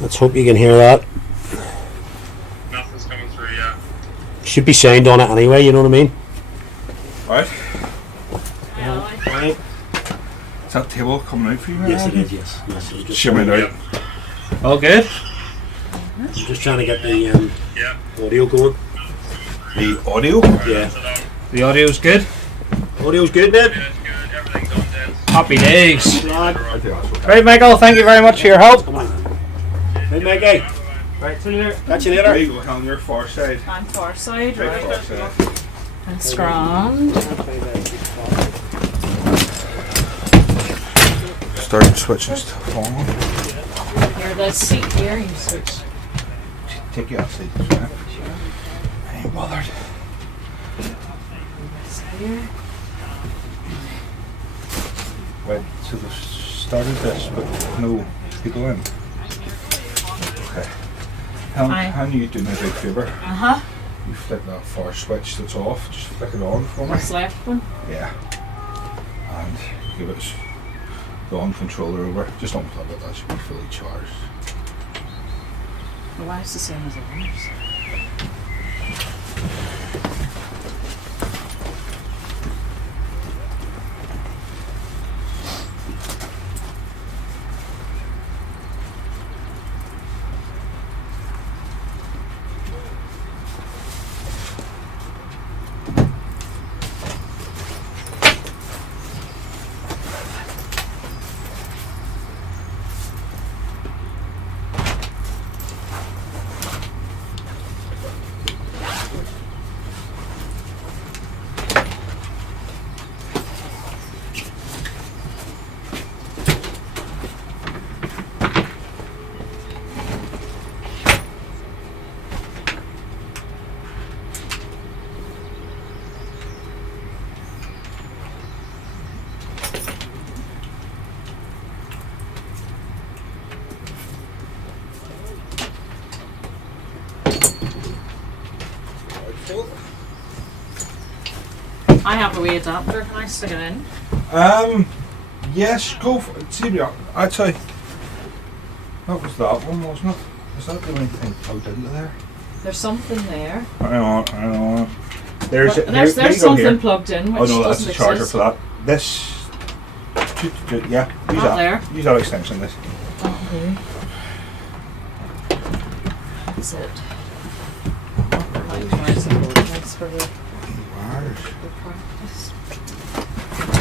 Let's hope you can hear that. Nothing's coming through yet. Should be sound on it anyway, you know what I mean? Right. Right. Is that table coming out for you? Yes, it is, yes. I'm just Shimming out. All good? I'm just trying to get the Yeah. audio going. The audio? Yeah. The audio's good? Audio's good, mate? Yeah, it's good. Everything's on dead. Happy days. I think that's okay. Right, Michael, thank you very much for your help. Come on. Hey, Maggie. Right, see you later. Catch you There later. you go, on your far side. I'm far side, Right, right? far side. That's grand. Start switching stuff on. Here, the seat here, you switch. Take you outside. I ain't bothered. This here. Right, so we've started this with no people in. Okay. Aye. How you do me a big favour? Uh-huh. You flick that far switch that's off, just flick it on for me. This left one. Yeah. And give it the on controller over. Just unplug it, that should be fully charged. The wife's the same as ours. I have a wee adapter. Can I stick it in? Yes, go for it. See me out. Actually, that was that one, wasn't it? Is that the only thing plugged into there? There's something there. Hang on. There's Well, here you there's go something here. plugged in which Oh no, that's doesn't the charger exist. for that. This, yeah, use Not that. there. Use that extension. This. Okay. That's it. Right, where's the board? Thanks for the Wires. practice.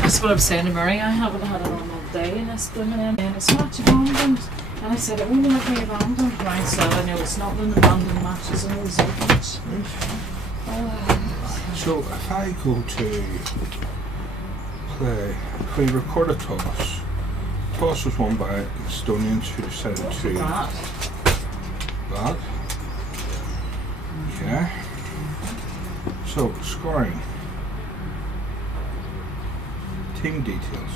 That's what I'm saying to Murray. I haven't had it on all day in this blooming end. And it's not abandoned. And I said, it won't let me abandoned. Right, so I know it's not an abandoned matches and all those. So if I go to play, if we record a toss. Toss was won by Instonians who decided to that. Okay. So scoring. Team details.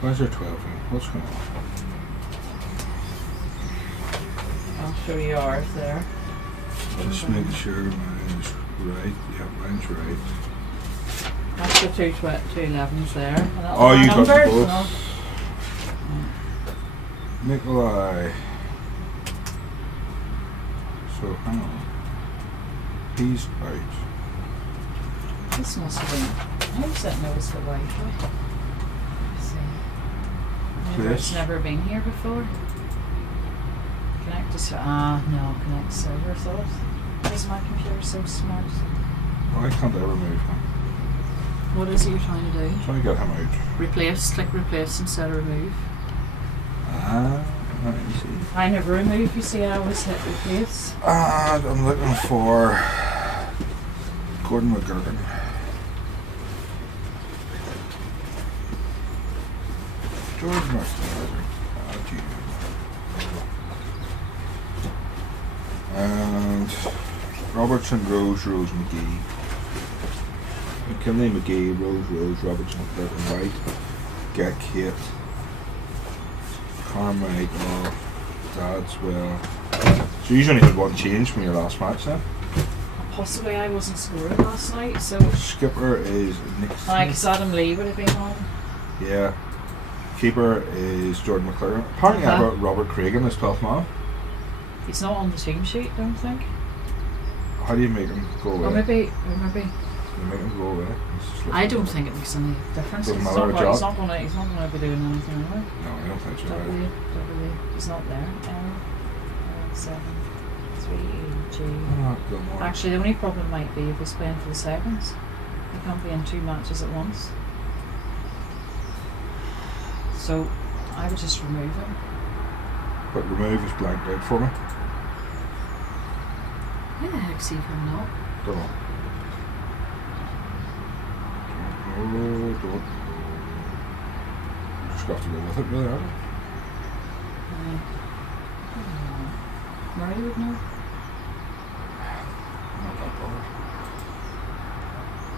Why is there 12 here? What's going on? I'll show you ours there. Just making sure mine's right. Yeah, mine's right. That's the two 11s there. And that'll Oh, be you got them numbers, both. no? Nikolai. So hang on. He's out. This must have been. How's that knows the Wi-Fi? Let's see. Maybe it's This? never been here before. Connect to no, connect server thought. Why is my computer so smart? Why can't I remove him? What is it you're trying to do? I'm trying to get him out. Replace, click replace instead of remove. Let me see. I never remove, you see, I always hit replace. I'm looking for Gordon McGurgan. George McGurgan. And Robertson, Rose, McGee. McKinley, McGee, Rose, Robertson, McGurgan, White, get Kate, Carmichael, Dadswell. So you only had one change from your last match then? Possibly I wasn't scoring last night, so. Skipper is Nick. Like, Adam Lee would have been on. Yeah. Keeper is Jordan McClure. Apparently, Uh-huh. I've got Robert Cragen as 12th man. He's not on the team sheet, don't think. How do you make him go away? Or maybe. You make him go away. It's just I like- don't think it makes any difference. Doesn't He's matter not, a job. he's not gonna be doing anything anyway. No, I don't think so. W, he's not there. L, 7, 3, G. Oh, good morning. Actually, the only problem might be if he's playing for the sevens. He can't be in 2 matches at once. So, I would just remove him. But remove is blanked out for me. Where the heck's he coming up? Don't know. Oh, don't. Just got to go with it, really, aren't you? Murray would know. Not that bothered.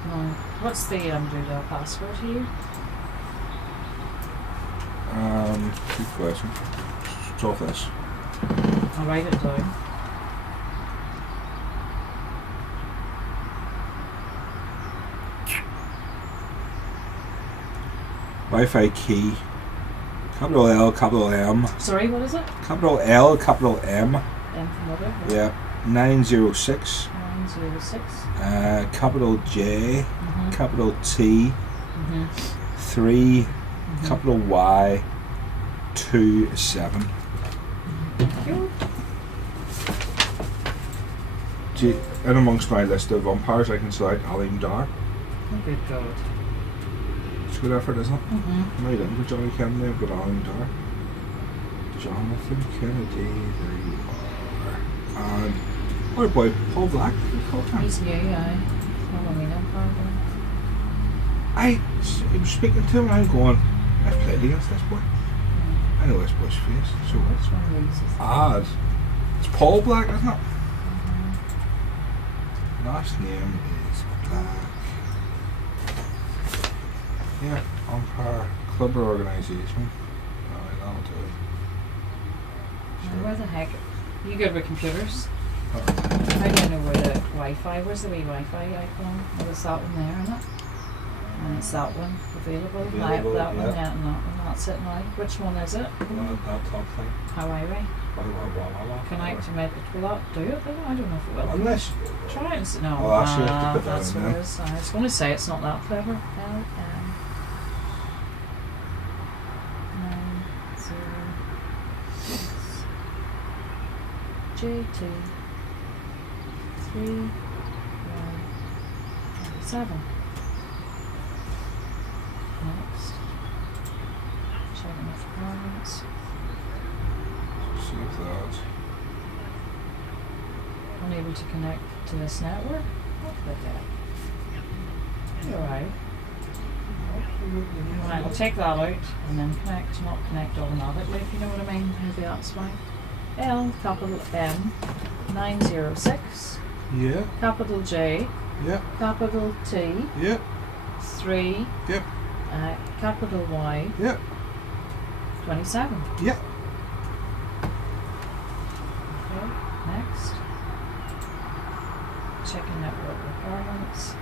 No. What's the Underdog password here? Good question. It's off this. I'll write it down. Wi-Fi key. Capital L, capital M. Sorry, what is it? Capital L, capital M. M for mother. Yeah. 906. 906. Capital J. Mm-hmm. Capital T. Mm-hmm. 3. Capital Y. 2 7. In amongst my list of umpires, I can select Alim Dar. Oh, good God. It's a good effort, isn't it? Mm-hmm. No, you didn't put Johnny Kennedy, I've got Alim Dar. Jonathan Kennedy, there you are. And our boy Paul Black. He's new, aye. Not a mean umpire. I was speaking to him and I'm going, I've played against this boy. I know this boy's face. So Which one of these is odd. It's Paul Black, isn't it? Last name is Black. Yeah, umpire, club or organisation. Alright, that'll do it. Where the heck? You good with computers? Sure. I don't know where the Wi-Fi. Where's the wee Wi-Fi icon? Oh, there's that one there, isn't it? And it's that one available. Available, that one, yeah. yeah, and that one. That's it now. Which one is it? That top thing. Hawaii. Connect to make it. Will that do it? I don't know if it will. Unless Try it. No. Well, actually, you have to put that that's in what it there. is. I was going to say it's not that clever. L M 906 JT 3 1 7. Next. Checking the requirements. see if that. Unable to connect to this network. What the heck? You're right. Right, we'll take that out and then connect, not connect automatically, if you know what I mean. Maybe that's fine. L, capital M, 906, Yeah, capital J, yeah, capital T, yeah, 3, yep, capital Y, yeah, 27. yeah. Okay, next. Checking network requirements.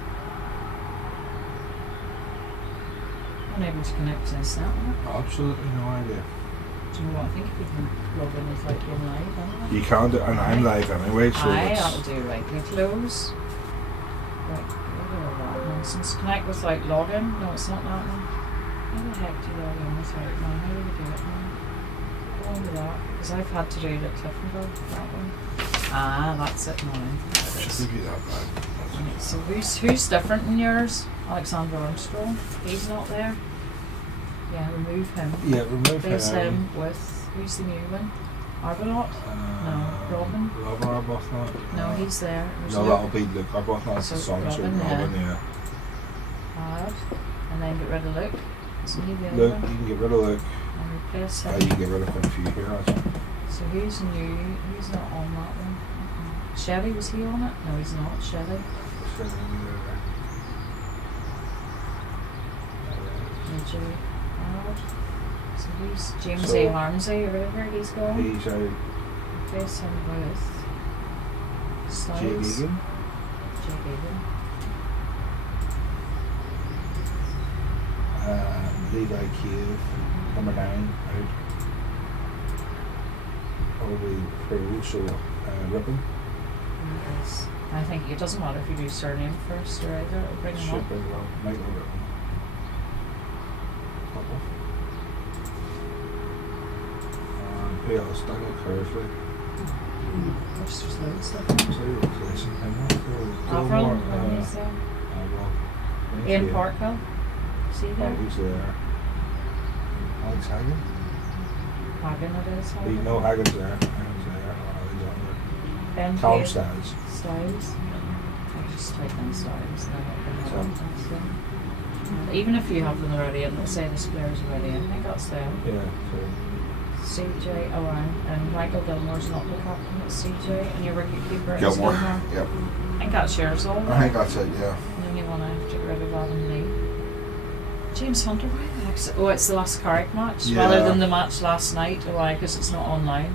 Unable to connect to this network. Absolutely no idea. Do you know what? I think you can log in without being live, haven't You can't do, and I'm live anyway, so Aye, it's that'll do. Right, click close. Right, look at all that nonsense. Connect without login. No, it's not that one. How the heck do you log in without now? How do we do it now? Go on to that, because I've had to do it at Cliftonville, that one. Ah, that's it now. There it is. should be that bad. Right, so who's different than yours? Alexander Armstrong. He's not there. Yeah, remove him. Yeah, remove Replace him. him with who's the new one? Arbuthnot? No, Robin. Robin Arbuthnot. No, he's there. There's No, Luke. that'll be Luke Arbuthnot's So the son, so Robin, Robin, yeah. Add, and then get rid of Luke. Isn't he the other Luke, one? you can get rid of Luke. And replace You him. can get rid of a few here, actually. So who's new? Who's not on that one? Shelley, was he on it? No, he's not. Shelley. AJ Howard. So who's James So- A. Harmsey or whatever he's gone? He's out. Replace him with Jay Styles. Egan. Jay Egan. Levi Cave. number 9 out. Probably pro, so Rippon. Yes. I think it doesn't matter if you do surname first or either. It'll bring them Should up. bring well. Michael Rippon. Couple. Who else? Daniel Kersley. There's just loads of stuff. So replacing him. Avril, he's there. Ian Parkhill. See Oh, there? he's there. Alex Hagen. Hagen it is. No, Hagen's there. Hagen's there. Oh, he's on there. Ben Callum Page. Styles. Styles. I just type in Styles and then it'll bring So- it up. So, even if you have them already in, let's say this player's already in, I think that's them. Yeah, CJ Owen and Michael Gilmore's not the captain, it's CJ, and your wicketkeeper is Gilmore. Gilmore. Yep. I think that's yours all. I think that's it, yeah. And then you want to get rid of Adam Lee. James Hunter, why the heck's oh, it's the last Carrick match Yeah. rather than the match last night. Why? Because it's not online.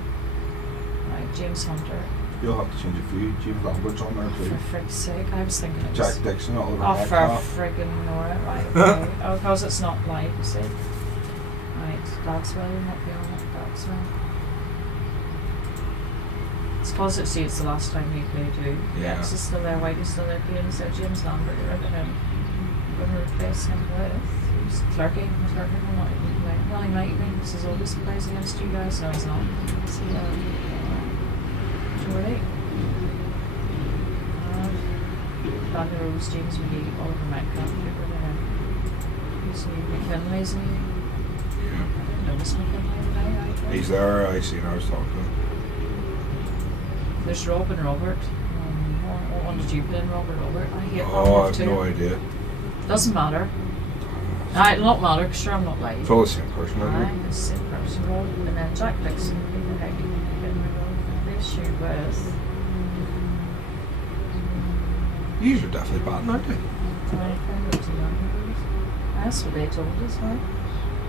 Right, James Hunter. You'll have to change a few. James Lambert's on there For too. frick's sake, I was thinking it was. Jack Dixon, Oliver Oh, for Metcalf. friggin' Nora, right, okay. Oh, because it's not live, you see. Right, Dagswell will not be on it, Dagswell. It's because it's the last time we played you. Yeah. X is still there, White is still there, Payne is there, James Lambert, you're rid of him. We're going to replace him with who's Clerky. Clerky will not even play. Well, he might be, because he's always plays against you guys. No, he's not. So, Jordy. Danny Rose, James McGee, Oliver Metcalf, get rid of him. Who's new? McKinley's new. Yeah. I didn't notice McKinley today, right? He's there, I seen I was talking to him. There's Rob and Robert. What one did you play in, Robert? I hate Oh, I Robert have too. no idea. Doesn't matter. It'll not matter because sure I'm not live. It's all the same person, I Aye, think. it's the same person, Rob. And then Jack Dixon, who the heck are you getting rid of? Replace you with. These are definitely bad, aren't they? That's what they told us, right?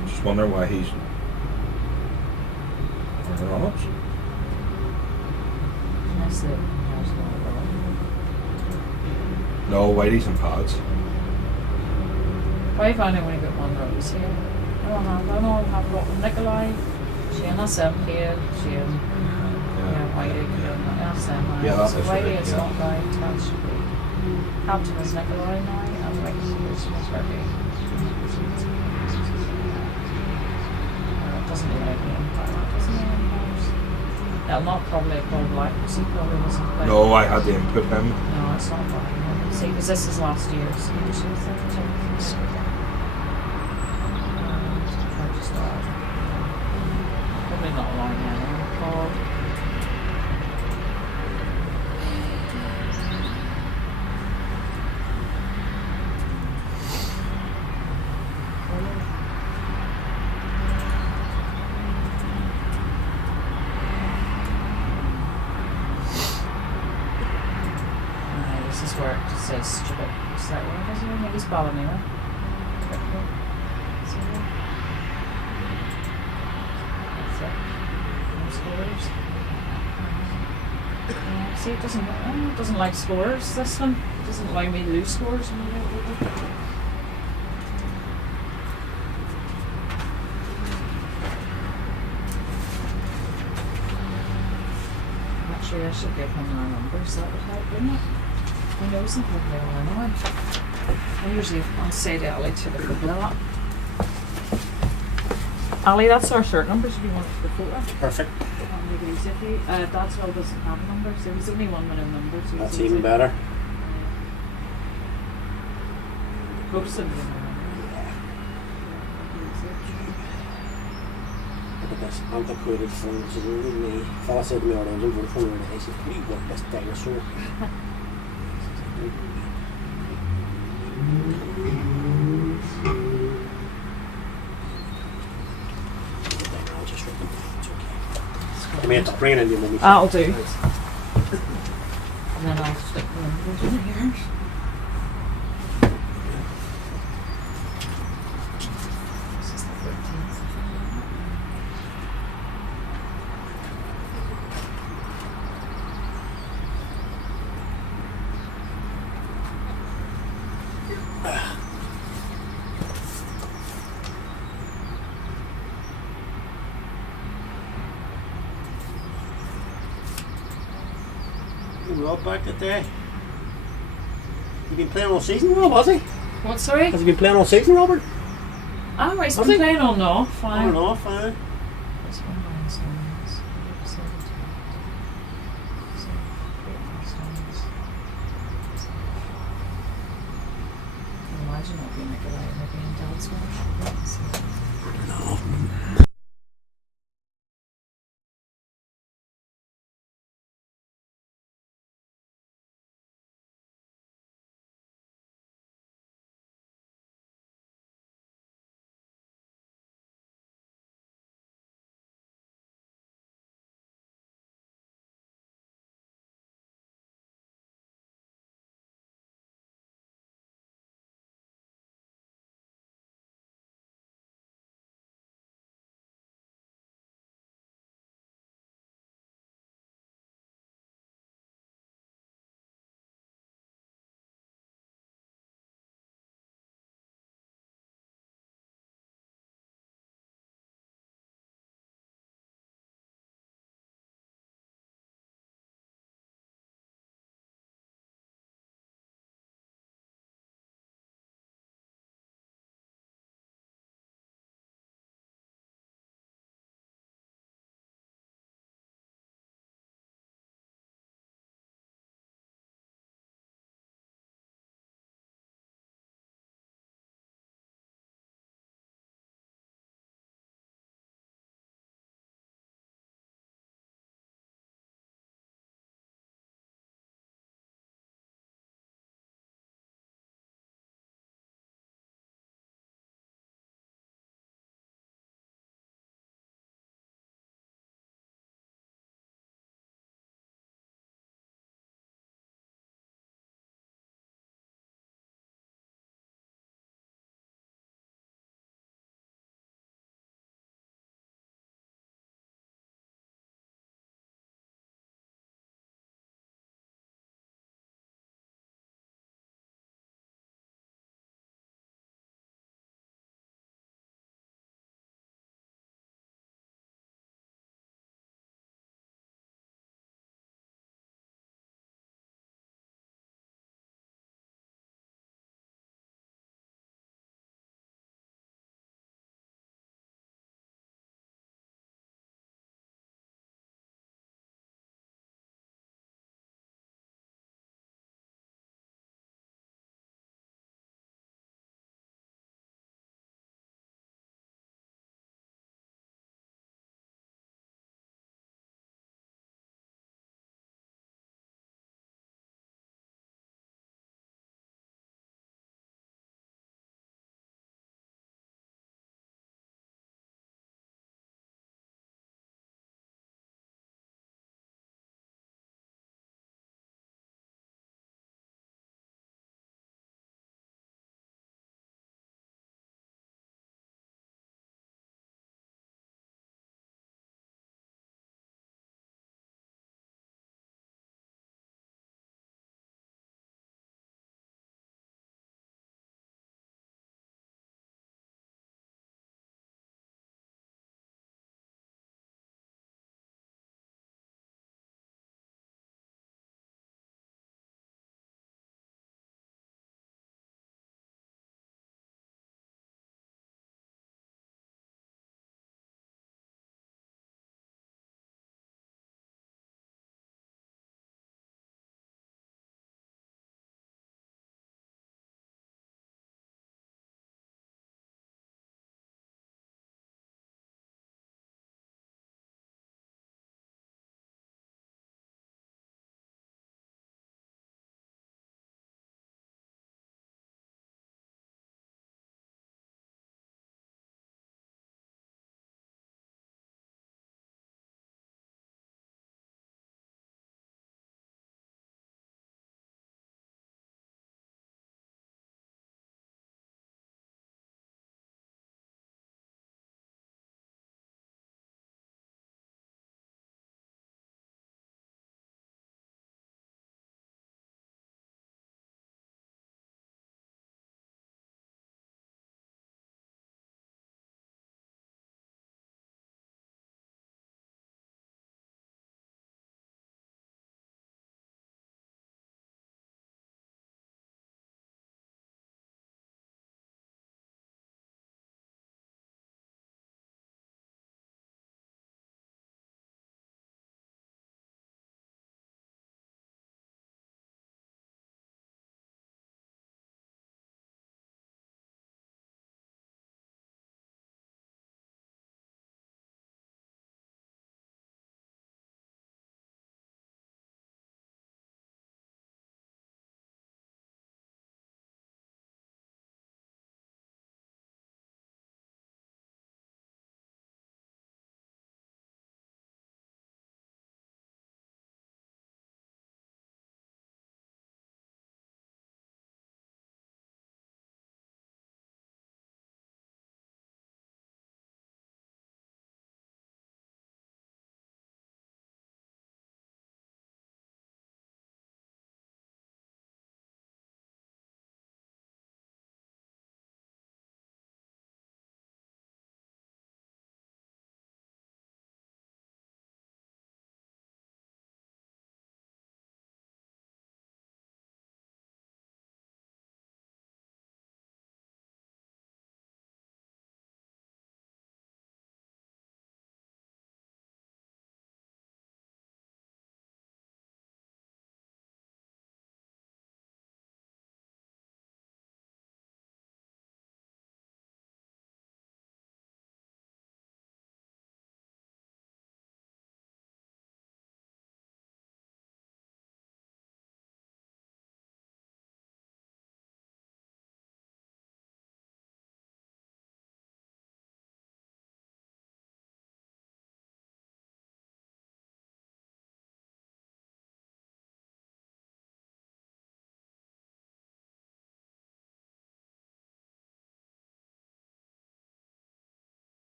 I'm just wondering why he's running on us. That's it. No, Whitey's and pads. Why have I only got one rose here? I don't have Rotten Nikolai, Shane, that's him here, Shane, yeah, Whitey, that's them. Yeah, that so was Whitey, right, it's yeah. not right, that should be. Captain is Nikolai now, and Whitey is Turkey. It doesn't really make me impact, doesn't it? It'll not probably called black, because he probably wasn't playing. No, I had to input him. No, it's not black. See, because this is last year, so you should think probably not long now. Called. This is where it says stupid. Is that what it is? I think he's Ballymena. See there? That's it. No scores. Yeah, see, it doesn't like scores, this one. It doesn't allow me to lose scores. Actually, I should give him our numbers. That would help, wouldn't it? He knows them probably all anyway. I usually say to Ali to the football. Ali, that's our shirt numbers if you want the photo. Perfect. That'll make it easy for you. Dadswell doesn't have numbers, so he's only one with no numbers. So That's it's even easy. better. Post them. Look at this antiquated phone. So really, fella said to me earlier, I'm going for he said, "We want this dinosaur." I'll just rip them. It's okay. I mean, it's bringing in your money. That'll do. And then I'll stick the numbers in here. This is the 13th. Getting Rob back at there. You been playing all season, Rob, has he? What, sorry? Has he been playing all season, Robert? Oh, he's Has been he? playing on and off. Fine. On and off, fine. This one, Instonians. Imagine not being like a light, maybe in Dad's watch. No.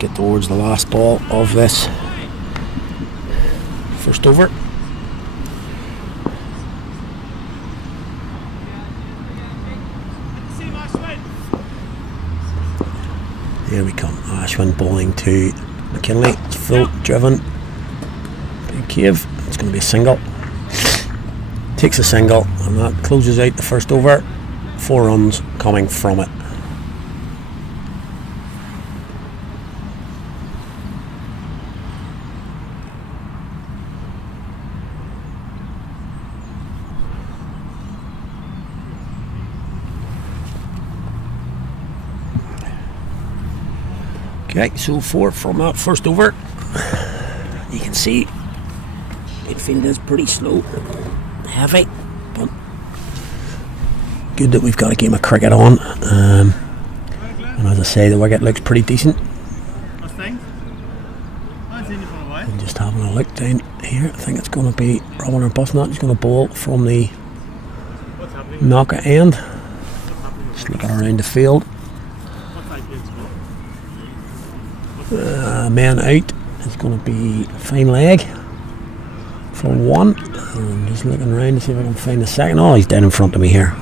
get towards the last ball of this first over. Here we come. Ashwin bowling to McKinley. It's full driven. Big cave. It's going to be a single. Takes a single, and that closes out the first over. 4 runs coming from it. Okay, so 4 from that first over. You can see midfield is pretty slow, heavy, but good that we've got a game of cricket on. And as I say, the wicket looks pretty decent. I'm just having a look down here. I think it's going to be Robin Arbuthnot. He's going to bowl from the knocker end. Just looking around the field. Man out. It's going to be fine leg for 1. I'm just looking around to see if I can find the second. Oh, he's down in front of me here.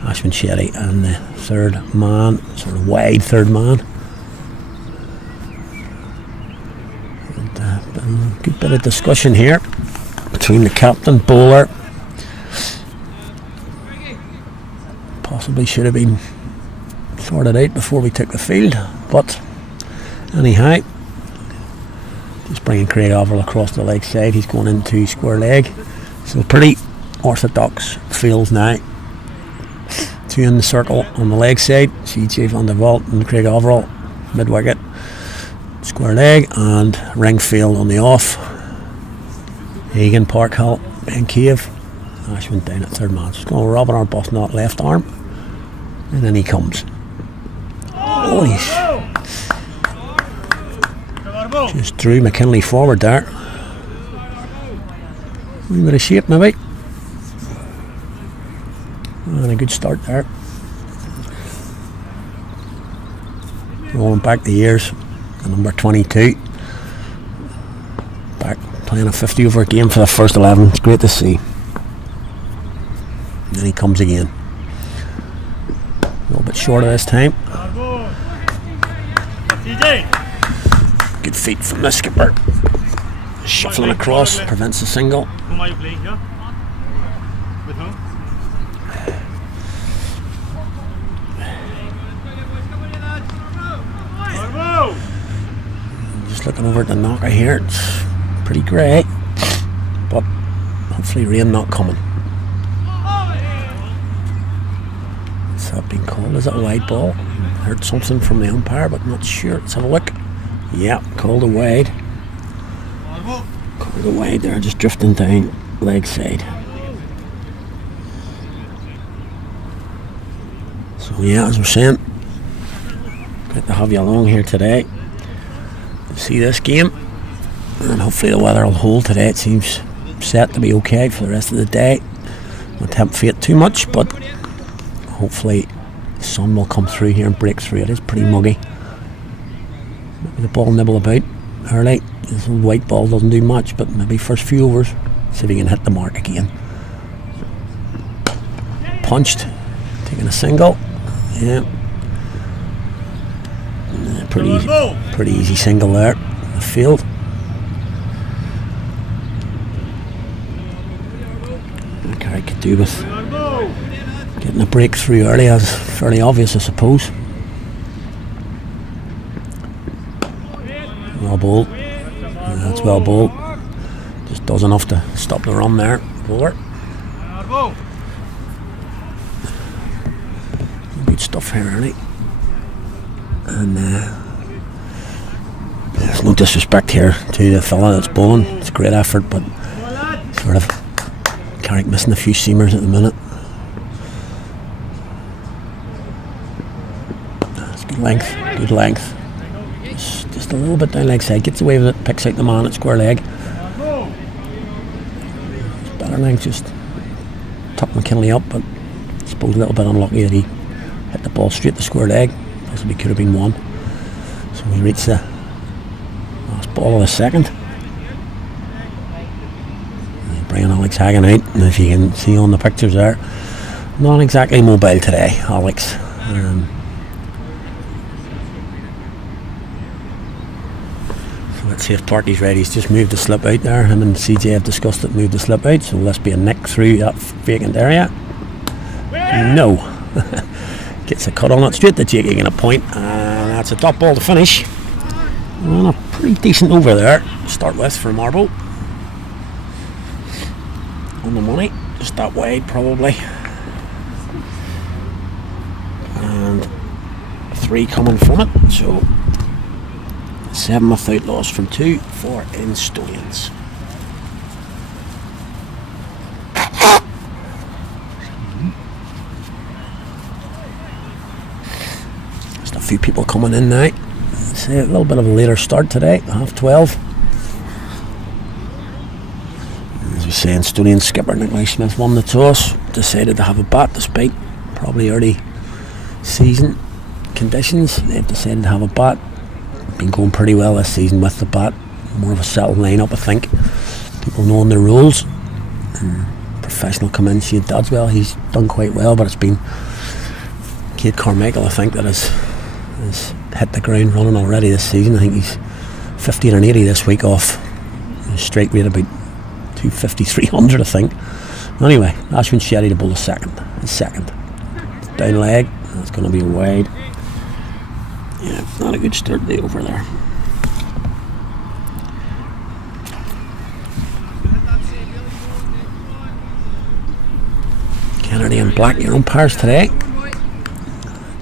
Ashwin Shetty, and the third man, sort of wide third man. And, a good bit of discussion here between the captain, bowler. Possibly should have been sorted out before we took the field, but anyhow, just bringing Craig Averill across the leg side. He's going into square leg, so pretty orthodox fields now. 2 in the circle on the leg side, CJ van der Walt and Craig Averill mid wicket, square leg, and ring field on the off. Hagan, Parkhill, Ben Cave, Ashwin down at third man. Just going Robin Arbuthnot left arm, and then he comes. Oh, he's just drew McKinley forward there. A wee bit of shape maybe. And a good start there. Rolling back the years. The number 22. Back playing a 50 over game for the first 11. It's great to see. And then he comes again. A little bit shorter this time. Good feet from the skipper. Shuffling across, prevents a single. Just looking over at the knocker here, it's pretty grey, but hopefully rain not coming. What's that being called? Is it a wide ball? Heard something from the umpire, but not sure. Let's have a look. Yeah, called a wide. Called a wide there, just drifting down leg side. So yeah, as we're saying, good to have you along here today to see this game, and hopefully the weather will hold today. It seems set to be okay for the rest of the day. Not tempt fate too much, but hopefully the sun will come through here and break through. It is pretty muggy. Maybe the ball nibble about early. This white ball doesn't do much, but maybe first few overs, see if he can hit the mark again. Punched, taking a single. Yeah, pretty easy single there. The field. Carrick could do with getting a breakthrough early, as fairly obvious, I suppose. Well bowled. That's well bowled. Just does enough to stop the run there. Bowler. Good stuff here early. And there's no disrespect here to the fella that's bowling. It's a great effort, but sort of Carrick missing a few seamers at the minute. That's good length, good length. Just a little bit down leg side, gets away with it, picks out the man at square leg. It's better length, just tucked McKinley up, but I suppose a little bit unlucky that he hit the ball straight to square leg. Possibly could have been 1. So we reach the ball of the second. Bringing Alex Hagan out, and if you can see on the pictures there, not exactly mobile today, Alex. So let's see if Parky's ready. He's just moved the slip out there. Him and CJ have discussed it, moved the slip out, so let's be a nick through that vacant area. No. Gets a cut on it, straight to Jake getting a point, and that's a top ball to finish. And a pretty decent over there to start with for Marble. On the money, just that wide probably. And 3 coming from it, so 7 without loss from 2 for Instonians. Just a few people coming in now. Say a little bit of a later start today, 12:30. As we say, Instonian skipper Nikolai Smith won the toss, decided to have a bat despite probably early season conditions. They've decided to have a bat. Been going pretty well this season with the bat. More of a settled lineup, I think. People knowing their roles. Professional come in, Shane Dodswell, he's done quite well, but it's been Kate Carmichael, I think, that has hit the ground running already this season. I think he's 15 and 80 this week off a strike rate about 250, 300, I think. Anyway, Ashwin Shetty to bowl the second. Down leg, that's going to be wide. Yeah, not a good start to the over there. Kennedy and Black, your umpires today.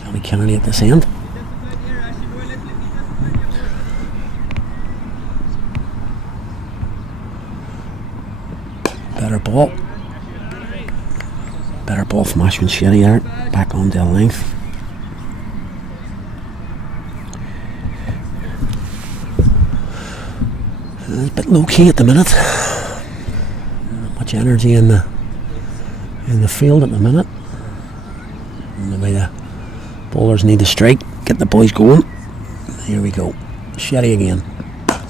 Johnny Kennedy at this end. Better ball from Ashwin Shetty there. Back on the length. It's a bit low key at the minute. Not much energy in the field at the minute. And the way the bowlers need to strike, get the boys going. Here we go. Shetty again.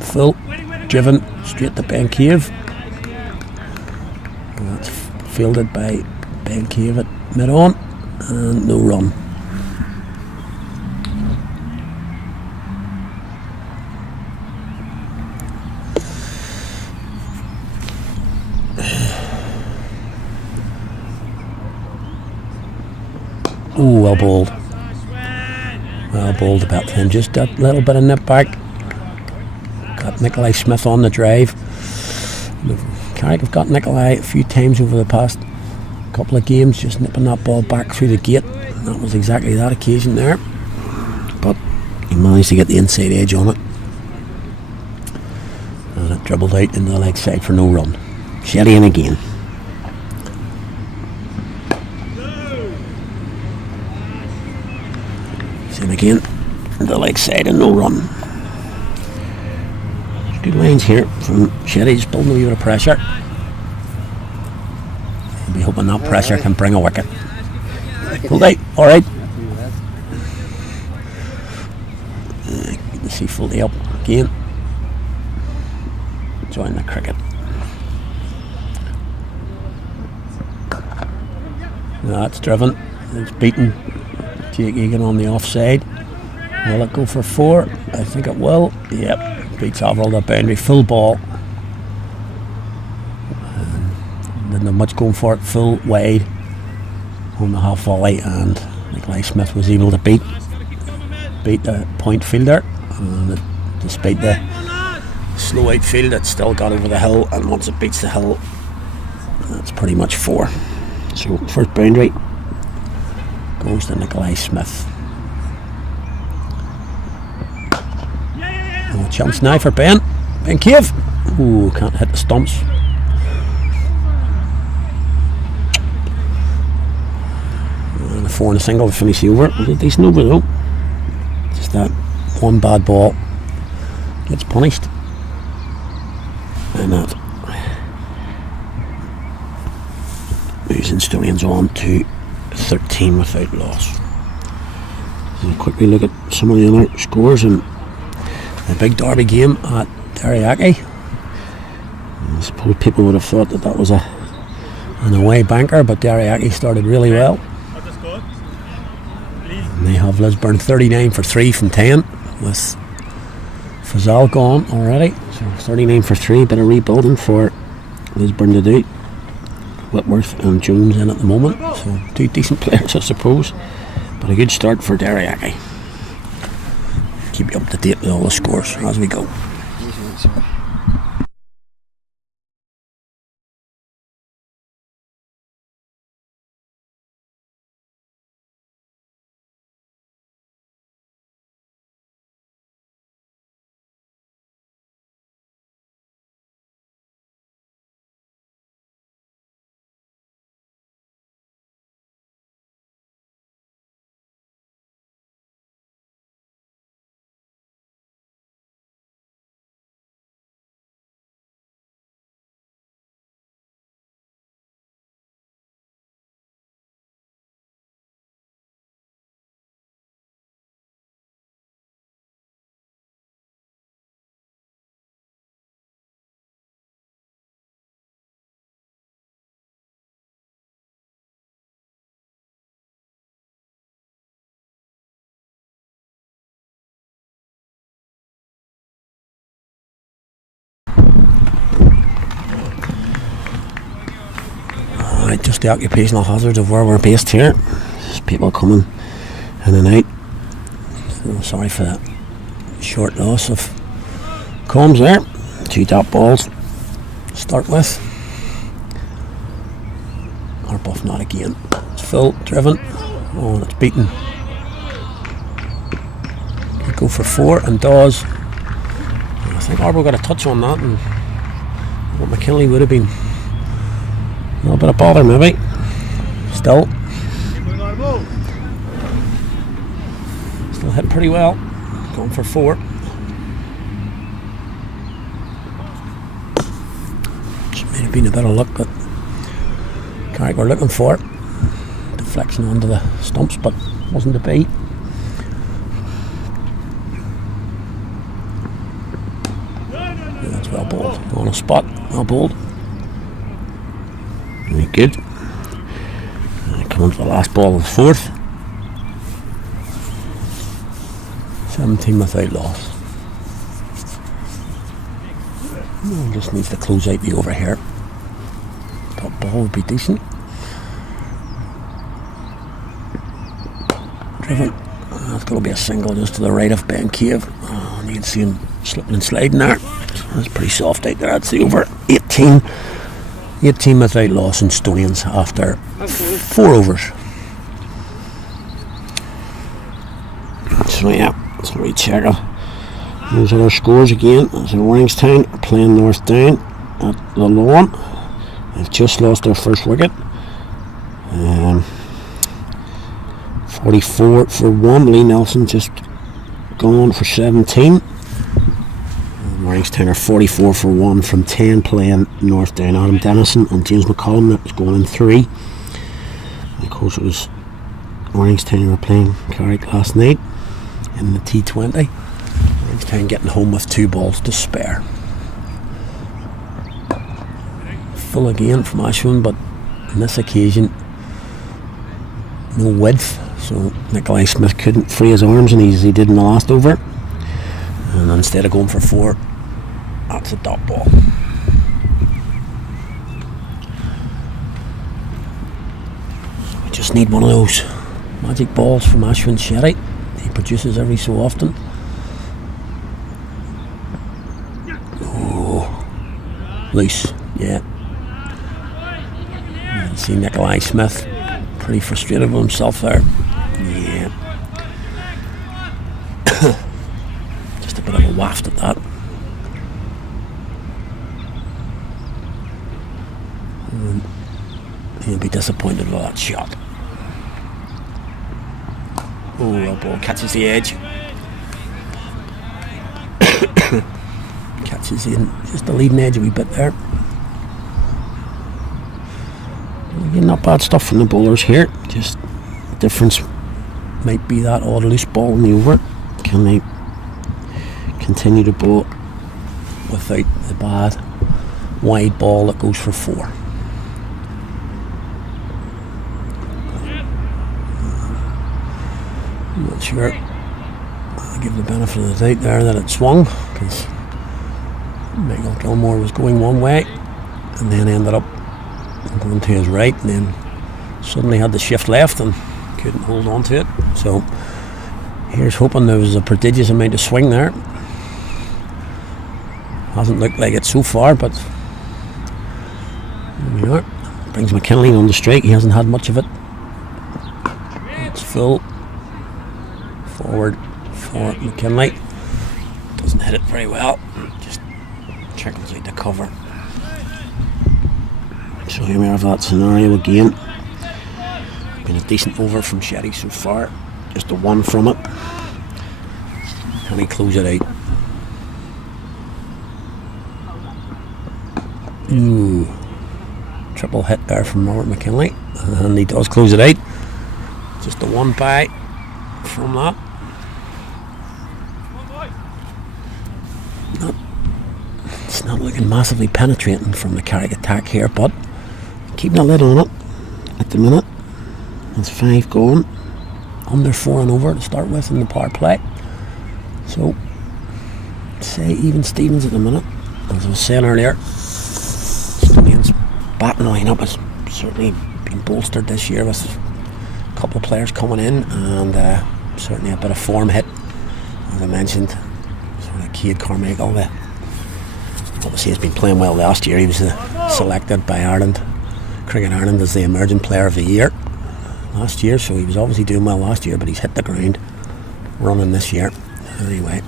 Full, driven, straight to Ben Cave. That's fielded by Ben Cave at mid-on, and no run. Oh, well bowled. Well bowled about him. Just that little bit of nip back. Got Nikolai Smith on the drive. Carrick have got Nikolai a few times over the past couple of games, just nipping that ball back through the gate. And that was exactly that occasion there. But he managed to get the inside edge on it. And it dribbled out into the leg side for no run. Shetty in again. In again, the leg side and no run. Good lines here from Shetty, just building a wee bit of pressure. We'll be hoping that pressure can bring a wicket. Full out, alright. Good to see fully up again. Join the cricket. That's driven. It's beaten. Jake Egan on the offside. Will it go for 4? I think it will. Yep, beats Avril the boundary. Full ball. Didn't have much going for it. Full wide on the half volley, and Nikolai Smith was able to beat the point fielder. And despite the slow outfield, it still got over the hill, and once it beats the hill, that's pretty much 4. So first boundary goes to Nikolai Smith. No chance now for Ben Cave. Ooh, can't hit the stumps. And a 4 and a single to finish the over. It was a decent over though. Just that one bad ball gets punished. And that moves Instonians on to 13 without loss. So quickly look at some of the other scores in the big derby game at Teriyaki. I suppose people would have thought that was an away banker, but Teriyaki started really well. And they have Lisburn 39 for 3 from 10 with Fazal gone already. So 39 for 3, bit of rebuilding for Lisburn to do. Whitworth and Jones in at the moment, so 2 decent players I suppose, but a good start for Teriyaki. Keep you up to date with all the scores as we go. Just the occupational hazards of where we're based here. There's people coming in and out. So sorry for that short loss of Combs there. 2 dot balls to start with. Arbuff not again. It's full driven. Oh, and it's beaten. Could go for 4 and does. I think Arbo got a touch on that, and what McKinley would have been a little bit of bother maybe. Still hit pretty well. Going for 4. Just may have been a bit of luck that Carrick were looking for. Deflection onto the stumps, but wasn't to be. Yeah, that's well bowled. On a spot. Well bowled. Very good. And come on to the last ball of the 4th. 17 without loss. Just needs to close out the over here. Top ball would be decent. Driven. That's going to be a single just to the right of Ben Cave. Oh, and you can see him slipping and sliding there. That's pretty soft out there. That's the over. 18 without loss in Instonians after 4 overs. So yeah, so we check it. Those are our scores again. As Warringstown are playing North Down at the lawn. They've just lost their first wicket. 44 for 1. Lee Nelson just gone for 17. Warringstown are 44 for 1 from 10 playing North Down. Adam Dennison and James McCollum, that was going in 3. And of course it was Warringstown who were playing Carrick last night in the T20. Warringstown getting home with 2 balls to spare. Full again from Ashwin, but on this occasion no width, so Nikolai Smith couldn't free his arms as he did in the last over, and instead of going for 4, that's a dot ball. We just need one of those magic balls from Ashwin Shetty. He produces every so often. Oh, loose, yeah. You can see Nikolai Smith pretty frustrated with himself there. Yeah. Just a bit of a waft at that. And he'll be disappointed with that shot. Oh, well, ball catches the edge. Catches in just the leading edge a wee bit there. Again, not bad stuff from the bowlers here. Just the difference might be that odd loose ball in the over. Can they continue to bowl without the bad wide ball that goes for 4. I'm not sure. I'll give the benefit of the doubt there that it swung, because Michael Gilmore was going one way and then ended up going to his right, and then suddenly had to shift left and couldn't hold on to it. So here's hoping there was a prodigious amount of swing there. Hasn't looked like it so far, but there we are. Brings McKinley on the strike. He hasn't had much of it. It's full forward for McKinley. Doesn't hit it very well. Just trickles out the cover. So here we have that scenario again. Been a decent over from Shetty so far. Just a 1 from it. Can he close it out? Ooh. Triple hit there from Robert McKinley. And he does close it out. Just a 1 by from that. It's not looking massively penetrating from the Carrick attack here, but keeping a lid on it at the minute. That's 5 going. Under 4 and over to start with in the power play. So, say even Stevens at the minute. As I was saying earlier, Instonians' batting lineup has certainly been bolstered this year with a couple of players coming in, and certainly a bit of form hit. As I mentioned, sort of Cade Carmichael, obviously he's been playing well last year. He was selected by Cricket Ireland as the emerging player of the year last year, so he was obviously doing well last year, but he's hit the ground running this year. Anyway,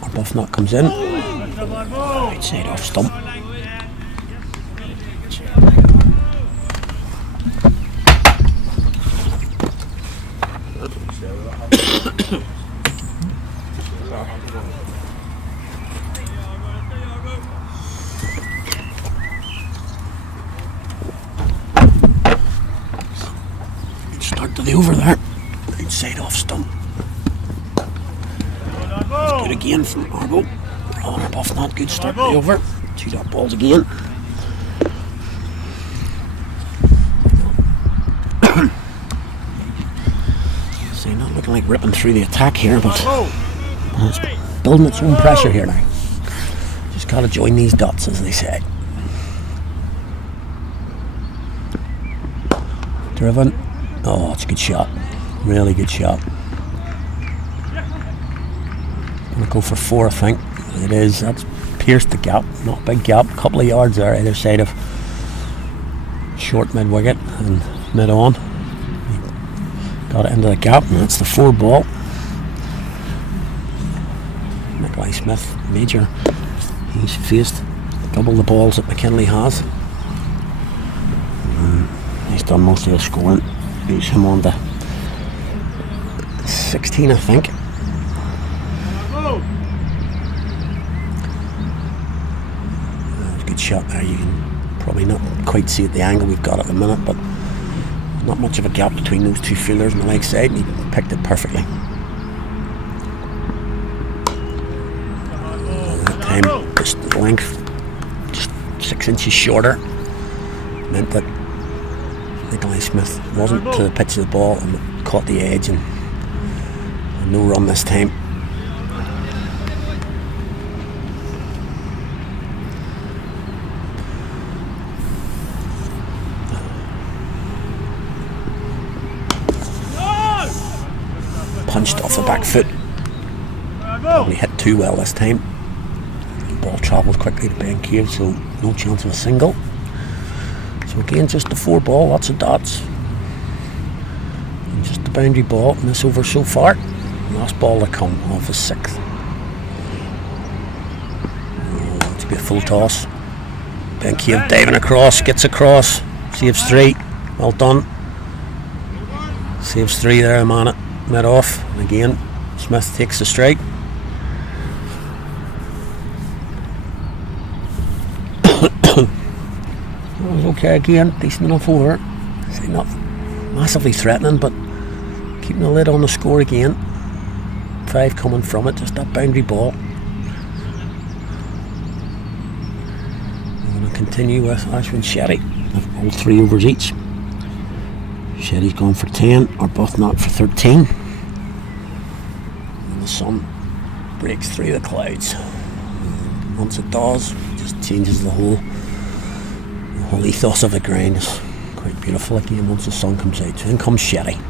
Arbuthnot comes in, right side off stump. Start to the over there, right side off stump. Good again from Arbo. Arbuthnot, good start to the over. 2 dot balls again. So not looking like ripping through the attack here, but it's building its own pressure here now. Just gotta join these dots, as they say. Driven. Oh, it's a good shot. Really good shot. Gonna go for 4, I think. It is. That's pierced the gap. Not a big gap. A couple of yards there either side of short mid wicket and mid on. Got it into the gap, and that's the 4 ball. Nikolai Smith, major. He's faced double the balls that McKinley has. He's done most of the scoring. He's him on to 16, I think. Good shot there. You can probably not quite see at the angle we've got at the minute, but not much of a gap between those 2 fielders on the leg side, and he picked it perfectly. That time, just the length, just 6 inches shorter, meant that Nikolai Smith wasn't to the pitch of the ball and caught the edge, and no run this time. Punched off the back foot. Only hit too well this time. The ball travelled quickly to Ben Cave, so no chance of a single. So again, just the 4 ball, lots of dots. And just the boundary ball in this over so far. Last ball to come off the 6th. Oh, it's a bit full toss. Ben Cave diving across, gets across, saves 3. Well done. Saves 3 there, I'm on it. Mid off, and again Smith takes the strike. That was okay again, decent enough over. Not massively threatening, but keeping the lid on the score again. 5 coming from it, just that boundary ball. continue with Ashwin Shetty. All 3 overs each. Shetty's gone for 10, Arbuthnot for 13. And the sun breaks through the clouds. And once it does, it just changes the whole ethos of the ground. It's quite beautiful again once the sun comes out. So in comes Shetty.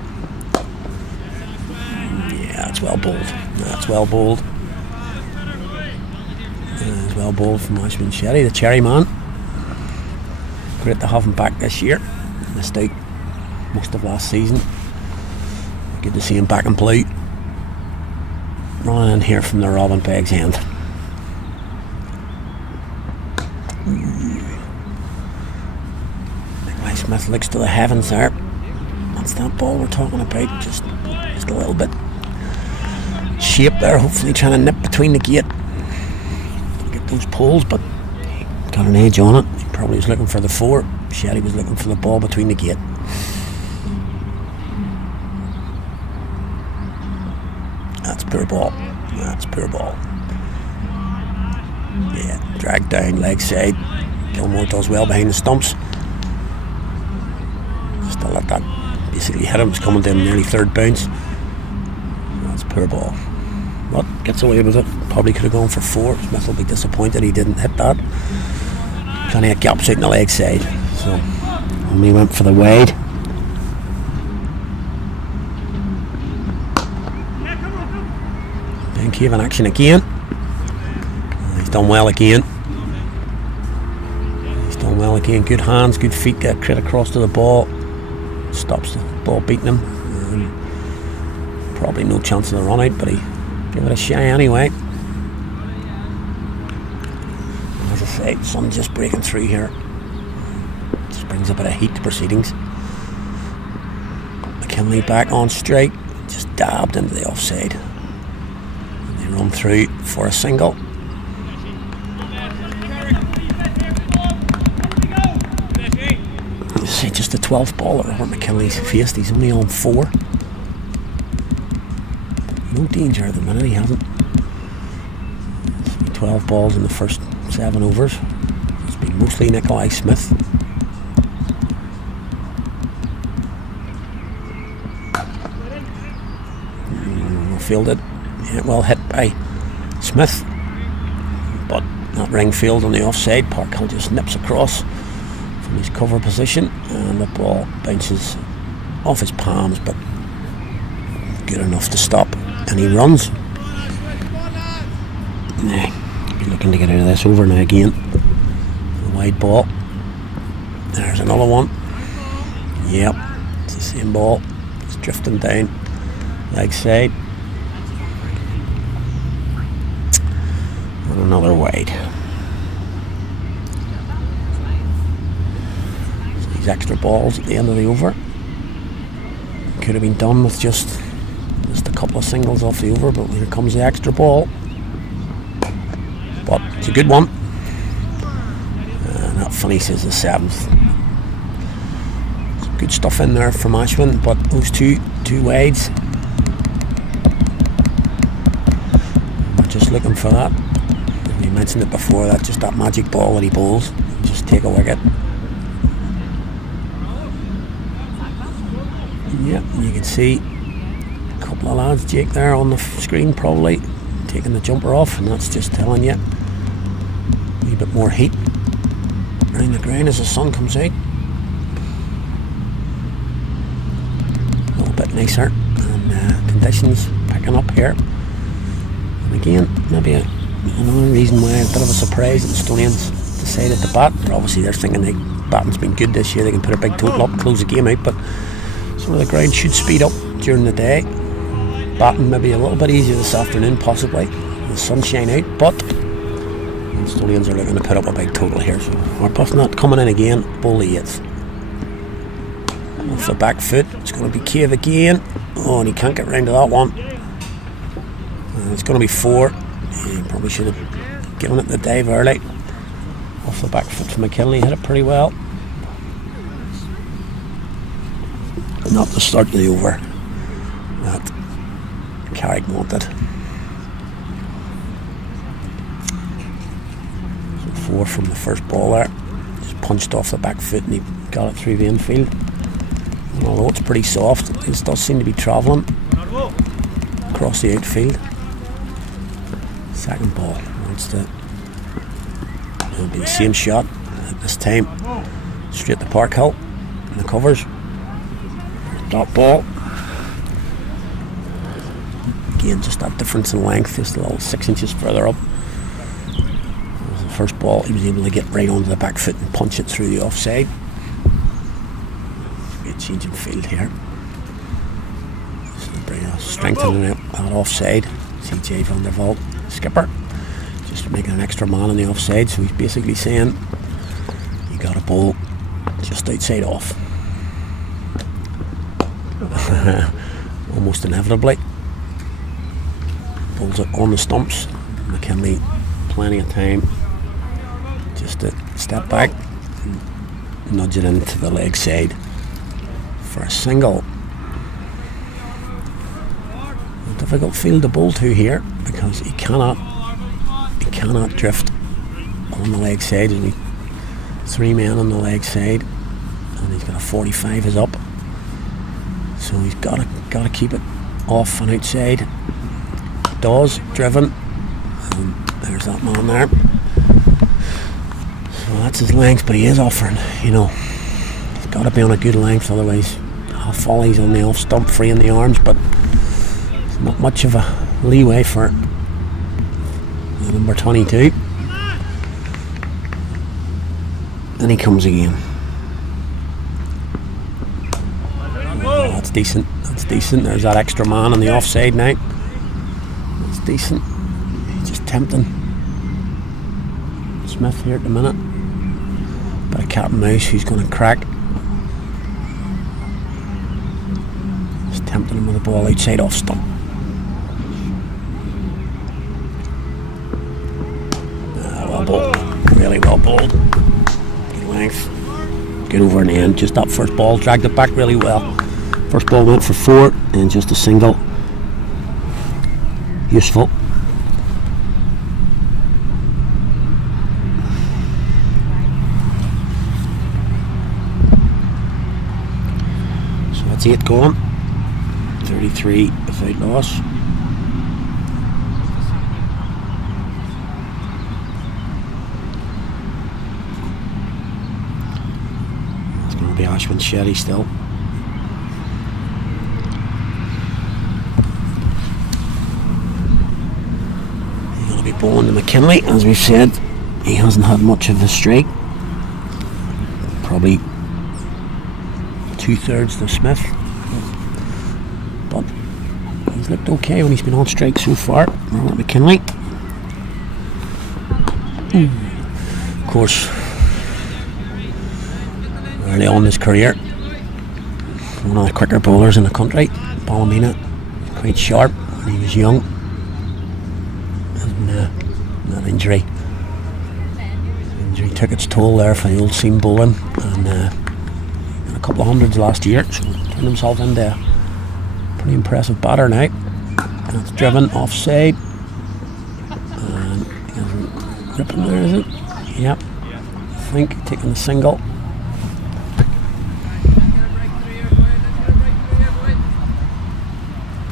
Yeah, that's well bowled. That's well bowled. It's well bowled from Ashwin Shetty, the cherry man. Great to have him back this year. Missed out most of last season. Good to see him back in blue. Running in here from the Robin Beggs end. Nikolai Smith looks to the heavens there. That's that ball we're talking about. Just a little bit shape there. Hopefully trying to nip between the gate. Get those poles, but got an edge on it. He probably was looking for the 4. Shetty was looking for the ball between the gate. That's poor ball. That's poor ball. Yeah, dragged down, leg side. Gilmore does well behind the stumps. Just to let that basically hit him. It's coming down nearly 3rd bounce. That's poor ball. But gets away with it. Probably could have gone for 4. Smith will be disappointed he didn't hit that. Plenty of gaps out in the leg side. So only went for the wide. Then Cave in action again. He's done well again. He's done well again. Good hands, good feet. Get Crit across to the ball. Stops the ball beating him. Probably no chance of the run out, but he gave it a shy anyway. As I say, sun's just breaking through here. Just brings a bit of heat to proceedings. McKinley back on strike. Just dabbed into the offside. And they run through for a single. See, just the 12th ball that Robert McKinley's faced. He's only on 4. No danger at the minute, he hasn't. 12 balls in the first 7 overs. It's been mostly Nikolai Smith. Fielded. Yeah, well hit by Smith. But that ring field on the offside. Parkhill just nips across from his cover position and the ball bounces off his palms, but good enough to stop, and he runs. Nah, be looking to get out of this over now again. The wide ball. There's another one. Yep, it's the same ball. It's drifting down leg side. And another wide. Extra balls at the end of the over. Could have been done with just a couple of singles off the over, but here comes the extra ball. But it's a good one. And that finishes the 7th. Some good stuff in there from Ashwin, but those two wides. We're just looking for that. We mentioned it before, that just that magic ball that he bowls. Just take a wicket. Yep, you can see a couple of lads, Jake there on the screen probably taking the jumper off, and that's just telling you a wee bit more heat around the ground as the sun comes out. A little bit nicer, and conditions picking up here. And again, maybe another reason why a bit of a surprise that Instonians decided to bat. Obviously they're thinking the batting's been good this year, they can put a big total up, close the game out, but some of the ground should speed up during the day. Batting maybe a little bit easier this afternoon, possibly. The sunshine out, but the Instonians are looking to put up a big total here. So Arbuthnot coming in again, bowl the 8th. Off the back foot, it's going to be Cave again. Oh, and he can't get round to that one. And it's going to be 4. He probably should have given it the dive early. Off the back foot from McKinley, hit it pretty well. Not the start of the over that Carrick wanted. So 4 from the first ball there. just punched off the back foot and he got it through the infield. And although it's pretty soft, it does seem to be travelling across the outfield. Second ball. It'll be the same shot at this time. Straight to Park Hill in the covers. Dot ball. Again, just that difference in length, just a little 6 inches further up. The first ball, he was able to get right onto the back foot and punch it through the offside. Great change in field here. Strengthening it that offside. CJ van der Walt, skipper, just making an extra man on the offside. So he's basically saying, you got a ball just outside off. Almost inevitably. Pulls it on the stumps. McKinley, plenty of time just to step back and nudge it into the leg side for a single. A difficult field to bowl to here because he cannot drift on the leg side. There's only 3 men on the leg side and he's got a 45 is up, so he's got to keep it off and outside. Does, driven, and there's that man there. So that's his length, but he is offering, he's got to be on a good length, otherwise half volleys on the off stump, free in the arms, but it's not much of a leeway for the number 22. And he comes again. Oh, that's decent, there's that extra man on the offside now. Decent. He's just tempting Smith here at the minute. But a cat and mouse who's going to crack. Just tempting him with the ball outside off stump. Well bowled. Really well bowled. Good length. Good over in the end. Just that first ball dragged it back really well. First ball went for 4 and just a single. Useful. So that's 8 going. 33 without loss. It's going to be Ashwin Shetty still. Bowling to McKinley, as we've said, he hasn't had much of a strike. Probably 2/3 to Smith, but he's looked okay when he's been on strike so far. Robert McKinley, of course, early on in his career, one of the quicker bowlers in the country. Ballymena, quite sharp when he was young. That injury took its toll there for the old seam bowling, and a couple of hundreds last year, so turned himself into a pretty impressive batter now. That's driven offside, and he isn't ripping there, is it? Yep, I think taking the single.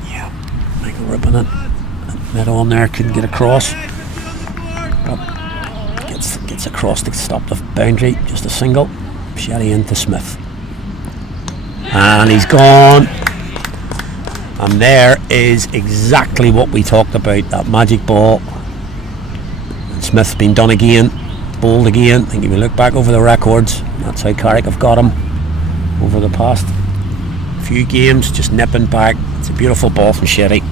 Yeah, Michael ripping it. Mid on there, couldn't get across. Gets across to stop the boundary, just a single. Shetty into Smith. And he's gone. And there is exactly what we talked about, that magic ball. And Smith's been done again, bowled again. I think if you look back over the records, that's how Carrick have got him over the past few games, just nipping back. It's a beautiful ball from Shetty.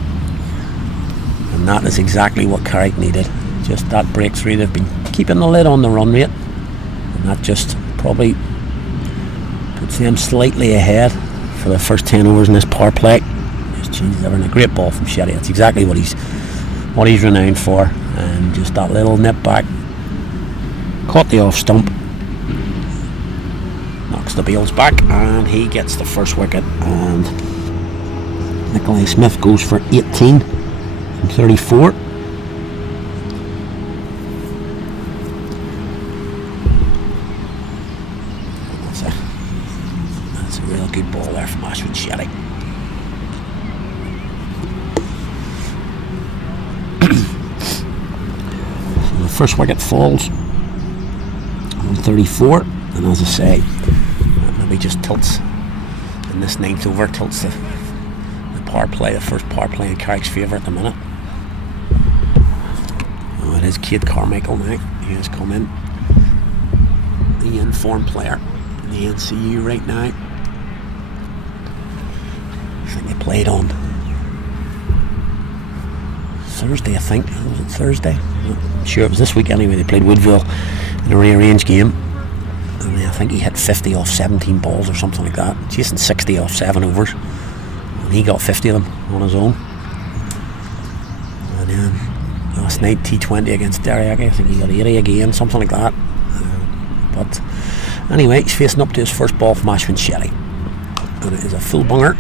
And that is exactly what Carrick needed. Just that breakthrough. They've been keeping the lid on the run rate, and that just probably puts them slightly ahead for the first 10 overs in this power play. Just changes everything. A great ball from Shetty. That's exactly what he's renowned for. And just that little nip back, caught the off stump, knocks the bails back, and he gets the first wicket. And Nikolai Smith goes for 18 from 34. first wicket falls on 34, and as I say, that maybe just tilts in this 9th over, tilts the power play, the first power play in Carrick's favour at the minute. Oh, it is Kate Carmichael now. He has come in, the informed player in the NCU right now. I think they played on Thursday, I think. Was it Thursday? Not sure, it was this week anyway. They played Woodville in a rearranged game, and I think he hit 50 off 17 balls or something like that, chasing 60 off 7 overs, and he got 50 of them on his own. And then last night T20 against Derrick, I think he got 80 again, something like that. But anyway, he's facing up to his first ball from Ashwin Shetty, and it is a full bunger.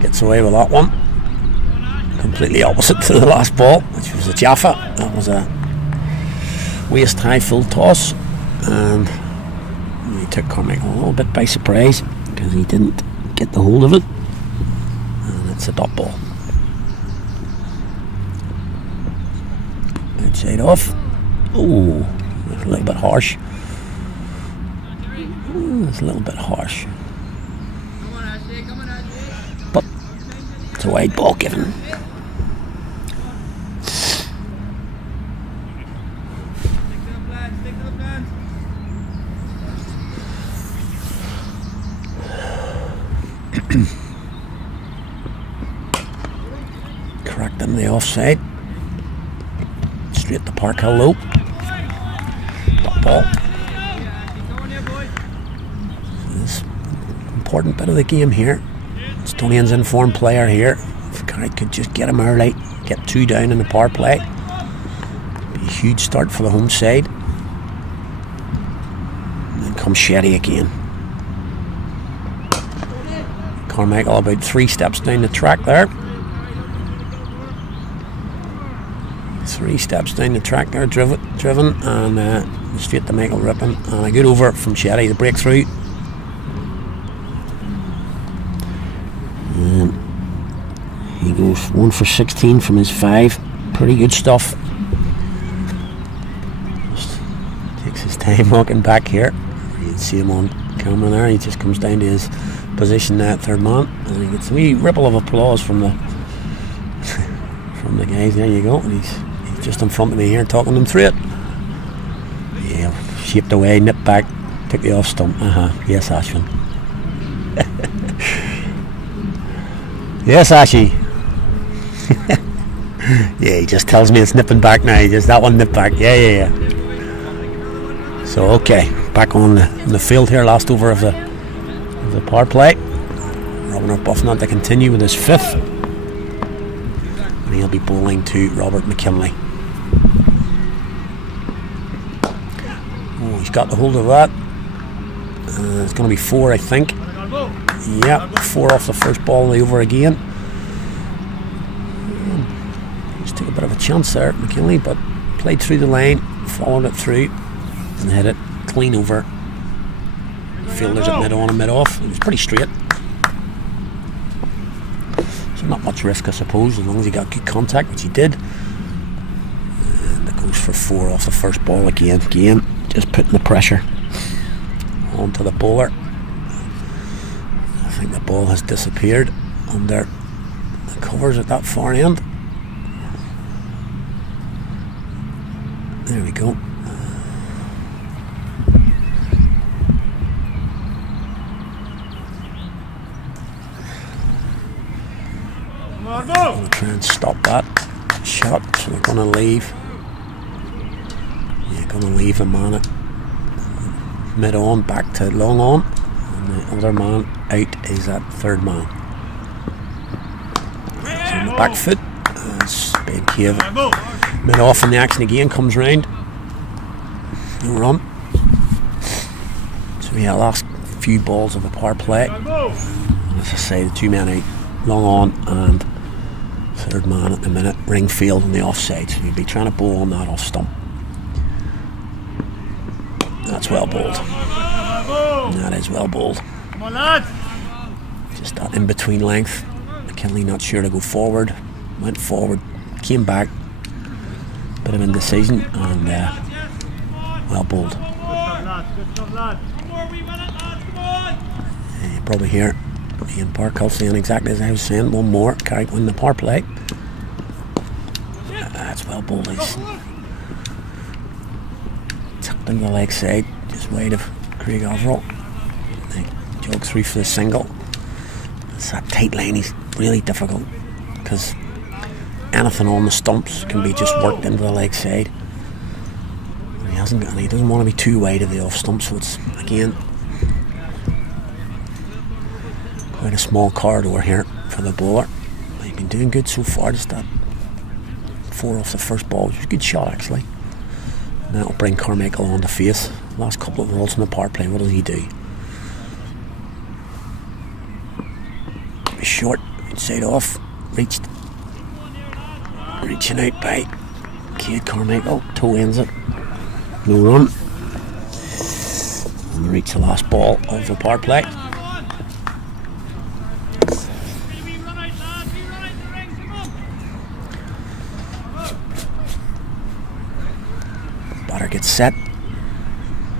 Gets away with that one. Completely opposite to the last ball, which was a Jaffa. That was a waist high full toss, and he took Carmichael a little bit by surprise because he didn't get the hold of it, and it's a dot ball. Outside off. Oh, that's a little bit harsh. It's a little bit harsh. But it's a wide ball given. Cracked into the offside. Straight to Park Hill low. Dot ball. This important bit of the game here. Instonians informed player here. If Carrick could just get him early, get 2 down in the power play, be a huge start for the home side. And then comes Shetty again. Carmichael about 3 steps down the track there. 3 steps down the track there, driven, and straight to Michael Rippon, and a good over from Shetty, the breakthrough. And he goes 1 for 16 from his 5. Pretty good stuff. Just takes his time walking back here. You can see him on camera there. He just comes down to his position there at third man, and he gets a wee ripple of applause from the from the guys. There you go. And he's just in front of me here, talking them through it. Yeah, shaped away, nipped back, took the off stump. Yes, Ashwin. Yes, Ashy. Yeah, he just tells me it's nipping back now. Just that one nipped back. Yeah. So okay, back on the field here. Last over of the power play. Robin Arbuthnot to continue with his 5th, and he'll be bowling to Robert McKinley. Oh, he's got the hold of that. It's going to be 4, I think. Yeah, 4 off the first ball of the over again. Just took a bit of a chance there, McKinley, but played through the line, followed it through, and hit it clean over. Fielders at mid on and mid off. It was pretty straight. So not much risk, I suppose, as long as he got good contact, which he did. And it goes for 4 off the first ball again. Again, just putting the pressure onto the bowler. I think the ball has disappeared under the covers at that far end. There we go. I'm going to try and stop that shot, so they're going to leave. Yeah, going to leave the man at mid on back to long on, and the other man out is at third man. So on the back foot, as Big Cave mid off in the action again, comes round. No run. So yeah, last few balls of the power play. And as I say, the 2 men out, long on and third man at the minute, ring field on the offside, so you'd be trying to bowl on that off stump. That's well bowled. That is well bowled. Come on, lad. Just that in between length. McKinley not sure to go forward. Went forward, came back, bit of indecision, and well bowled. You probably hear Ian Parkhill saying exactly as I was saying. One more, Carrick win the power play. That's well bowled. He's tucked into the leg side, just wide of Craig Overall. They jog through for the single. It's that tight line is really difficult because anything on the stumps can be just worked into the leg side. And he doesn't want to be too wide of the off stump, so it's again quite a small corridor here for the bowler. He's been doing good so far. Just that 4 off the first ball, which was a good shot actually. And that'll bring Carmichael on the face. Last couple of rolls in the power play, what does he do? Short, inside off, reaching out by Cade Carmichael, toe ends it, no run. And we reach the last ball of the power play. Batter gets set,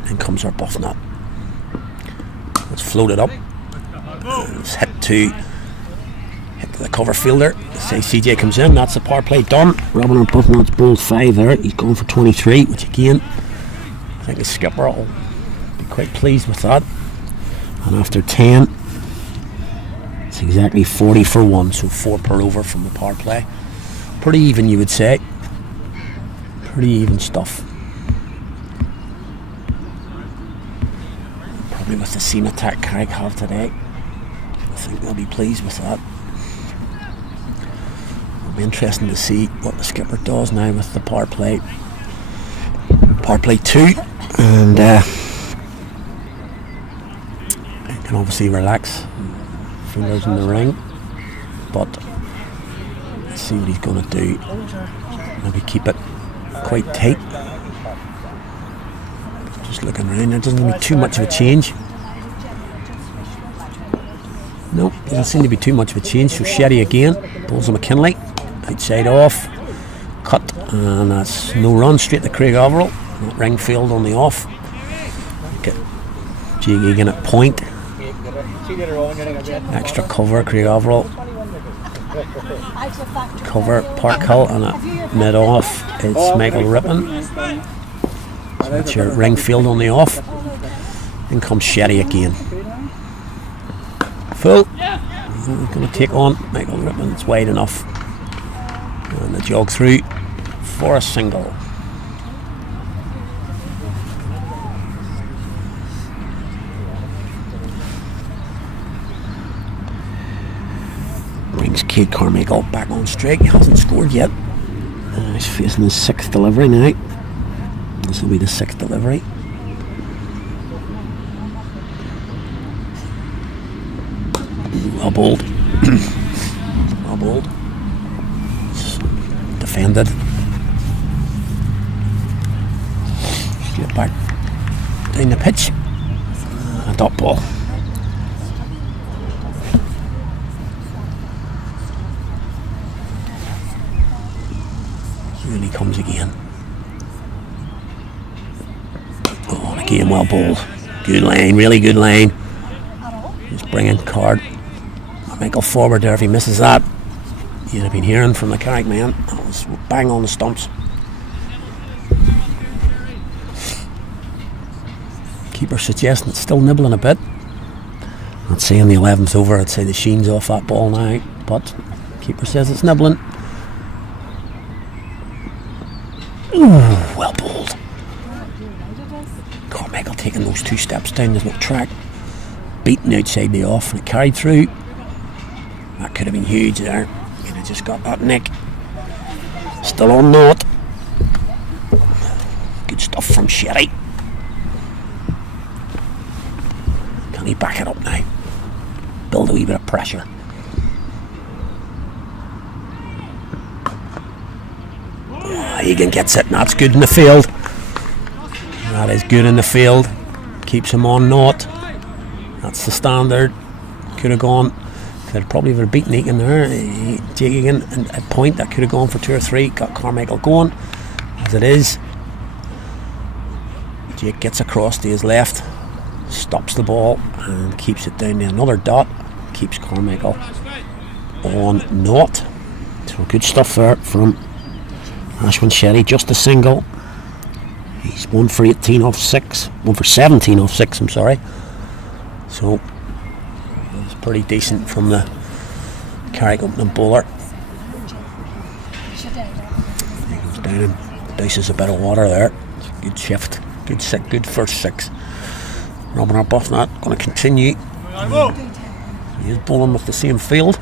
and comes our buff nut. It's floated up, and it's hit to the cover fielder. Say CJ comes in, that's the power play done. Robin Arbuthnot's bowled 5 there. He's gone for 23, which again, I think the skipper will be quite pleased with that. And after 10, it's exactly 40 for 1, so 4 per over from the power play. Pretty even, you would say. Pretty even stuff. Probably with the seam attack Carrick have today, I think they'll be pleased with that. It'll be interesting to see what the skipper does now with the power play 2, and he can obviously relax fingers in the ring, but let's see what he's going to do. Maybe keep it quite tight. Just looking around, there doesn't seem to be too much of a change. Nope, doesn't seem to be too much of a change. So Shetty again, bowls a McKinley, outside off, cut, and that's no run, straight to Craig Overall. Ringfield on the off. Get Jake Egan at point. Extra cover, Craig Overall. Cover, Parkhill, and at mid off, it's Michael Rippon. So that's your Ringfield on the off. In comes Shetty again. Full. Going to take on Michael Rippon. It's wide enough. And the jog through for a single. Brings Cade Carmichael back on strike. He hasn't scored yet. He's facing his 6th delivery now. This will be the 6th delivery. Well bowled. Well bowled. Defended. Straight back down the pitch. A dot ball. And he comes again. Oh, and again well bowled. Good line, really good line. Just bringing card. Michael forward there. If he misses that, you'd have been hearing from the Carrick man. That was bang on the stumps. Keeper suggesting it's still nibbling a bit. I'd say in the 11th over, I'd say the sheen's off that ball now, but keeper says it's nibbling. Ooh, well bowled. Carmichael taking those 2 steps down, there's no track. Beaten outside the off, and it carried through. That could have been huge there. Could have just got that nick. Still on knot. Good stuff from Sherry. Can he back it up now? Build a wee bit of pressure. Egan gets it, and that's good in the field. That is good in the field. Keeps him on knot. That's the standard. Could have gone. They'd probably have beaten Egan there. Jake Egan at point, that could have gone for 2 or 3. Got Carmichael going. as it is. Jake gets across to his left, stops the ball and keeps it down to another dot. Keeps Carmichael on naught. So good stuff there from Ashwin Shetty. Just a single. He's 1 for 18 off 6. 1 for 17 off 6, I'm sorry. So it's pretty decent from the Carrick opening bowler. He goes down and dices a bit of water there. Good shift. Good first 6. Robin Arbuthnot going to continue. He is bowling with the same field.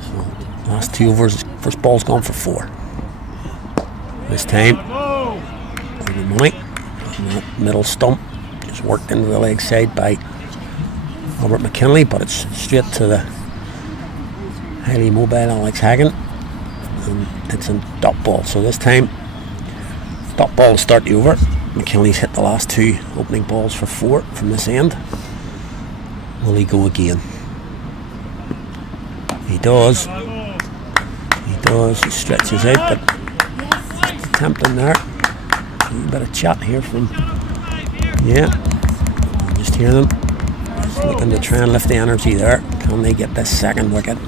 So last 2 overs, first ball's gone for 4. This time, over money. And that middle stump just worked into the leg side by Robert McKinley, but it's straight to the highly mobile Alex Hagan, and it's a dot ball. So this time, dot ball to start the over. McKinley's hit the last 2 opening balls for 4 from this end. Will he go again? He does. He does. He stretches out, but tempting there. A bit of chat here from. Yeah. Just hear them. Just looking to try and lift the energy there. Can they get this second wicket?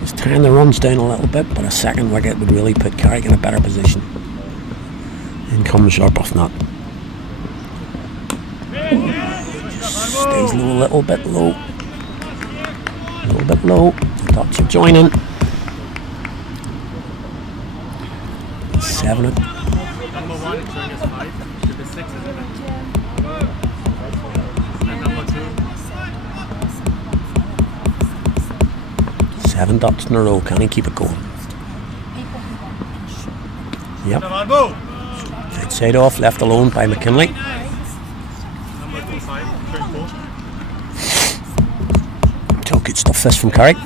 Just tying the runs down a little bit, but a second wicket would really put Carrick in a better position. In comes Arbuthnot. Just stays low, a little bit low. A little bit low. Thoughts of joining. 7 it. Number 1 showing us 5. Should be 6, isn't it? And number 2. 7 dots in a row. Can he keep it going? Yep. Outside off, left alone by McKinley. Number 2, 5. Showing 4. So good stuff this from Carrick.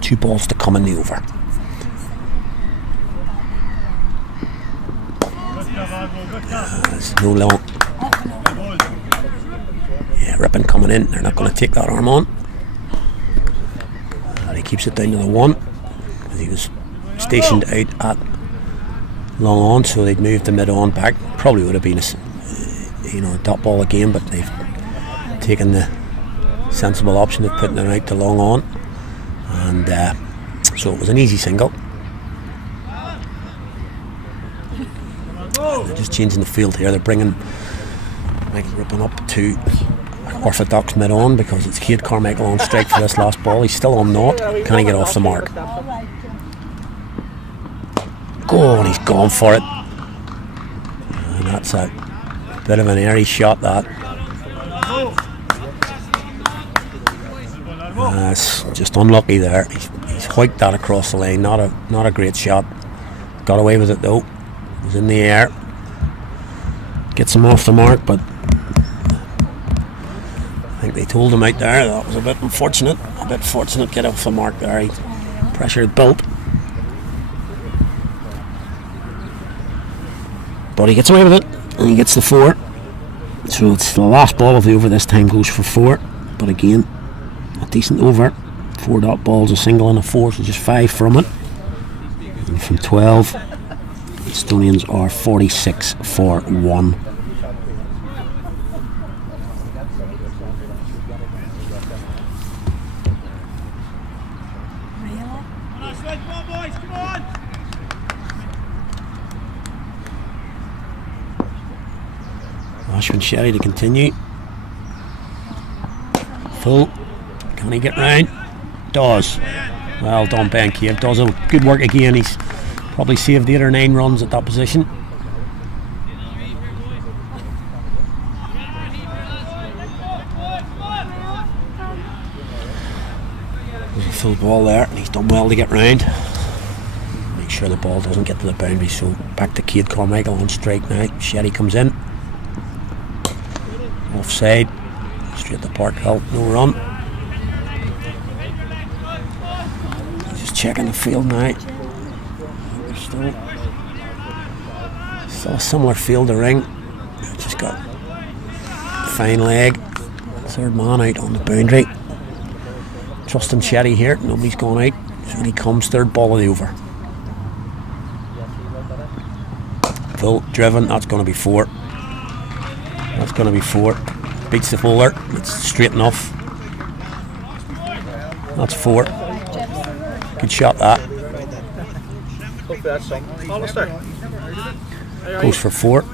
Two balls to come in the over. There's no long. Yeah, ripping coming in. They're not going to take that arm on. And he keeps it down to the 1. He was stationed out at long on, so they'd moved the mid on back. Probably would have been a dot ball again, but they've taken the sensible option of putting it out to long on. And so it was an easy single. And they're just changing the field here. They're bringing Michael Rippon up to orthodox mid on because it's Kate Carmichael on strike for this last ball. He's still on naught. Can he get off the mark? Go, and he's gone for it. And that's a bit of an airy shot, that. It's just unlucky there. He's hoiked that across the lane. Not a great shot. Got away with it though. It was in the air. Gets him off the mark, but I think they told him out there. That was a bit unfortunate. A bit fortunate get off the mark there. Pressure built. But he gets away with it. And he gets the 4. So it's the last ball of the over this time goes for 4. But again, a decent over. 4 dot balls, a single and a 4, so just 5 from it. And from 12, Instonians are 46 for 1. Ashwin Shetty to continue. Full. Can he get round? Does. Well done, Ben Cave. Does a good work again. He's probably saved 8 or 9 runs at that position. There's a full ball there, and he's done well to get round. Make sure the ball doesn't get to the boundary. So back to Kate Carmichael on strike now. Shetty comes in. Offside. Straight to Park Hill. No run. Just checking the field now. There's still a similar field to ring. Just got fine leg. Third man out on the boundary. Trusting Shetty here. Nobody's gone out. So when he comes, third ball of the over. Full driven. That's going to be 4. That's going to be 4. Beats the bowler. It's straight enough. That's 4. Good shot that. Goes for 4.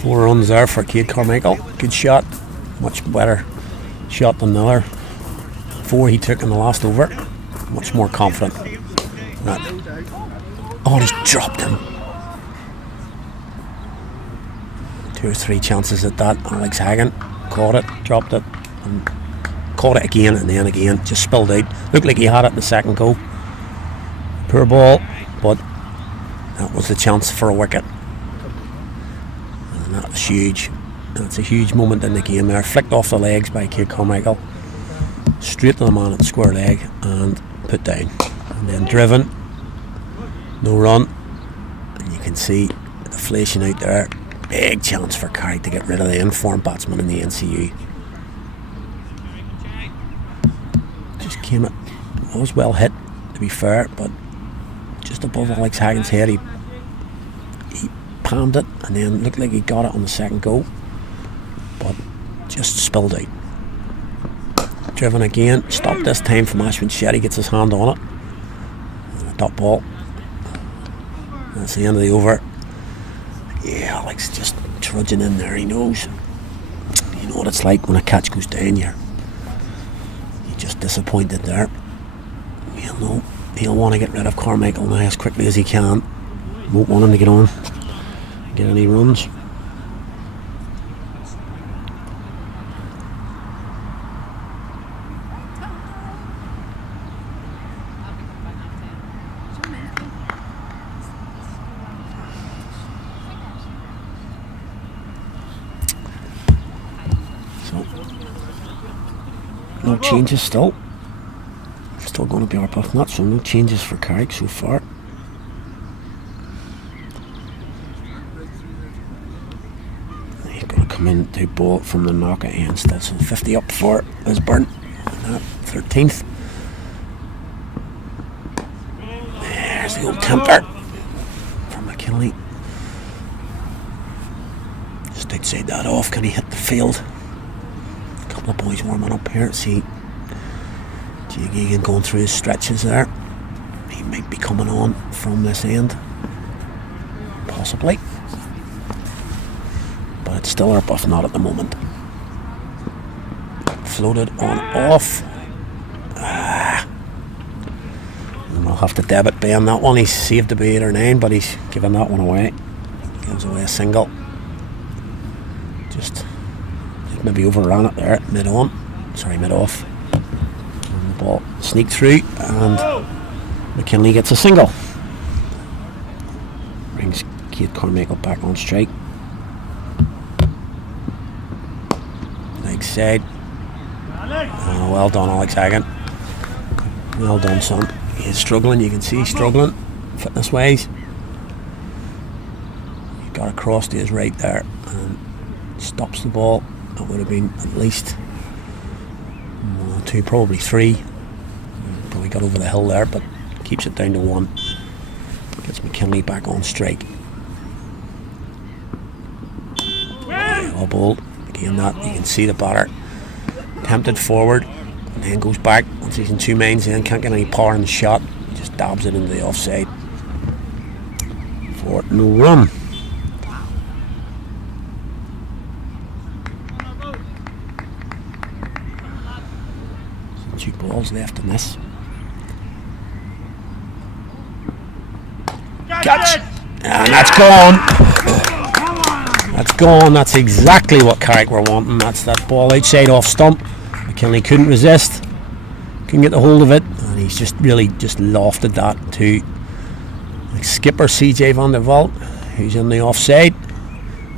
4 runs there for Kate Carmichael. Good shot. Much better shot than the other 4 he took in the last over. Much more confident. That. Oh, he's dropped him. 2 or 3 chances at that. Alex Hagan caught it, dropped it, and caught it again, and then again. Just spilled out. Looked like he had it in the second go. Poor ball, but that was the chance for a wicket. And that was huge. That's a huge moment in the game there. Flicked off the legs by Kate Carmichael. Straight to the man at square leg and put down. And then driven. No run. And you can see the deflation out there. Big chance for Carrick to get rid of the informed batsman in the NCU. Just came it. Was well hit, to be fair, but just above Alex Hagan's head, he palmed it, and then looked like he got it on the second go, but just spilled out. Driven again, stopped this time from Ashwin Shetty, gets his hand on it. And a dot ball. That's the end of the over. Yeah, Alex just trudging in there, he knows. You know what it's like when a catch goes down, you're just disappointed there. He'll know. He'll want to get rid of Carmichael now as quickly as he can. Won't want him to get on, get any runs. So, no changes still. Still going to be our buff nut, so no changes for Carrick so far. He's going to come in to bowl from the knock at end still, so 50 up for Lisburn. 13th. There's the old temper from McKinley. Just outside that off, can he hit the field? A couple of boys warming up here. See Egan going through his stretches there. He might be coming on from this end, possibly, but it's still our buff not at the moment. Floated on off. And we'll have to debit Ben that one. He's saved to be 8 or 9, but he's given that one away. Gives away a single. Just maybe overran it there mid off. Ball sneaked through and McKinley gets a single. Brings Kate Carmichael back on strike. Like said, well done Alex Hagan. Well done son. He's struggling, you can see he's struggling fitness wise. He got across to his right there and stops the ball. That would have been at least 2, probably 3. Probably got over the hill there, but keeps it down to 1. Gets McKinley back on strike. All bowled. Again, that you can see the batter tempted forward and then goes back. Once he's in 2 minds, then can't get any power in the shot. Just dabs it into the offside for no run. Balls left in this. Catch! And that's gone. That's gone. That's exactly what Carrick were wanting. That's that ball outside off stump. McKinley couldn't resist. Couldn't get the hold of it. And he's just really just lofted that to skipper CJ van der Walt, who's in the offside.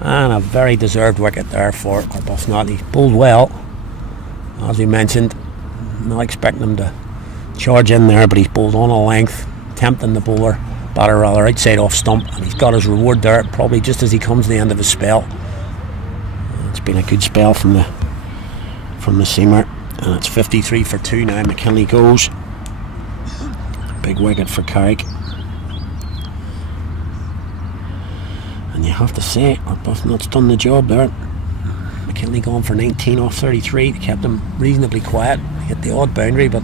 And a very deserved wicket there for Arbuthnot. He bowled well, as we mentioned. Not expecting him to charge in there, but he's bowled on a length, tempting the bowler batter rather, outside off stump, and he's got his reward there, probably just as he comes to the end of his spell. It's been a good spell from the seamer, and it's 53 for 2 now. McKinley goes. Big wicket for Carrick. And you have to say, Arbuthnot's done the job there. McKinley gone for 19 off 33. They kept him reasonably quiet. Hit the odd boundary, but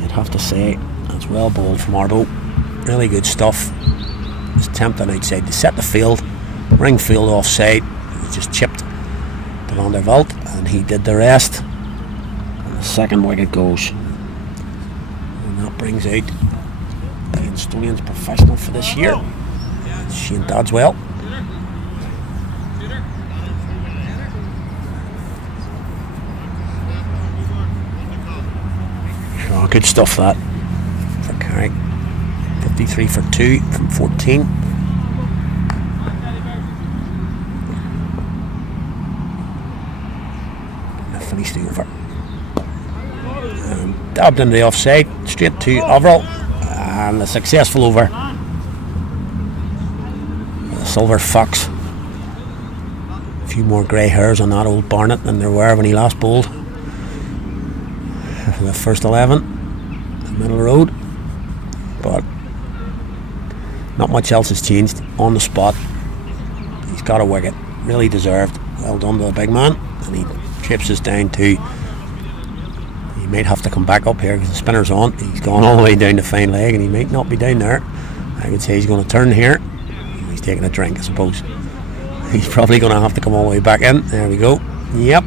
you'd have to say that's well bowled from Arbo. Really good stuff. He's tempting outside to set the field. Ring field offside. He just chipped to Van der Walt, and he did the rest. And the second wicket goes. And that brings out the Instonians professional for this year, Shane Dadswell. Oh, good stuff that for Carrick. 53 for 2 from 14. And finished the over. Dabbed into the offside, straight to Overall, and a successful over. The Silver Fox. A few more grey hairs on that old Barnett than there were when he last bowled. The first 11, the middle road, but not much else has changed. On the spot, he's got a wicket, really deserved. Well done to the big man, and he trips us down to. He might have to come back up here because the spinner's on. He's gone all the way down to fine leg, and he might not be down there. I would say he's going to turn here. He's taking a drink, I suppose. He's probably going to have to come all the way back in. There we go. Yep.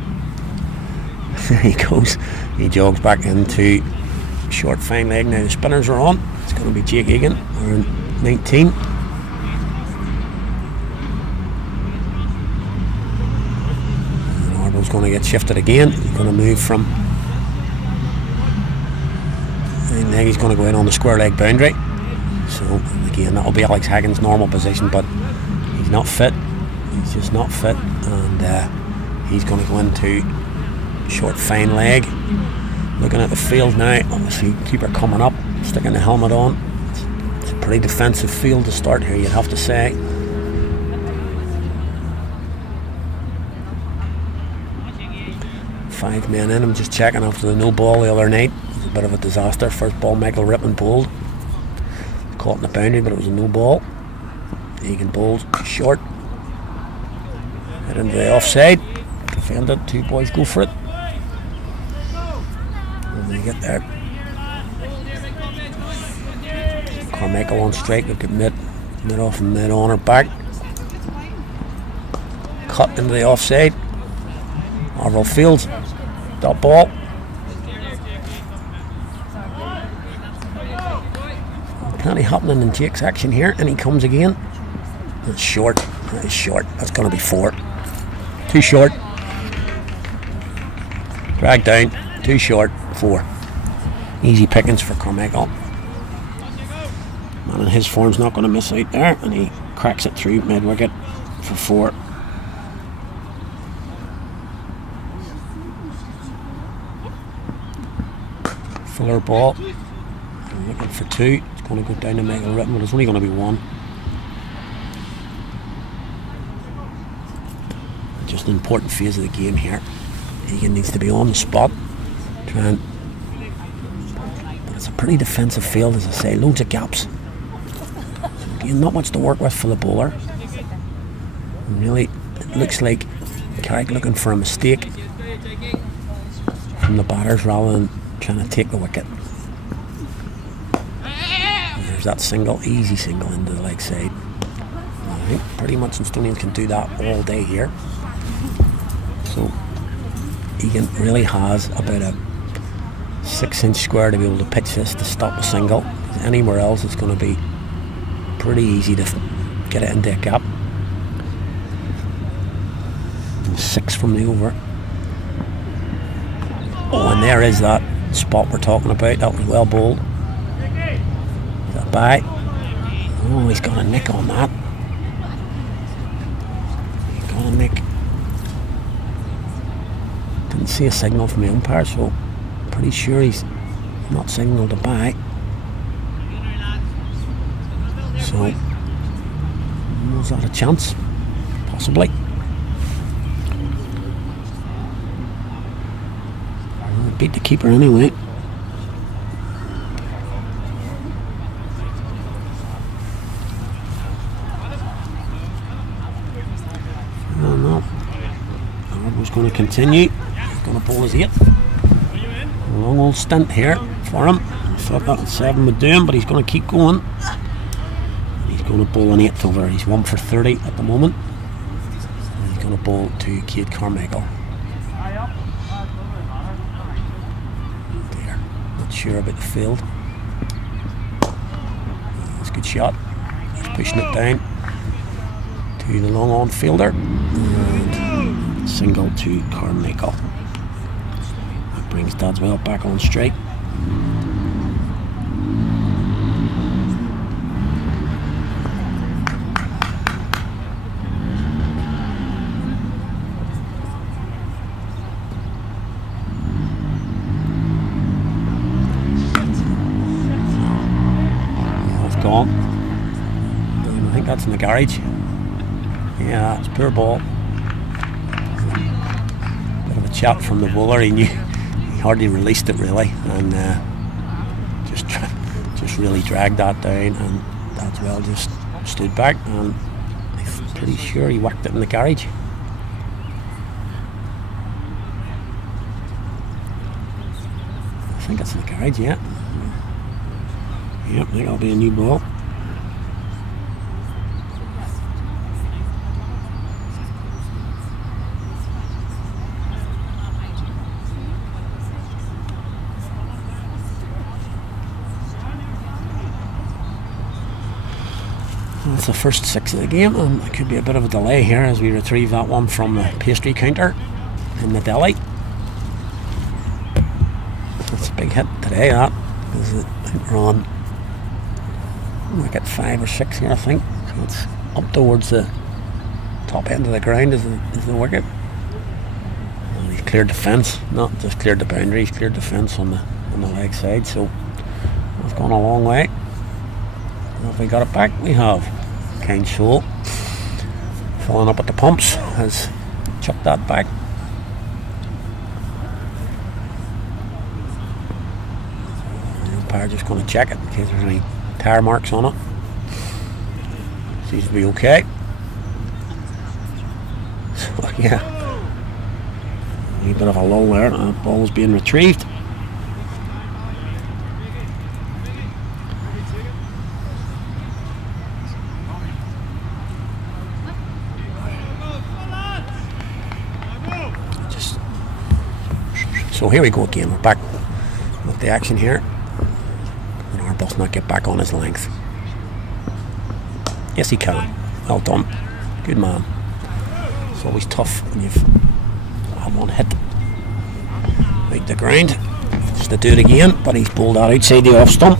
There he goes. He jogs back into short fine leg. Now the spinners are on. It's going to be Jake Egan, around 19. And Arbo's going to get shifted again. He's going to move from fine leg. He's going to go in on the square leg boundary. So again, that'll be Alex Haggins' normal position, but he's not fit. He's just not fit, and he's going to go into short fine leg. Looking at the field now, obviously keeper coming up, sticking the helmet on. It's a pretty defensive field to start here, you'd have to say. Five men in. I'm just checking after the no ball the other night. It was a bit of a disaster. First ball Michael Rippon bowled, caught in the boundary, but it was a no ball. Egan bowls short, head into the offside, defended. Two boys go for it. They get there. Carmichael on strike. Look at mid off and mid on or back. Cut into the offside. Orville Fields. Dot ball. Plenty happening in Jake's action here, and he comes again. That's short. That is short. That's going to be 4. Too short. Drag down. Too short. 4. Easy pickings for Carmichael. Man in his form's not going to miss out there, and he cracks it through mid wicket for 4. Fuller ball. Looking for 2. It's going to go down to Michael Rippon, but it's only going to be 1. Just an important phase of the game here. Egan needs to be on the spot. But it's a pretty defensive field, as I say, loads of gaps. So again, not much to work with for the bowler. And really, it looks like Carrick looking for a mistake from the batters rather than trying to take the wicket. And there's that single, easy single into the leg side. I think pretty much Instonians can do that all day here. So Egan really has about a 6-inch square to be able to pitch this to stop a single. Anywhere else it's going to be pretty easy to get it into a gap. And 6 from the over. Oh, and there is that spot we're talking about. That was well bowled. Is that by? Oh, he's got a nick on that. He's got a nick. Didn't see a signal from the umpire, so pretty sure he's not signalled to buy. So, was that a chance? Possibly. Beat the keeper anyway. Oh no. Arbo's going to continue. He's going to bowl his 8th. A long old stint here for him. I thought that 7 would do him, but he's going to keep going. He's going to bowl an 8th over. He's 1 for 30 at the moment. And he's going to bowl to Kate Carmichael. Not sure about the field. That's a good shot. He's pushing it down to the long on fielder. And single to Carmichael. That brings Dadswell back on straight. Gone. I think that's in the garage. Yeah, it's poor ball. Bit of a chat from the bowler. He knew he hardly released it really, and just really dragged that down, and Dadswell just stood back, and I'm pretty sure he whacked it in the garage. I think it's in the garage, yeah. Yep, I think that'll be a new ball. That's the first 6 of the game, and it could be a bit of a delay here as we retrieve that one from the pastry counter in the deli. That's a big hit today, that, because I think we're on like at 5 or 6 here, I think. So it's up towards the top end of the ground is the wicket. And he's cleared the fence, not just cleared the boundary, he's cleared the fence on the leg side, so that's gone a long way. Have we got it back? We have. Kind soul filling up at the pumps has chucked that back. The umpire just going to check it in case there's any tire marks on it. Seems to be okay. So yeah, a wee bit of a lull there. The ball's being retrieved. So here we go again. We're back with the action here. And Arbuthnot not get back on his length. Yes, he can. Well done. Good man. It's always tough when you've had one hit right the ground. Just to do it again, but he's bowled that outside the off stump.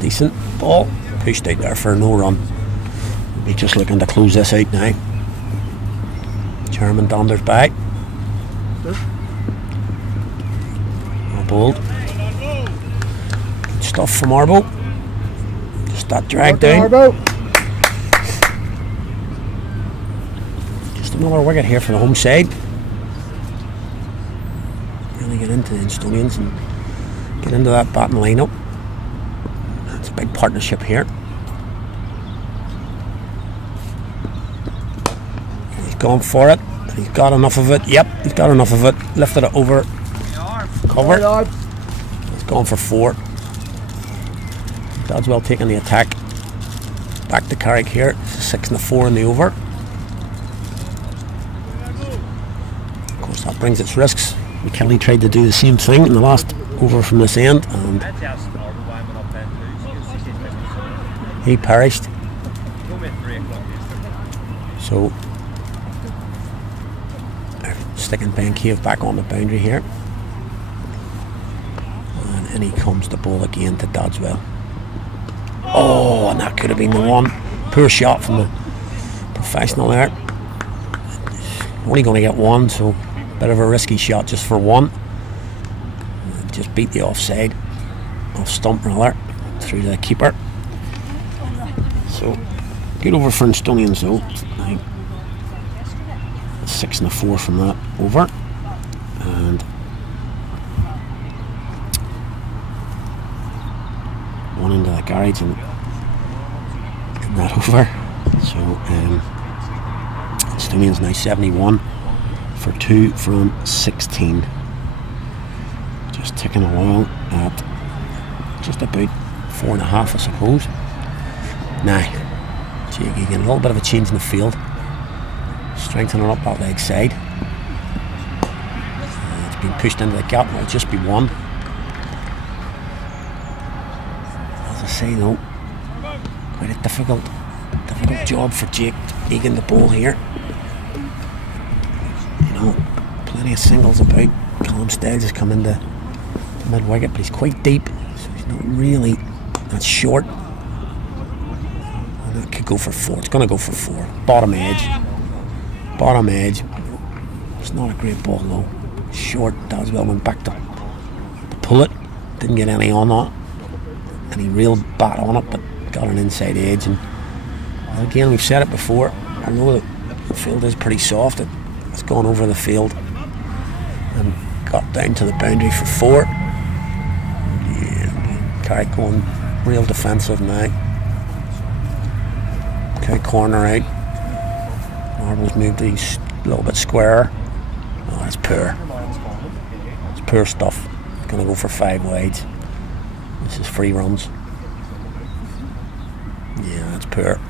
Decent ball. Pushed out there for a no run. We'll be just looking to close this out now. Chairman Dander's back. Bowled. Good stuff from Arbo. Just that drag down. Just another wicket here for the home side. Really get into the Instonians and get into that batting lineup. It's a big partnership here. He's gone for it. He's got enough of it. Yep, he's got enough of it. Lifted it over. Cover. It's gone for 4. Dadswell taking the attack. Back to Carrick here. 6 and a 4 in the over. Of course, that brings its risks. McKinley tried to do the same thing in the last over from this end, and he perished. So, sticking Ben Cave back on the boundary here. And he comes the ball again to Dadswell. Oh, and that could have been the one. Poor shot from the professional there. Only going to get one, so a bit of a risky shot just for one. Just beat the offside. Off stump rather. Through the keeper. So good over for Instonians though. 6 and a 4 from that over, and one into the garage and that over. So Instonians now 71 for 2 from 16. Just ticking along at just about 4.5, I suppose. Now, you get a little bit of a change in the field. Strengthening up that leg side. It's been pushed into the gap, and it'll just be one. As I say though, quite a difficult job for Jake taking the ball here. You know, plenty of singles about. Callum Styles has come into the mid wicket, but he's quite deep, so he's not really that short. And that could go for 4. It's going to go for 4. Bottom edge. It's not a great ball though. Short. Daswell went back to pull it. Didn't get any on that. Any real bat on it, but got an inside edge. And again, we've said it before. I know that the field is pretty soft. It's gone over the field and got down to the boundary for 4. Yeah, Carrick going real defensive now. Okay, corner out. Marble's moved these a little bit squarer. Oh, that's poor. It's poor stuff. It's going to go for 5 wides. This is free runs. Yeah, that's poor.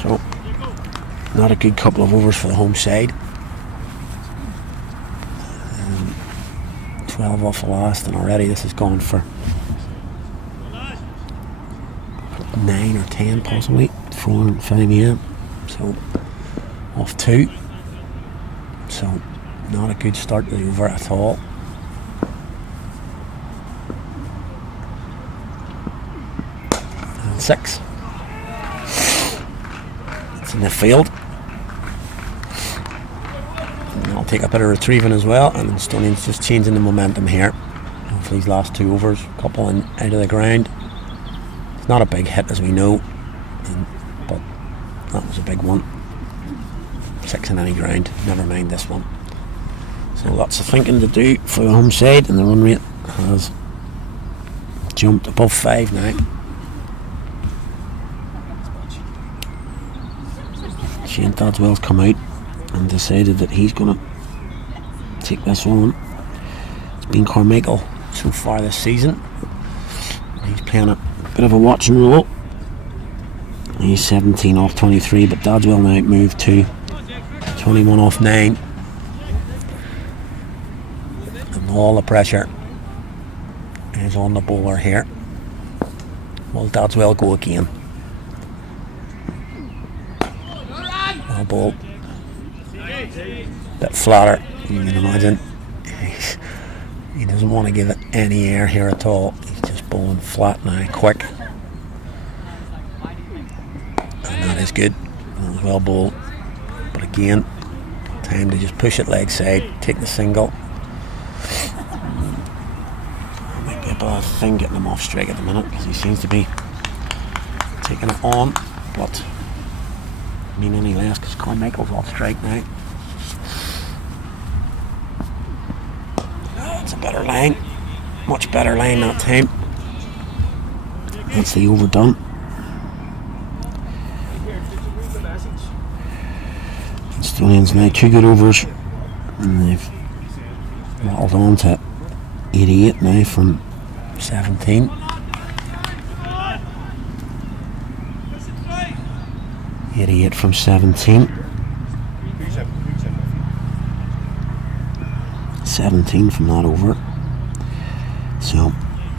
So, not a good couple of overs for the home side. 12 off the last, and already this has gone for 9 or 10 possibly, 4 and 5 a.m. So off 2. So not a good start to the over at all. And 6. It's in the field. And I'll take a bit of retrieving as well, and then Instonians just changing the momentum here. For these last 2 overs, a couple in out of the ground. Not a big hit as we know, but that was a big one. 6 in any ground, never mind this one. So lots of thinking to do for the home side, and the run rate has jumped above 5 now. Shane Dadswell's come out and decided that he's going to take this on. It's been Carmichael so far this season. He's playing a bit of a watching role. He's 17 off 23, but Dadswell now moved to 21 off 9. And all the pressure is on the bowler here. Will Dadswell go again? Well ball. Bit flatter, you can imagine. He doesn't want to give it any air here at all. He's just bowling flat now, quick. And that is good. That was well bowled. But again, time to just push it leg side, take the single. Might be a bad thing getting him off strike at the minute, because he seems to be taking it on. But I mean any less, because Carmichael's off strike now. It's a better line, much better line that time. That's the overdone. Instonians now 2 good overs, and they've rattled on to 88 now from 17. 88 from 17. 17 from that over. So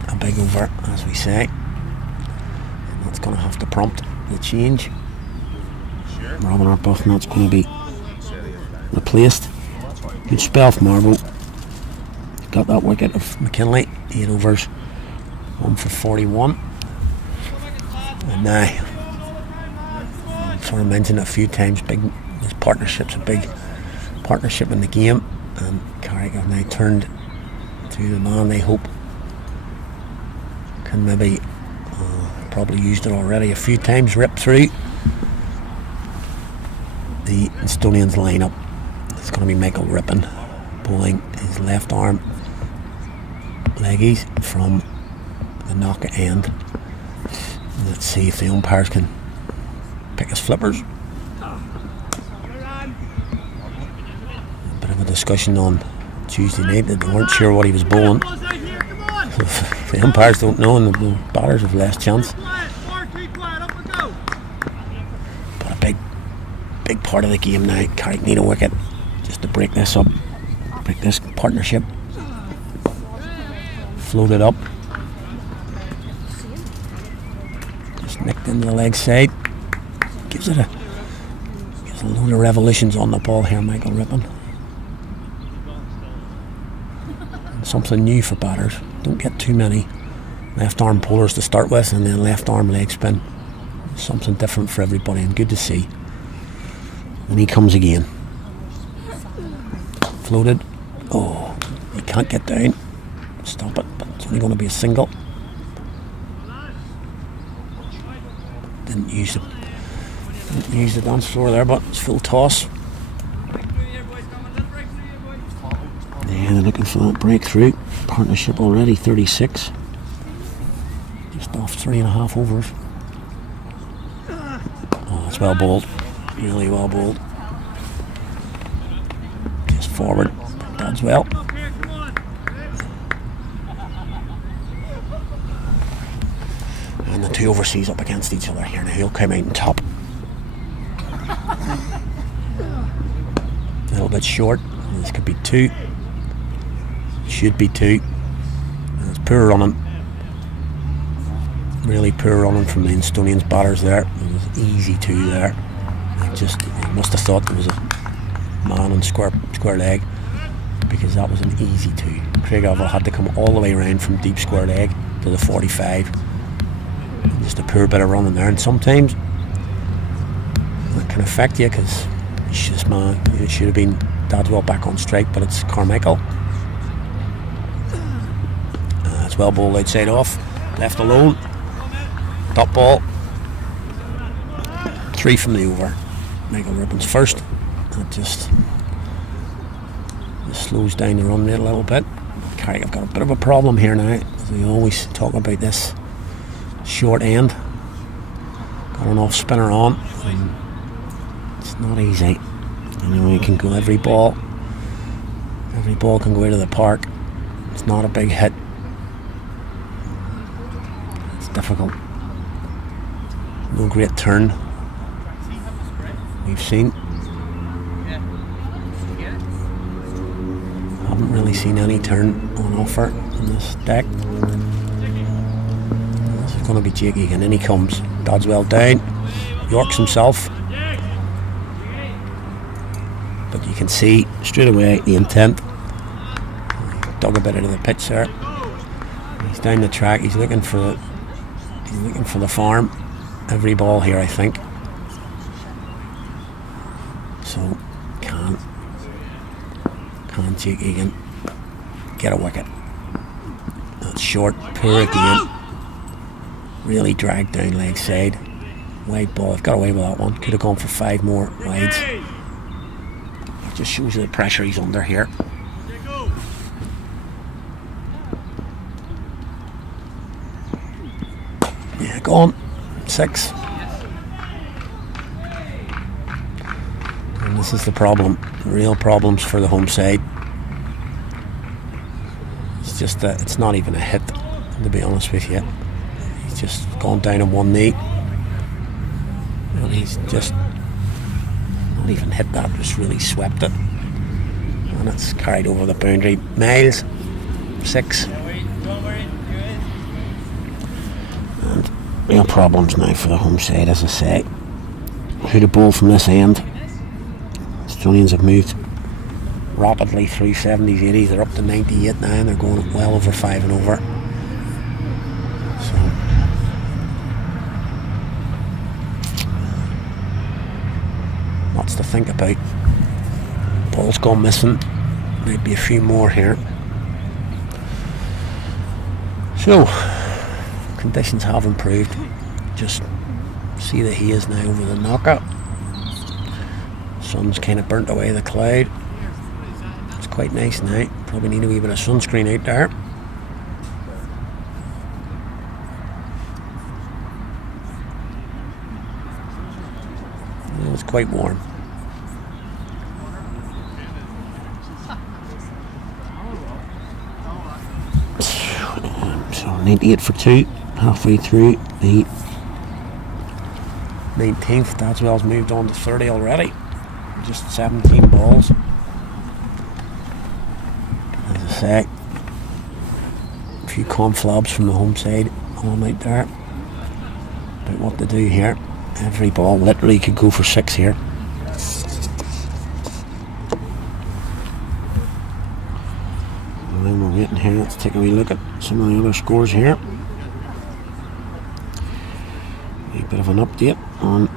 a big over, as we say. And that's going to have to prompt the change. Robin Arbuthnot's going to be replaced. Good spell from Marble. Got that wicket of McKinley. 8 overs, 1 for 41. And now, I've sort of mentioned it a few times, this partnership's a big partnership in the game, and Carrick have now turned to the man they hope can maybe, probably used it already a few times, rip through the Instonians lineup. It's going to be Michael Rippon pulling his left arm leggies from the knock end. Let's see if the umpires can pick his flippers. A bit of a discussion on Tuesday night that they weren't sure what he was bowling. The umpires don't know and the batters have less chance. But a big part of the game now. Carrick need a wicket just to break this up, break this partnership. Floated up. Just nicked into the leg side. Gives a load of revolutions on the ball here, Michael Rippon. Something new for batters. Don't get too many left arm pullers to start with and then left arm leg spin. Something different for everybody and good to see. And he comes again. Floated. Oh, he can't get down. Stop it, but it's only going to be a single. Didn't use the dance floor there, but it's full toss. Yeah, they're looking for that breakthrough. Partnership already 36. Just off 3.5 overs. Oh, that's well bowled. Really well bowled. Just forward. That's well. And the two overseas up against each other here now. He'll come out on top. A little bit short. This could be 2. Should be 2. It's poor running. Really poor running from the Instonians batters there. It was easy 2 there. He must have thought there was a man on square leg, because that was an easy 2. Craig Averill had to come all the way around from deep square leg to the 45. Just a poor bit of running there, and sometimes that can affect you, because this man, it should have been Dadswell back on strike, but it's Carmichael. It's well bowled outside off, left alone, top ball, 3 from the over. Michael Rippon's first. That just slows down the run rate a little bit. Carrick have got a bit of a problem here now. We always talk about this short end. Got an off spinner on. And it's not easy. You can go every ball can go out of the park. It's not a big hit. It's difficult. No great turn we've seen. Haven't really seen any turn on offer in this deck. This is going to be Jake Egan. In he comes. Dadswell down. Yorks himself. But you can see straight away the intent. Dug a bit out of the pitch there. He's down the track. He's looking for the farm. Every ball here, I think. So can Jake Egan get a wicket? That's short, poor again. Really dragged down leg side. Wide ball. I've got away with that one. Could have gone for 5 more wides. It just shows you the pressure he's under here. Yeah, go on. 6. And this is the problem. Real problems for the home side. It's just that it's not even a hit, to be honest with you. He's just gone down on one knee. And he's just not even hit that, just really swept it. And it's carried over the boundary. Miles, 6. And real problems now for the home side, as I say. Who to bowl from this end? Instonians have moved rapidly through 70s, 80s. They're up to 98 now, and they're going well over 5 and over. So lots to think about. Ball's gone missing. Might be a few more here. So, conditions have improved. Just see the haze now over the knockout. Sun's kind of burnt away the cloud. It's quite nice now. Probably need a wee bit of sunscreen out there. It's quite warm. So 98 for 2, halfway through the 19th. Dadswell's moved on to 30 already. Just 17 balls. As I say, a few conflabs from the home side on out there about what to do here. Every ball literally could go for 6 here. And then we're waiting here. Let's take a wee look at some of the other scores here. A bit of an update on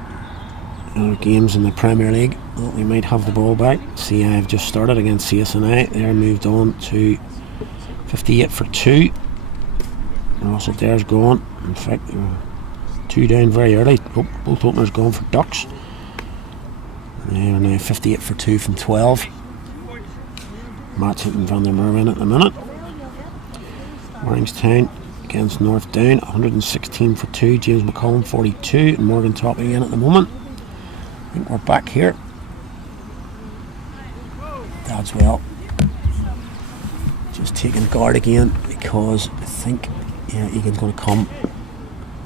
other games in the Premier League. Well, we might have the ball back. CI have just started against CSNI. They're moved on to 58 for 2. Ross Adair's gone. In fact, they were 2 down very early. Oh, both openers gone for ducks. They are now 58 for 2 from 12. Matt's hitting Van der Merwe at the minute. Warringstown against North Down, 116 for 2. James McCollum 42, and Morgan topping in at the moment. I think we're back here. Dadswell just taking guard again because I think Egan's going to come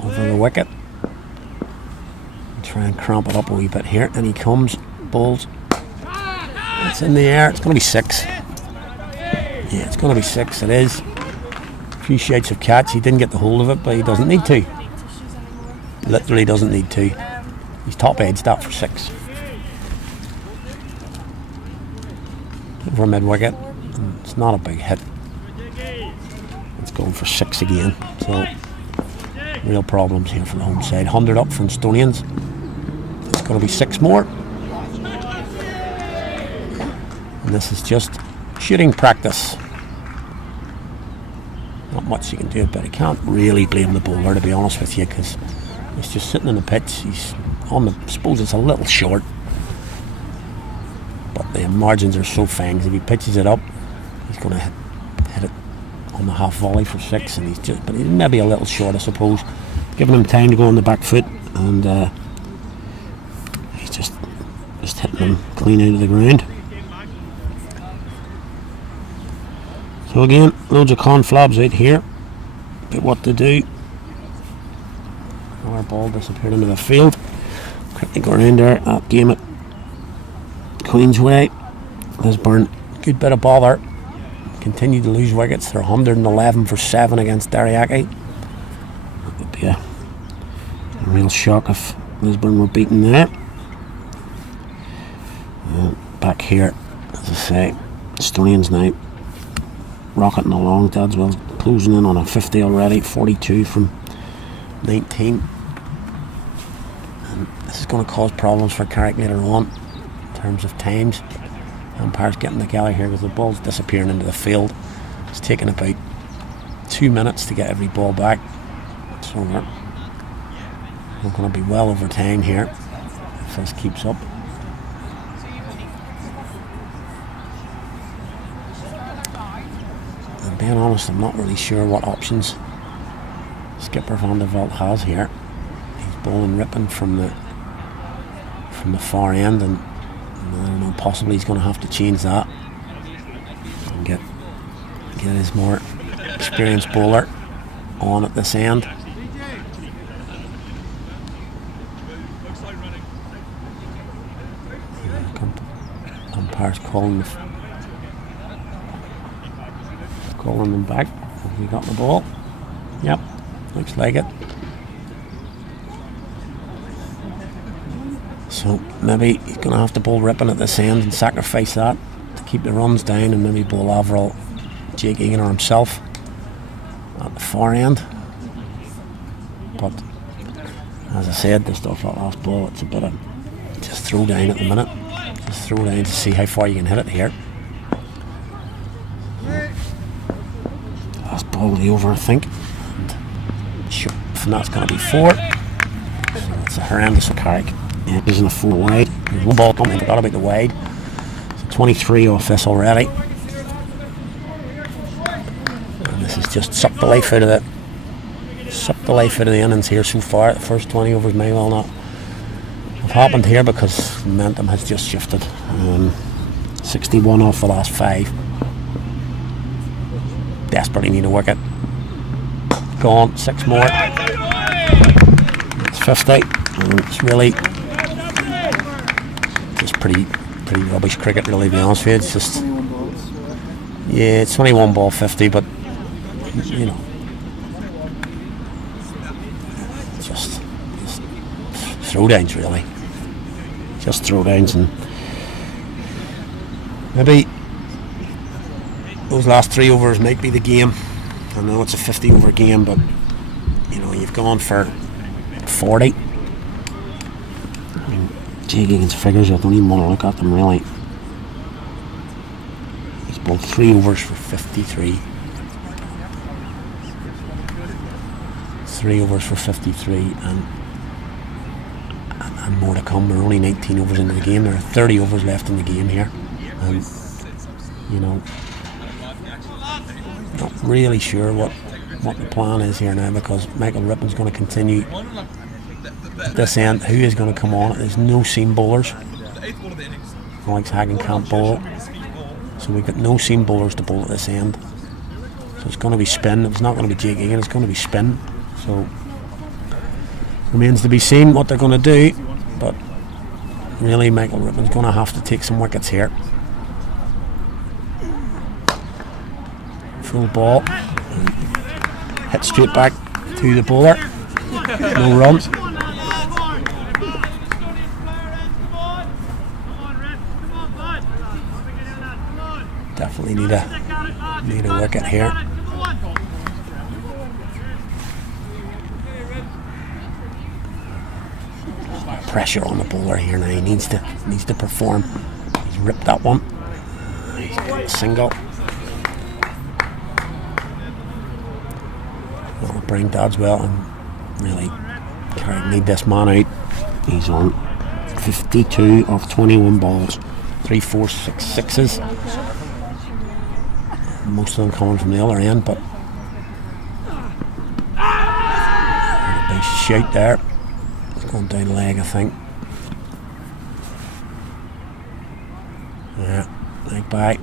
over the wicket and try and cramp it up a wee bit here, and he comes, bowls, it's in the air. It's going to be 6. Yeah, it's going to be 6. It is. A few shades of catch. He didn't get the hold of it, but he doesn't need to. Literally doesn't need to. He's top edged that for 6. Over mid wicket. It's not a big hit. It's going for 6 again. So real problems here for the home side. 100 up for Instonians. It's going to be 6 more. And this is just shooting practice. Not much you can do, but I can't really blame the bowler, to be honest with you, because he's just sitting in the pitch. He's on the, I suppose it's a little short, but the margins are so fine. If he pitches it up, he's going to hit it on the half volley for 6, and but he's maybe a little short, I suppose. Giving him time to go on the back foot, and he's just hitting them clean out of the ground. So again, loads of conflabs out here about what to do. Our ball disappeared into the field. Quickly go around there, that game at Queensway. Lisburn, good bit of bother. Continue to lose wickets. They're 111 for 7 against Derryaki. That would be a real shock if Lisburn were beaten there. Back here, as I say, Instonians now rocketing along. Dadswell's closing in on a 50 already, 42 from 19. And this is going to cause problems for Carrick later on in terms of times. Umpires getting together here because the ball's disappearing into the field. It's taking about 2 minutes to get every ball back. So we're going to be well over time here if this keeps up. Being honest, I'm not really sure what options skipper Van der Veld has here. He's bowling ripping from the far end, and I don't know, possibly he's going to have to change that and get his more experienced bowler on at this end. Umpire's calling them back. Have we got the ball? Yep, looks like it. So maybe he's going to have to bowl ripping at this end and sacrifice that to keep the runs down, and maybe bowl Averell, Jake Egan or himself at the far end. But as I said, this stuff that last ball, it's a bit of just throw down at the minute. Just throw down to see how far you can hit it here. Last ball of the over, I think. and that's going to be 4. So it's a horrendous Carrick. Yeah, it isn't a 4 wide. There's one ball coming, forgot about the wide. So 23 off this already. And this is just sucked the life out of the innings here so far. The first 20 overs may well not have happened here because momentum has just shifted. 61 off the last 5. Desperately need to work it. Go on, 6 more. It's 50. And it's really just pretty rubbish cricket, really, to be honest with you. It's just, yeah, it's 21 ball 50, but you know, just throwdowns, really. Just throwdowns, and maybe those last 3 overs might be the game. I know it's a 50 over game, but you know, you've gone for 40. I mean, Jake Higgins' figures, I don't even want to look at them, really. He's bowled 3 overs for 53. 3 overs for 53, and more to come. We're only 19 overs into the game. There are 30 overs left in the game here. And, you know, not really sure what the plan is here now, because Michael Rippon's going to continue this end. Who is going to come on? There's no seam bowlers. Alex Hagan can't bowl, so we've got no seam bowlers to bowl at this end. So it's going to be spin. It's not going to be Jake Egan, it's going to be spin. So remains to be seen what they're going to do, but really Michael Rippon's going to have to take some wickets here. Full ball, hit straight back to the bowler. No runs. Definitely need a wicket here. Pressure on the bowler here now. He needs to perform. He's ripped that one. He's got a single. That'll bring Dadswell, and really Carrick need this man out. He's on 52 off 21 balls, 3, 4, 6 sixes. Most of them coming from the other end, but a big shout there. It's going down leg, I think. Yeah, leg back.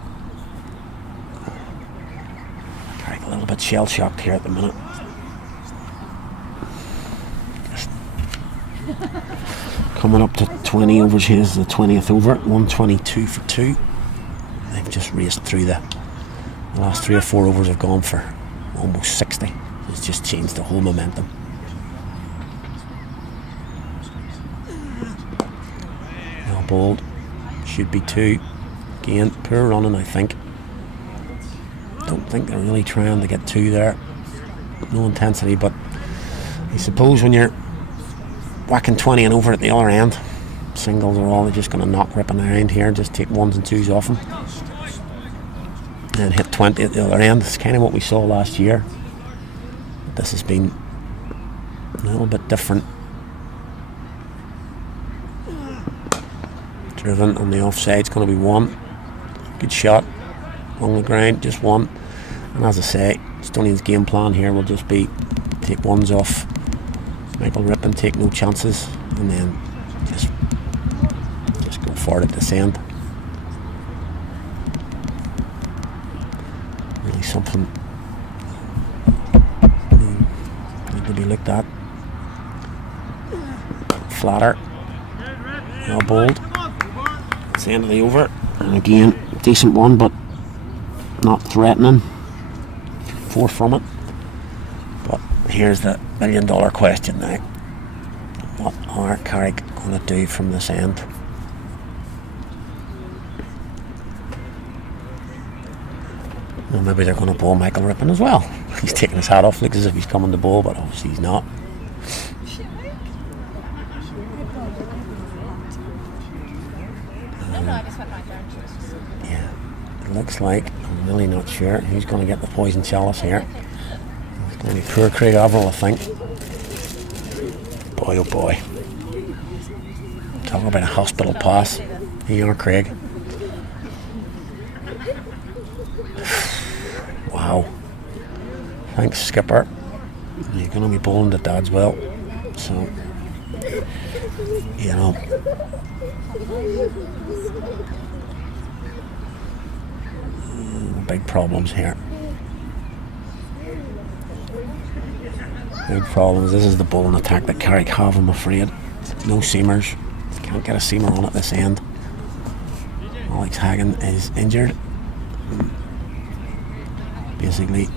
Carrick a little bit shell shocked here at the minute. Just coming up to 20 overs. Here's the 20th over. 122 for 2. They've just raced through the last 3 or 4 overs have gone for almost 60. It's just changed the whole momentum. Well bowled. Should be 2. Again, poor running, I think. Don't think they're really trying to get 2 there. No intensity, but I suppose when you're whacking 20 and over at the other end, singles are all, they're just going to knock Rippon around here, just take 1s and 2s off him. And hit 20 at the other end. It's kind of what we saw last year. But this has been a little bit different. Driven on the offside, it's going to be 1. Good shot along the ground, just 1. And as I say, Instonians' game plan here will just be take 1s off Michael Rippon, take no chances, and then just go for it at this end. Really something need to be looked at. Flatter, well bowled. It's the end of the over, and again decent one, but not threatening. 4 from it. But here's the $1 million question now: what are Carrick going to do from this end? Well, maybe they're going to bowl Michael Rippon as well. He's taking his hat off, looks as if he's coming to bowl, but obviously he's not. Yeah, it looks like, I'm really not sure who's going to get the poison chalice here. It's going to be poor Craig Averill, I think. Boy, oh boy. Talk about a hospital pass. Here you are, Craig. Wow. Thanks, skipper. You're going to be bowling to Dad's well. So, you know. Big problems here. Big problems. This is the bowling attack that Carrick have, I'm afraid. No seamers. Can't get a seamer on at this end. Alex Hagen is injured. Basically,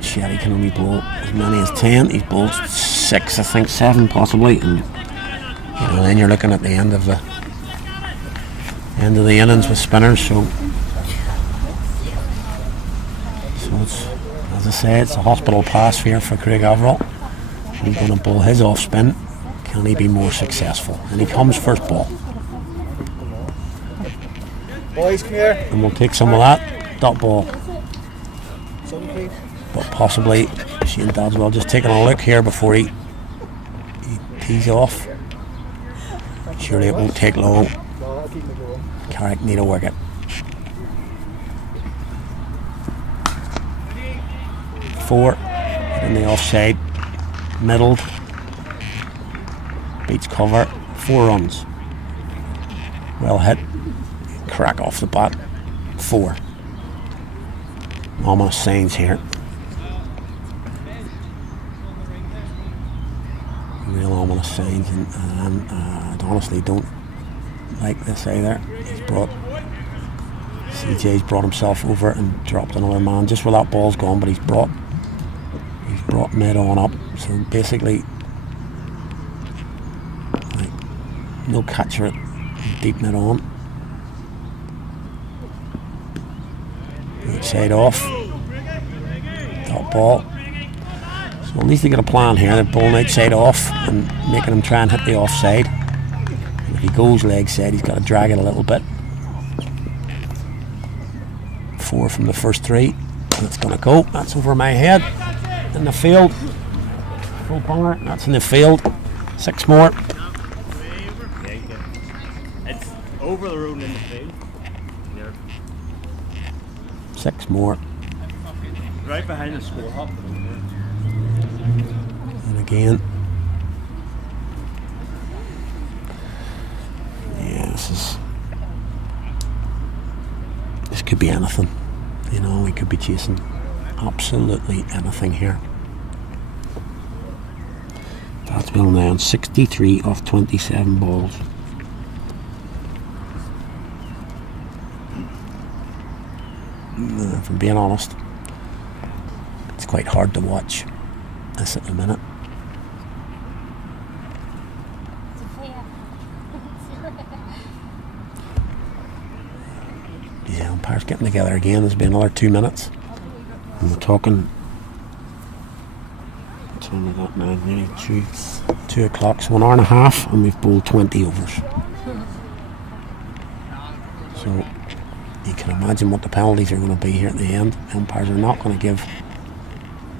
Sherry can only bowl as many as 10. He's bowled 6, I think 7 possibly. And you know, then you're looking at the end of the innings with spinners. So it's, as I say, it's a hospital pass here for Craig Averill. He's going to bowl his off spin. Can he be more successful? And he comes first ball. Boys, come here. And we'll take some of that dot ball. But possibly Shane Dadswell just taking a look here before he tees off. Surely it won't take long. Carrick need a wicket. Four in the offside, middled, beats cover, 4 runs. Well hit, crack off the bat, 4. Ominous signs here. Real ominous signs, and I honestly don't like this either. CJ's brought himself over and dropped another man just where that ball's gone, but he's brought mid on up. So basically, like, no catcher at deep mid on. Outside off. Top ball. So at least they got a plan here. They're bowling outside off and making him try and hit the offside. And if he goes leg side, he's got to drag it a little bit. 4 from the first 3. And it's going to go. That's over my head. In the field. Full bunger. That's in the field. 6 more. It's over the road in the field. 6 more. Right behind the score hop. And again. Yeah, this could be anything. You know, we could be chasing absolutely anything here. That's well now on 63 off 27 balls. If I'm being honest, it's quite hard to watch this at the minute. Yeah, umpires getting together again. There's been another 2 minutes. And we're talking, what time we got now? Nearly 2 o'clock, so 1 hour and a half, and we've bowled 20 overs. So you can imagine what the penalties are going to be here at the end. The umpires are not going to give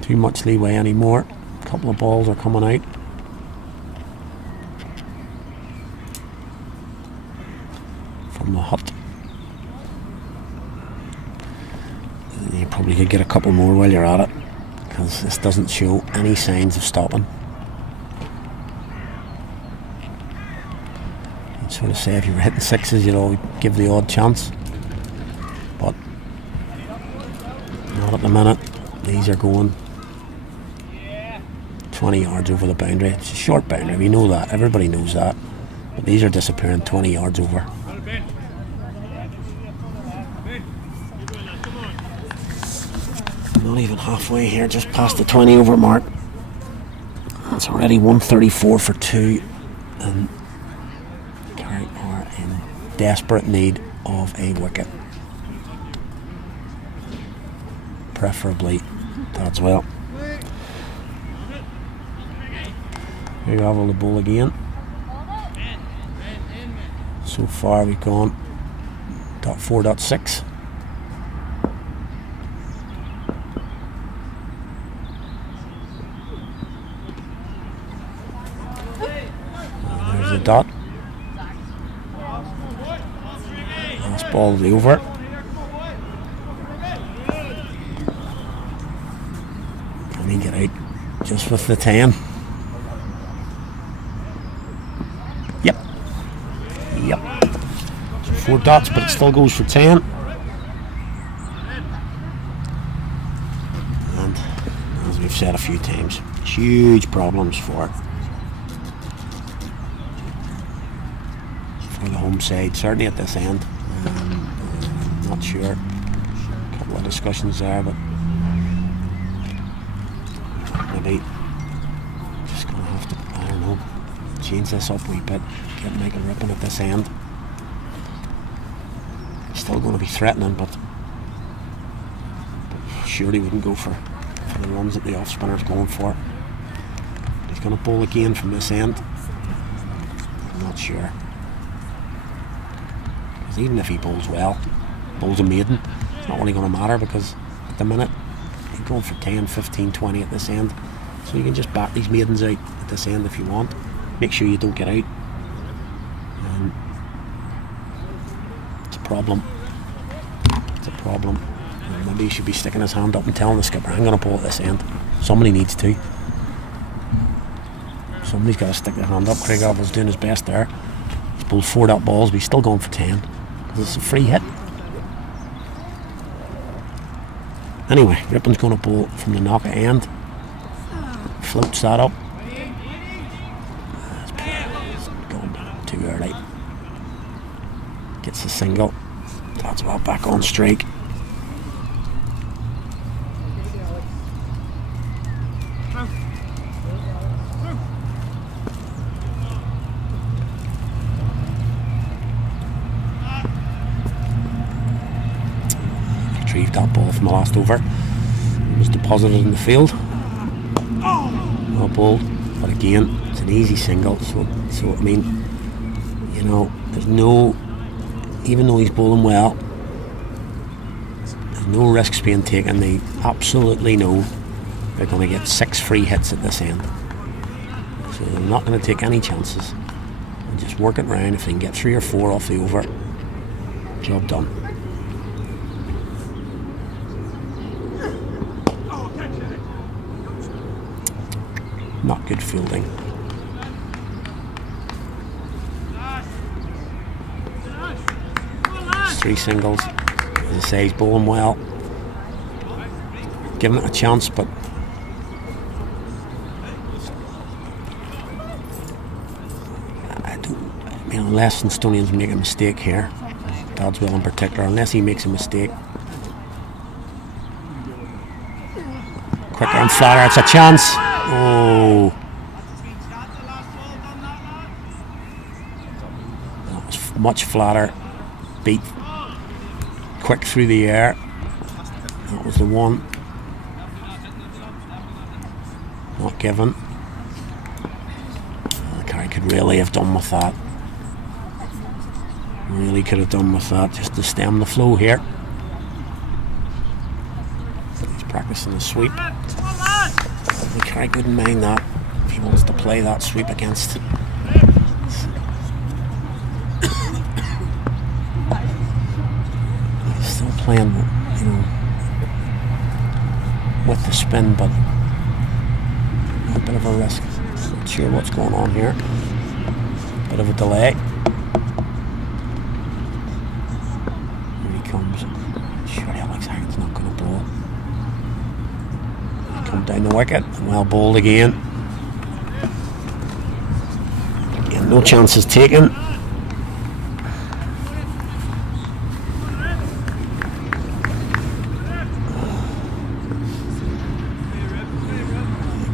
too much leeway anymore. A couple of balls are coming out. From the hut. You probably could get a couple more while you're at it, because this doesn't show any signs of stopping. I'd sort of say if you were hitting 6s, you'd always give the odd chance, but not at the minute. These are going 20 yards over the boundary. It's a short boundary, we know that, everybody knows that, but these are disappearing 20 yards over. Not even halfway here, just past the 20 over mark. It's already 134 for 2, and Carrick are in desperate need of a wicket. Preferably that's well. Here we have the ball again. So far we've gone .4.6. the dot. Last ball is over. Can he get out just with the 10? Yep. So 4 dots, but it still goes for 10. And as we've said a few times, huge problems for the home side, certainly at this end. Not sure. A couple of discussions there, but maybe just gonna have to, I don't know, change this up a wee bit, get Michael Rippon at this end. Still going to be threatening, but surely wouldn't go for the runs that the off spinner's going for. He's going to bowl again from this end. I'm not sure. Because even if he bowls well, bowls a maiden, it's not really going to matter, because at the minute he's going for 10, 15, 20 at this end. So you can just bat these maidens out at this end if you want. Make sure you don't get out. And it's a problem. It's a problem. And maybe he should be sticking his hand up and telling the skipper, I'm going to bowl at this end. Somebody needs to. Somebody's got to stick their hand up. Craig Arville's doing his best there. He's bowled 4 dot balls, but he's still going for 10 because it's a free hit. Anyway, Rippon's going to bowl from the knocker end. Floats that up. It's going too early. Gets a single. That's well back on strike. Retrieved that ball from the last over. It was deposited in the field. Well bowled, but again, it's an easy single. So I mean, you know, there's no, even though he's bowling well, there's no risks being taken. They absolutely know they're going to get 6 free hits at this end. So they're not going to take any chances. And just work it round. If they can get 3 or 4 off the over, job done. Not good fielding. It's 3 singles. As I say, he's bowling well. Giving it a chance, but I mean, unless Instonians make a mistake here, Dodswell in particular, unless he makes a mistake. Quicker and flatter, it's a chance. Oh, that was much flatter. Beat quick through the air. That was the one. Not given. Carey could really have done with that. Really could have done with that, just to stem the flow here. He's practicing the sweep. Carey wouldn't mind that if he wants to play that sweep against. He's still playing, you know, with the spin, but a bit of a risk. Not sure what's going on here. Bit of a delay. Here he comes. Surely Alex Harrington's not going to bowl. Come down the wicket and well bowled again. Again, no chances taken.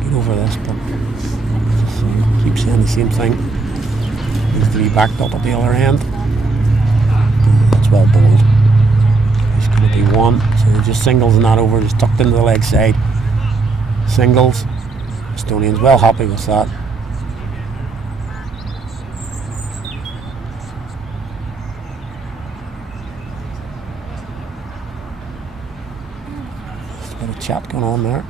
Get over this, but keep saying the same thing. Needs to be backed up at the other end. That's well bowled. It's going to be 1, so just singles and that over, just tucked into the leg side. Singles. Estonians well happy with that. There's a bit of chat going on there.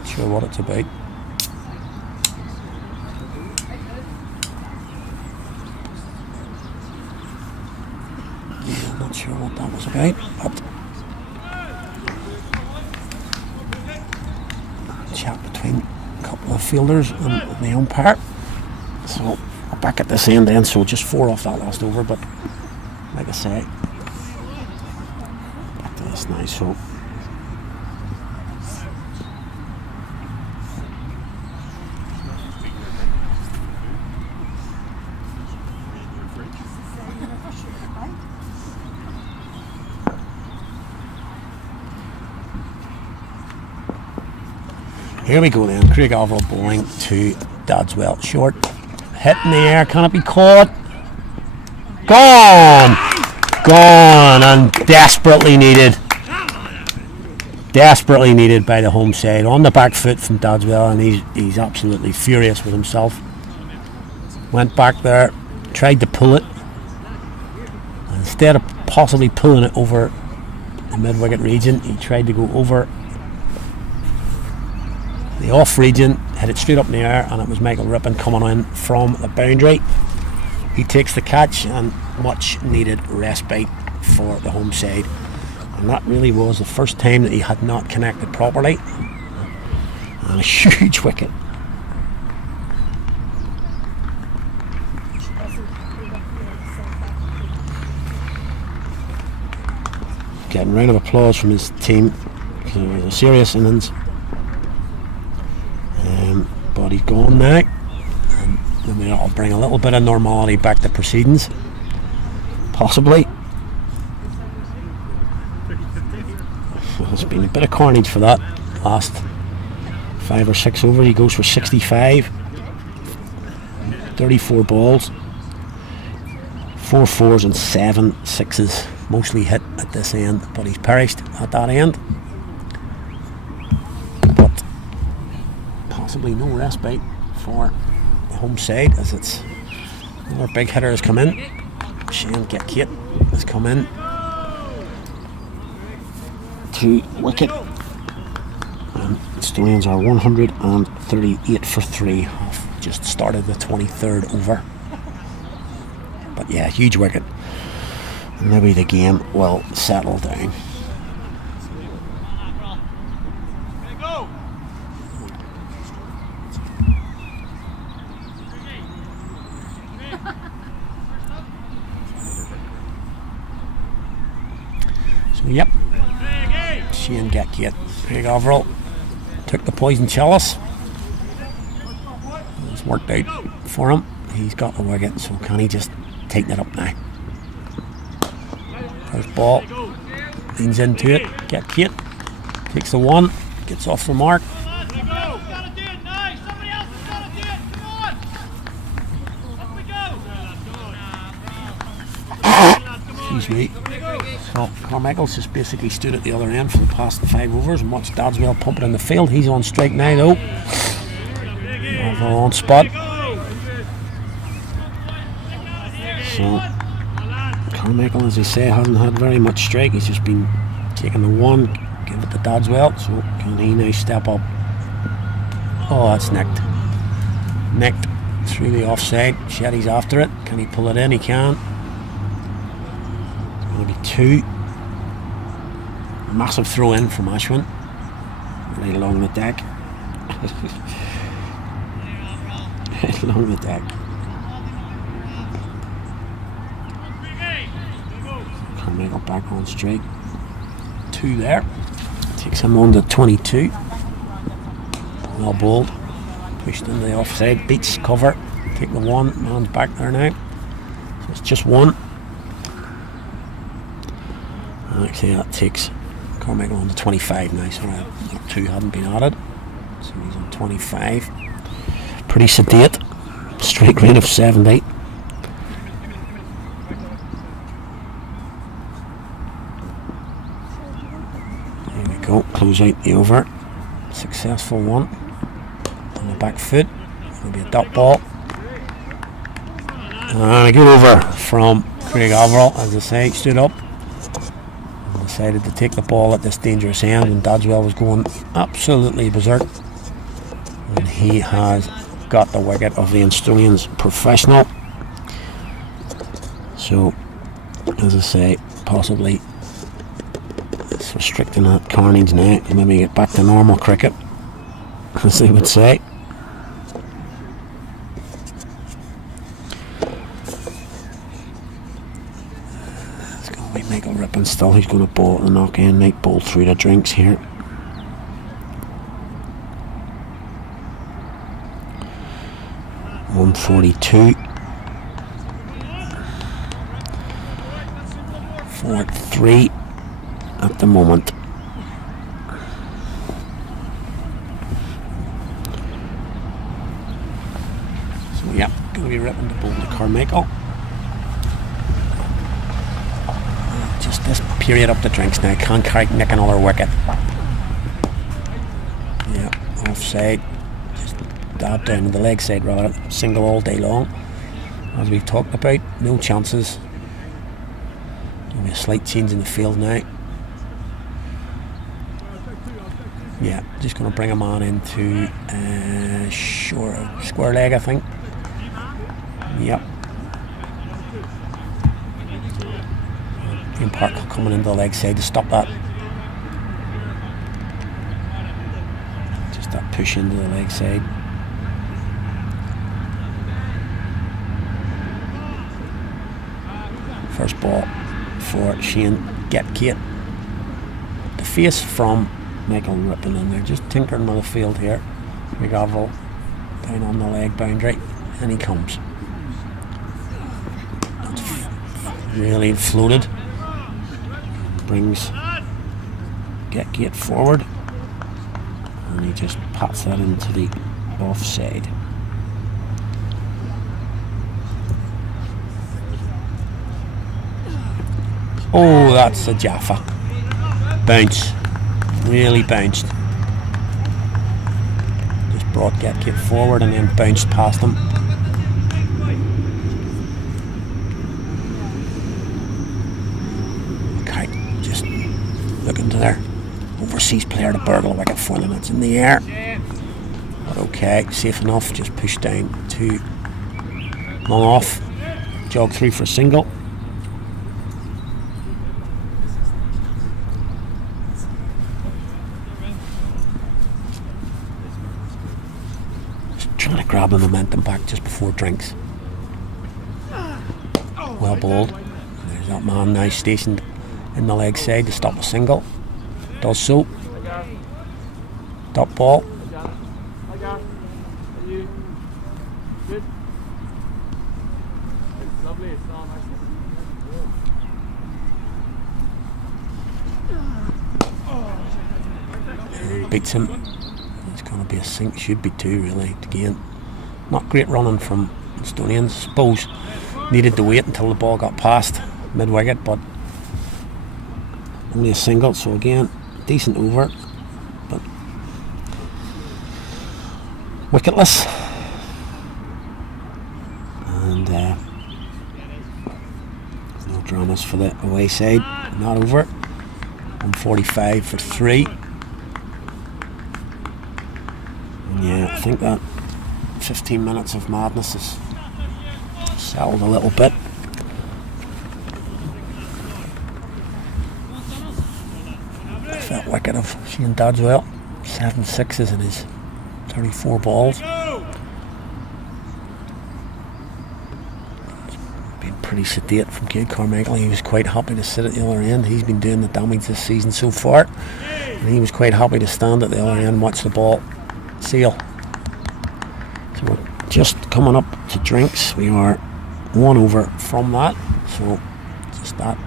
Not sure what it's about. Yeah, not sure what that was about, but chat between a couple of fielders and the umpire. So we're back at this end then, so just 4 off that last over, but like I say, back to this now, so here we go then. Craig Averill bowling to Dadswell. Short hit in the air. Can it be caught? Gone! Gone, and desperately needed. Desperately needed by the home side. On the back foot from Dadswell, and he's absolutely furious with himself. Went back there, tried to pull it. Instead of possibly pulling it over the mid-wicket region, he tried to go over the off region, hit it straight up in the air, and it was Michael Rippon coming in from the boundary. He takes the catch, and much needed respite for the home side. And that really was the first time that he had not connected properly. And a huge wicket. Getting a round of applause from his team. It was a serious innings. But he's gone now, and maybe that'll bring a little bit of normality back to proceedings, possibly. There's been a bit of carnage for that last 5 or 6 overs. He goes for 65, 34 balls, 4 fours and 7 sixes, mostly hit at this end, but he's perished at that end. Possibly no respite for the home side, as it's another big hitter has come in. Shane Kate has come in to wicket, and Instonians are 138 for 3. Just started the 23rd over, but yeah, huge wicket. And maybe the game will settle down. Yep, Shane Kate. Craig Averill took the poison chalice. It's worked out for him. He's got the wicket, so can he just tighten it up now? First ball, leans into it. Kate takes the one, gets off the mark. Excuse me. So Carmichael's just basically stood at the other end for the past 5 overs and watched Dadswell pump it in the field. He's on strike now though. Averill on spot. So Carmichael, as I say, hasn't had very much strike. He's just been taking the one, give it to Dadswell. So can he now step up? Oh, that's nicked. Nicked through the offside. Shetty's after it. Can he pull it in? He can. Maybe 2. Massive throw in from Ashwin right along the deck. Right along the deck. Carmichael back on strike. 2 there. Takes him on to 22. Well bowled. Pushed into the offside. Beats cover. Take the one. Man's back there now. So it's just 1. Actually, that takes Carmichael on to 25 now, so 2 hadn't been added. So he's on 25. Pretty sedate. Strike rate of 70. There we go. Close out the over. Successful one. On the back foot. It'll be a dot ball. And a good over from Craig Averill, as I say, stood up. Decided to take the ball at this dangerous end when Dadswell was going absolutely berserk. And he has got the wicket of the Instonians professional. So, as I say, possibly it's restricting that carnage now. Maybe get back to normal cricket, as they would say. It's going to be Michael Rippon still. He's going to bowl the knock in, make bowl through the drinks here. .142. 4-3 at the moment. So yeah, going to be Rippon to bowl to Carmichael. Just this period up the drinks now. Can Carrick nick another wicket? Yeah, offside. Just dab down to the leg side rather. Single all day long. As we've talked about, no chances. Maybe a slight change in the field now. Yeah, just going to bring a man into square leg, I think. Yep. Ian Park coming into the leg side to stop that. Just that push into the leg side. First ball for Shane Getgate. The face from Michael Rippon, and they're just tinkering with the field here. McGovern down on the leg boundary, and he comes. That's really floated. Brings Getgate forward, and he just pats that into the offside. Oh, that's a Jaffa. Bounce. Really bounced. Just brought Getgate forward and then bounced past him. Okay, just looking to their overseas player to burgle a wicket for them. It's in the air. But okay, safe enough. Just pushed down to long off. Jog through for a single. Grab the momentum back just before drinks. Well bowled. There's that man now stationed in the leg side to stop a single. Does so. Top ball. Beats him. It's going to be a sink. Should be two really to gain. Not great running from Instonians. Suppose needed to wait until the ball got past mid-wicket, but only a single, so again, decent over, but wicketless. And no dramas for the away side. Not over. 145 for 3. And yeah, I think that 15 minutes of madness has settled a little bit. That wicket of Shane Dadswell, 7 sixes in his 34 balls. It's been pretty sedate from Kid Carmichael. He was quite happy to sit at the other end. He's been doing the damage this season so far, and he was quite happy to stand at the other end and watch the ball sail. So we're just coming up to drinks. We are 1 over from that, so just that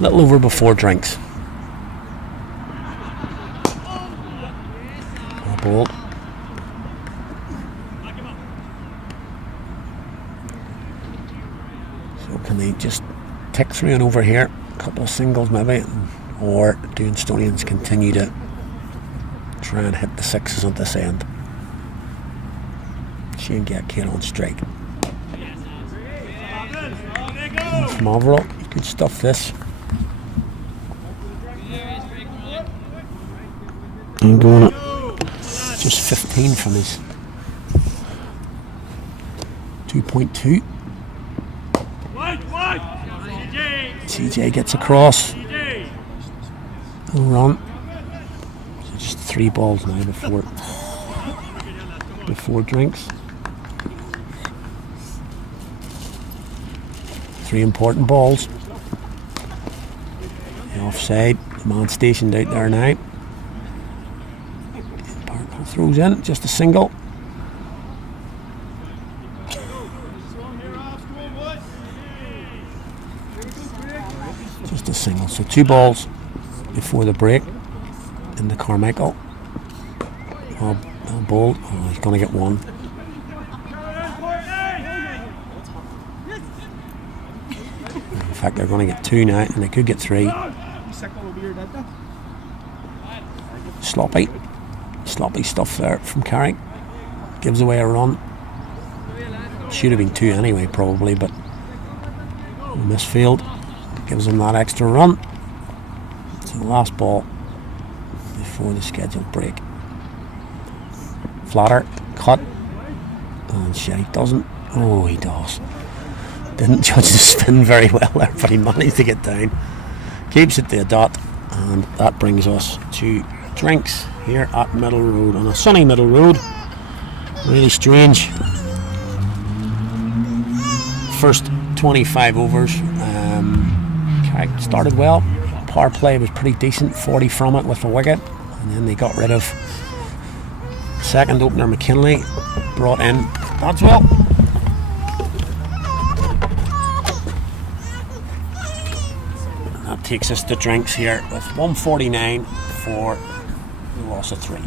little over before drinks. Ball. So can they just tick through and over here, a couple of singles maybe, or do Instonians continue to try and hit the sixes at this end? Shane Getgate on strike. From overall, good stuff this. And going just 15 from his 2.2. CJ gets across. No run. So just 3 balls now before drinks. 3 important balls. The offside. The man stationed out there now. Parker throws in. Just a single. Just a single. So 2 balls before the break in the Carmichael. Ball. Oh, he's going to get 1. In fact, they're going to get 2 now, and they could get 3. Sloppy stuff there from Carrick. Gives away a run. Should have been 2 anyway, probably, but misfield. Gives them that extra run. So the last ball before the scheduled break. Flatter, cut, and shit, he doesn't. Oh, he does. Didn't judge the spin very well there, but he managed to get down. Keeps it to a dot, and that brings us to drinks here at Middle Road, on a sunny Middle Road. Really strange. First 25 overs. Carrick started well. Power play was pretty decent, 40 from it with a wicket, and then they got rid of second opener McKinley, brought in Dodswell. And that takes us to drinks here with 149 for the loss of 3.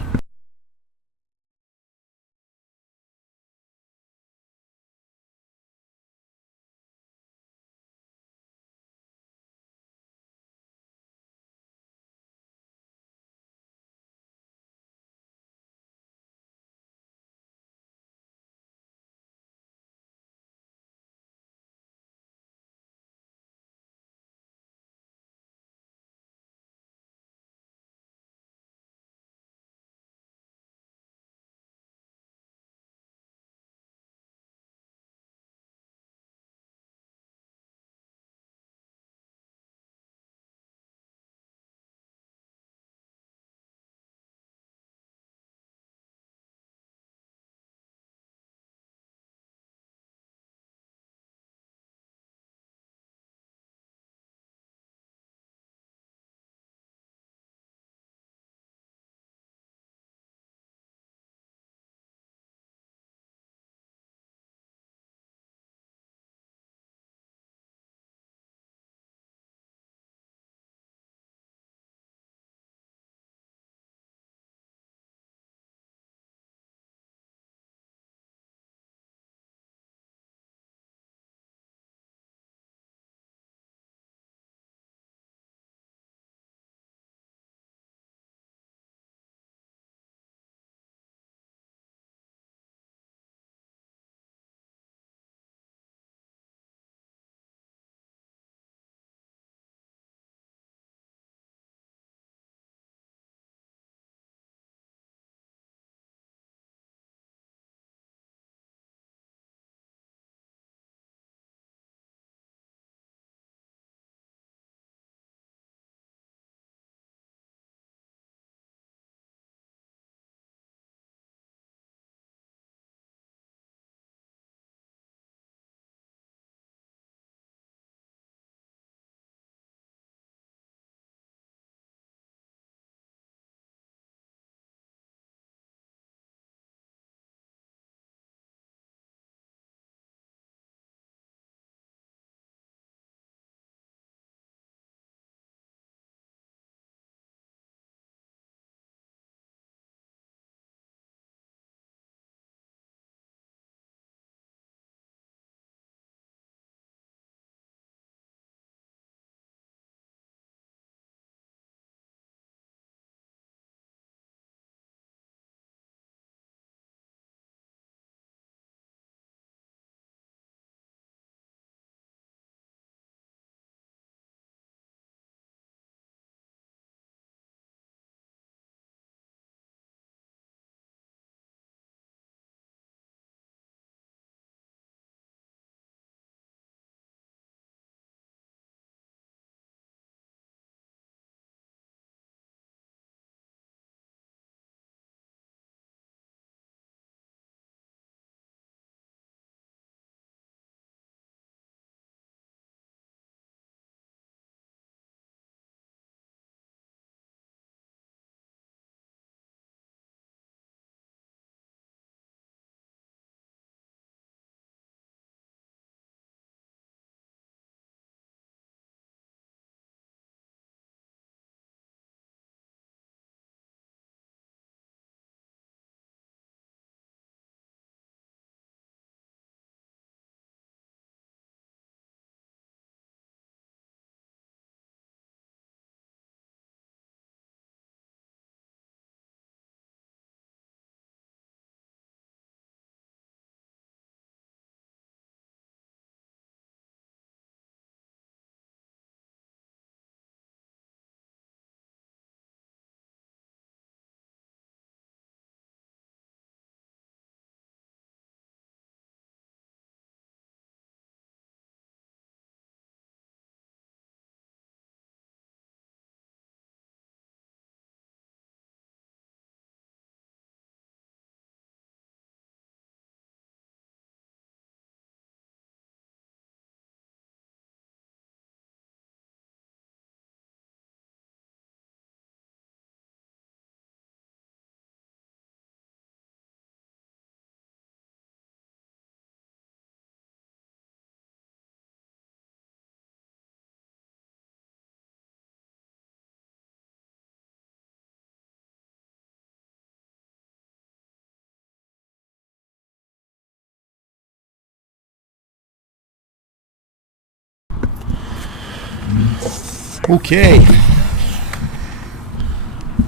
Okay,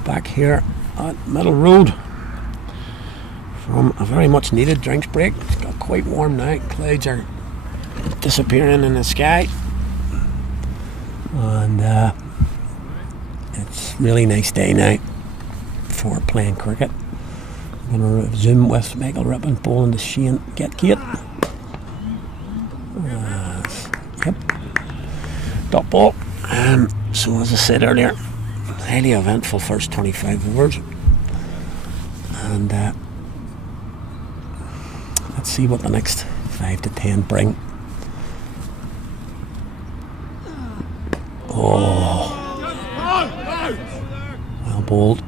back here at Middle Road from a very much needed drinks break. It's got quite warm now. Clouds are disappearing in the sky, and it's a really nice day now for playing cricket. I'm going to resume with Michael Rippon bowling to Shane Getgate. Yep, dot ball. So as I said earlier, highly eventful first 25 overs, and let's see what the next 5 to 10 bring. Oh, well bowled.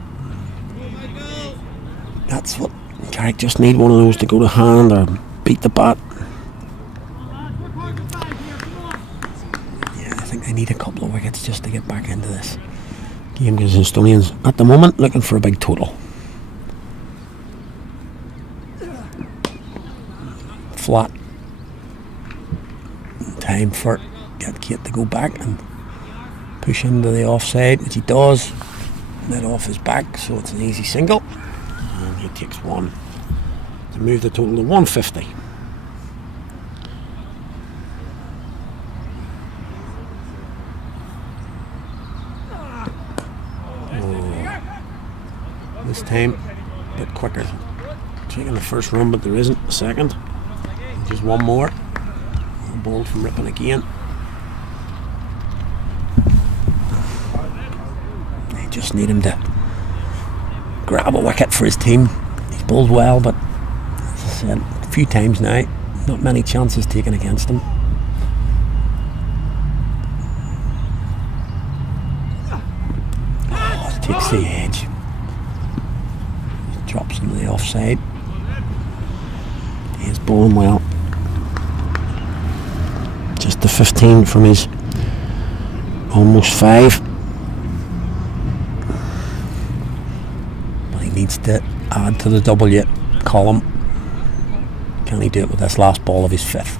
That's what Carrick just need, one of those to go to hand or beat the bat. Yeah, I think they need a couple of wickets just to get back into this game, because Instonians at the moment looking for a big total. Flat. Time for Getgate to go back and push into the offside, which he does. Net off his back, so it's an easy single. And he takes one to move the total to 150. This time a bit quicker. Taking the first run, but there isn't a second. Just one more. Bowled from Rippon again. They just need him to grab a wicket for his team. He's bowled well, but as I said a few times now, not many chances taken against him. Oh, takes the edge. Drops into the offside. He is bowling well. Just the 15 from his almost 5. But he needs to add to the W column. Can he do it with this last ball of his 5th?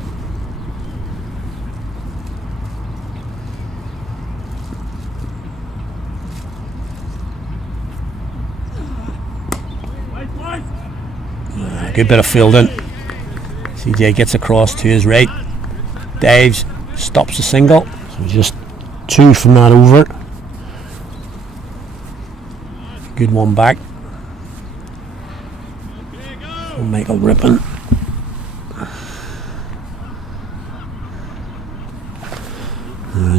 Good bit of fielding. CJ gets across to his right, dives, stops the single. So just 2 from that over. Good one back from Michael Rippon.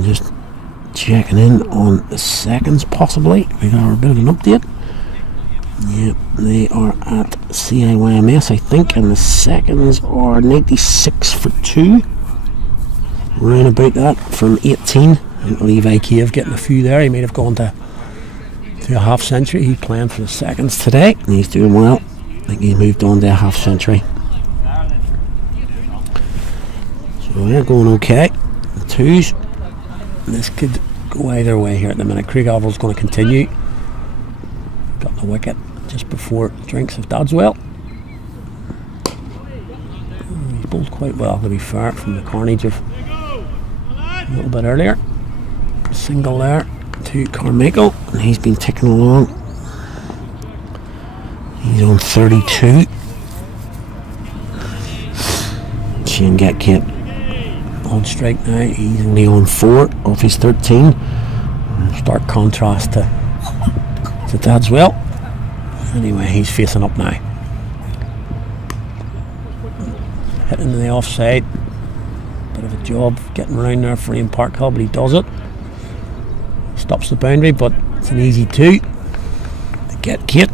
Just checking in on the seconds, possibly. We got a bit of an update. Yep, they are at CIYMS, I think, and the seconds are 96 for 2. Round about that from 18. I believe IKF getting a few there. He might have gone to a half century. He's playing for the seconds today, and he's doing well. I think he moved on to a half century. So they're going okay. The 2s. This could go either way here at the minute. Craig Averill's going to continue. Got the wicket just before drinks of Dadswell. He's bowled quite well, to be fair, from the carnage of a little bit earlier. Single there to Carmichael, and he's been ticking along. He's on 32. Shane Getgate on strike now. He's only on 4 off his 13. Stark contrast to Dadswell. Anyway, he's facing up now. Hit into the offside. Bit of a job getting around there for Ian Parkhill, but he does it. Stops the boundary, but it's an easy 2. To Getgate.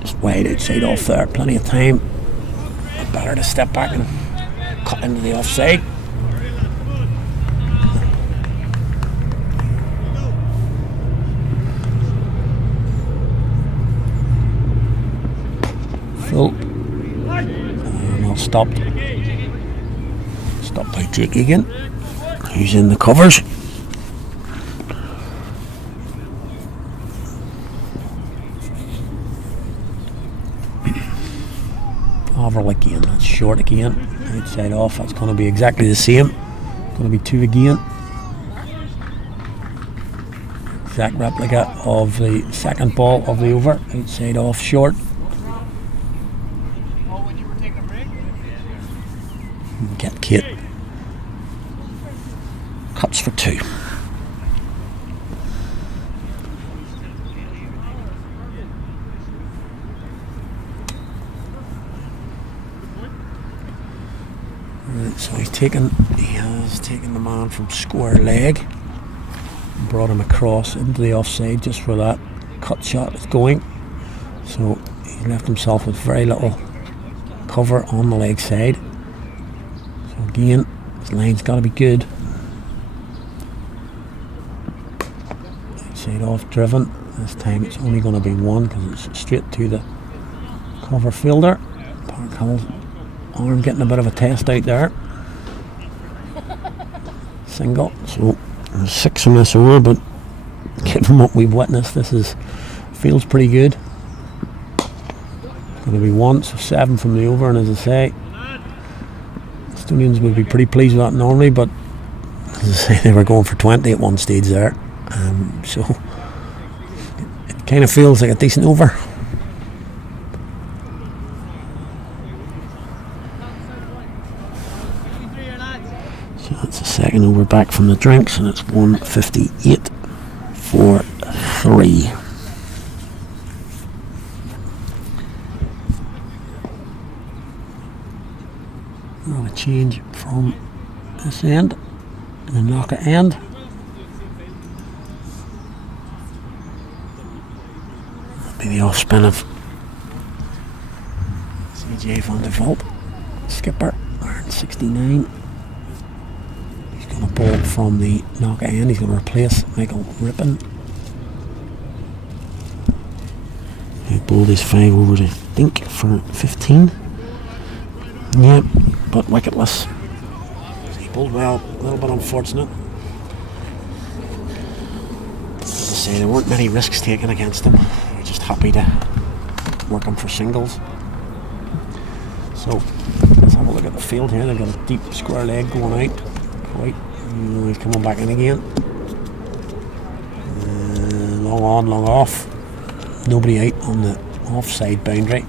Just wide outside off there. Plenty of time. Better to step back and cut into the offside. Full. Well stopped. Stopped by Jake again. He's in the covers. Averill again. That's short again. Outside off. That's going to be exactly the same. Going to be 2 again. exact replica of the second ball of the over, outside off short. Get Kate. Cuts for 2. Right, so he has taken the man from square leg and brought him across into the offside just where that cut shot is going. So he left himself with very little cover on the leg side. So again, his line's got to be good. Outside off driven. This time it's only going to be 1 because it's straight to the cover fielder. Parkhill's arm getting a bit of a test out there. Single. So 6 on this over, but given what we've witnessed, feels pretty good. Going to be 1, so 7 from the over, and as I say, Instonians would be pretty pleased with that normally, but as I say, they were going for 20 at one stage there, so it kind of feels like a decent over. So that's the second over back from the drinks, and it's 158 for 3. Now a change from this end to the knocker end. That'll be the off spin of CJ van der Vault, skipper, iron 69. He's going to bowl from the knocker end. He's going to replace Michael Rippon. He bowled his 5 overs, I think, for 15. Yeah, but wicketless. He bowled well, a little bit unfortunate. As I say, there weren't many risks taken against him. They were just happy to work him for singles. So, let's have a look at the field here. They've got a deep square leg going out. Quite. He's coming back in again. Long on, long off. Nobody out on the offside boundary.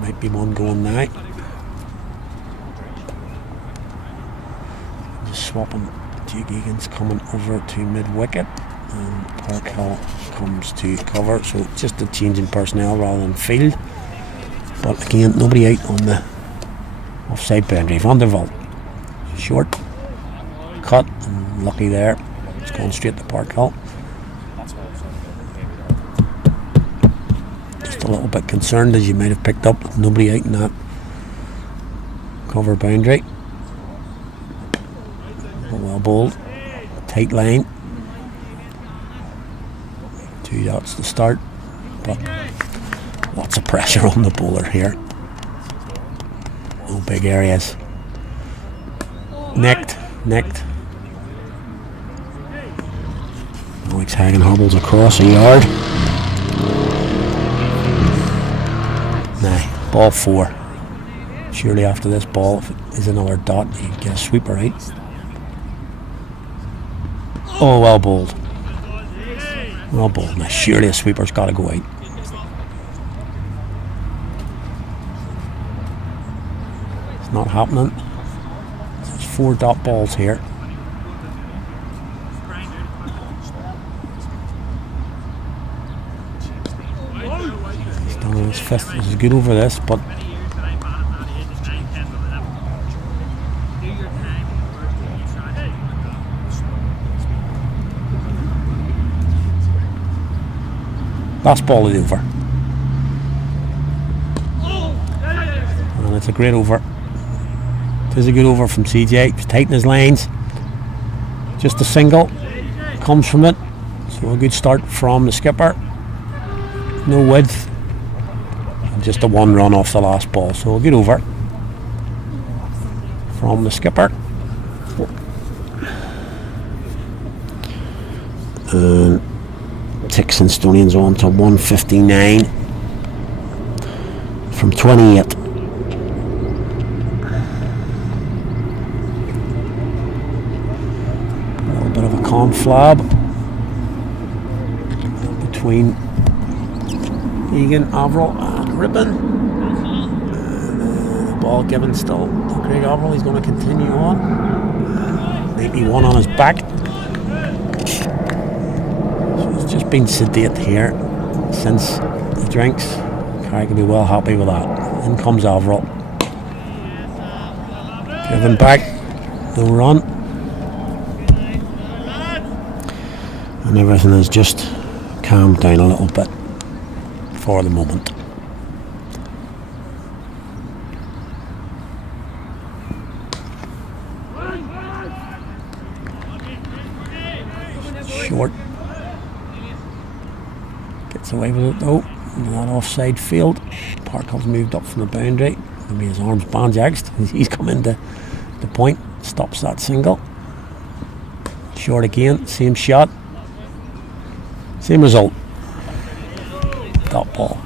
Might be one going now. Just swapping. Jake Egan's coming over to mid wicket, and Parkhill comes to cover. So just a change in personnel rather than field. But again, nobody out on the offside boundary. Van der Vault, short, cut, and lucky there. It's going straight to Parkhill. A little bit concerned, as you might have picked up, nobody out in that cover boundary. Well bowled, tight line, 2 dots to start, but lots of pressure on the bowler here. No big areas. Necked. Alex Hagen hobbles across a yard. Ball 4. Surely after this ball, if it is another dot, you get a sweeper out. Oh, well bowled. Well bowled. Now surely a sweeper's got to go out. It's not happening. There's 4 dot balls here. His 5th is good over this, but last ball of the over, and it's a great over. It is a good over from CJ. He's tightening his lines. Just a single comes from it, so a good start from the skipper. No width. Just a 1 run off the last ball, so a good over from the skipper. Takes Instonians on to 159 from 28. conflab between Egan, Averill and Rippon. The ball given still to Craig Averill. He's going to continue on. 91 on his back. So he's just been sedate here since the drinks. Carrick can be well happy with that. In comes Averill. Driven back. No run. And everything has just calmed down a little bit for the moment. Short. Gets away with it though. In that offside field. Parkhouse moved up from the boundary. Maybe his arms banjaxed. He's come into the point. Stops that single. Short again. Same shot. Same result. Dot ball.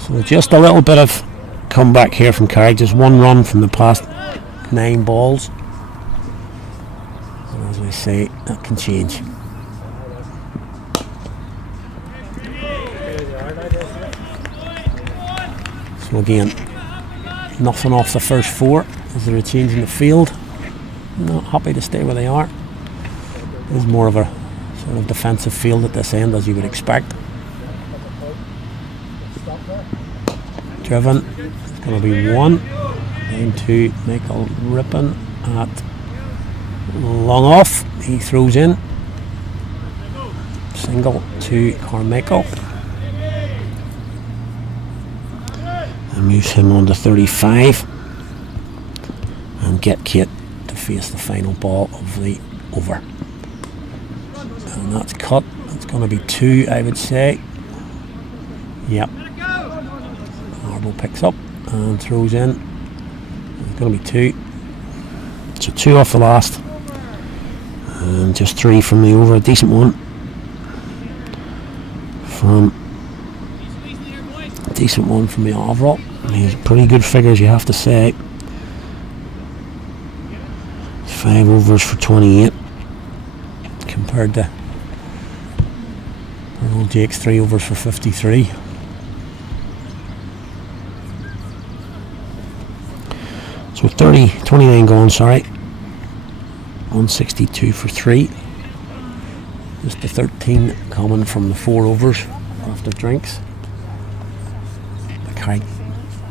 So just a little bit of comeback here from Carrick. Just one run from the past 9 balls. And as we say, that can change. So again, nothing off the first 4 as they're changing the field. Not happy to stay where they are. It's more of a sort of defensive field at this end, as you would expect. Driven. It's going to be 1. Down to Michael Rippon at long off. He throws in. Single to Carmichael. And moves him on to 35. And get Kate to face the final ball of the over. And that's cut. It's going to be 2, I would say. Yep. Marble picks up and throws in. It's going to be 2. So 2 off the last. And just 3 from the over. A decent one. From the Averill. These pretty good figures, you have to say. 5 overs for 28 compared to old Jake's 3 overs for 53. So 29 gone, sorry. 162 for 3. Just the 13 coming from the 4 overs after drinks. The Carrick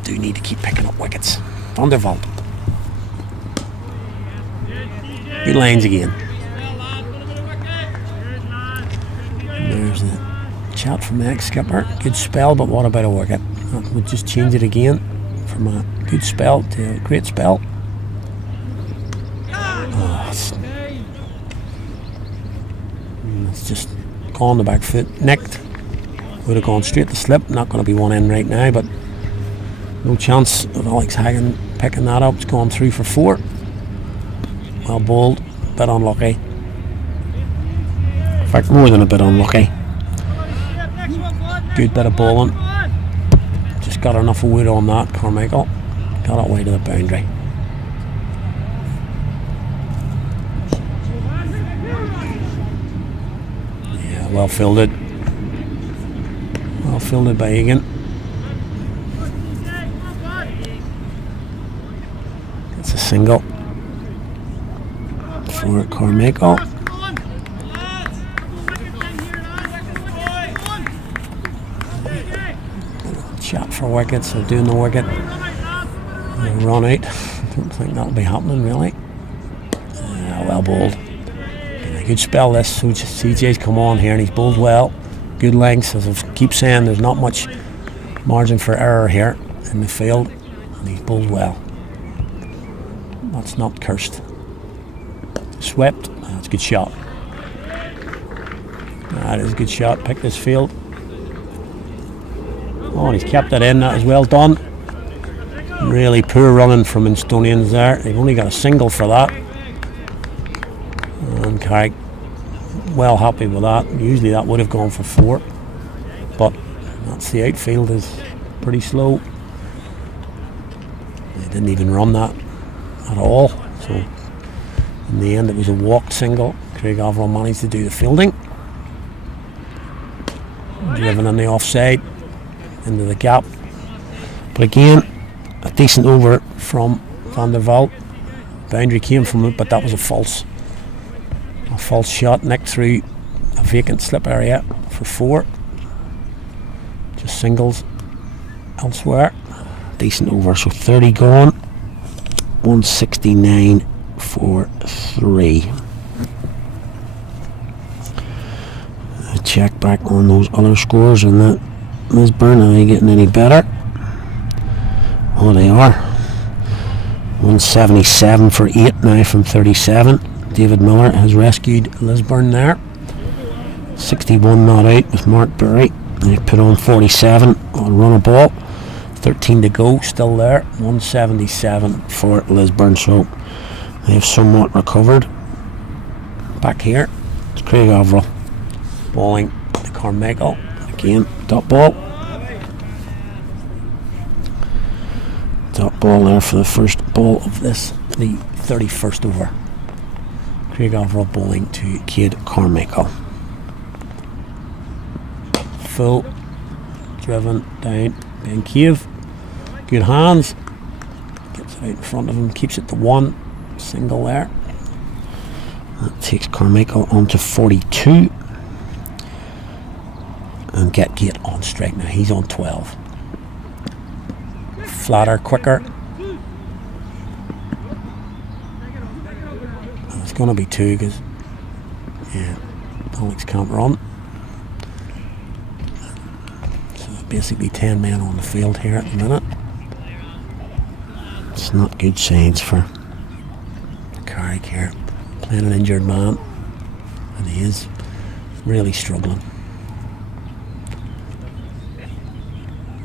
do need to keep picking up wickets. Vanderveld. Good lines again. There's the chat from the ex-skipper. Good spell, but what about a wicket? That would just change it again from a good spell to a great spell. It's just gone the back foot. Nicked. Would have gone straight to slip. Not going to be one in right now, but no chance of Alex Hagan picking that up. It's gone through for 4. Well bowled. Bit unlucky. In fact, more than a bit unlucky. Good bit of bowling. Just got enough of wood on that. Carmichael got it away to the boundary. Yeah, well fielded. Well fielded by Egan. It's a single for Carmichael. Chat for wickets. They're doing the wicket. They run out. Don't think that'll be happening really. Well bowled. A good spell this. So CJ's come on here and he's bowled well. Good lengths. As I keep saying, there's not much margin for error here in the field, and he's bowled well. That's not cursed. Swept. That's a good shot. That is a good shot. Picked this field. Oh, and he's kept it in. That is well done. Really poor running from Instonians there. They've only got a single for that. And Carrick well happy with that. Usually that would have gone for 4. But that's the outfield is pretty slow. They didn't even run that at all. So in the end it was a walked single. Craig Averill managed to do the fielding. Driven on the offside into the gap. But again, a decent over from Van der Vaalt. Boundary came from it, but that was a false shot, nicked through a vacant slip area for 4. Just singles elsewhere. Decent over, so 30 gone. 169 for 3. Check back on those other scores, and that Lisburn, are they getting any better? Oh, they are. 177 for 8 now from 37. David Miller has rescued Lisburn there. 61 not out with Mark Berry. They put on 47 on run a ball. 13 to go, still there. 177 for Lisburn, so they've somewhat recovered. Back here, it's Craig Averill balling to Carmichael. Again, dot ball. Dot ball there for the first ball of this, the 31st over. Craig Averill bowling to Cade Carmichael. Full, driven down Ben Cave. Good hands. Gets it out in front of him, keeps it to 1. Single there. That takes Carmichael on to 42. And get Gate on strike now. He's on 12. Flatter, quicker. And it's going to be 2 because Alex can't run. So basically 10 men on the field here at the minute. It's not good signs for Carrick here. Playing an injured man, and he is really struggling.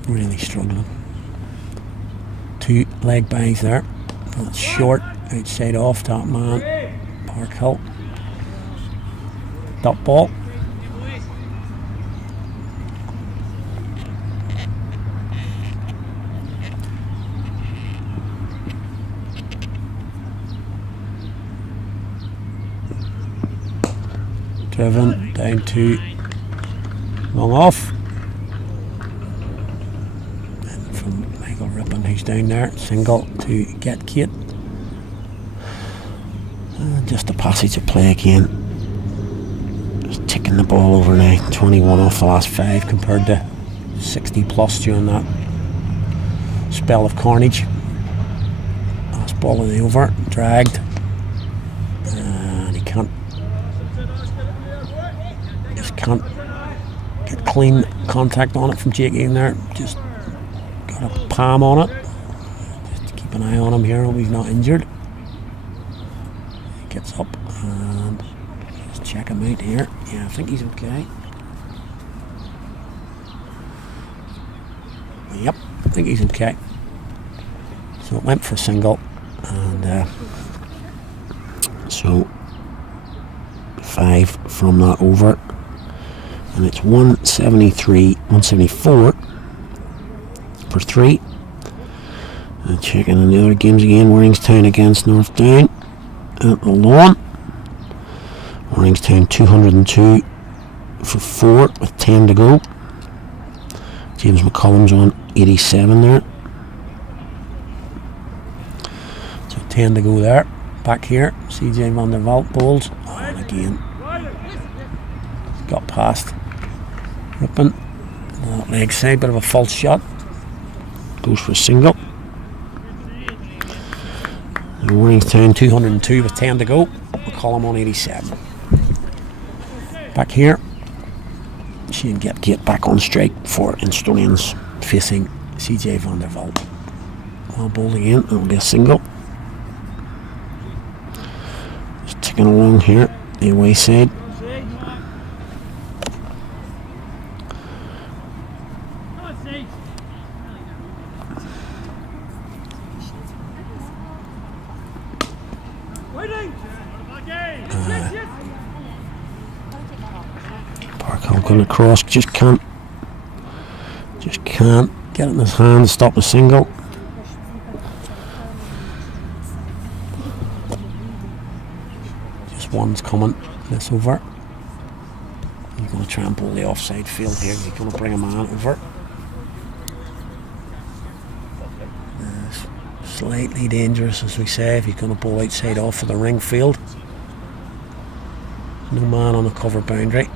Really struggling. 2 leg bangs there. That's short, outside off, top man. Parkhill. Dot ball. Driven down to long off. And from Michael Rippon, who's down there, single to get Kate. Just a passage of play again. Just ticking the ball over now. 21 off the last 5 compared to 60 plus during that spell of carnage. Last ball of the over, dragged. And he can't get clean contact on it from Jake in there. Just got a palm on it. Just keep an eye on him here. Hope he's not injured. He gets up and just check him out here. Yeah, I think he's okay. Yep, I think he's okay. So it went for a single, and so 5 from that over. And it's 174 for 3. And checking on the other games again. Warringstown against North Down at the lawn. Warringstown 202 for 4 with 10 to go. James McCullum's on 87 there. So 10 to go there. Back here, CJ Van der Vaalt bowls. Oh, and again, got past Rippon. Leg side, bit of a false shot. Goes for a single. And Warringstown 202 with 10 to go. McCollum on 87. Back here, Shane Gate back on strike for Instonians facing CJ Van der Vaalt. Well bowled again, that'll be a single. Just ticking along here, the away side. Parkhill going across, just can't get it in his hand, stop the single. Just one's coming. this over. He's going to try and pull the offside field here. He's going to bring a man over. Slightly dangerous, as we say, if he's going to pull outside off for the ring field. No man on the cover boundary.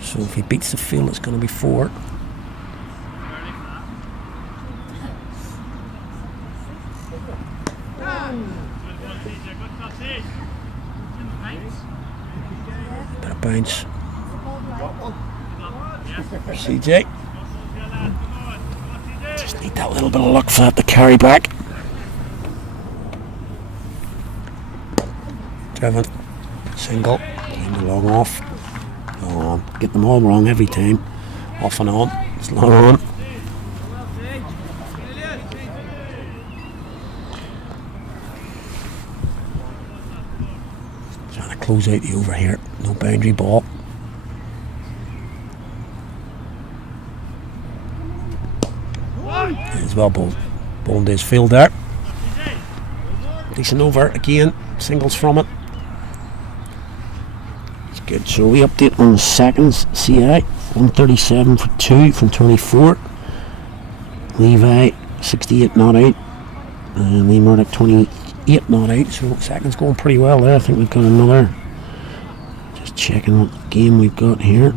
So if he beats the field, it's going to be 4. Bit of bounce. CJ. Just need that little bit of luck for that to carry back. Driven. Single. Long off. Long on. Get them all wrong every time. Off and on. It's long on. Trying to close out the over here. No boundary ball. As well bowled his field there. Decent over again. Singles from it. It's good. So we update on the seconds. CI 137 for 2 from 24. Levi 68 not out. And Lee Murdoch 28 not out. So seconds going pretty well there. I think we've got another. Just checking what game we've got here.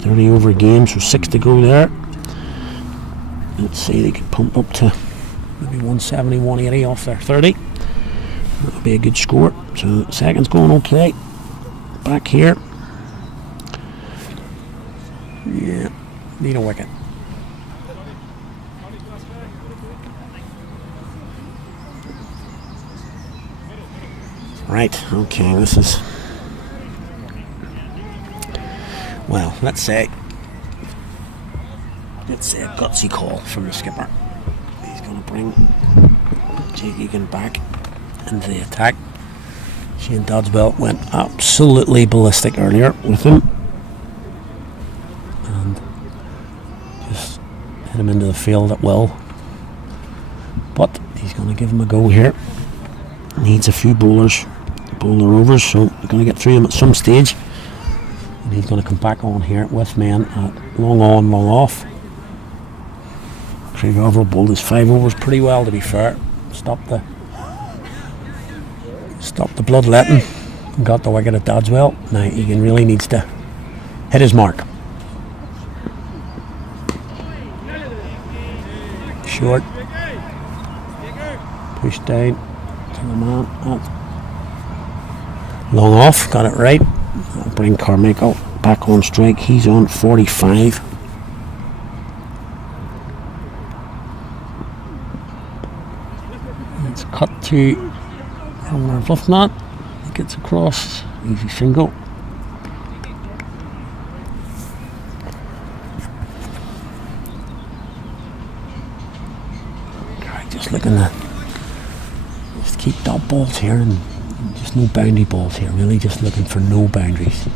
30 over game, so 6 to go there. Let's see, they could pump up to maybe 170, 180 off their 30. That'll be a good score. So seconds going okay. Back here. Yeah, need a wicket. Right, okay, this is... Well, let's say a gutsy call from the skipper. He's going to bring Jake Egan back into the attack. Shane Doddswell went absolutely ballistic earlier with him and just hit him into the field at will. But he's going to give him a go here. Needs a few bowlers to bowl the overs, so we're going to get through him at some stage. And he's going to come back on here with men at long on, long off. Craig Overall bowled his 5 overs pretty well, to be fair. Stopped the bloodletting and got the wicket at Doddswell. Now Egan really needs to hit his mark. Short. Push down to the man. Long off, got it right. That'll bring Carmichael back on strike. He's on 45. It's cut to Fluff Knot. He gets across. Easy single. Right, just looking to just keep dot balls here and just no boundary balls here. Really just looking for no boundaries.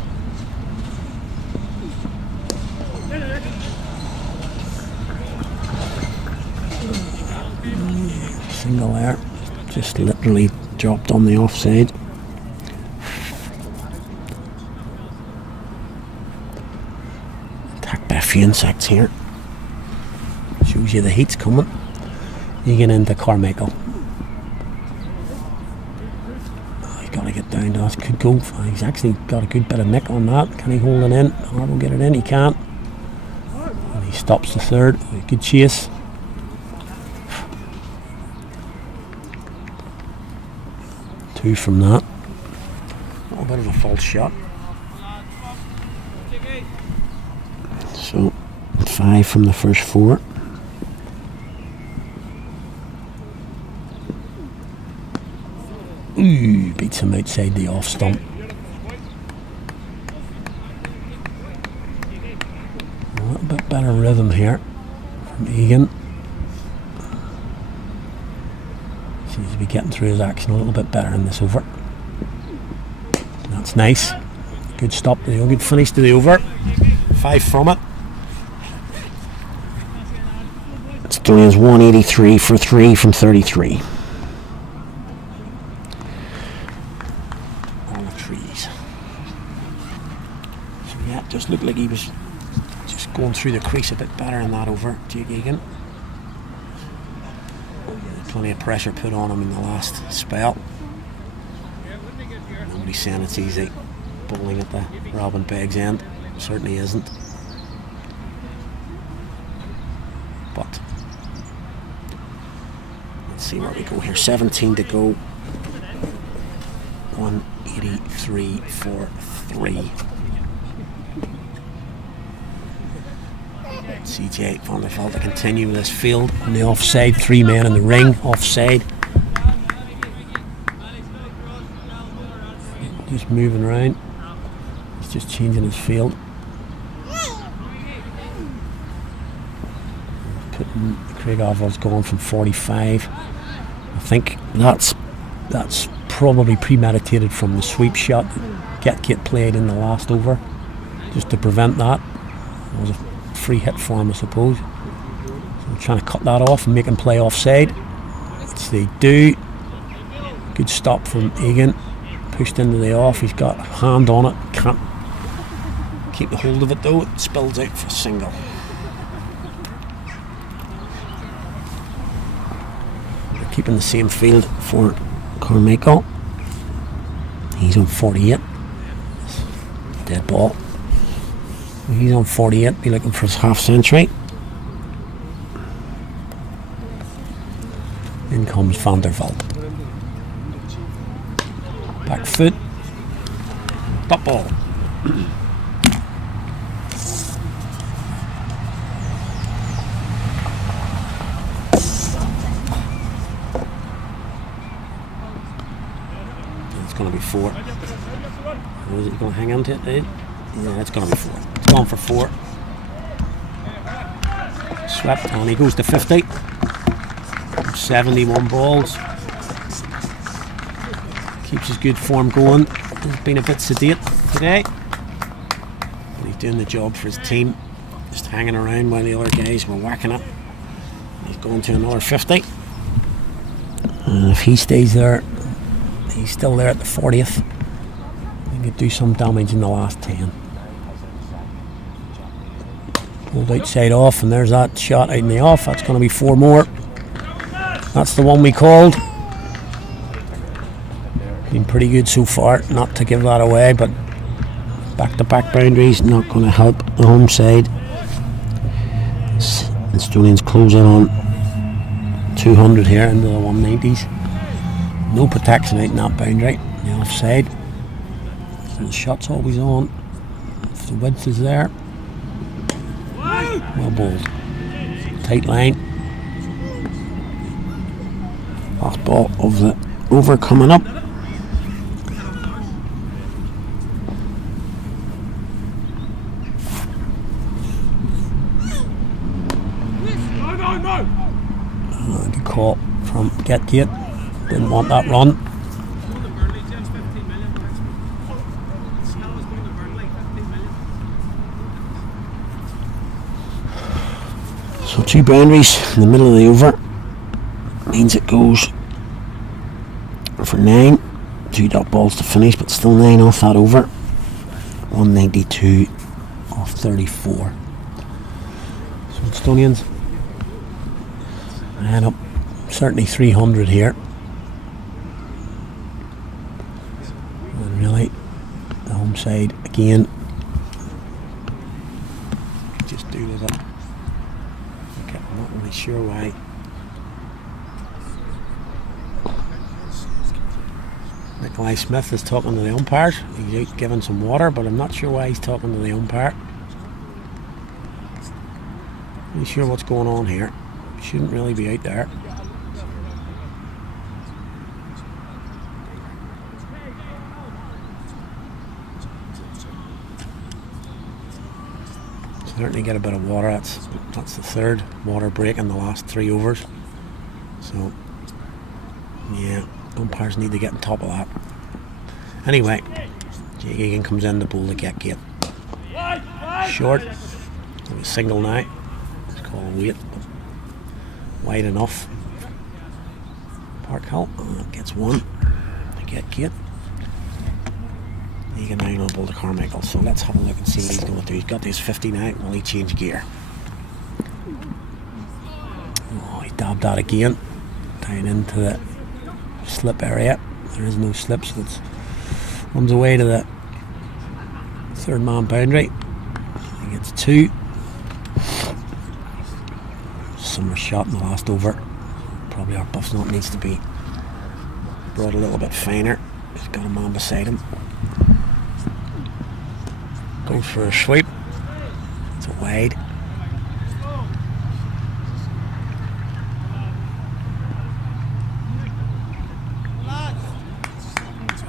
Single there. Just literally dropped on the offside. Attacked by a few insects here. Shows you the heat's coming. You get into Carmichael. He's got to get down to that. Could go. He's actually got a good bit of nick on that. Can he hold it in? I don't get it in. He can't. And he stops the third. Good chase. Two from that. A little bit of a false shot. So 5 from the first 4. Ooh, beats him outside the off stump. A little bit better rhythm here from Egan. Seems to be getting through his action a little bit better in this over. That's nice. Good stop to the good finish to the over. 5 from it. Instonians 183 for 3 from 33. All the trees. just looked like he was just going through the crease a bit better than that over Jake Egan. Plenty of pressure put on him in the last spell. Nobody's saying it's easy bowling at the Robin Beggs end. It certainly isn't. But let's see where we go here. 17 to go. 183 for 3. CJ van der Velde to continue with this field on the offside. 3 men in the ring, offside. Just moving around. He's just changing his field. Putting Craig Arvold's gone from 45. I think that's probably premeditated from the sweep shot that Get played in the last over, just to prevent that. It was a free hit for him, I suppose. So they're trying to cut that off and make him play offside, which they do. Good stop from Egan. Pushed into the off. He's got a hand on it. Can't keep the hold of it though. It spills out for a single. They're keeping the same field for Carmichael. He's on 48. Dead ball. He's on 48. Be looking for his half century. In comes Van der Velde. Back foot. Top ball. It's going to be 4. Is it going to hang on to it, Dave? Yeah, it's going to be 4. It's gone for 4. Swept, and he goes to 50. 71 balls. Keeps his good form going. He's been a bit sedate today, but he's doing the job for his team. Just hanging around while the other guys were whacking it. He's going to another 50. And if he stays there, he's still there at the 40th. He could do some damage in the last 10. Pulled outside off, and there's that shot out in the off. That's going to be 4 more. That's the one we called. Been pretty good so far, not to give that away, but back-to-back boundaries not going to help the home side. Instonians close in on 200 here into the 190s. No protection out in that boundary, the offside. So the shot's always on. If the width is there, well bowled. Tight line. Last ball of the over coming up. Good call from Get. Didn't want that run. So 2 boundaries in the middle of the over means it goes for 9. 2 dot balls to finish, but still 9 off that over. 192 off 34. So Instonians and up certainly 300 here. And really, the home side again. Just do with it. Okay, I'm not really sure why. Nikolai Smith is talking to the umpires. He's out giving some water, but I'm not sure why he's talking to the umpire. Not sure what's going on here. Shouldn't really be out there. Certainly get a bit of water. That's the 3rd water break in the last 3 overs. So yeah, umpires need to get on top of that. Anyway, Jake Egan comes in to bowl the Get. Short. It was single now. It's called weight. Wide enough. Park Hill gets 1. The Get. He can 9 on Boulder Carmichael. So let's have a look and see what he's going to do. He's got his 59. Will he change gear? Oh, he dabbed that again. Down into the slip area. There is no slip, so it runs away to the third man boundary. He gets 2. Summer shot in the last over. Probably our Buffsnot needs to be brought a little bit finer. He's got a man beside him. Goes for a sweep. It's a wide.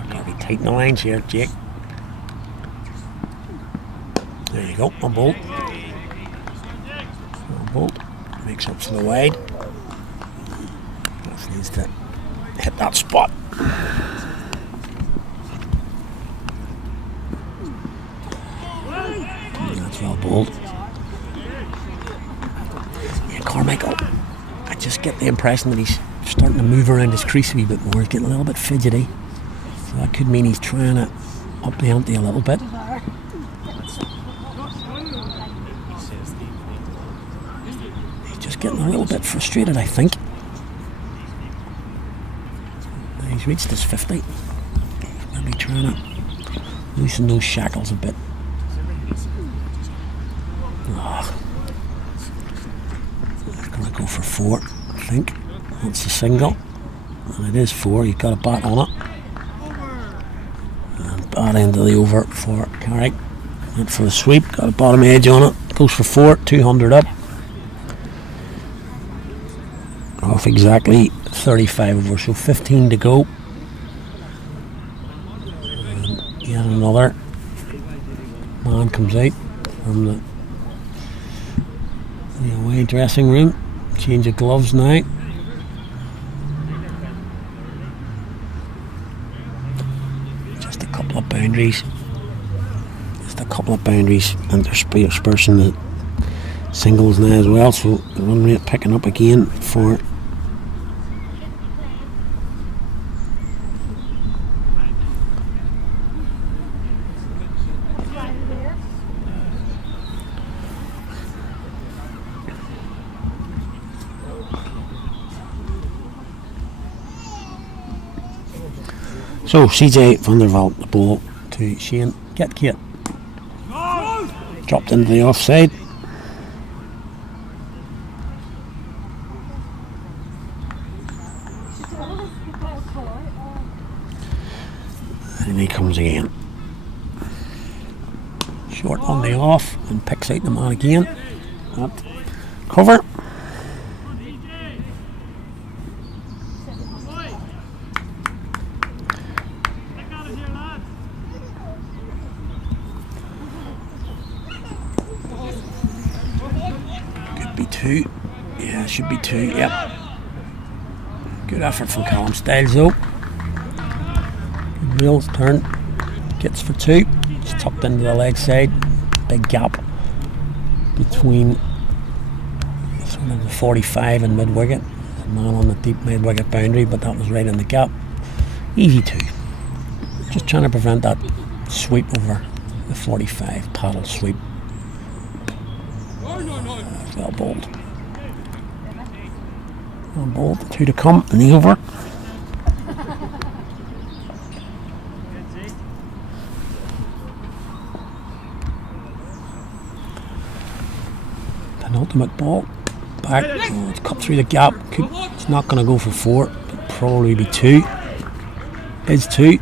Gotta be tight in the lines here, Jake. There you go, on bolt. On bolt. Makes up to the wide. Just needs to hit that spot. That's well bowled. Yeah, Carmichael. I just get the impression that he's starting to move around his crease a wee bit more. He's getting a little bit fidgety. So that could mean he's trying to up the ante a little bit. He's just getting a little bit frustrated, I think. He's reached his 50. He's maybe trying to loosen those shackles a bit. He's going to go for 4, I think. That's a single. And it is 4. He's got a bat on it. And bat end of the over for Carrick. Went for the sweep. Got a bottom edge on it. Goes for 4. 200 up. Off exactly 35 over, so 15 to go. And yet another man comes out from the away dressing room. Change of gloves now. Just a couple of boundaries. And they're dispersing the singles now as well, so the run rate picking up again for so CJ van der Walt, the ball to Shane Getkate. Dropped into the offside. And he comes again. Short on the off and picks out the man again. That cover. Could be 2. Yeah, should be 2. Yep. Good effort from Callum Styles though. Wheels turn, gets for 2. It's tucked into the leg side. Big gap between sort of the 45 and mid wicket. A man on the deep mid wicket boundary, but that was right in the gap. Easy 2. Just trying to prevent that sweep over the 45 paddle sweep. Well bowled. Well bowled. 2 to come in the over. Penultimate ball. Back. Oh, it's cut through the gap. It's not going to go for 4. It'll probably be 2. Is 2.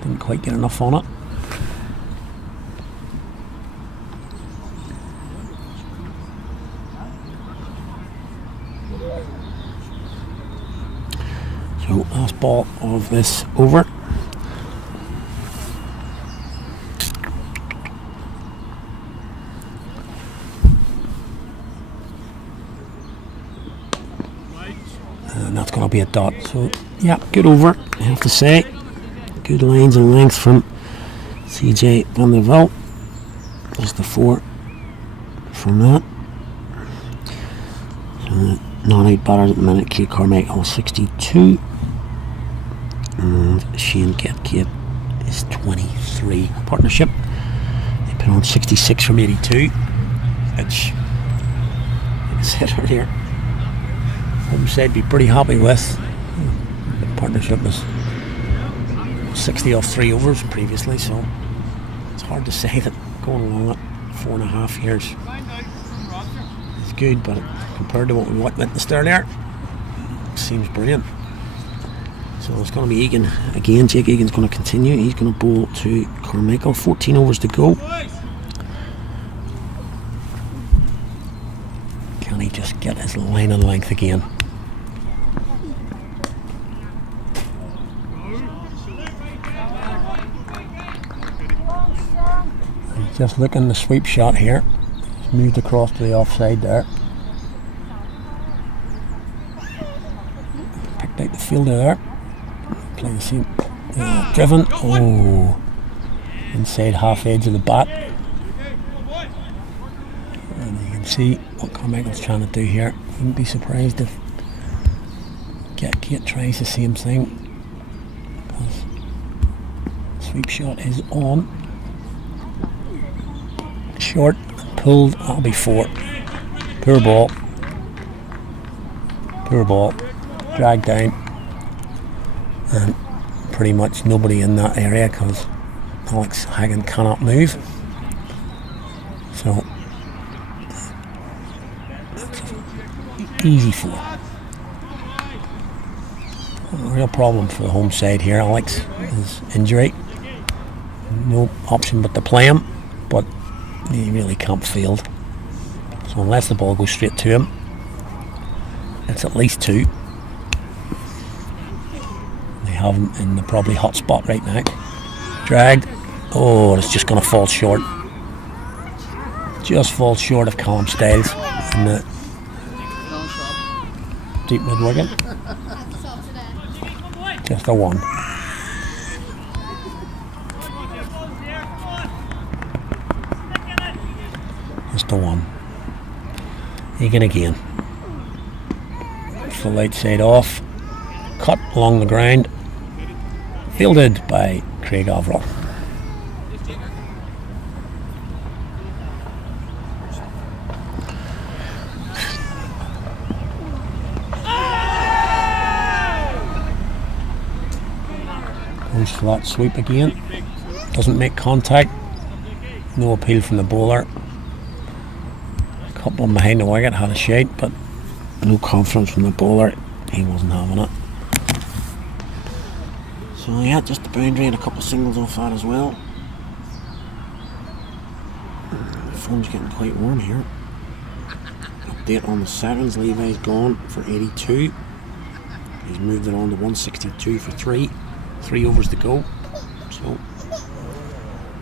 Didn't quite get enough on it. So last ball of this over. And that's going to be a dot. So yeah, good over, I have to say. Good lines and length from CJ van der Walt. Just the 4 from that. So not 8 batters at the minute. Kate Carmichael 62. And Shane Getkate is 23. Partnership, they put on 66 from 82, which, like I said earlier, Homestead be pretty happy with. The partnership was 60 off 3 overs previously, so it's hard to say that going along at 4.5 years is good, but compared to what we witnessed earlier, it seems brilliant. So it's going to be Egan again. Jake Egan's going to continue. He's going to bowl to Carmichael. 14 overs to go. Can he just get his line and length again? He's just looking the sweep shot here. He's moved across to the offside there. Picked out the fielder there. Play the same. Driven. Oh, inside half edge of the bat. And you can see what Carmichael's trying to do here. Wouldn't be surprised if Kate tries the same thing, because sweep shot is on. Short, pulled. That'll be 4. Poor ball. Poor ball. Dragged down. And pretty much nobody in that area because Alex Hagan cannot move. So that's an easy 4. A real problem for the home side here, Alex, is injury. No option but to play him, but he really can't field. So unless the ball goes straight to him, it's at least 2. Have him in the probably hot spot right now. Dragged. Oh, it's just going to fall short. Just falls short of Callum Styles in the deep mid wicket. Just a 1. Just a 1. Egan again. Full outside off. Cut along the ground. Fielded by Craig Averill. Goes for that sweep again. Doesn't make contact. No appeal from the bowler. A couple behind the wicket had a shade, but no confidence from the bowler. He wasn't having it. So yeah, just the boundary and a couple of singles off that as well. The phone's getting quite warm here. Update on the sevens. Levi's gone for 82. He's moved it on to 162 for 3. 3 overs to go. So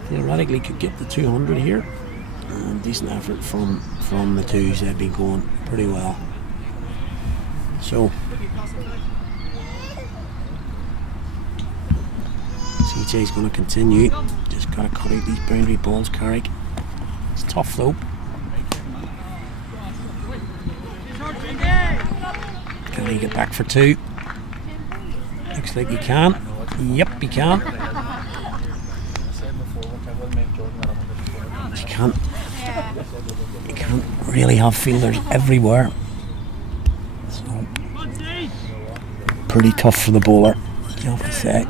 theoretically could get the 200 here. And decent effort from the twos. They've been going pretty well. So CJ's going to continue. Just got to cut out these boundary balls, Carrick. It's tough though. Can he get back for 2? Looks like he can. Yep, he can. You can't really have fielders everywhere. So pretty tough for the bowler, you have to say.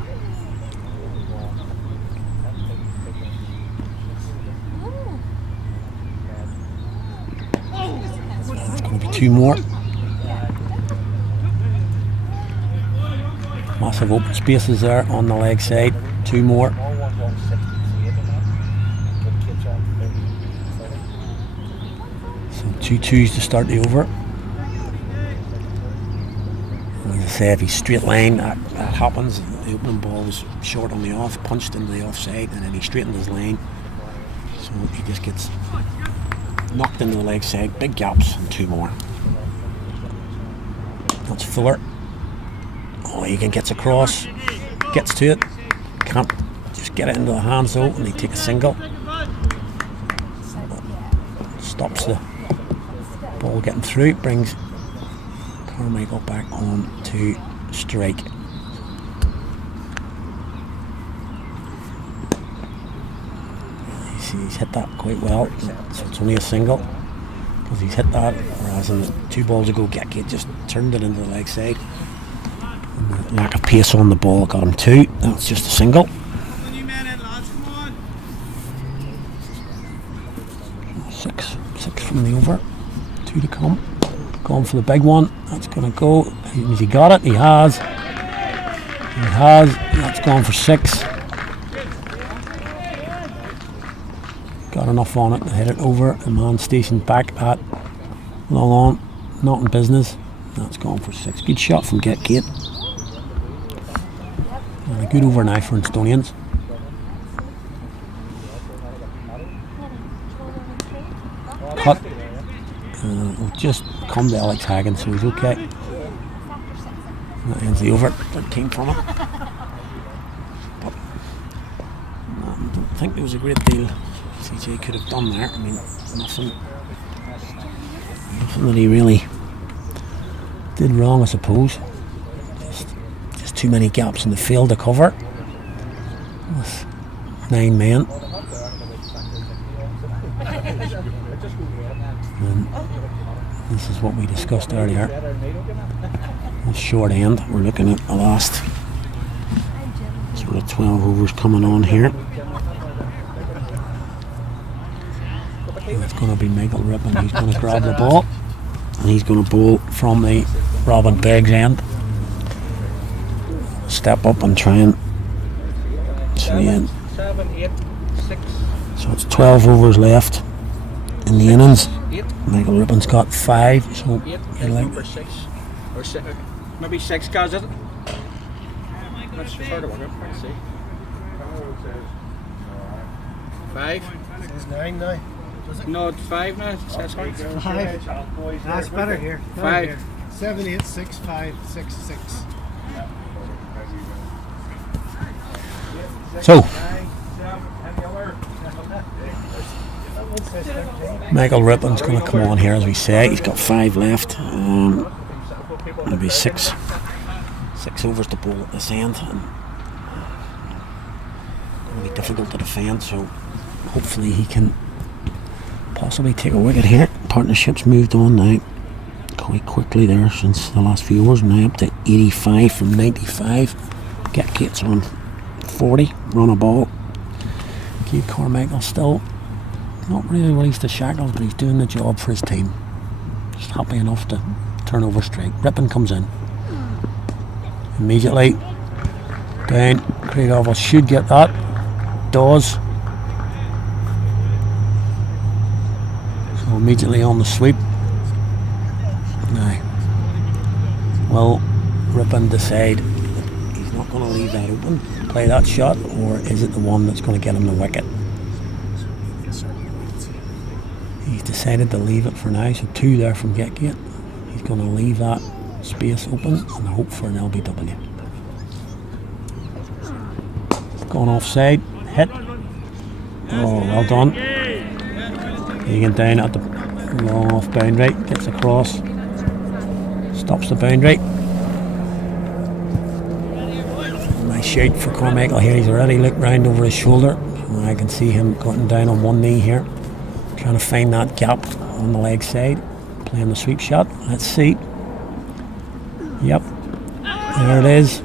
There's going to be 2 more. Massive open spaces there on the leg side. 2 more. So 2 twos to start the over. And as I say, if he's straight line, that happens. The opening ball was short on the off, punched into the offside, and then he straightened his line. So he just gets knocked into the leg side. Big gaps and 2 more. That's Fuller. Oh, Egan gets across, gets to it, can't just get it into the hands though, and they take a single. Stops the ball getting through, brings Carmichael back on to strike. he's hit that quite well. So it's only a single because he's hit that, whereas in the 2 balls ago, Geki just turned it into the leg side. And the lack of pace on the ball got him 2. That's just a single. 6 from the over. 2 to come. Going for the big one. That's going to go. Has he got it? He has. He has. That's gone for 6. Got enough on it to hit it over. The man stationed back at long on. Not in business. That's gone for 6. Good shot from Gate. And a good over now for Instonians. Cut. We'll just come to Alex Hagen, so he's okay. That ends the over. 13 from him. But I don't think there was a great deal CJ could have done there. I mean, nothing that he really did wrong, I suppose. Just too many gaps in the field to cover. With 9 men. And this is what we discussed earlier. The short end. We're looking at the last sort of 12 overs coming on here. And it's going to be Michael Rippon who's going to grab the ball, and he's going to bowl from the Robin Beggs end. Step up and try and see in. So it's 12 overs left in the innings. Michael Rippon's got 5, so you'd like 6 or 6, maybe 6 guys, is it? That's hard to work out. Let's see. 5. It's 9 now. No, it's 5 now. That's hard. 5. That's better here. 5. 7, 8, 6, 5, 6, 6. so. Michael Rippon's going to come on here, as we say. He's got 5 left. Maybe 6 overs to bowl at this end, and it'll be difficult to defend. So hopefully he can possibly take a wicket here. Partnership's moved on now quite quickly there since the last few overs. Now up to 85 from 95. Gate's on 40. Run a ball. Keith Carmichael still not really released the shackles, but he's doing the job for his team. Just happy enough to turn over straight. Rippon comes in immediately down. Craig Oval should get that. Does. So immediately on the sweep. Now, will Rippon decide he's not going to leave that open, play that shot, or is it the one that's going to get him the wicket? He's decided to leave it for now, so 2 there from Gate. He's going to leave that space open and hope for an LBW. Gone offside, hit. Oh, well done. Egan down at the long off boundary, gets across, stops the boundary. Nice shout for Carmichael here. He's already looked round over his shoulder. I can see him cutting down on one knee here, trying to find that gap on the leg side, playing the sweep shot. Let's see. Yep, there it is.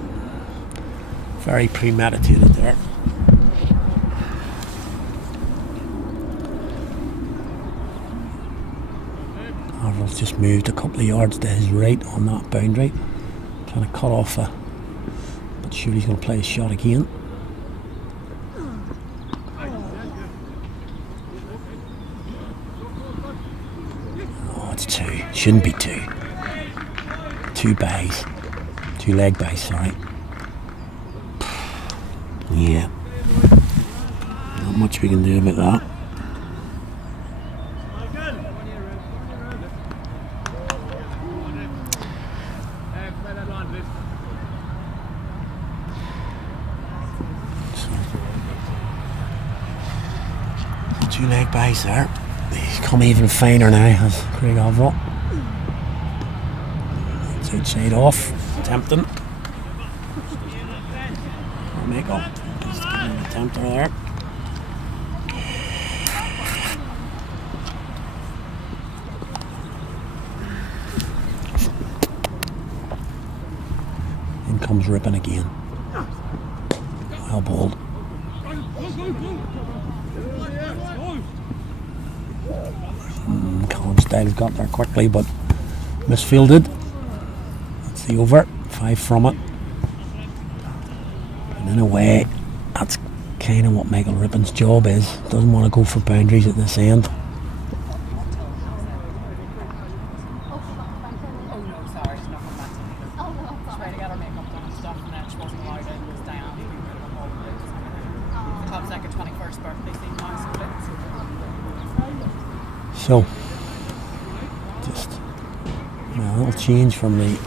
Very premeditated there. Arnold's just moved a couple of yards to his right on that boundary, trying to cut off a, but sure he's going to play his shot again. Shouldn't be 2. 2 bays. 2 leg bays, sorry. Yeah. Not much we can do about that. So, 2 leg bays there. He's come even finer now, has Craig Overall. Outside off, tempting. Make up. Just giving him a tempter there. In comes Rippon again. Well balled. Colin Styles got there quickly, but misfielded. That's the over. 5 from it. And in a way, that's kind of what Michael Rippon's job is. Doesn't want to go for boundaries at this end. So, just a little change from the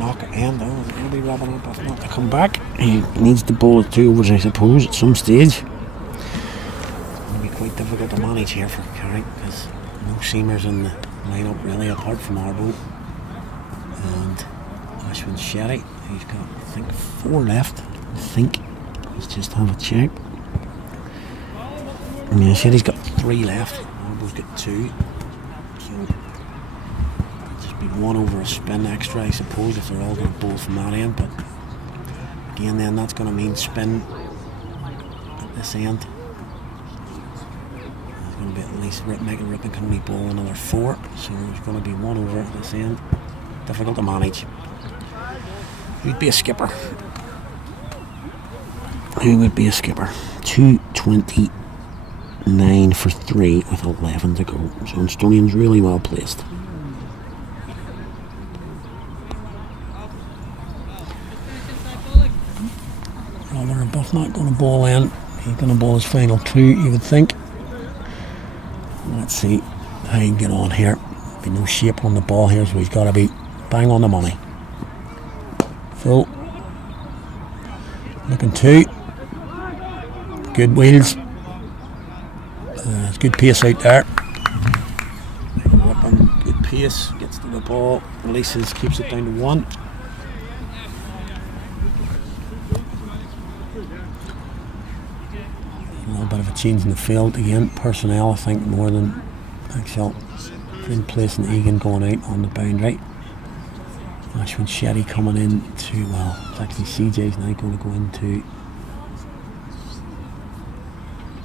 knock end. Oh, it's going to be Robin up not to come back. He needs to bowl at 2 overs, I suppose, at some stage. It's going to be quite difficult to manage here for Carrick because no seamers in the lineup really, apart from Arbo and Ashwin Shetty. He's got, I think, 4 left. I think. Let's just have a check. Yeah, Shetty's got 3 left. Arbo's got 2. So just be 1 over a spin extra, I suppose, if they're all going to bowl from that end. But again, then that's going to mean spin at this end. There's going to be at least Michael Rippon can only bowl another 4, so there's going to be 1 over at this end. Difficult to manage. Who'd be a skipper? Who would be a skipper? 229 for 3 with 11 to go. So Instonians really well placed. Robert Buff not going to bowl in. He's going to bowl his final 2, you would think. Let's see how he can get on here. Be no shape on the ball here, so he's got to be bang on the money. Full. Looking 2. Good wheels. It's good pace out there. Good pace. Gets to the ball. Releases. Keeps it down to 1. A little bit of a change in the field again. Personnel, I think, more than actual in place, and Egan going out on the boundary. Ashwin Shetty coming in to, well, it's actually CJ's now going to go into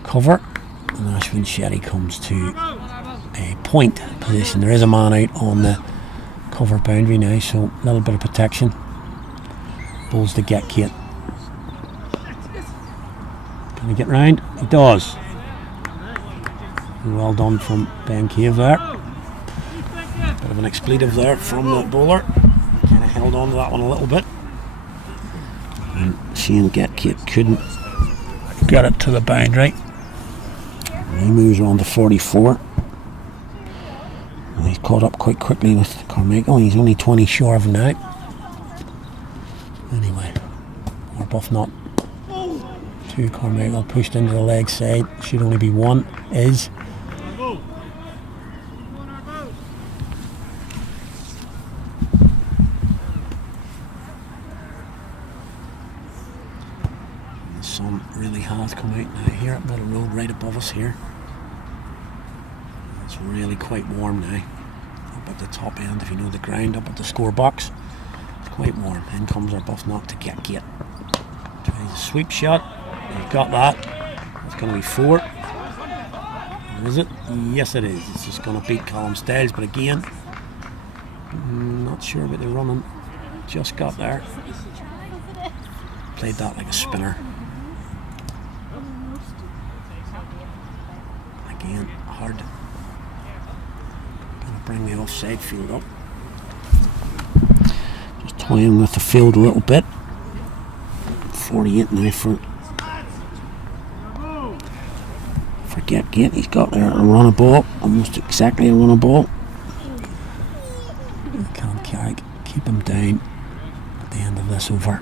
cover, and Ashwin Shetty comes to a point position. There is a man out on the cover boundary now, so a little bit of protection. Bowls to get Kate. Can he get round? He does. Well done from Ben Cave there. Bit of an expletive there from the bowler. Kind of held on to that one a little bit. And Shane Kate couldn't get it to the boundary. He moves on to 44. And he's caught up quite quickly with Carmichael. He's only 20 short of now. Anyway, Arbuff not. 2 Carmichael pushed into the leg side. Should only be 1. Is. The sun really has come out now here at the road right above us here. It's really quite warm now. Up at the top end, if you know the ground, up at the score box. It's quite warm. In comes Arbuff not to get Kate. Tries a sweep shot. He's got that. It's going to be 4. Or is it? Yes, it is. It's just going to beat Colin Styles, but again, not sure about the running. Just got there. Played that like a spinner. Again, hard. Going to bring the offside field up. Just toying with the field a little bit. 48 now for Gate. He's got there a run of ball, almost exactly a run of ball. Can't Carrick keep him down at the end of this over.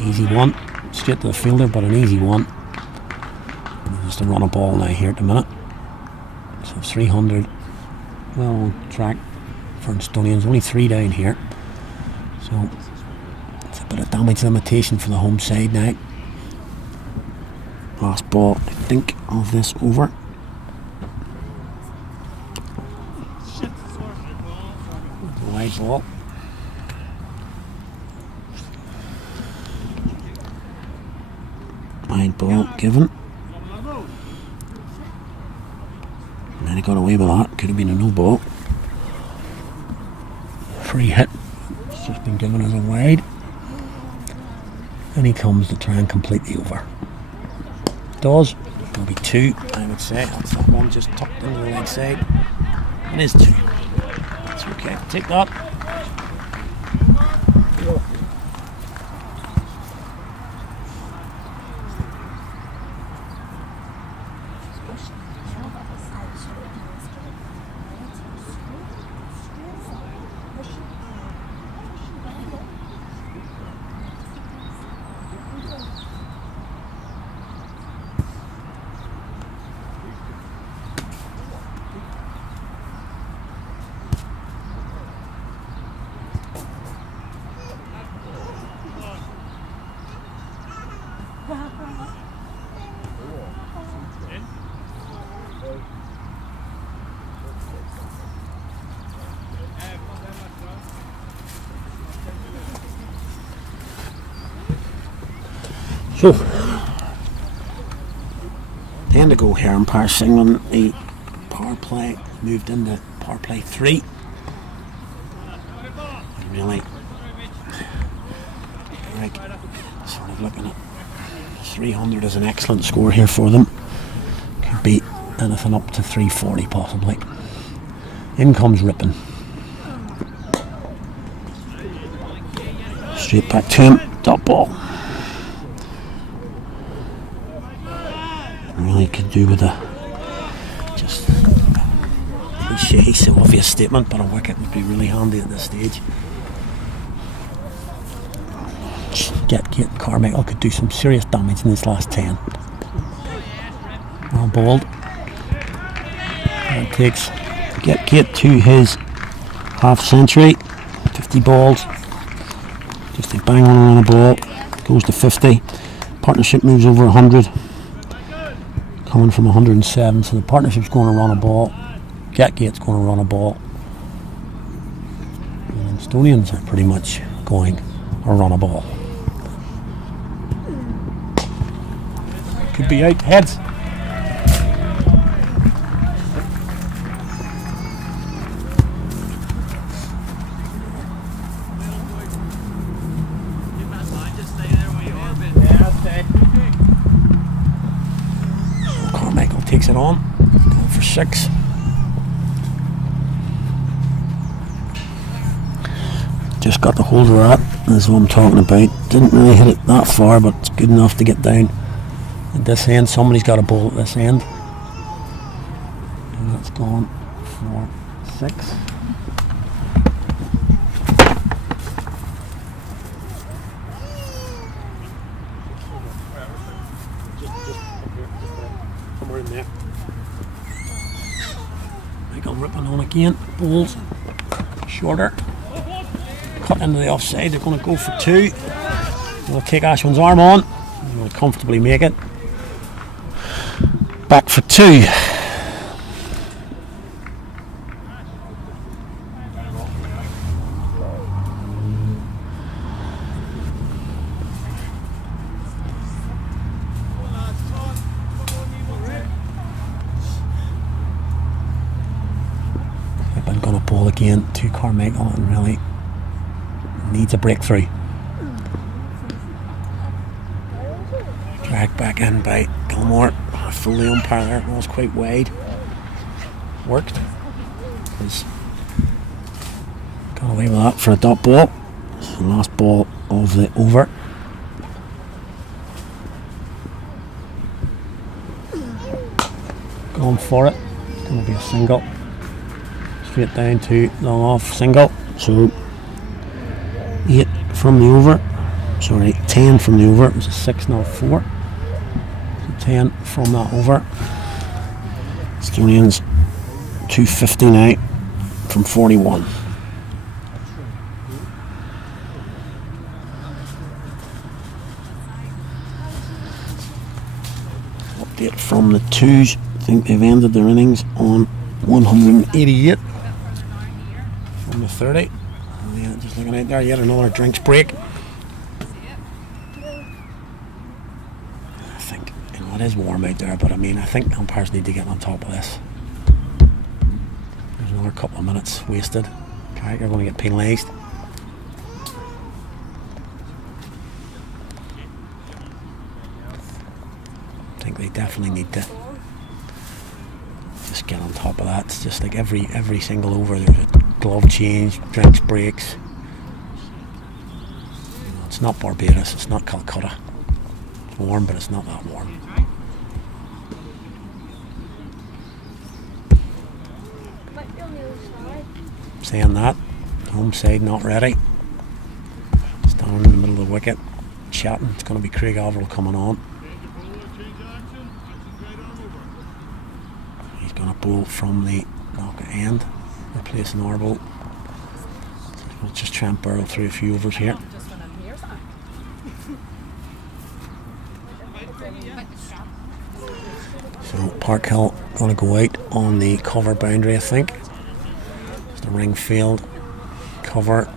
Easy one, straight to the fielder, but an easy one. And just a run of ball now here at the minute. So 300, well on track for Instonians. Only 3 down here. So it's a bit of damage limitation for the home side now. Last ball, I think, of this over. high ball. Wide ball given. And then he got away with that. Could have been a no ball. Free hit. It's just been given as a wide. And he comes to try and complete the over. Does. It'll be 2, I would say. That's that one just tucked into the leg side. It is 2. It's okay. Take that. So, then to go here in Power Singling, the power play moved into power play 3. Really, like, sort of looking at 300 as an excellent score here for them. Could be anything up to 340 possibly. In comes Rippon. Straight back to him, dot ball. Really could do with a just cliche, so obvious statement, but a wicket would be really handy at this stage. Get Carmichael could do some serious damage in this last 10. Well bowled. It takes to get Kate to his half century. 50 balls. Just a bang on a ball. Goes to 50. Partnership moves over 100. Coming from 107, so the partnership's going to run a ball. Gate's going to run a ball. And Instonians are pretty much going to run a ball. Could be out heads. Carmichael takes it on, going for 6. Just got the hold of that, that's what I'm talking about. Didn't really hit it that far, but it's good enough to get down at this end. Somebody's got a ball at this end. And that's gone for 6. Somewhere in there. Michael Rippon on again. Bowls shorter. Cut into the offside. They're going to go for 2. They'll take Ashwin's arm on. They'll comfortably make it. Back for 2. I'm going to bowl again to Carmichael and really needs a breakthrough. Dragged back in by Gilmore. Fully umpire there. It was quite wide. Worked. He's got away with that for a dot ball. It's the last ball of the over. Going for it. It's going to be a single. Straight down to long off single. So 8 from the over. Sorry, 10 from the over. It was a 6, not 4. So 10 from that over. Estonians 250 now from 41. Update from the 2s. I think they've ended their innings on 188 from the 30. Yeah, just looking out there, yet another drinks break. I think, it is warm out there, but I think umpires need to get on top of this. There's another couple of minutes wasted. Carrick are going to get penalised. I think they definitely need to just get on top of that. It's just like every single over there's a glove change, drinks breaks. It's not Barbados, it's not Calcutta. It's warm, but it's not that warm. Saying that, home side not ready. Standing in the middle of the wicket, chatting. It's going to be Craig Averill coming on. He's going to bowl from the knock end, replacing Arbo. We'll just try and burrow through a few overs here. So Parkhill going to go out on the cover boundary, I think. It's the ring field, cover,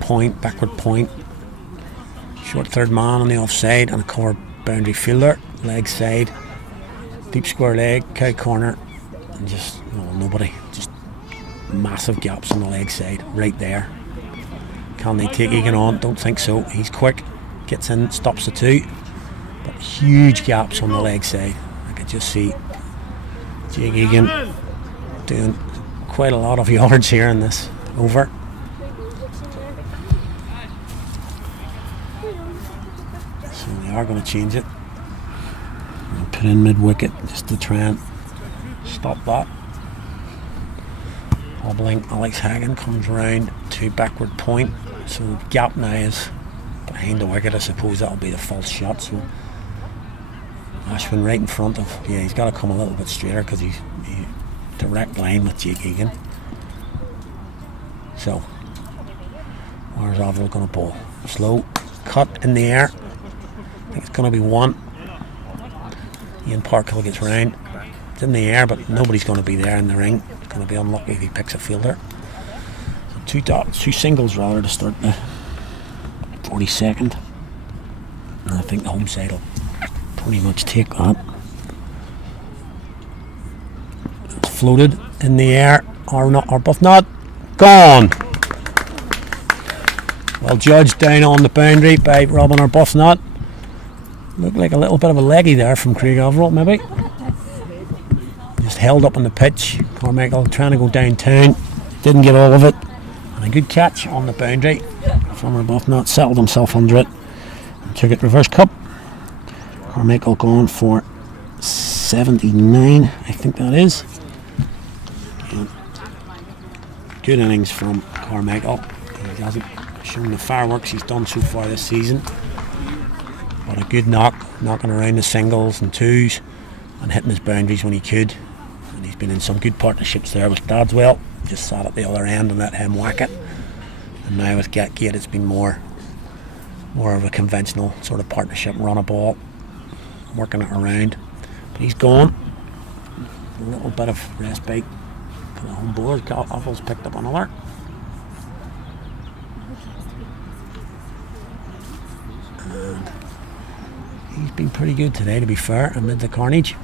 point, backward point, short third man on the offside, and a cover boundary fielder, leg side, deep square leg, cow corner, and just nobody, just massive gaps on the leg side, right there. Can they take Egan on? Don't think so. He's quick, gets in, stops the two, but huge gaps on the leg side. I could just see Jake Egan doing quite a lot of yards here in this over. So they are going to change it and put in mid-wicket just to try and stop that. Hobbling Alex Hagan comes round to backward point, so the gap now is behind the wicket. I suppose that'll be the false shot. So Ashwin right in front of, he's got to come a little bit straighter because he's direct line with Jake Egan. So where's Averill going to bowl? Slow cut in the air. I think it's going to be one. Ian Parkhill gets round. It's in the air, but nobody's going to be there in the ring. It's going to be unlucky if he picks a fielder. So two singles rather to start the 42nd. And I think the home side will pretty much take that. It's floated in the air, or not, or both not. Gone. Well judged down on the boundary by Robin Arbuthnot. Looked like a little bit of a leggy there from Craig Averill, maybe. Just held up on the pitch. Carmichael trying to go downtown, didn't get all of it. And a good catch on the boundary from Arbuthnot, settled himself under it and took it reverse cup. Carmichael going for 79, I think that is. And good innings from Carmichael. He hasn't shown the fireworks he's done so far this season, but a good knocking around the singles and twos and hitting his boundaries when he could. And he's been in some good partnerships there with Dadswell. Just sat at the other end and let him whack it. And now with Gate it's been more of a conventional sort of partnership, run a ball, working it around. But he's gone. A little bit of respite for the home bowlers. Averill picked up another. And he's been pretty good today, to be fair, amid the carnage.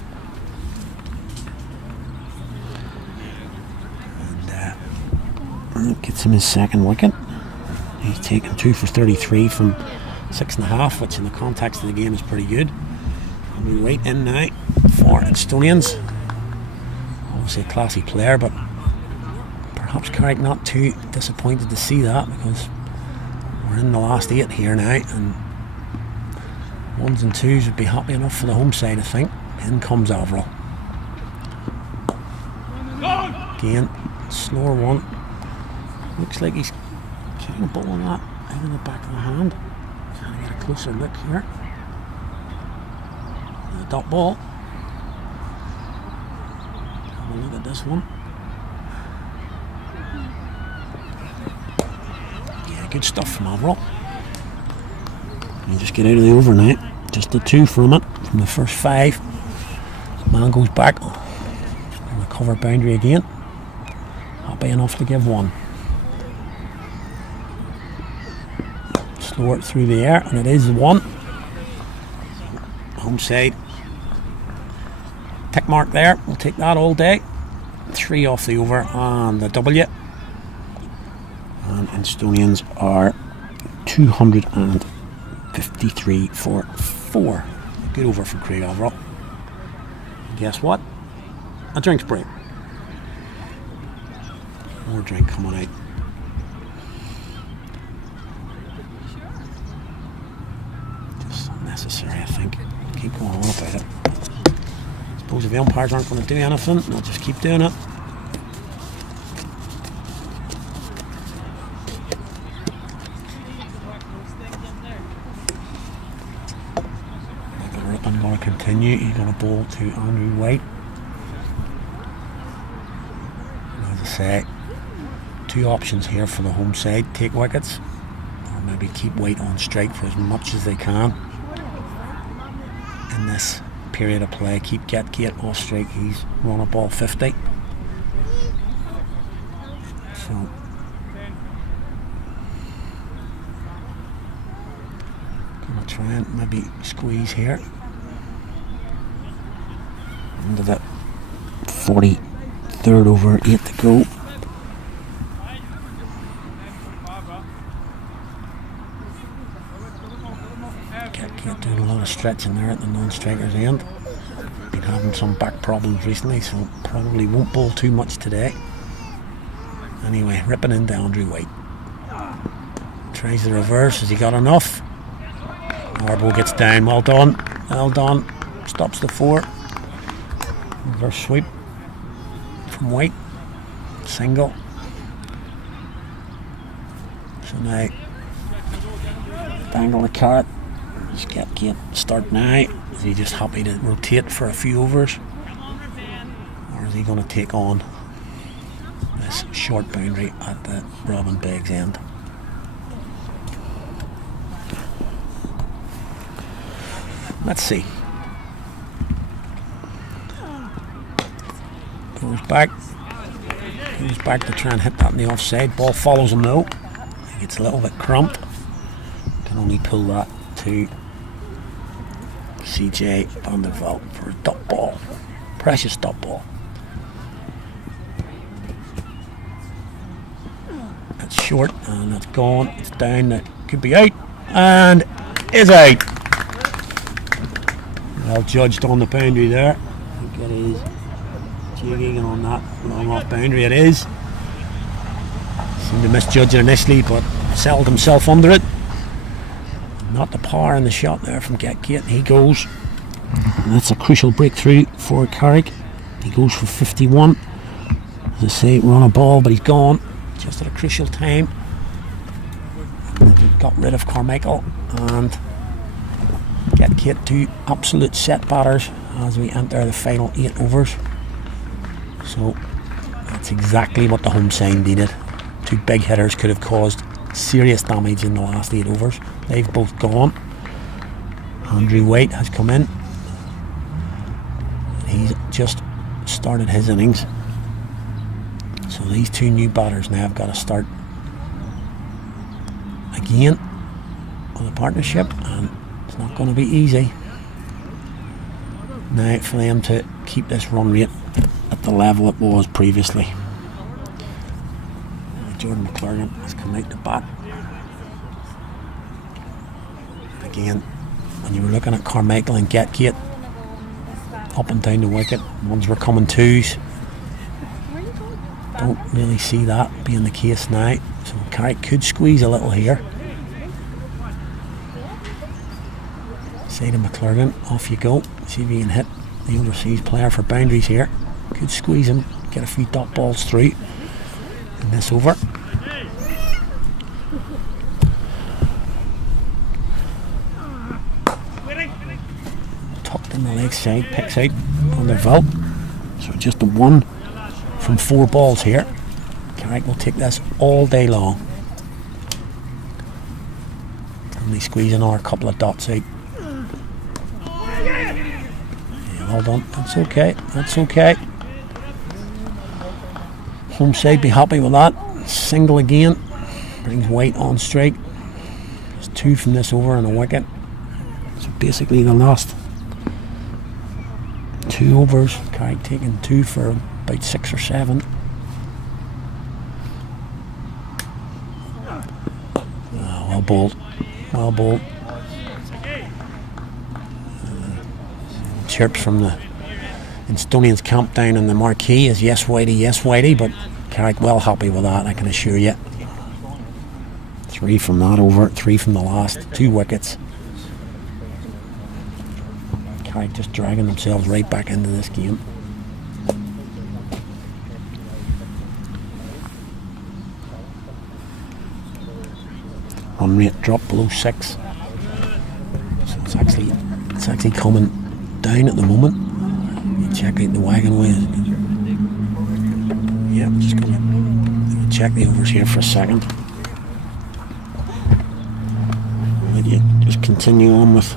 And gets him his second wicket. He's taken 2 for 33 from 6.5, which in the context of the game is pretty good. And we wait in now for Instonians. Obviously a classy player, but perhaps Carrick not too disappointed to see that, because we're in the last 8 here now, and 1s and 2s would be happy enough for the home side, I think. In comes Averill. Again, slower one. Looks like he's kind of bowling that out in the back of the hand. Trying to get a closer look here. The dot ball. Have a look at this one. Yeah, good stuff from Averill. You just get out of the over now. Just a 2 from it, from the first 5. Man goes back on the cover boundary again. Happy enough to give 1. slow it through the air, and it is the one. Home side. Tick mark there. We'll take that all day. 3 off the over and the W. And Instonians are 253 for 4. Good over from Craig overall. And guess what? A drink's break. More drink coming out. Just unnecessary, I think. Keep going on about it. Suppose if the umpires aren't going to do anything, they'll just keep doing it. I'm going to continue. He's going to bowl to Andrew White. As I say, 2 options here for the home side. Take wickets, or maybe keep White on strike for as much as they can in this period of play. Keep Gate off strike. He's run a ball 50. So gonna try and maybe squeeze here into the 43rd over, 8 to go. Get doing a lot of stretching there at the non-striker's end. Been having some back problems recently, so probably won't bowl too much today. Anyway, ripping into Andrew White. Tries the reverse. Has he got enough? Arbo gets down. Well done. Well done. Stops the 4. Reverse sweep from White. Single. So now dangle the carrot. Just get Kate start now. Is he just happy to rotate for a few overs? Or is he going to take on this short boundary at the Robin Beggs end? Let's see. Goes back to try and hit that in the offside. Ball follows him though. He gets a little bit cramped. Can only pull that to CJ Vanderveld for a dot ball. Precious dot ball. That's short and that's gone. It's down. That could be out and is out. Well judged on the boundary there. I think it is jigging on that long off boundary. It is. Seemed to misjudge it initially, but settled himself under it. Not the power in the shot there from Kate. He goes. And that's a crucial breakthrough for Carrick. He goes for 51. As I say, run a ball, but he's gone just at a crucial time. Got rid of Carmichael and get Kate 2 absolute set batters as we enter the final 8 overs. So that's exactly what the home side needed. 2 big hitters could have caused serious damage in the last 8 overs. They've both gone. Andrew White has come in. He's just started his innings. So these 2 new batters now have got to start again on the partnership, and it's not going to be easy now for them to keep this run rate at the level it was previously. Jordan McClurgan has come out to bat. Again, when you were looking at Carmichael and Kate up and down the wicket, ones were coming 2s. Don't really see that being the case now. So Carrick could squeeze a little here. Say to McClurgan, off you go. See if you can hit the overseas player for boundaries here. Could squeeze him, get a few dot balls through in this over. Tucked in the leg side, picks out on their vault. So just a 1 from 4 balls here. Carrick will take this all day long. And they squeeze another couple of dots out. Yeah, well done. That's okay. That's okay. Home side be happy with that. Single again. Brings White on strike. There's 2 from this over and a wicket. So basically the last 2 overs, Carrick taking 2 for about 6 or 7. Well bowled. Well bowled. Chirps from the Instonians camp down in the marquee is yes Whitey, but Carrick well happy with that, I can assure you. 3 from that over, 3 from the last, 2 wickets. Carrick just dragging themselves right back into this game. Run rate dropped below 6. So it's actually coming down at the moment. You check out the wagon way. Yeah, I'm just going to check the overs here for a second. Let you just continue on with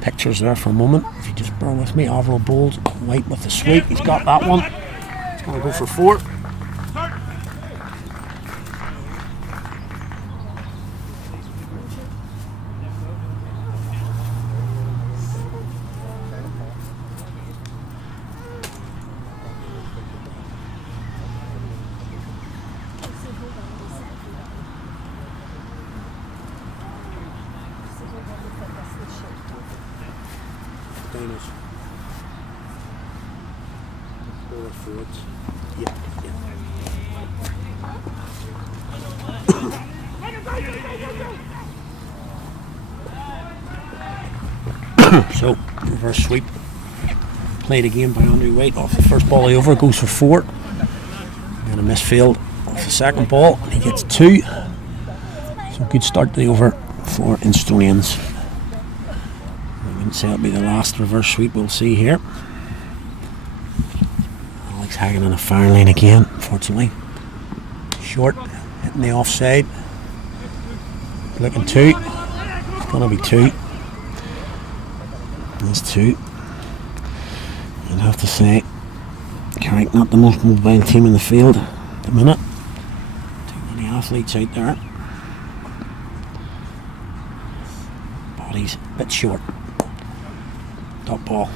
pictures there for a moment. If you just bear with me, Avril bowls White with the sweep. He's got that one. He's going to go for 4. So, reverse sweep. Played again by Andrew White off the first ball over, goes for 4. And a misfield off the second ball, and he gets 2. So, good start to the over for Instonians. I wouldn't say it'll be the last reverse sweep we'll see here. Alex Hagan on a fire lane again, unfortunately. Short, hitting the offside. Looking 2. It's going to be 2. There's 2. I'd have to say, Carrick not the most mobile team in the field at the minute. Too many athletes out there. Body's a bit short. Top ball.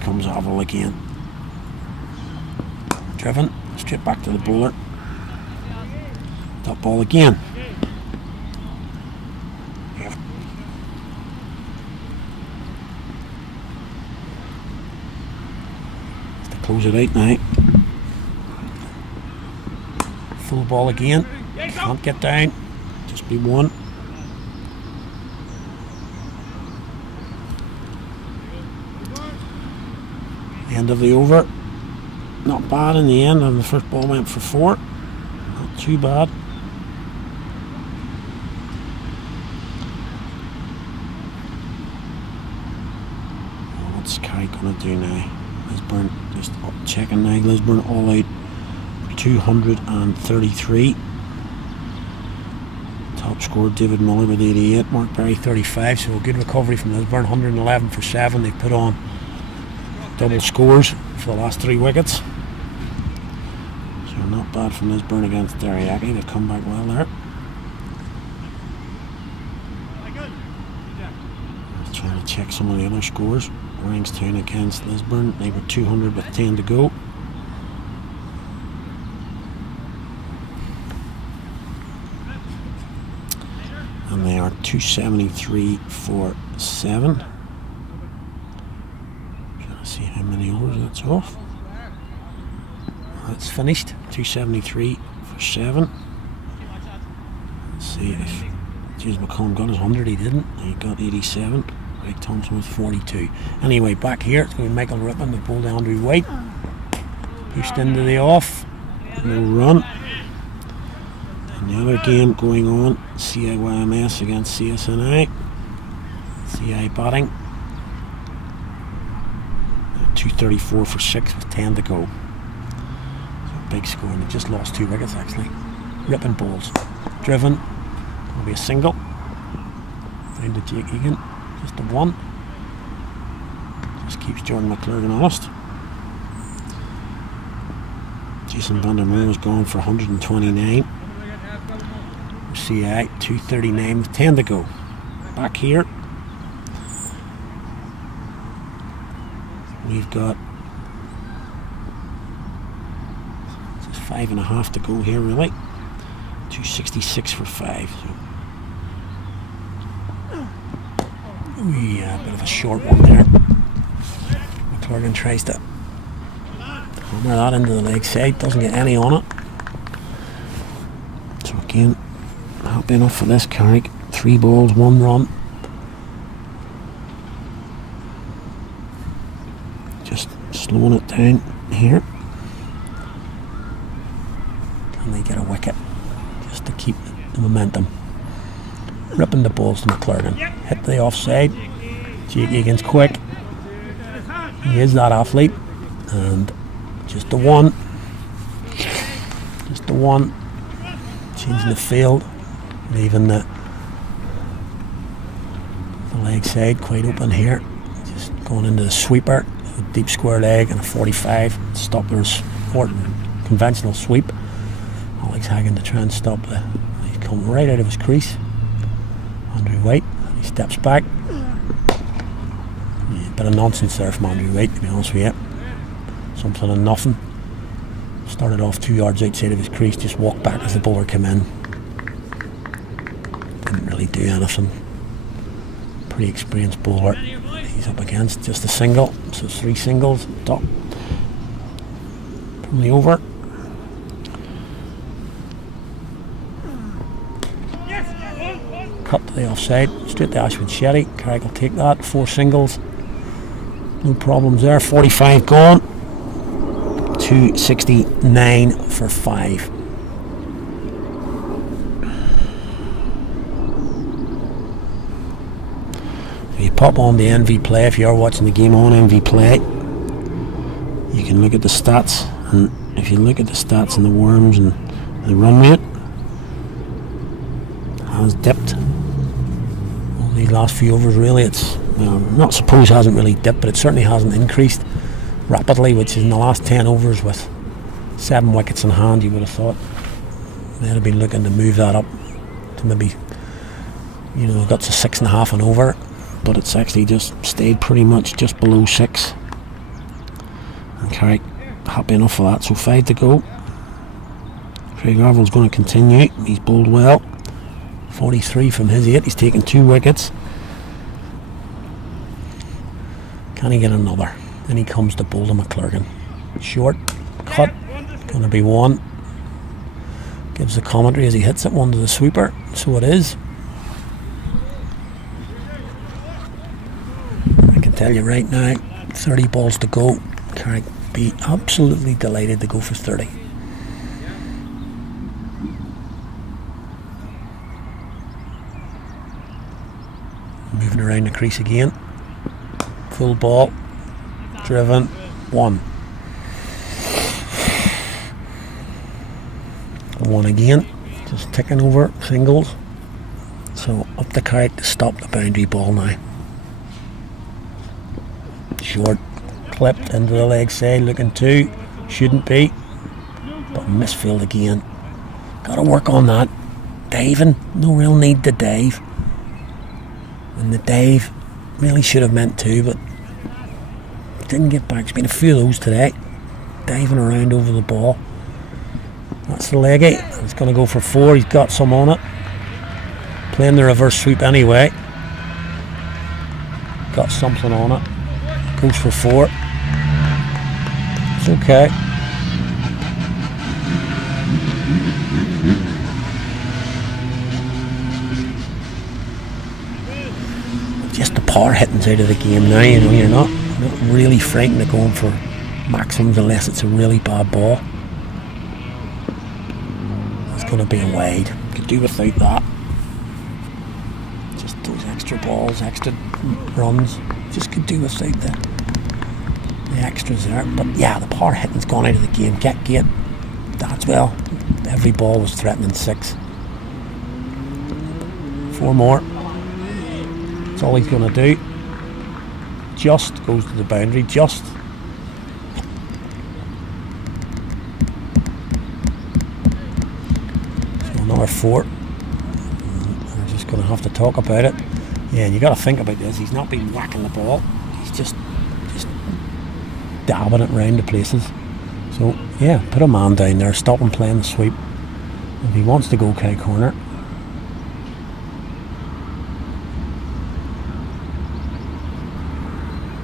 Comes Avril again. Driven straight back to the bowler. Top ball again. To close it out now. Full ball again. Can't get down. Just be 1. End of the over, not bad in the end, and the first ball went for 4, not too bad. What's Carrick going to do now? Lisburn just checking now. Lisburn all out 233. Top scorer David Muller with 88, Mark Berry 35, so a good recovery from Lisburn. 111 for 7. They put on double scores for the last 3 wickets. So not bad from Lisburn against Derryaki. They've come back well there. Trying to check some of the other scores. Rangstown against Lisburn. They were 200 with 10 to go. And they are 273 for 7. See how many overs that's off. That's finished. 273 for 7. Let's see if James McComb got his 100. He didn't. He got 87. Greg Thompson with 42. Anyway, back here it's going to be Michael Rippon, the bowled Andrew White. Pushed into the off. No run. And the other game going on, CIYMS against CSNI. CI batting. 234 for 6 with 10 to go. So big score, and they just lost 2 wickets actually. Ripping balls. Driven. Will be a single. Down to Jake Egan. Just the one. Just keeps Jordan McClurgan honest. Jason Van der Merwe has gone for 129. CI 239 with 10 to go. Back here, we've got just 5.5 to go here, really. 266 for 5. So. Yeah, a bit of a short one there. McClurgan tries to hammer that into the leg side, doesn't get any on it. So again, happy enough for this Carrick. 3 balls, 1 run. Just slowing it down here. And they get a wicket just to keep the momentum. Ripping the balls to McClurgan. Hit the offside. Jake Egan's quick. He is that athlete. And just the one. Just the one. Changing the field. Leaving the leg side quite open here. Just going into the sweeper. A deep square leg and a 45. Stop their conventional sweep. Alex Hagan to try and stop the. He's come right out of his crease. Andrew White. He steps back. Yeah, bit of nonsense there from Andrew White, to be honest with you. Something and nothing. Started off 2 yards outside of his crease, just walked back as the bowler came in. Didn't really do anything. Pretty experienced bowler. He's up against just a single, so 3 singles top from the over. Cut to the offside, straight to Ashwin Shetty. Carrick will take that. 4 singles, no problems there. 45 gone. 269 for 5. You pop on the NV Play. If you are watching the game on NV Play, you can look at the stats, and if you look at the stats and the worms and the run rate has dipped on these last few overs. Really, it's not suppose hasn't really dipped, but it certainly hasn't increased rapidly, which is in the last 10 overs with 7 wickets in hand. You would have thought they'd have been looking to move that up to maybe, got to 6.5 and over. But it's actually just stayed pretty much just below 6. And Carrick happy enough for that. So 5 to go. Craig Arville's going to continue. He's bowled well. 43 from his 8. He's taken 2 wickets. Can he get another? Then he comes to bowl to McClurgan. Short, cut, going to be 1. Gives the commentary as he hits it 1 to the sweeper. So it is. Tell you right now, 30 balls to go. Carrick be absolutely delighted to go for 30. Moving around the crease again. Full ball. Driven. 1. 1 again. Just ticking over singles. So up the Carrick to stop the boundary ball now. Short, clipped into the leg side, looking 2, shouldn't be, but misfield again. Got to work on that. Diving, no real need to dive. And the dive really should have meant 2, but didn't get back. There's been a few of those today. Diving around over the ball. That's the leggy. He's going to go for 4. He's got some on it. Playing the reverse sweep anyway. Got something on it. Goes for 4. It's okay. Just the power hitting's out of the game now. You're not really frightened of going for maxims unless it's a really bad ball. It's going to be a wide. Could do without that. Just those extra balls, extra runs. Just could do without the extras there. But yeah, the power hitting's gone out of the game. Get that's well. Every ball was threatening 6. 4 more. That's all he's going to do. Just goes to the boundary, just. So another 4. We're just going to have to talk about it. Yeah, and you got to think about this. He's not been whacking the ball. He's just dabbing it round the places. So yeah, put a man down there, stop him playing the sweep. If he wants to go K corner.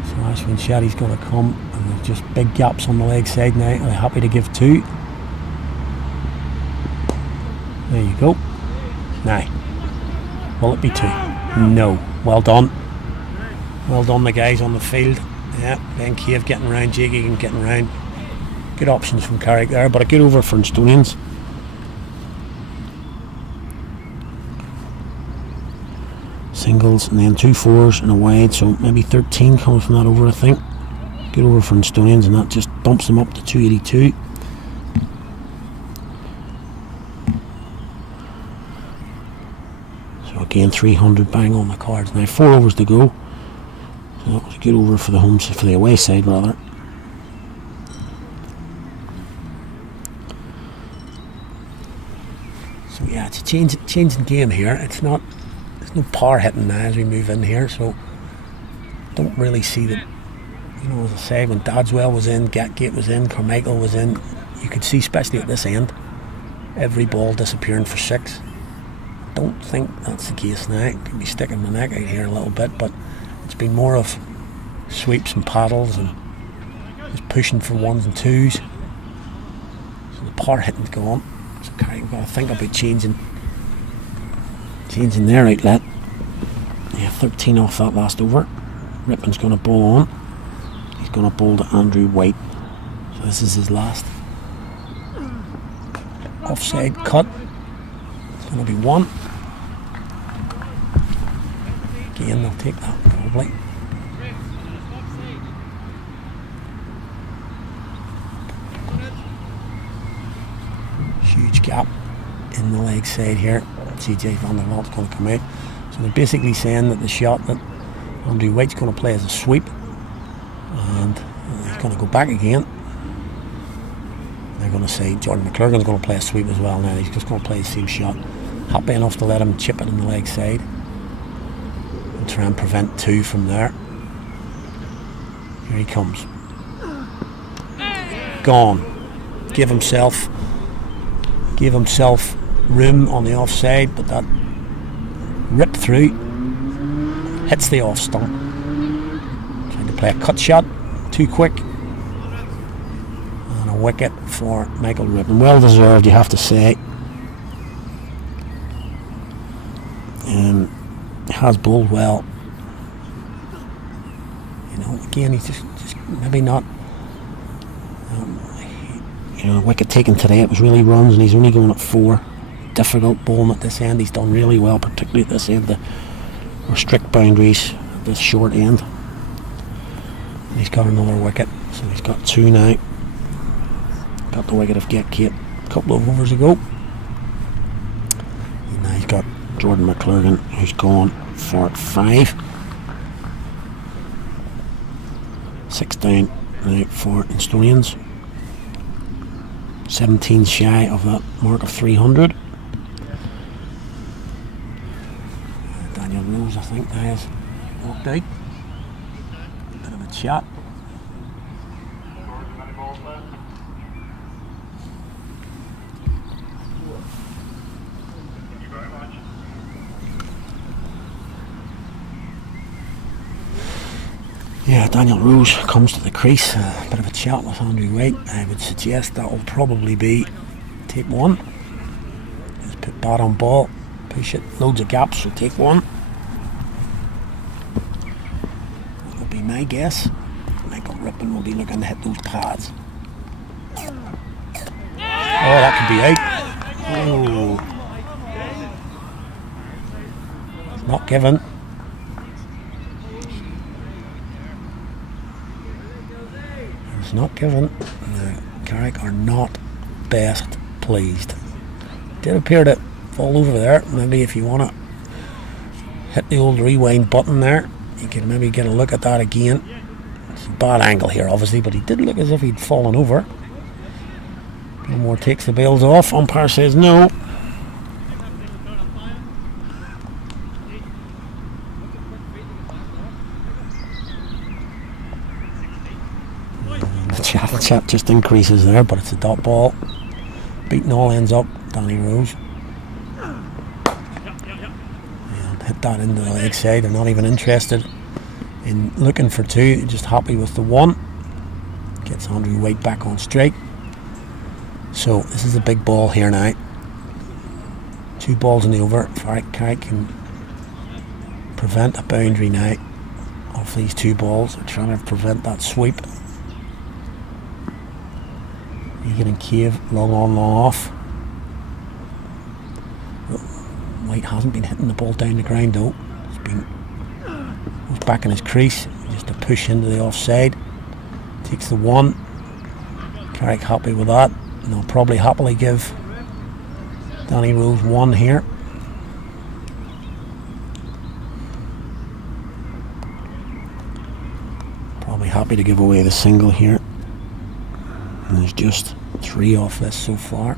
So that's when Shaddy's going to come, and there's just big gaps on the leg side now. I'm happy to give 2. There you go. Now, will it be 2? No. Well done. Well done, the guys on the field. Yeah, Ben Cave getting around, Jake Egan getting around. Good options from Carrick there, but a good over for Instonians. Singles and then 2 4s and a wide, so maybe 13 coming from that over, I think. Good over for Instonians, and that just bumps them up to 282. So again, 300 bang on the cards. Now 4 overs to go. So that was a good over for the for the away side rather. So yeah, it's a changing game here. It's not. There's no power hitting now as we move in here, so don't really see that. You know, as I say, when Dadswell was in, Gatgate was in, Carmichael was in, you could see, especially at this end, every ball disappearing for 6. Don't think that's the case now. It could be sticking my neck out here a little bit, but it's been more of sweeps and paddles and just pushing for 1s and 2s. So the power hitting's gone. So we've got to think about changing their outlet. Yeah, 13 off that last over. Rippon's going to bowl on. He's going to bowl to Andrew White. So this is his last. Offside cut. It's going to be 1. Again, they'll take that probably. Huge gap in the leg side here. CJ van der Walt's going to come out. So they're basically saying that the shot that Andrew White's going to play as a sweep, and he's going to go back again. They're going to say Jordan McClurgan's going to play a sweep as well now. He's just going to play the same shot. Happy enough to let him chip it in the leg side and try and prevent 2 from there. Here he comes. Gone. Give himself room on the offside, but that rip through hits the off stump. Trying to play a cut shot, too quick, and a wicket for Michael Rippon. Well deserved, you have to say. Has bowled well. You know, again, he's just maybe not. Wicket taken today, it was really runs, and he's only going at 4. Difficult bowling at this end. He's done really well, particularly at this end, the restrict boundaries at this short end. And he's got another wicket, so he's got 2 now. Got the wicket of Get Kate a couple of overs ago. And now he's got Jordan McClurgan, who's gone for 5. 6 down now for Instonians. 17 shy of that mark of 300. Daniel Rose, I think, has walked out. Bit of a chat. Yeah, Daniel Rose comes to the crease. A bit of a chat with Andrew White. I would suggest that will probably be take 1. Just put bat on ball, push it, loads of gaps, so take 1. That will be my guess. Michael Rippon will be looking to hit those pads. Oh, that could be out. Oh, it's not given. Not given. Carrick are not best pleased. Did appear to fall over there. Maybe if you want to hit the old rewind button there. You can maybe get a look at that again. It's a bad angle here obviously, but he did look as if he'd fallen over. Gilmore takes the bails off. Umpire says no. The chat just increases there, but it's a dot ball. Beating all ends up, Danny Rose. And hit that into the leg side. They're not even interested in looking for two, they're just happy with the one. Gets Andrew White back on strike. So this is a big ball here now. 2 balls in the over. Carrick can prevent a boundary now off these 2 balls. They're trying to prevent that sweep. Egan and Cave, long on, long off. White hasn't been hitting the ball down the ground though. He's back in his crease, just a push into the offside. Takes the 1. Carrick happy with that. And they'll probably happily give Danny Rose 1 here. Probably happy to give away the single here. And there's just 3 off this so far.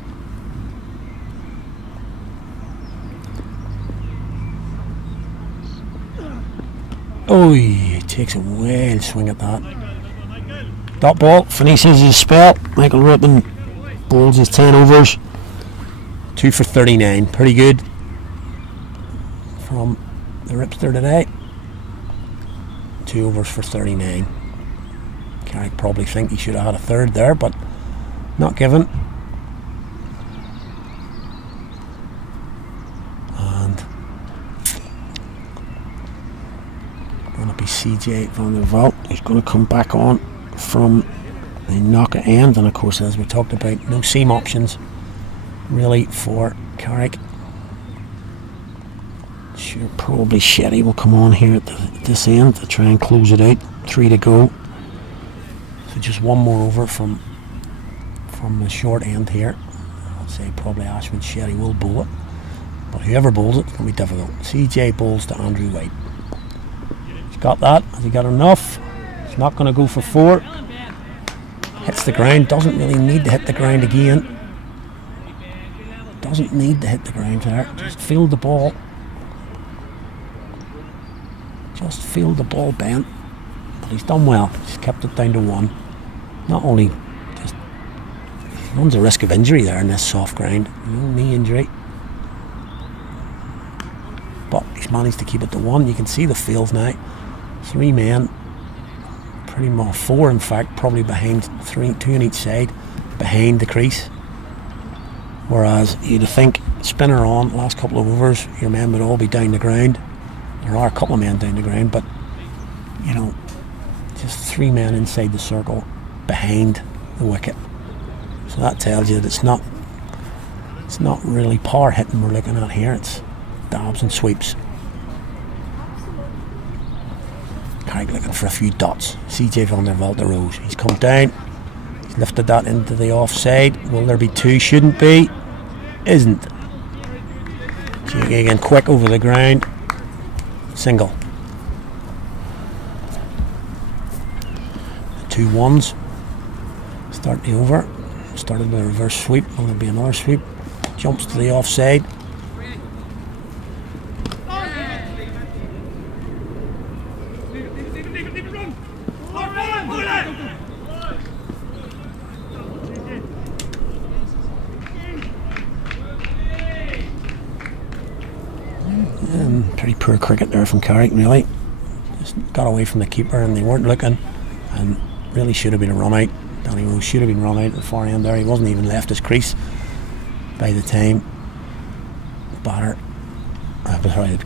Oh, he takes a wild swing at that. Dot ball finishes his spell. Michael Rippon bowls his 10 overs. 2 for 39. Pretty good from the Ripster today. 2 overs for 39. Carrick probably think he should have had a third there, but not given. And gonna be CJ van der Walt. He's gonna come back on from the knocker end, and of course, as we talked about, no seam options really for Carrick. Sure, probably Shetty will come on here at this end to try and close it out. 3 to go. So just 1 more over from the short end here. I'd say probably Ashwin Shetty will bowl it, but whoever bowls it, it's going to be difficult. CJ bowls to Andrew White. He's got that. Has he got enough? He's not going to go for 4. Hits the ground. Doesn't really need to hit the ground again. Doesn't need to hit the ground there. Just field the ball. Just field the ball bent. But he's done well. He's kept it down to 1. Not only just runs a risk of injury there in this soft ground. No knee injury. But he's managed to keep it to 1. You can see the field now. 3 men. Pretty much 4 in fact, probably behind 2 on each side, behind the crease. Whereas you'd think spinner on, last couple of overs, your men would all be down the ground. There are a couple of men down the ground, but you know, just 3 men inside the circle behind the wicket. So that tells you that it's not really power hitting we're looking at here, it's dabs and sweeps. Carrick looking for a few dots. CJ van der Walt Rose. He's come down. He's lifted that into the offside. Will there be 2? Shouldn't be. Isn't. Jake again quick over the ground. Single. The 2 1s. Start the over. Started with a reverse sweep. Will there be another sweep? Jumps to the offside. Pretty poor cricket there from Carrick, really. Just got away from the keeper and they weren't looking, and really should have been a run out. Danny Rose should have been run out at the far end there. He wasn't even left his crease by the time the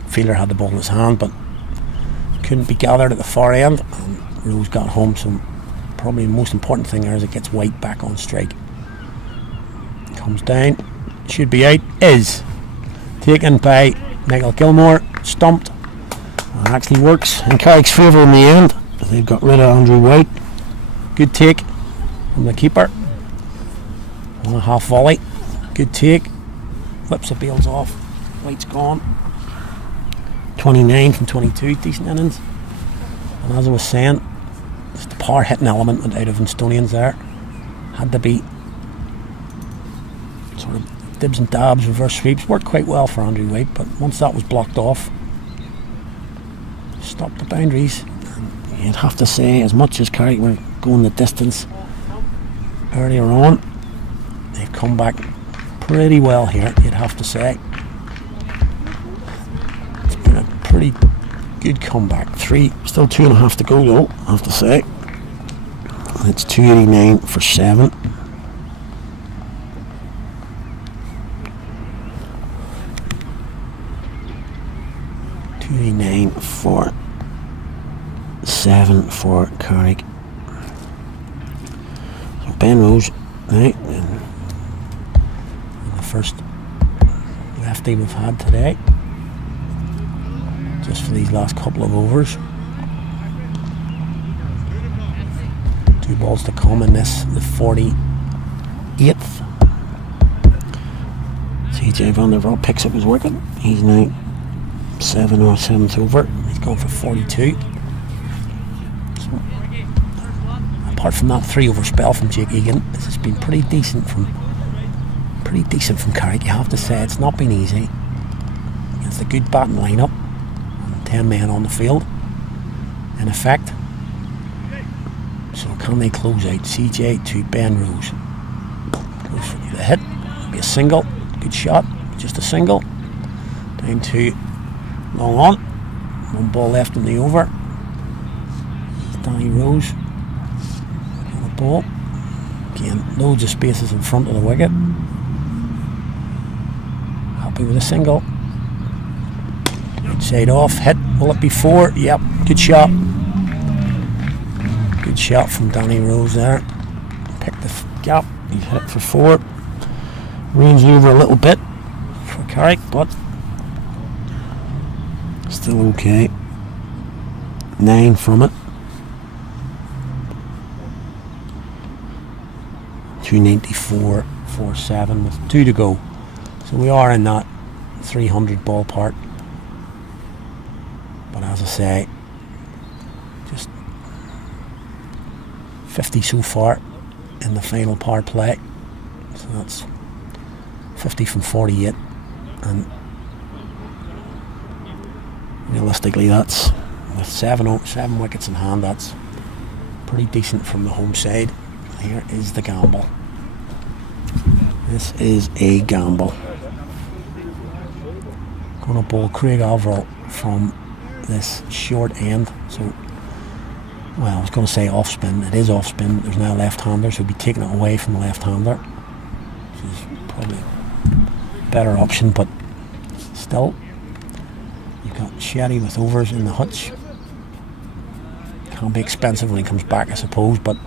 fielder had the ball in his hand, but couldn't be gathered at the far end, and Rose got home. So probably the most important thing there is it gets White back on strike. Comes down, should be out, is taken by Michael Gilmore, stumped, and actually works in Carrick's favour in the end. They've got rid of Andrew White. Good take from the keeper on a half volley. Good take, whips the bails off. White's gone. 29 from 22, decent innings. And as I was saying, just the power hitting element went out of Instonians there. Had to be sort of dibs and dabs, reverse sweeps. Worked quite well for Andrew White, but once that was blocked off, stopped the boundaries. And you'd have to say, as much as Carrick were going the distance earlier on, they've come back pretty well here, you'd have to say. It's been a pretty good comeback. Still 2.5 to go though, I have to say. It's 289 for 7. $289 for 7 for Carrick. So Ben Rose, right, and the first lefty we've had today, just for these last couple of overs. 2 balls to come in this, the 48th. CJ Van der Vaart picks up his wicket. He's now 7 or 7th over. He's gone for 42. So, apart from that 3 over spell from Jake Egan, this has been pretty decent from Carrick. You have to say it's not been easy against a good batting lineup and 10 men on the field in effect. So can they close out? CJ to Ben Rose. Goes for the hit. Be a single. Good shot. Just a single. Down to long on. 1 ball left in the over. Danny Rose on the ball. Again, loads of spaces in front of the wicket. Happy with a single. Outside off. Hit. Will it be 4? Yep. Good shot. Good shot from Danny Rose there. Picked the gap. He hit it for 4. Range over a little bit for Carrick, but still okay. 9 from it. 294 for 7 with 2 to go. So we are in that 300 ballpark. But as I say, just 50 so far in the final power play. So that's 50 from 48, and realistically that's with 7 wickets in hand, that's pretty decent from the home side. Here is the gamble. This is a gamble. Gonna bowl Craig Averill from this short end. So, well, I was going to say off spin. It is off spin. There's now a left-hander, so we'll be taking it away from the left-hander, which is probably a better option, but still, you've got Shetty with overs in the hutch. Can be expensive when he comes back, I suppose, but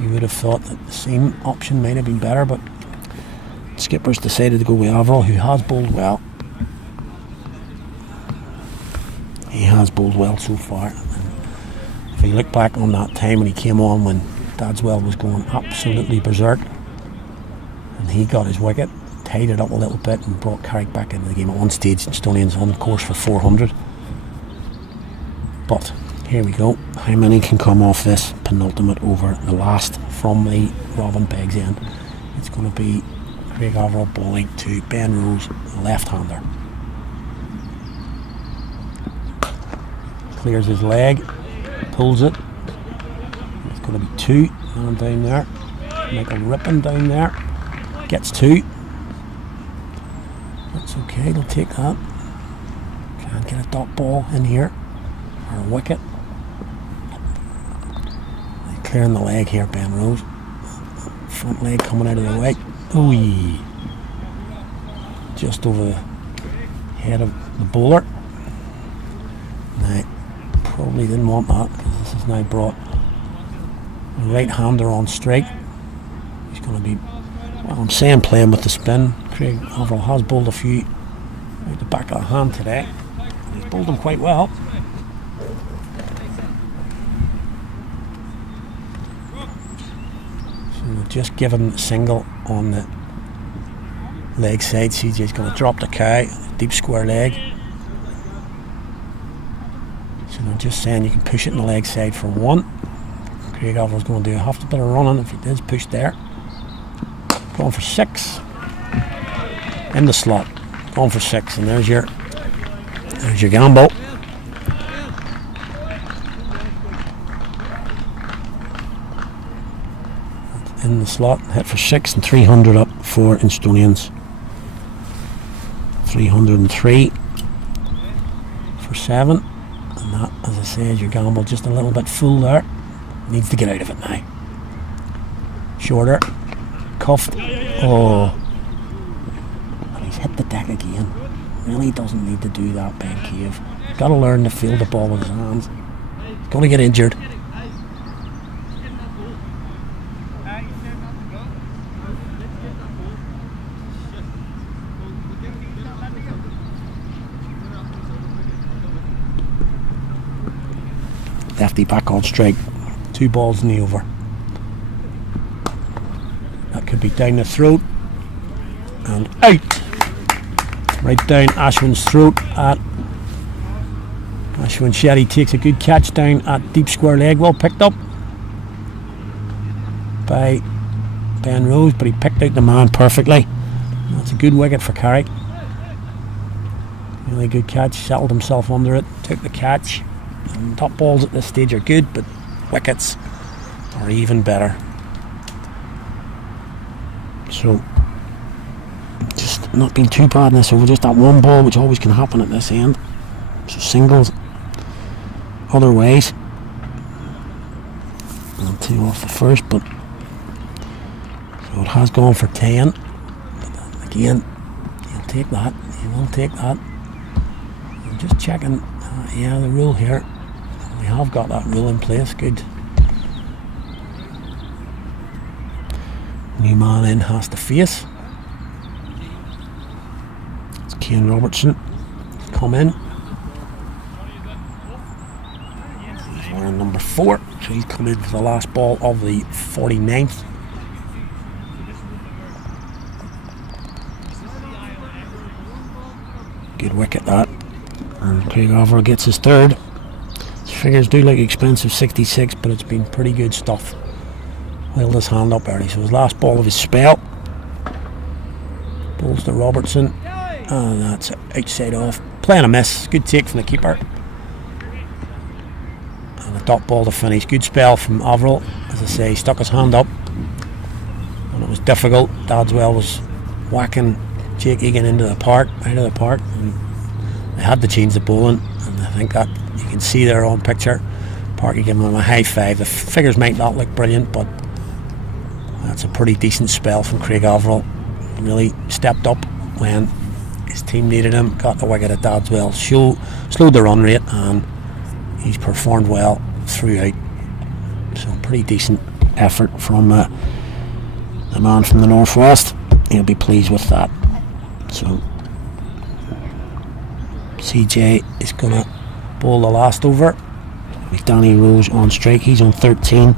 you would have thought that the same option might have been better, but Skipper's decided to go with Averill, who has bowled well. He has bowled well so far. And if you look back on that time when he came on when Dadswell was going absolutely berserk, and he got his wicket, tied it up a little bit and brought Carrick back into the game at one stage. Instonians on course for 400. But here we go. How many can come off this penultimate over, the last from the Robin Beggs end? It's going to be Craig Averill bowling to Ben Rose, the left-hander. Clears his leg, pulls it. It's going to be 2. And down there. Michael Rippon down there. Gets 2. That's okay, they'll take that. Can't get a dot ball in here. Or a wicket. Clearing the leg here, Ben Rose. Front leg coming out of the way. Ooh, just over the head of the bowler. Now, probably didn't want that because this has now brought the right-hander on strike. He's going to be, well, I'm saying playing with the spin. Craig Averill has bowled a few out the back of the hand today. He's bowled them quite well. Just given the single on the leg side. CJ's going to drop the cow, deep square leg. I'm just saying you can push it in the leg side for 1. Craig Averill's going to do a half a bit of running if he does push there. Going for 6. In the slot. Going for 6, and there's your gamble. In the slot, hit for 6 and 300 up for Instonians. 303 for 7, and that, as I say, is your gamble. Just a little bit full there. Needs to get out of it now. Shorter, cuffed. Oh, and he's hit the deck again. Really doesn't need to do that, Ben Cave. Got to learn to field the ball with his hands. He's going to get injured. Lefty back on strike. 2 balls in the over. That could be down the throat and out. Right down Ashwin's throat. At Ashwin Shetty takes a good catch down at deep square leg. Well picked up by Ben Rose, but he picked out the man perfectly. That's a good wicket for Carrick. Really good catch. Settled himself under it. Took the catch. And top balls at this stage are good, but wickets are even better. So just not been too bad in this over. Just that 1 ball, which always can happen at this end. So singles other ways. And 2 off the first, but so it has gone for 10. But again, he'll take that. He will take that. I'm just checking. Yeah, the rule here. We have got that rule in place. Good. New man in has to face. It's Kane Robertson. Come in. He's wearing number 4. So he's come in for the last ball of the 49th. Good wicket that. And Craig Averill gets his 3rd. His figures do look expensive, 66, but it's been pretty good stuff. Held his hand up early, so his last ball of his spell. Bowls to Robertson, and that's outside off. Playing a miss, good take from the keeper. And a dot ball to finish. Good spell from Averill. As I say, he stuck his hand up, and it was difficult. Dadswell was whacking Jake Egan out of the park, and they had to change the bowling, and I think that you can see there on picture. Parky giving him a high 5. The figures might not look brilliant, but that's a pretty decent spell from Craig Averill. Really stepped up when his team needed him. Got the wicket at Dadswell. Slowed the run rate, and he's performed well throughout. So pretty decent effort from the man from the northwest. He'll be pleased with that. So CJ is going to bowl the last over with Danny Rose on strike. He's on 13.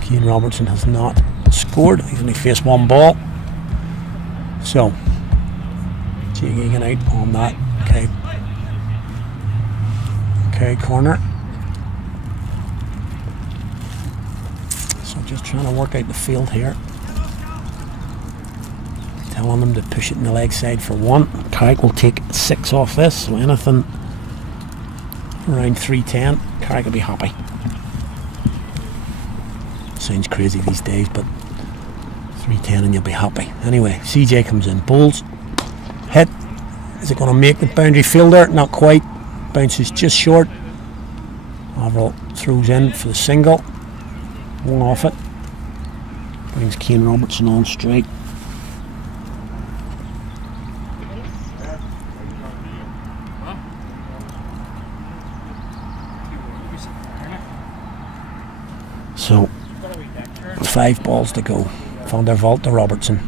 Kane Robertson has not scored. He's only faced 1 ball. So Jake Egan out on that okay corner. So just trying to work out the field here. Telling them to push it in the leg side for 1. Carrick will take 6 off this, so anything around 310, Carrick will be happy. Sounds crazy these days, but 310 and you'll be happy. Anyway, CJ comes in, bowls, hit. Is it going to make the boundary fielder? Not quite. Bounces just short. Averill throws in for the single. 1 off it. Brings Kane Robertson on straight. So 5 balls to go. Van der Vault to Robertson.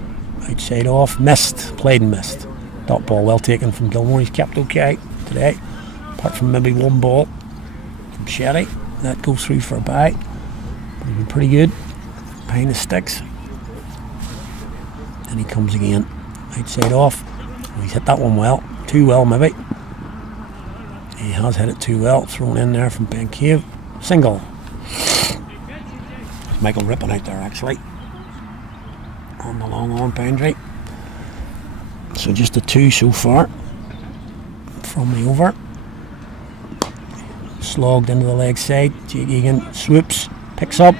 Outside off. Missed. Played and missed. Dot ball well taken from Gilmore. He's kept okay today. Apart from maybe 1 ball from Shetty. That goes through for a bye. But he's been pretty good. Behind the sticks. And he comes again. Outside off. He's hit that one well. Too well maybe. He has hit it too well. Thrown in there from Ben Cave. Single. Michael Rippon out there actually. On the long on boundary. So just a 2 so far. From the over. Slogged into the leg side. Jake Egan swoops. Picks up.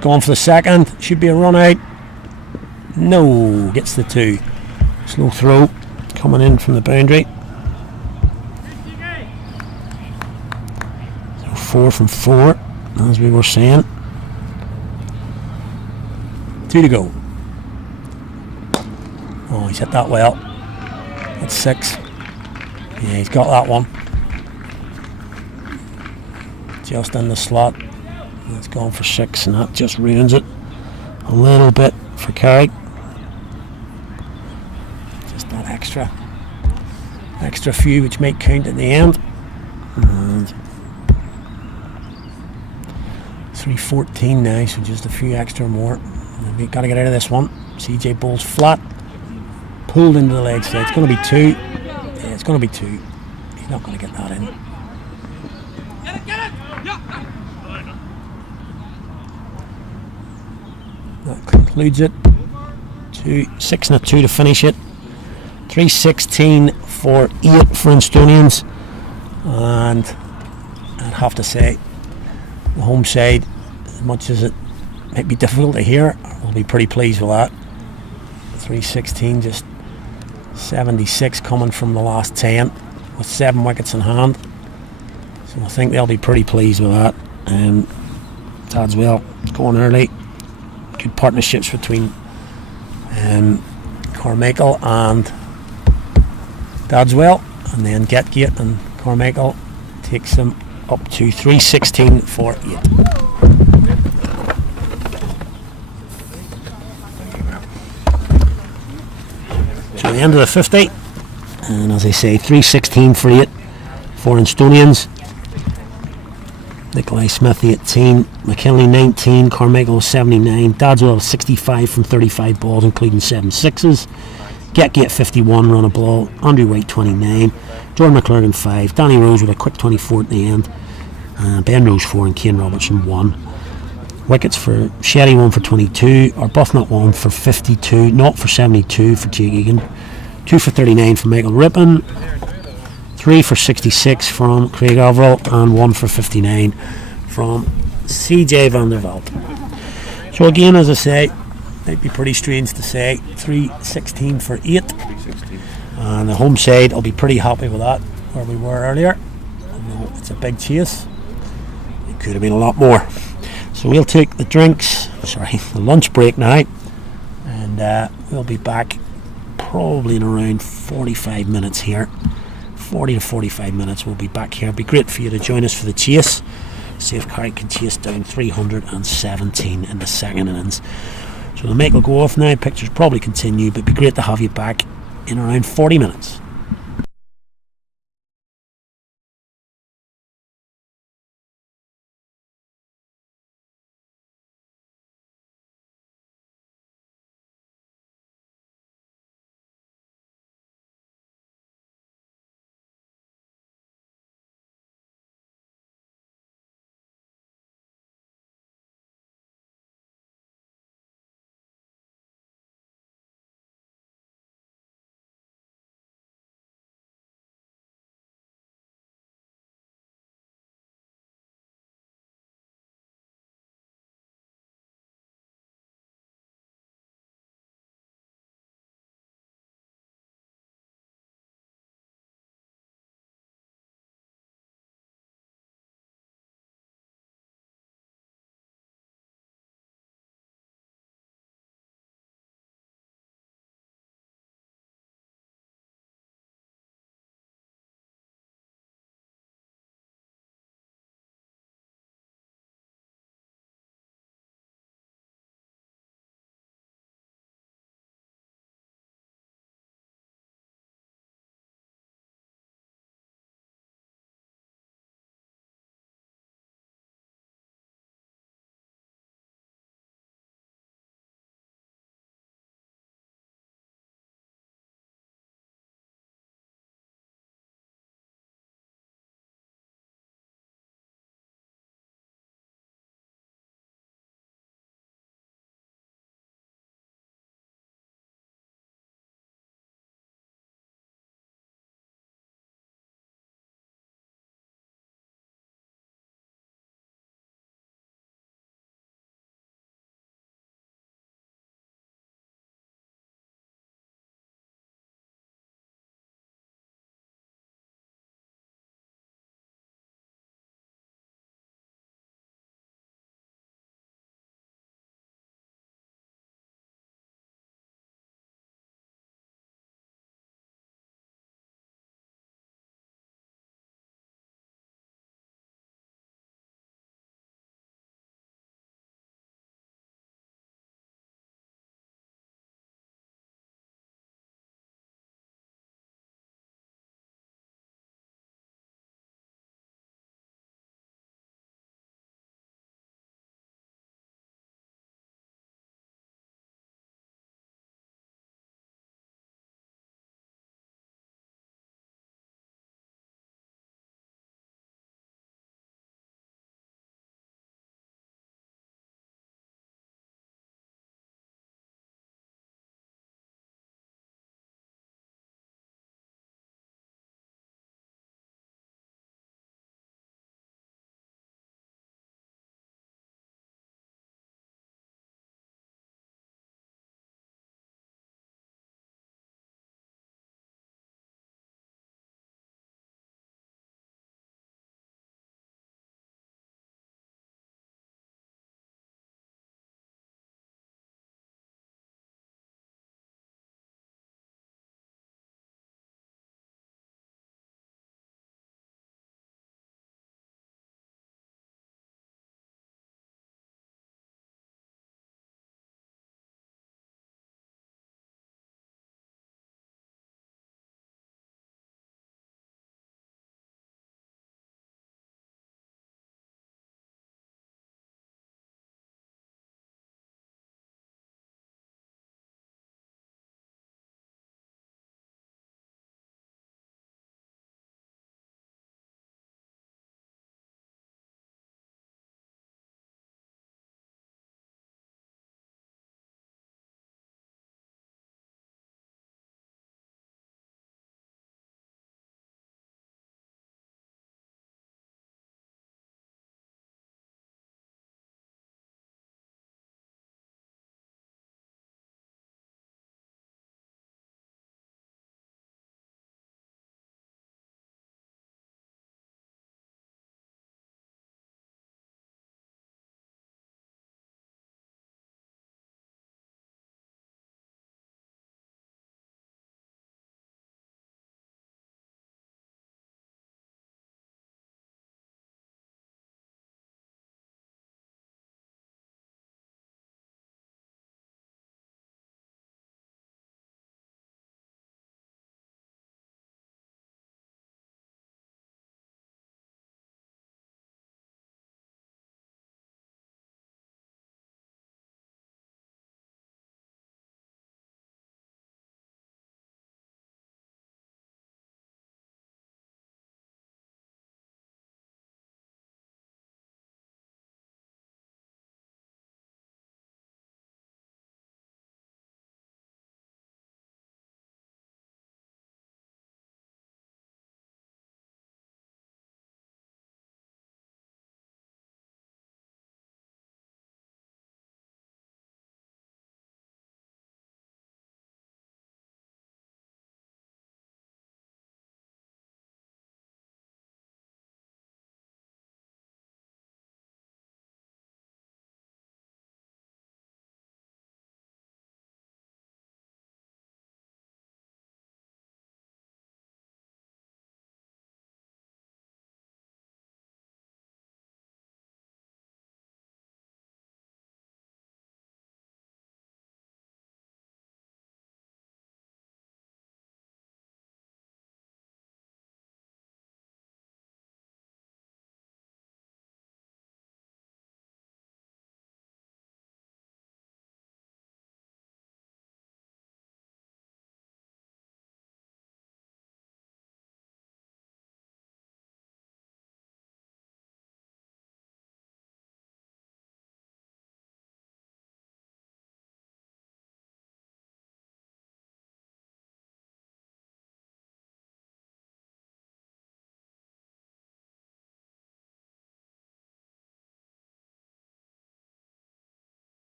Going for the second. Should be a run out. No. Gets the 2. Slow throw. Coming in from the boundary. 4 from 4, as we were saying. 2 to go. Oh, he's hit that well. That's 6. Yeah, he's got that one. Just in the slot. That's gone for 6, and that just ruins it a little bit for Carrick. Just that extra few which might count at the end. And 3:14 now, so just a few extra more. We've got to get out of this one. CJ bowls flat, pulled into the leg side. It's going to be 2. Yeah, it's going to be 2. He's not going to get that in. That concludes it. 6 and a 2 to finish it. 3:16 for 8 for Instonians, and I'd have to say the home side, as much as it might be difficult to hear, we'll be pretty pleased with that. 3:16, just 76 coming from the last 10 with 7 wickets in hand. So I think they'll be pretty pleased with that. Dadswell going early. Good partnerships between Carmichael and Dadswell, and then Getgate and Carmichael takes them up to 3:16 for 8. So the end of the 50, and as I say, 3:16 for 8 for Instonians. Nikolai Smith 18, McKinley 19, Carmichael 79, Dadswell 65 from 35 balls, including 7 sixes. Getgate 51, run a ball. Andrew White 29, Jordan McClurgan 5, Danny Rose with a quick 24 at the end, Ben Rose 4 and Kane Robertson 1. Wickets for Shetty 1 for 22, Arbuthnot 1 for 52, Not for 72 for Jake Egan, 2 for 39 from Michael Rippon, 3 for 66 from Craig Averill, and 1 for 59 from CJ van der Veld. So again, as I say, might be pretty strange to say 3:16 for 8, and the home side will be pretty happy with that, where we were earlier. Although it's a big chase, it could have been a lot more. So we'll take the the lunch break now, and we'll be back probably in around 45 minutes here. 40 to 45 minutes we'll be back here. It'd be great for you to join us for the chase. See if Carrick can chase down 317 in the second innings. So the mic will go off now, pictures probably continue, but it'd be great to have you back in around 40 minutes.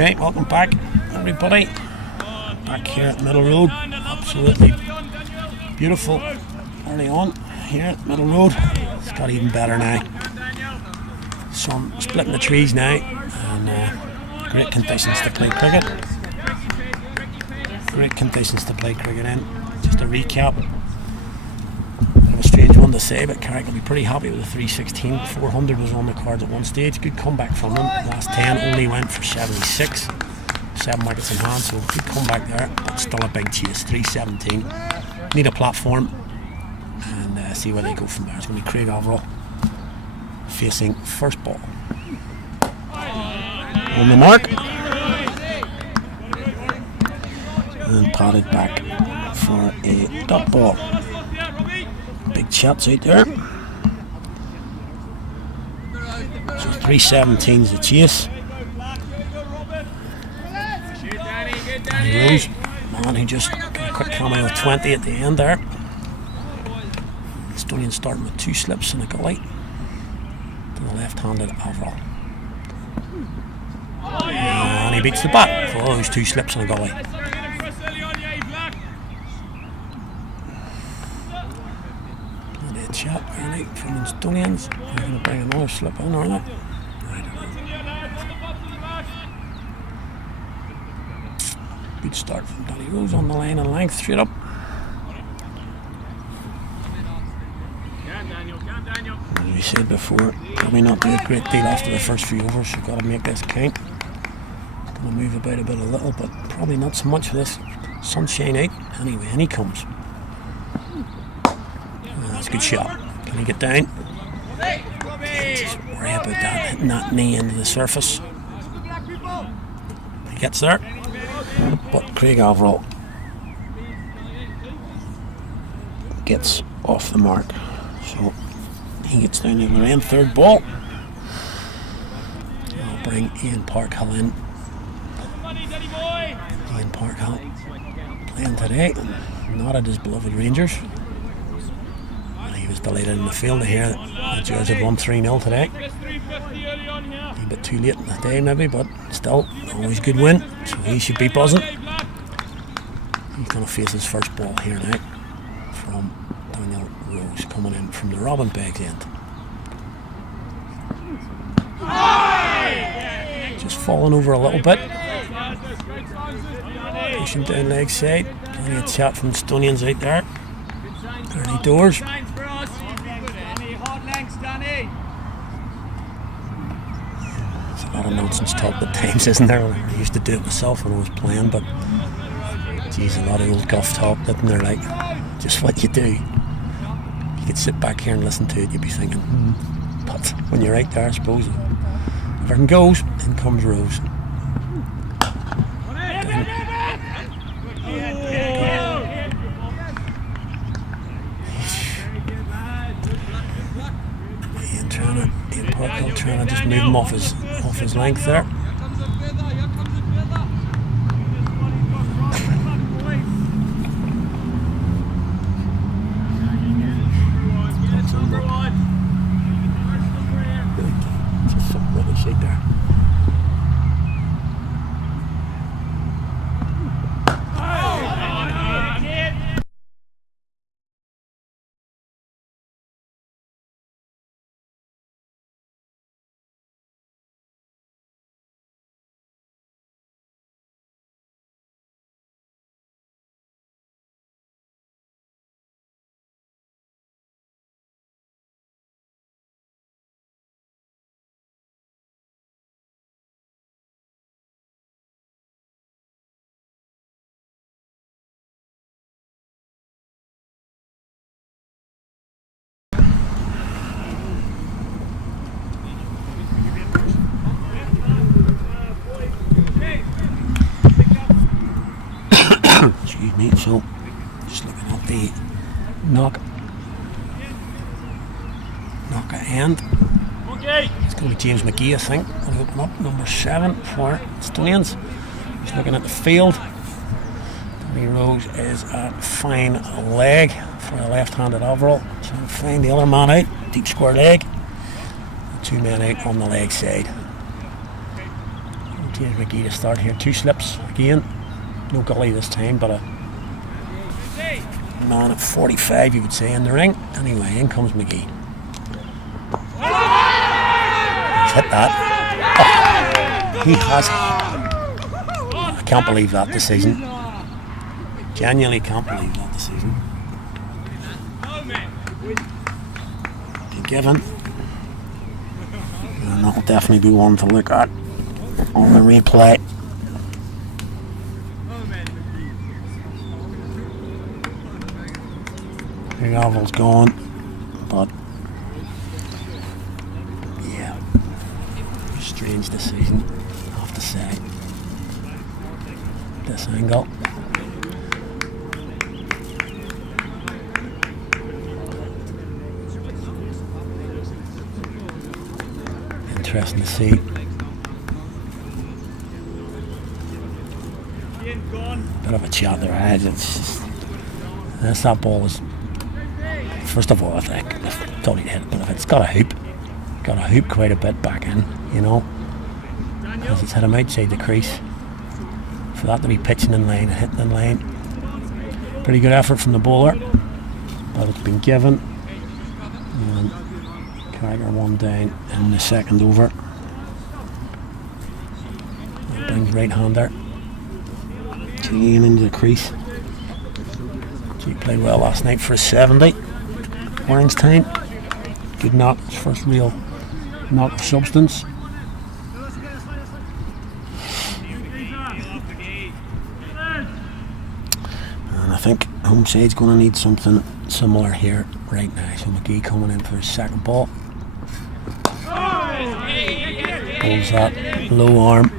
Okay, welcome back, everybody. Back here at Middle Road. Absolutely beautiful early on here at Middle Road. It's got even better now. Sun splitting the trees now, and great conditions to play cricket. Great conditions to play cricket in. Just a recap. Bit of a strange one to say, but Carrick will be pretty happy with the 316. 400 was on the cards at one stage. Good comeback from them. Last 10 only went for 76. 7 wickets in hand, so good comeback there. But still a big chase. 317. Need a platform and see where they go from there. It's going to be Craig Overall facing first ball. On the mark. And patted back for a dot ball. Big shots out there. So 317's the chase. Danny Rose, man who just got a quick cameo of 20 at the end there. Instonians starting with 2 slips and a gully to the left-handed Overall. And he beats the bat for all those 2 slips and a gully. Shot really from Instonians. They're going to bring another slip in, aren't they? I don't know. Good start from Danny Rose on the line and length, straight up. As we said before, probably not do a great deal after the first few overs. You've got to make this count. Going to move about a bit a little, but probably not so much for this sunshine out. Anyway, in he comes. That's a good shot. Can he get down? Just worry about that, hitting that knee into the surface. He gets there. But Craig Overall gets off the mark. So he gets down the other end. Third ball. I'll bring Ian Parkhill in. Ian Parkhill playing today. Not at his beloved Rangers. He was delighted in the field to hear that the Gers had won 3-0 today. A bit too late in the day maybe, but still, always good win, so he should be buzzing. He's going to face his first ball here now from Daniel Rose, coming in from the Robin Beggs end. Just falling over a little bit. Pushing down leg side. Plenty of chat from Instonians out there. Early doors. There's a lot of nonsense talk at times, isn't there? I used to do it myself when I was playing, but geez, a lot of old guff talk, isn't there? Like, just what you do. You could sit back here and listen to it, you'd be thinking, but when you're right there, I suppose, everything goes, in comes Rose. Ian Parkhill trying to just move him off his length there. Just something really shake there. Excuse me, so just looking at the knock at end. It's going to be James McGee, I think. I'll open up number 7 for Instonians. Just looking at the field. Danny Rose is a fine leg for a left-handed Overall. So find the other man out, deep square leg. 2 men out on the leg side. James McGee to start here. 2 slips again. No goalie this time, but a man at 45, you would say, in the ring. Anyway, in comes McGee. He's hit that. Oh, he has. I can't believe that decision. Genuinely can't believe that decision. Be given. And that will definitely be one to look at on the replay. The novel's gone, but yeah, strange decision, I have to say. This angle. Interesting to see. Bit of a chat there, it's just, that ball is, first of all, I thought he'd hit it, but if it's got a hoop quite a bit back in, you know, because it's hit him outside the crease. For that to be pitching in line and hitting in line, pretty good effort from the bowler, but it's been given. And Carrickfer one down in the second over. That brings right-hander Ian into the crease. He played well last night for a 70. Orange time. Good knock, his first real knock of substance. And I think Homeside's going to need something similar here right now. So McGee coming in for his second ball. Pulls that low arm.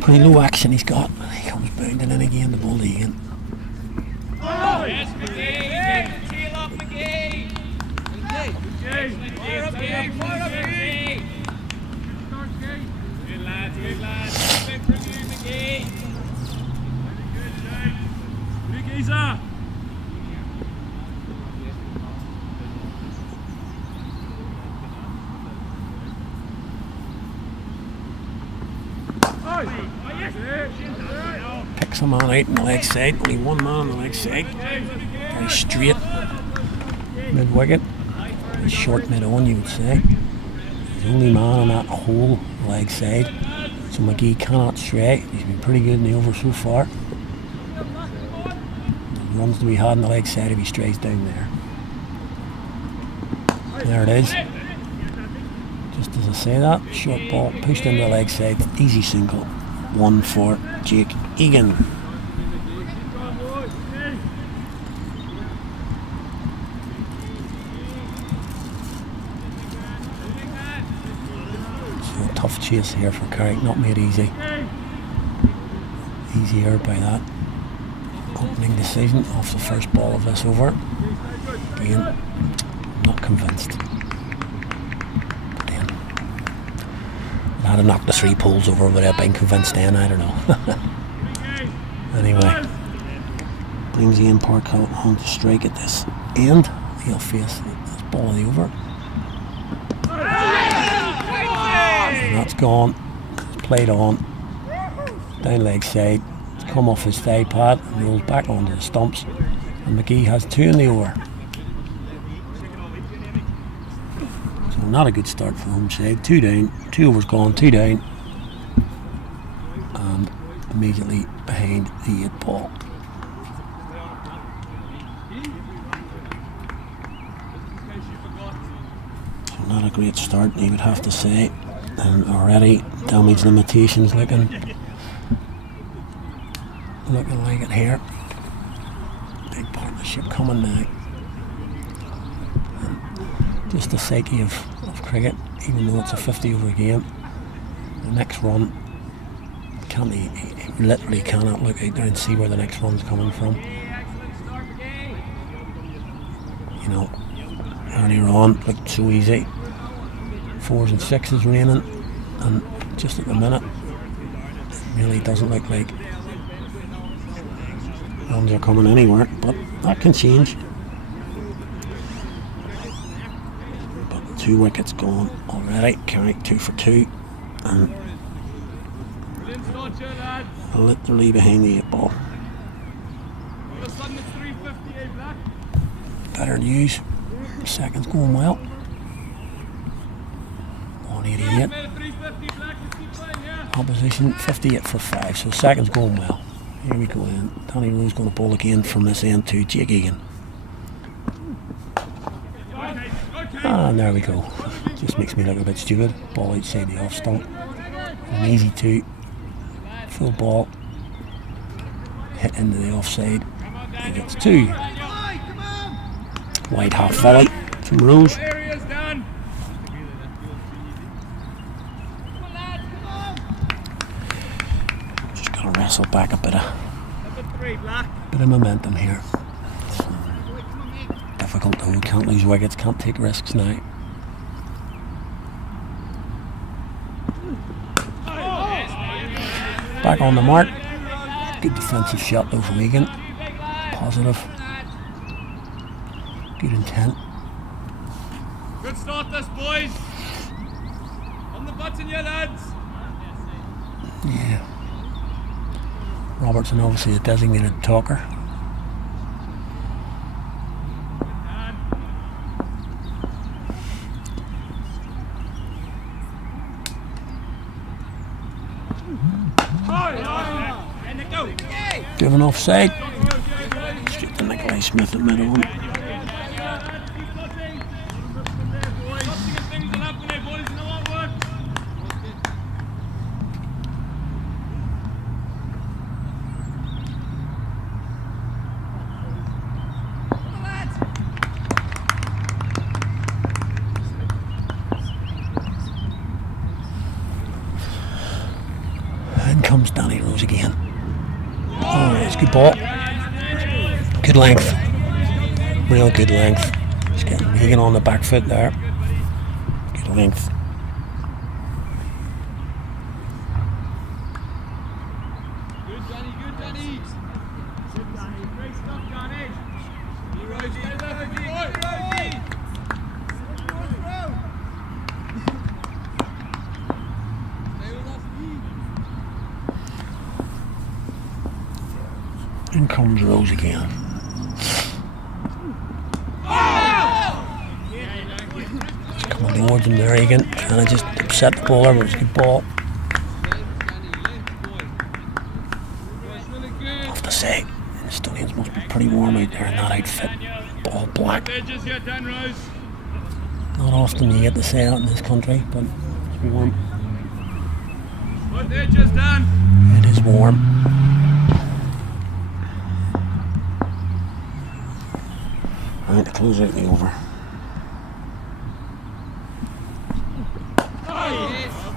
Pretty low action he's got. He comes bounding in again, the ball again. Picks a man out on the leg side, only one man on the leg side. Very straight mid wicket. Short mid on, you would say. He's the only man on that whole leg side. So McGee cannot stray. He's been pretty good in the over so far. The runs to be had on the leg side if he strays down there. There it is. Just as I say that, short ball pushed into the leg side, easy single. One for Jake Egan. So tough chase here for Carrick, not made easy. Easier by that opening decision off the first ball of this over. Again, not convinced. I'd have knocked the 3 poles over without being convinced then, I don't know. Anyway, brings Ian Parkhill on to strike at this end. He'll face this ball of the over. And that's gone. It's played on. Down leg side. It's come off his thigh pad and rolls back onto the stumps. And McGee has 2 in the over. Not a good start for Homeside. 2 down, 2 overs gone, 2 down, and immediately behind the 8 ball. So not a great start, you would have to say, and already damage limitations looking like it here. Big partnership coming now. Just the psyche of cricket, even though it's a 50 over game. The next run, he literally cannot look out there and see where the next run's coming from. You know, earlier on looked so easy. 4s and 6s raining, and just at the minute, really doesn't look like runs are coming anywhere, but that can change. But 2 wickets gone already. Carrick 2 for 2, and literally behind the 8 ball. Better news. Second's going well. 188. Opposition 58 for 5. So second's going well. Here we go in. Danny Rose going to bowl again from this end to Jake Egan. And there we go. Just makes me look a bit stupid. Ball outside the off stump. An easy 2. Full ball. Hit into the offside. He gets 2. Wide half volley from Rose. Just got to wrestle back a bit of momentum here. It's difficult though. Can't lose wickets. Can't take risks now. Back on the mark. Good defensive shot though from Egan. Positive. Good intent. Good start this, boys. On the button, you lads. Yeah. Robertson obviously a designated talker. Given offside. Straight to Nikolai Smith at mid on. In comes Danny Rose again. Oh, it's a good ball. Good length. Real good length. Just getting Egan on the back foot there. Good length. Good, Danny. Good, Danny. Great stuff, Danny. In comes Rose again. Just coming towards him there again. Trying to just upset the bowler, but it's a good ball. I have to say, Instonians must be pretty warm out there in that outfit. Ball black. Not often you get to say that in this country, but it's warm. It is warm. Right, to close out the over.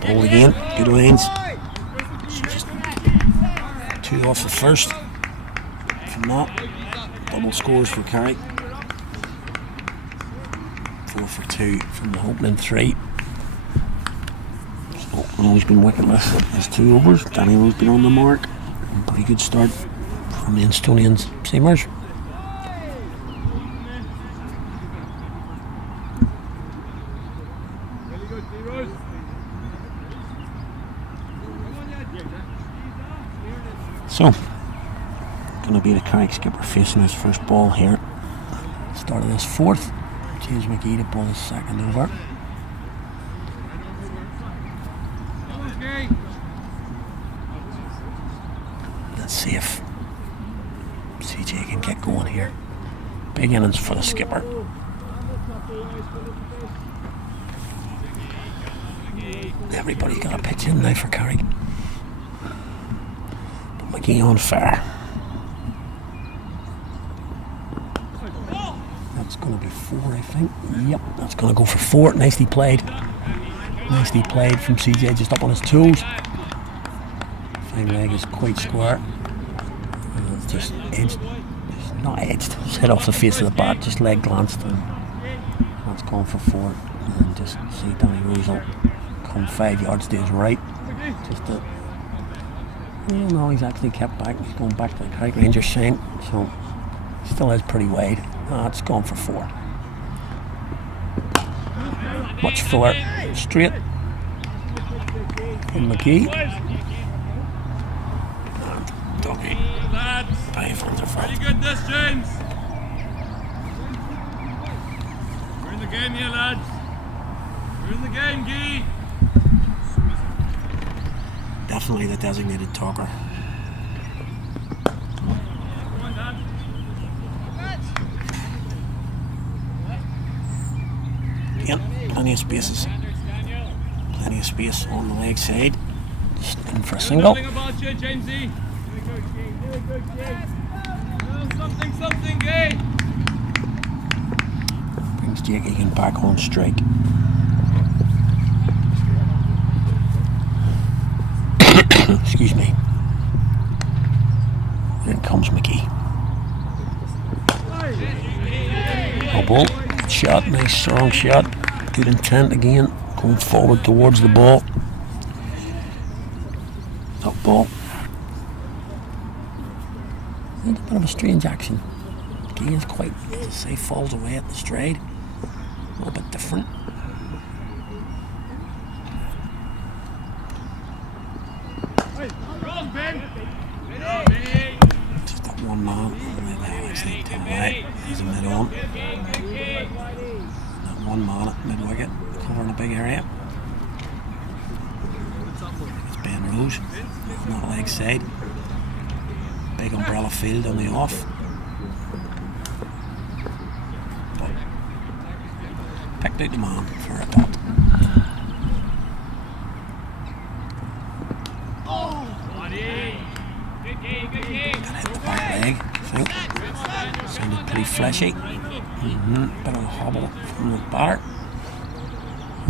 Ball again, good lines. Just 2 off the first. From that, double scores for Carrick. 4 for 2 from the opening 3. So Rose's been wicketless. There's 2 overs. Danny Rose been on the mark. Pretty good start from the Instonians seamers. So, going to be the Carrick skipper facing his first ball here. Start of this 4th. James McGee to bowl his 2nd over. Let's see if CJ can get going here. Big innings for the skipper. Everybody's got a pitch in now for Carrick. McGee on fire. That's going to be 4, I think. Yep, that's going to go for 4. Nicely played. Nicely played from CJ, just up on his toes. Fine leg is quite square. And it's just edged. It's not edged. It's hit off the face of the bat. Just leg glanced. And that's gone for 4. And just see Danny Rose will come 5 yards to his right. Just a... Well, no, he's actually kept back. He's going back to the Carrick Rangers sign, so still is pretty wide. It's gone for 4. Much fuller. Straight. From McGee. And Dougie. By Van der Vaart. Very good this, James. We're in the game here, lads. We're in the game, Guy. Definitely the designated talker. Yep, plenty of spaces. Plenty of space on the leg side. Just in for a single. Something about you, Jamesy. Something, Guy. Brings Jake Egan back on strike. Excuse me. In comes McGee. Oh, ball. Shot, nice strong shot. Good intent again. Going forward towards the ball. Up ball. A bit of a strange action. McGee is quite, as I say, falls away at the stride. A little bit different. Just that one man. Actually, to the right. There's a mid on. That one man at mid wicket, covering a big area. It's Ben Rose on that leg side. Big umbrella field on the off. But picked out the man for a dot. And hit the back leg, I think. Sounded pretty fleshy. Bit of a hobble from the batter.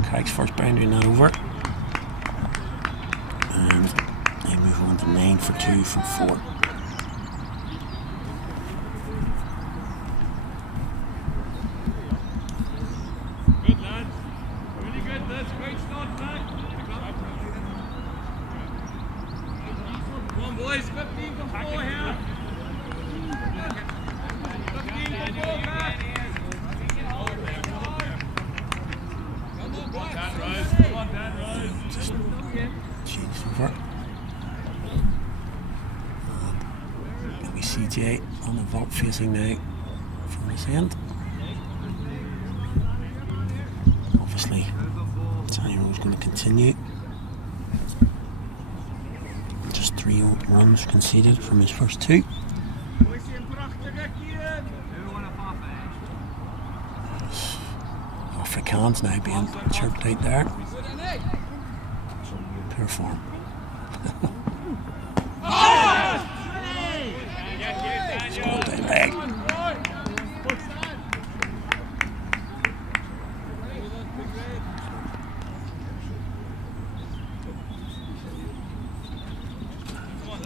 Carrick's first boundary not over. And they move on to 9 for 2 from 4. Good, lads. Really good. That's great start, lad. Come on, boys. 15 for 4 here. 15 for 4 back. Come on, Dan, rise. Come on, Dan, rise. Just change over. And we CJ on the vault facing now from this end. Obviously, Tanyaro's going to continue. Just 3 old runs conceded from his first 2. Afrikaans now being chirped out there. Pure form. It's going down leg.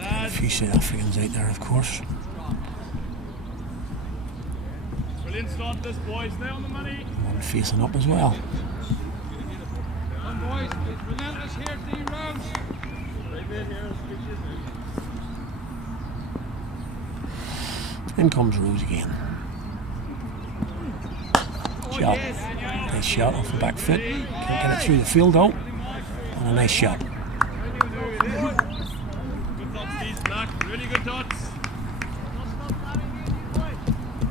A few South Africans out there, of course. Brilliant start this, boys. Stay on the money. One facing up as well. Come on, boys. It's relentless here, 3 rounds. In comes Rose again. Shot. Nice shot off the back foot. Can't get it through the field though. And a nice shot. Good dots, these black. Really good dots.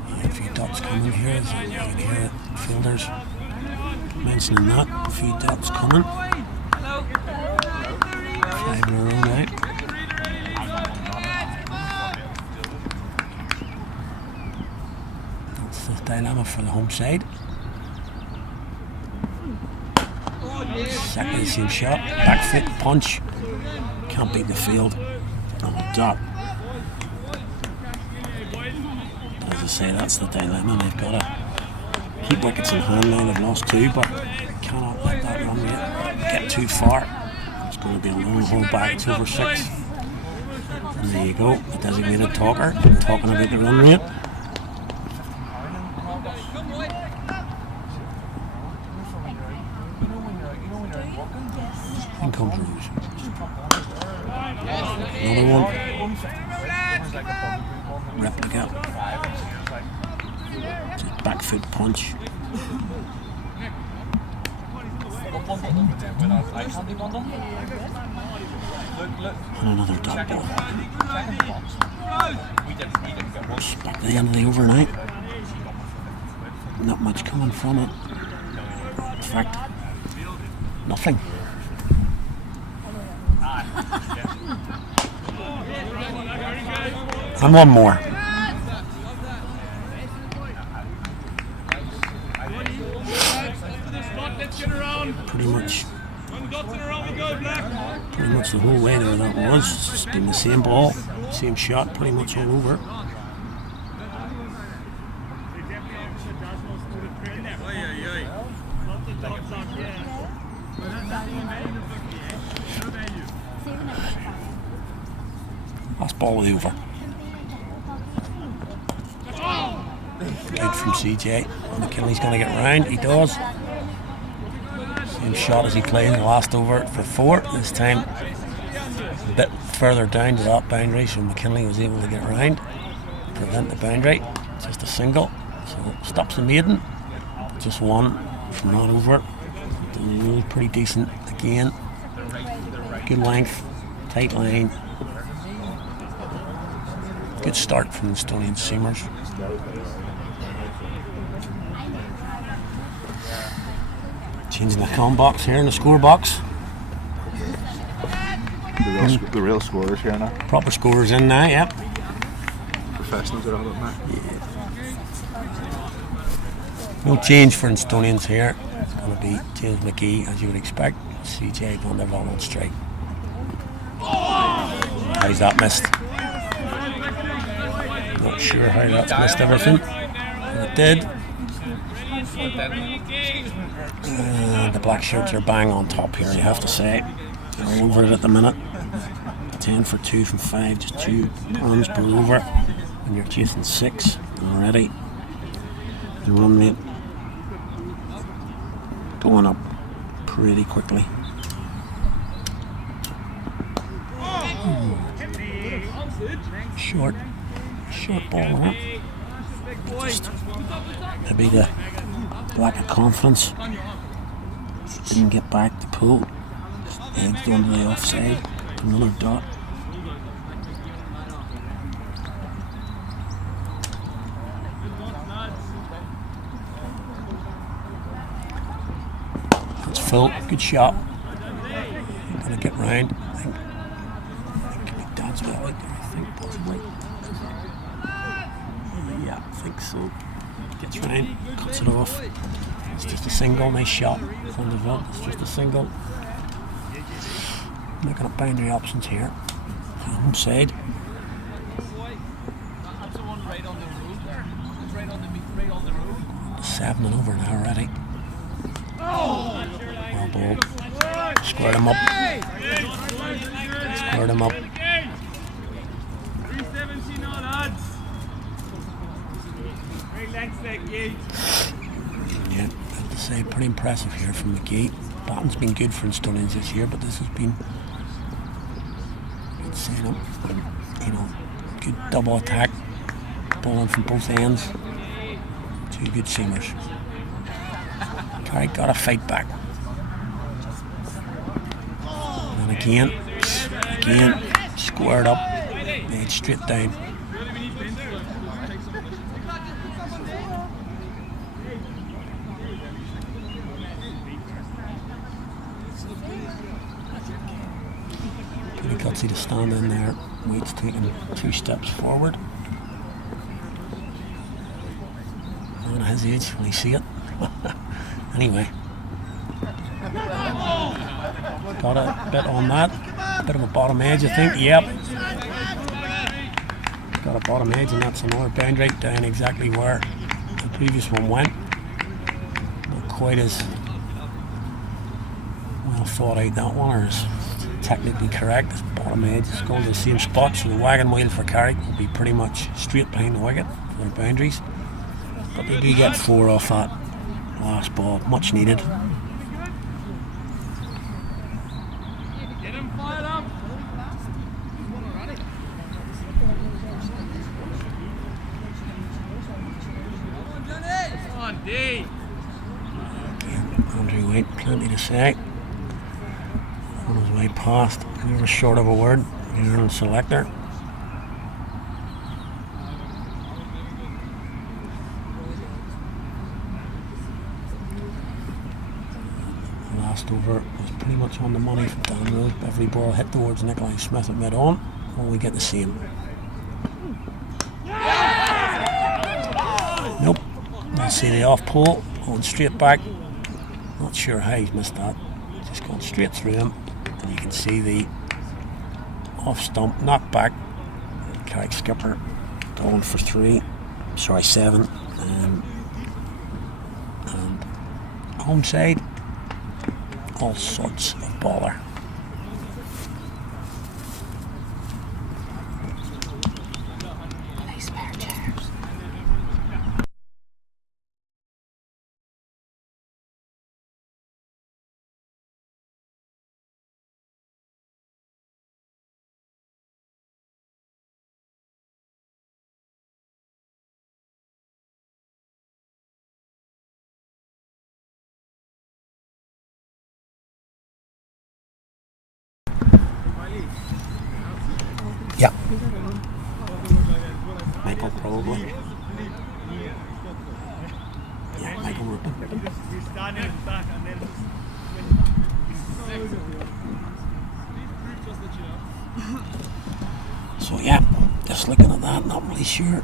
Yeah, a few dots coming here. As you can hear fielders mentioning that. A few dots coming. 5 in a row now. That's the dilemma for the home side. Exactly the same shot. Back foot punch. Can't beat the field. On the dot. As I say, that's the dilemma. They've got to keep wickets in hand now. They've lost 2, but cannot let that run rate get too far. It's going to be a long haul back. It's over 6. And there you go. The designated talker talking about the run rate. In comes Rose. Another one. Replica. Just back foot punch. And another dot ball. It's back to the end of the over now. Not much coming from it. In fact, nothing. And one more. Pretty much the whole way there that was. It's been the same ball, same shot, pretty much all over. Last ball of the over. Good from CJ. McKinley's going to get round. He does. Same shot as he played in the last over for 4. This time a bit further down to that boundary, so McKinley was able to get round, prevent the boundary. Just a single. So stops the maiden. Just one from that over. Really pretty decent again. Good length, tight line. Good start from the Instonian seamers. Changing the com box here in the score box. The real scorers here now. Proper scorers in now, yep. Professionals are all up now. No change for Instonians here. It's going to be James McGee, as you would expect. CJ van der Val on strike. How's that missed? Not sure how that's missed everything. But it did. The black shirts are bang on top here, you have to say. They're all over it at the minute. 10 for 2 from 5, just 2 pounds per over. And you're chasing 6 already. The run rate going up pretty quickly. Short ball, huh? Just maybe the lack of confidence. Didn't get back to pull. Edged onto the offside. Another dot. That's full. Good shot. Gonna get round. I think. Could be Dad's well out there, I think, possibly. Yeah, I think so. Gets round, cuts it off. It's just a single, nice shot from the Veld. It's just a single. Looking at boundary options here. Home side. Seven and over now already. Well balled. Squared him up. Squared him up. 370 now, lads. Great legs there, Gate. Yeah, I have to say, pretty impressive here from McGee. Batting's been good for Instonians this year, but this has been good setup. You know, good double attack, bowling from both ends. 2 good seamers. Carrick got a fight back. And again, squared up, made straight down. Pretty gutsy to stand in there. Wait's taking 2 steps forward. Not at his age when you see it. Anyway. Got a bit on that. Bit of a bottom edge, I think. Yep. Got a bottom edge, and that's another boundary down exactly where the previous one went. Not quite as well thought out, that one, or as technically correct. This bottom edge is going to the same spot, so the wagon wheel for Carrick will be pretty much straight behind the wicket for their boundaries. But they do get 4 off that last ball, much needed. Get him fired up. D. Andrew White, plenty to say. On his way past, never short of a word. Ireland selector. Last over was pretty much on the money from Dan Rose. Every ball hit towards Nikolai Smith at mid-on. Will we get to see him? Nope. We'll see the off pole. Going straight back. Not sure how he's missed that. Just gone straight through him. And you can see the off stump knocked back. Carrick skipper going for 3. Sorry, 7. And home side. All sorts of baller. Nice pair of chairs. Yeah. Michael probably. Yeah, Michael Rupin. So yeah, just looking at that, not really sure.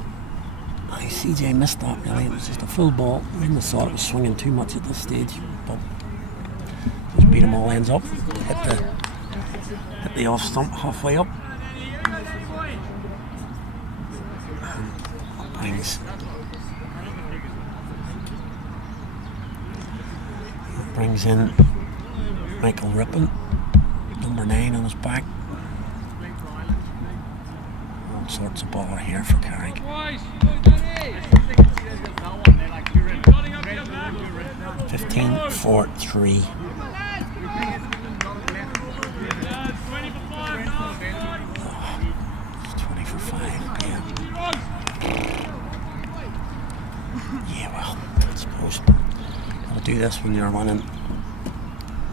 CJ missed that really. It was just a full ball. I wouldn't have thought it was swinging too much at this stage, but just beat him all ends up. Hit the off stump halfway up. Brings in Michael Ripon, number 9 on his back. All sorts of baller here for Carrick. 15-4-3. It's 20 for 5. Yeah. Yeah, well, I suppose. Gotta do this when you're winning.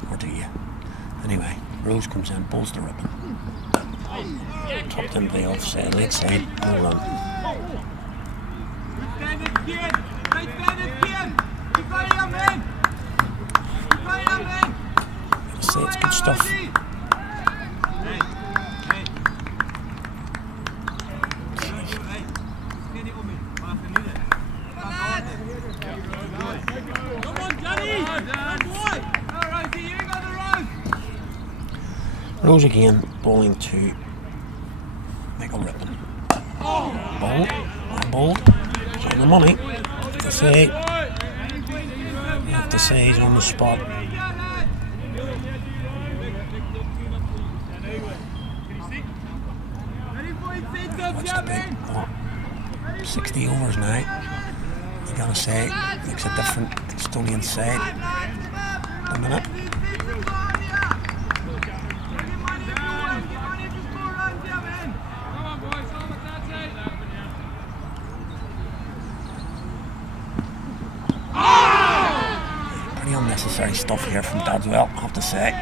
Or do you? Anyway, Rose comes in, pulls the ribbon. Tucked into the offside, late side, no run. Gotta say, it's good stuff. Rose again, bowling to Michael Ripon. Ball. He's on the money. You have to say he's on the spot. What's the big? 60 overs now. You gotta say, looks a different Instonian side. A minute. Unnecessary stuff here from Dadswell, I have to say.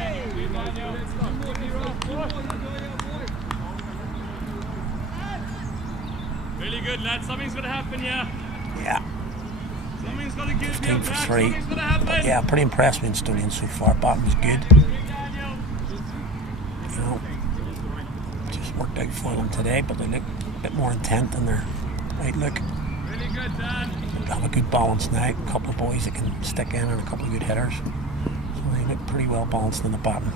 Really good, lads. Something's going to happen here. Yeah. Something's going to give 15 for 3. But yeah, pretty impressed with Instonians so far. Batting was good. You know, just worked out for them today, but they look a bit more intent in their outlook. Really good, Dan. Have a good balance now. A couple of boys that can stick in and a couple of good hitters. So they look pretty well balanced in the batting.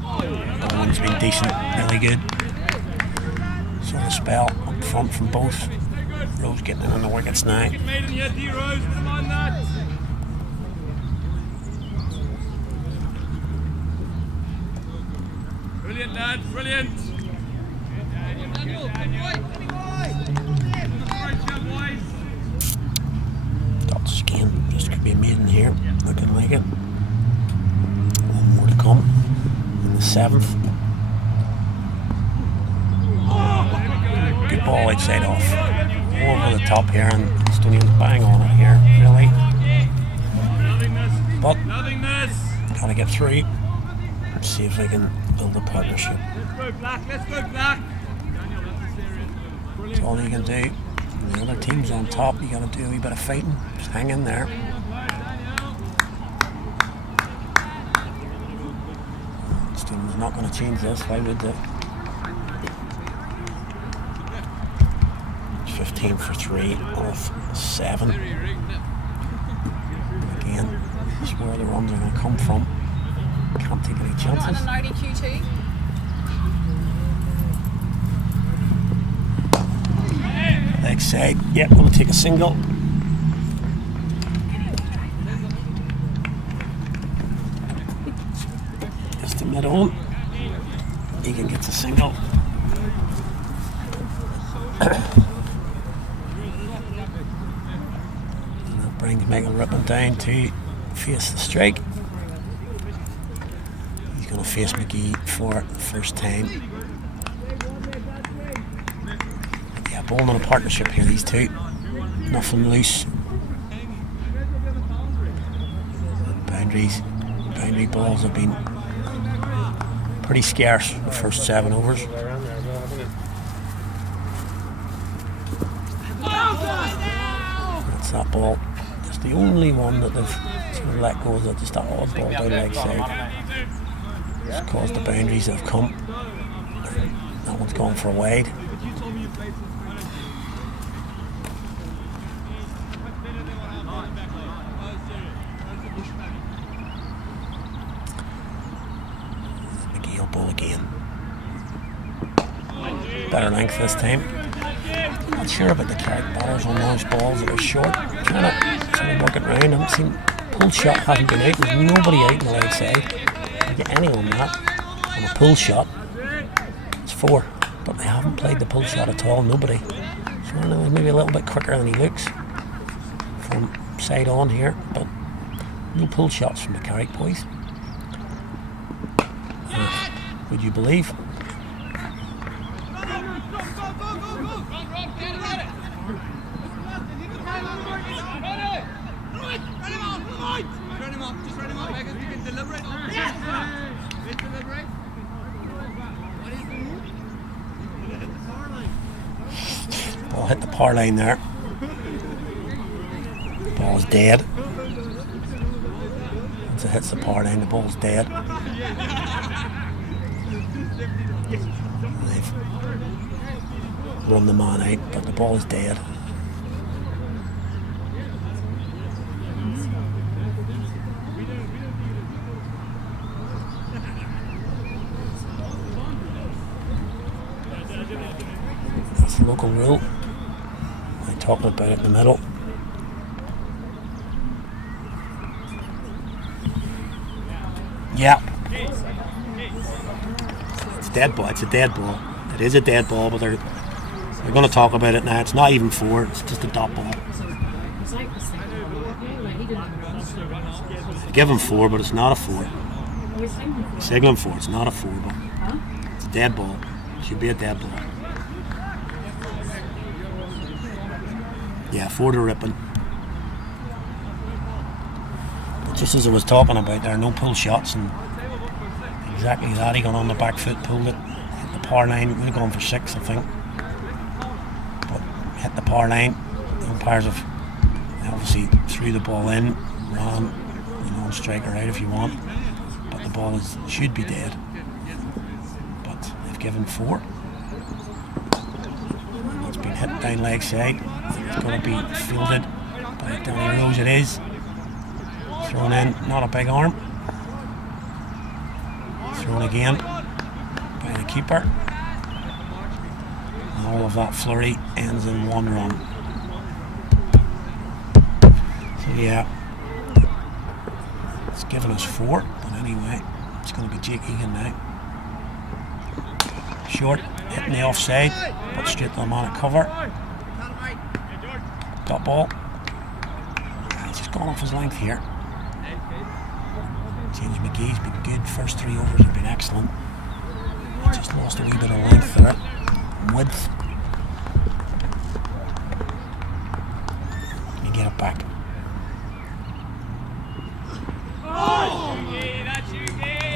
The one's been decent, really good. Sort of spell up front from both. Rose getting in on the wickets now. Made in here, D Rose. Come on, that. Brilliant, lads. Brilliant. Dots again, just could be a maiden here, looking like it. One more to come in the 7th. Good ball outside off. over the top here, and Instonians bang on it here, really. But gotta get through. Let's see if we can build a partnership. Let's go black. That's all you can do. The other team's on top, you gotta do a wee bit of fighting. Just hang in there. Instonians not going to change this, why would they? 15 for 3 off 7. Again, that's where the runs are going to come from. Can't take any chances. And a 90 QT. Leg side, yep, going to take a single. Just to mid on. Egan gets a single. And that brings Megan Rippon down to face the strike. He's going to face McGee for the first time. Bowling on a partnership here, these two. Nothing loose. Boundary balls have been pretty scarce the first 7 overs. That's that ball. It's the only one that they've sort of let go of, just that odd ball down leg side. It's caused the boundaries that have come. That one's gone for a wide. Ball again. Better length this time. Not sure about the Carrick batters on those balls that are short. Trying to sort of work it round. I haven't seen pull shot, hasn't been out. There's nobody out on the leg side. You get any on that. On a pull shot, it's 4. But they haven't played the pull shot at all. Nobody. So I don't know, he's maybe a little bit quicker than he looks from side on here. But no pull shots from the Carrick boys. Would you believe? Ball hit the par line there. Ball is dead. Once it hits the par line, the ball's dead. They've run the man out, but the ball is dead. That's the local rule. I talked about it in the middle. Yeah. Dead ball. It's a dead ball. It is a dead ball, but they're going to talk about it now. It's not even 4. It's just a dot ball. They give him 4, but it's not a 4. Signaling 4. It's not a 4, but it's a dead ball. It should be a dead ball. Yeah, 4 to Rippon. But just as I was talking about, there are no pull shots, and exactly that. He got on the back foot, pulled it, hit the par line. It would have gone for 6, I think. But hit the par line. The umpires have obviously threw the ball in, ran, striker out if you want. But the ball should be dead. But they've given 4. And it's been hit down leg side. It's going to be fielded by Danny Rose. It is. Thrown in, not a big arm. Thrown again by the keeper. And all of that flurry ends in 1 run. So yeah, it's given us 4, but anyway, it's going to be Jake Egan now. Short, hitting the offside, but straight to the man at cover. Dot ball. He's just gone off his length here. James McGee's been good. First 3 overs have been excellent. Just lost a wee bit of length there. Width. it back.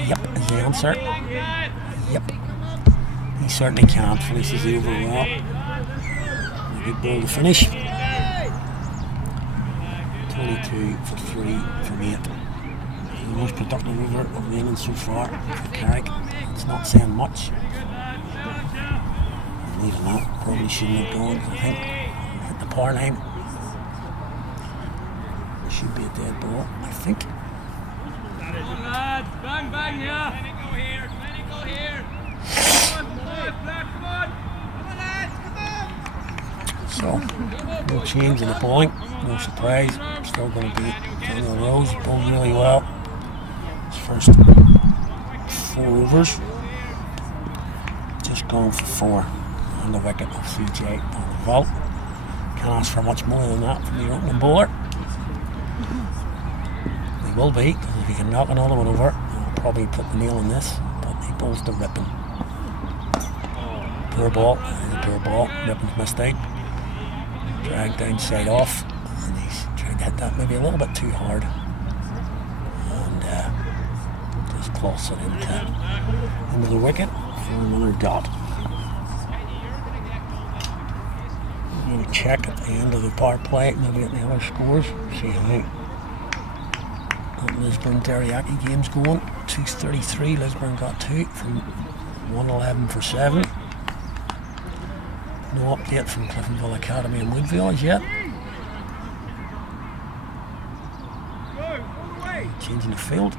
Yep, is the answer. Yep. He certainly can't. Finishes the over well. A good ball to finish. 22 for 3 from 8. The most productive over of the innings so far for Carrick. It's not saying much. And even that probably shouldn't have gone, I think. Hit the par line. Should be a dead ball, I think. Lads, bang bang here. Clinical here, clinical here. Come on, Black, come on. Come on, lads, come on. So, no change in the bowling, no surprise. Still going to be Daniel Rose, bowled really well. His first 4 overs. Just going for 4 on the wicket of CJ on the vault. Can't ask for much more than that from the opening bowler. He will be, because if he can knock another one over, he'll probably put the nail in this, but he bowls the Rippon. Poor ball, poor ball. Rippon's missed out. Dragged down side off, and he's trying to hit that maybe a little bit too hard. And just clots it into the wicket for another dot. I'm going to check at the end of the power play, maybe at the other scores, see how that Lisburn Teriyaki game's going. 233, Lisburn got 2 from 111 for 7. No update from Cliftonville Academy and Woodville as yet. Changing the field.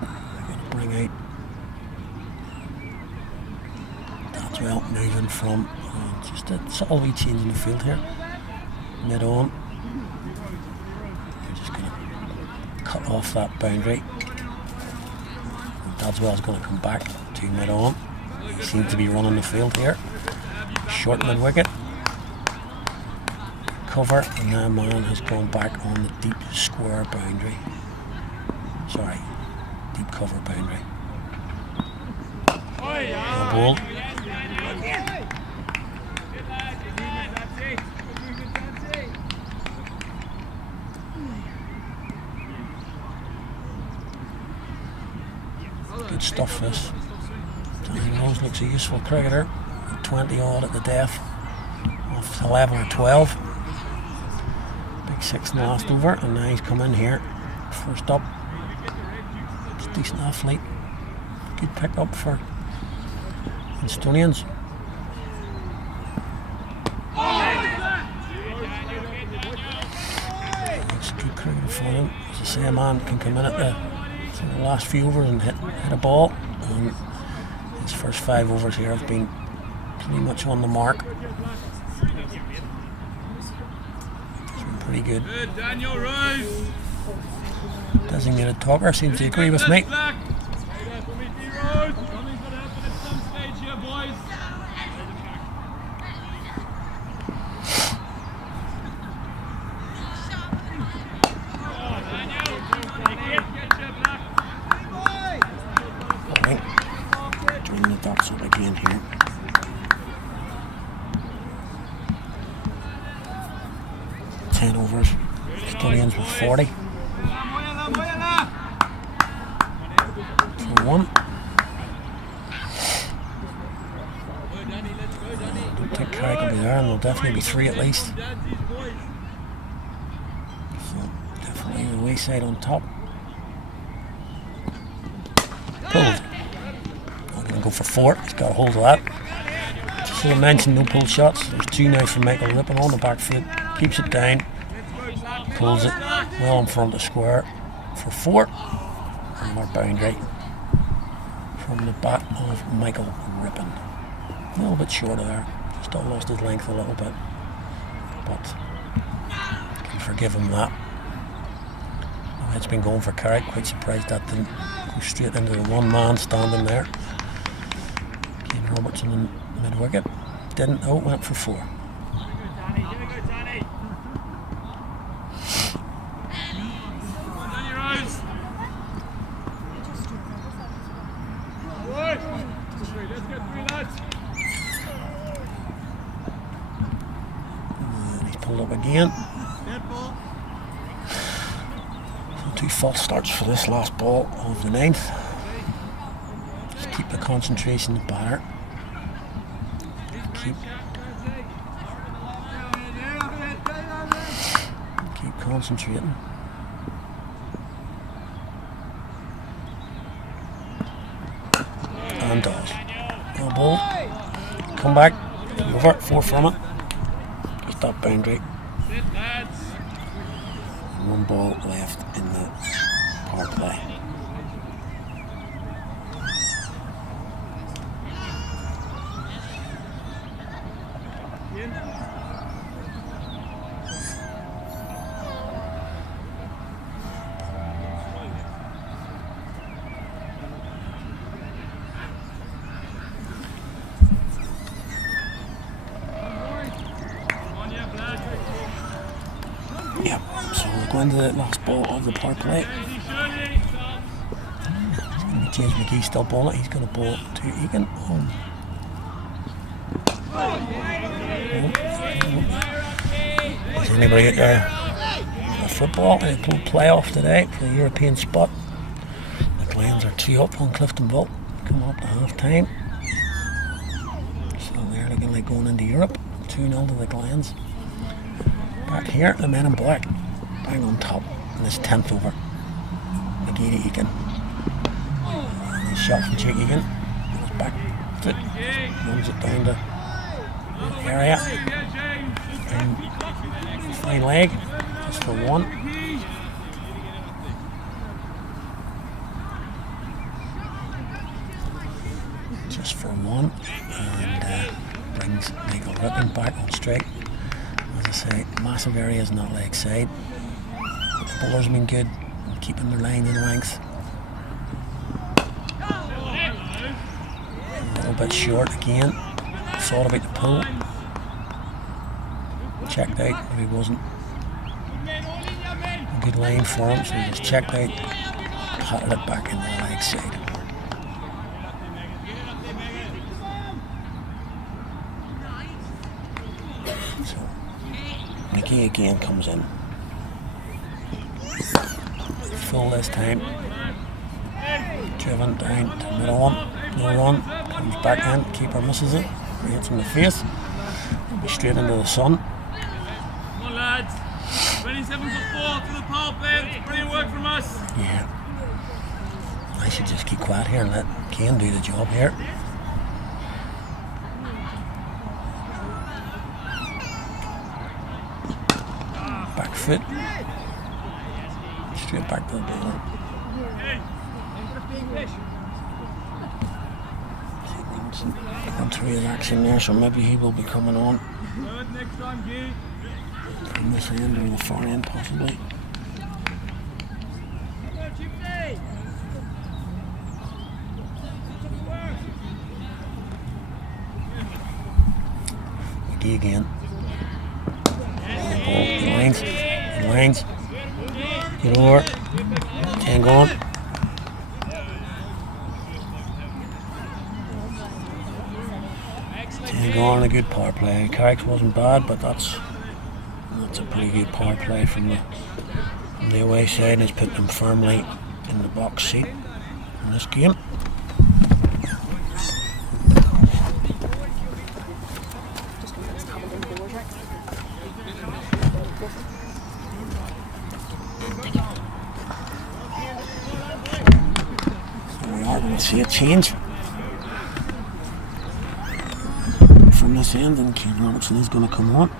They're going to bring out Dadswell moving from just a subtle wee change in the field here. Mid on. They're just going to cut off that boundary. Dadswell's going to come back to mid on. He seems to be running the field here. Short mid wicket. Cover, and that man has gone back on the deep square boundary. Sorry, deep cover boundary. Well bowled. Good stuff, this. He always looks a useful cricketer. 20 odd at the death of 11 or 12. Big 6 in the last over, and now he's come in here. First up. It's a decent athlete. Good pick up for Instonians. It's a good cricketer for him. As I say, a man can come in at the last few overs and hit a ball. And his first 5 overs here have been pretty much on the mark. It's been pretty good. Daniel Rose. Designated talker seems to agree with me. Joining the dots up again here. Ten overs. Instonians with 40. For 1. I don't think Carrick will be there, and there'll definitely be 3 at least. So definitely the wayside on top. Pulled. I'm going to go for 4. He's got a hold of that. Just as I mentioned, no pull shots. There's 2 now from Michael Rippon on the back foot. Keeps it down. Pulls it well in front of square for 4. And our boundary from the bat of Michael Rippon. A little bit short of there. Still lost his length a little bit. But can forgive him that. It's been going for Carrick. Quite surprised that didn't go straight into the one man standing there. Keane Robertson in mid wicket. Didn't. Oh, went for 4. again. So 2 false starts for this last ball of the 9th. Just keep the concentration better. Keep concentrating. And does. Well ball. Come back. Over. 4 from it. Just that boundary. 1 ball left in the power play. Yep, so we're going to the last ball of the power play. It's going to be James McGee still bowling it. He's going to bowl to Egan. Is anybody out there? The football, the playoff today for the European spot. The Glens are 2 up on Cliftonville. Come up to half time. So they're looking like going into Europe. 2-0 to the Glens. Back here, the men in black, bang on top in this 10th over. McGee to Egan. Nice shot from Jake Egan. Goes back foot, runs it down the area. And fine leg, just for 1. Just for 1. And brings Michael Rippon back on strike. As I say, massive areas not leg side. But the bowlers have been good in keeping their line in length. A little bit short again. Thought about the pull. Checked out, but he wasn't a good line for him, so he just checked out, patted it back in the leg side. McGee again comes in. Full this time. Driven down to middle on. No run. Comes back in. Keeper misses it. He hits him in the face. He'll be straight into the sun. Come on, lads. 27 for 4 to the power play. It's brilliant work from us. Yeah. I should just keep quiet here and let Kane do the job here. Back foot. Straight back to the bowler. Gone through his action there, so maybe he will be coming on from this end or the far end possibly. McGee again. Ball, lines, get over, 10 gone. 10 gone, a good power play. Carrick wasn't bad, but that's a pretty good power play from the away side. Has put them firmly in the box seat in this game. See a change from this end, and Kane Robertson is going to come on.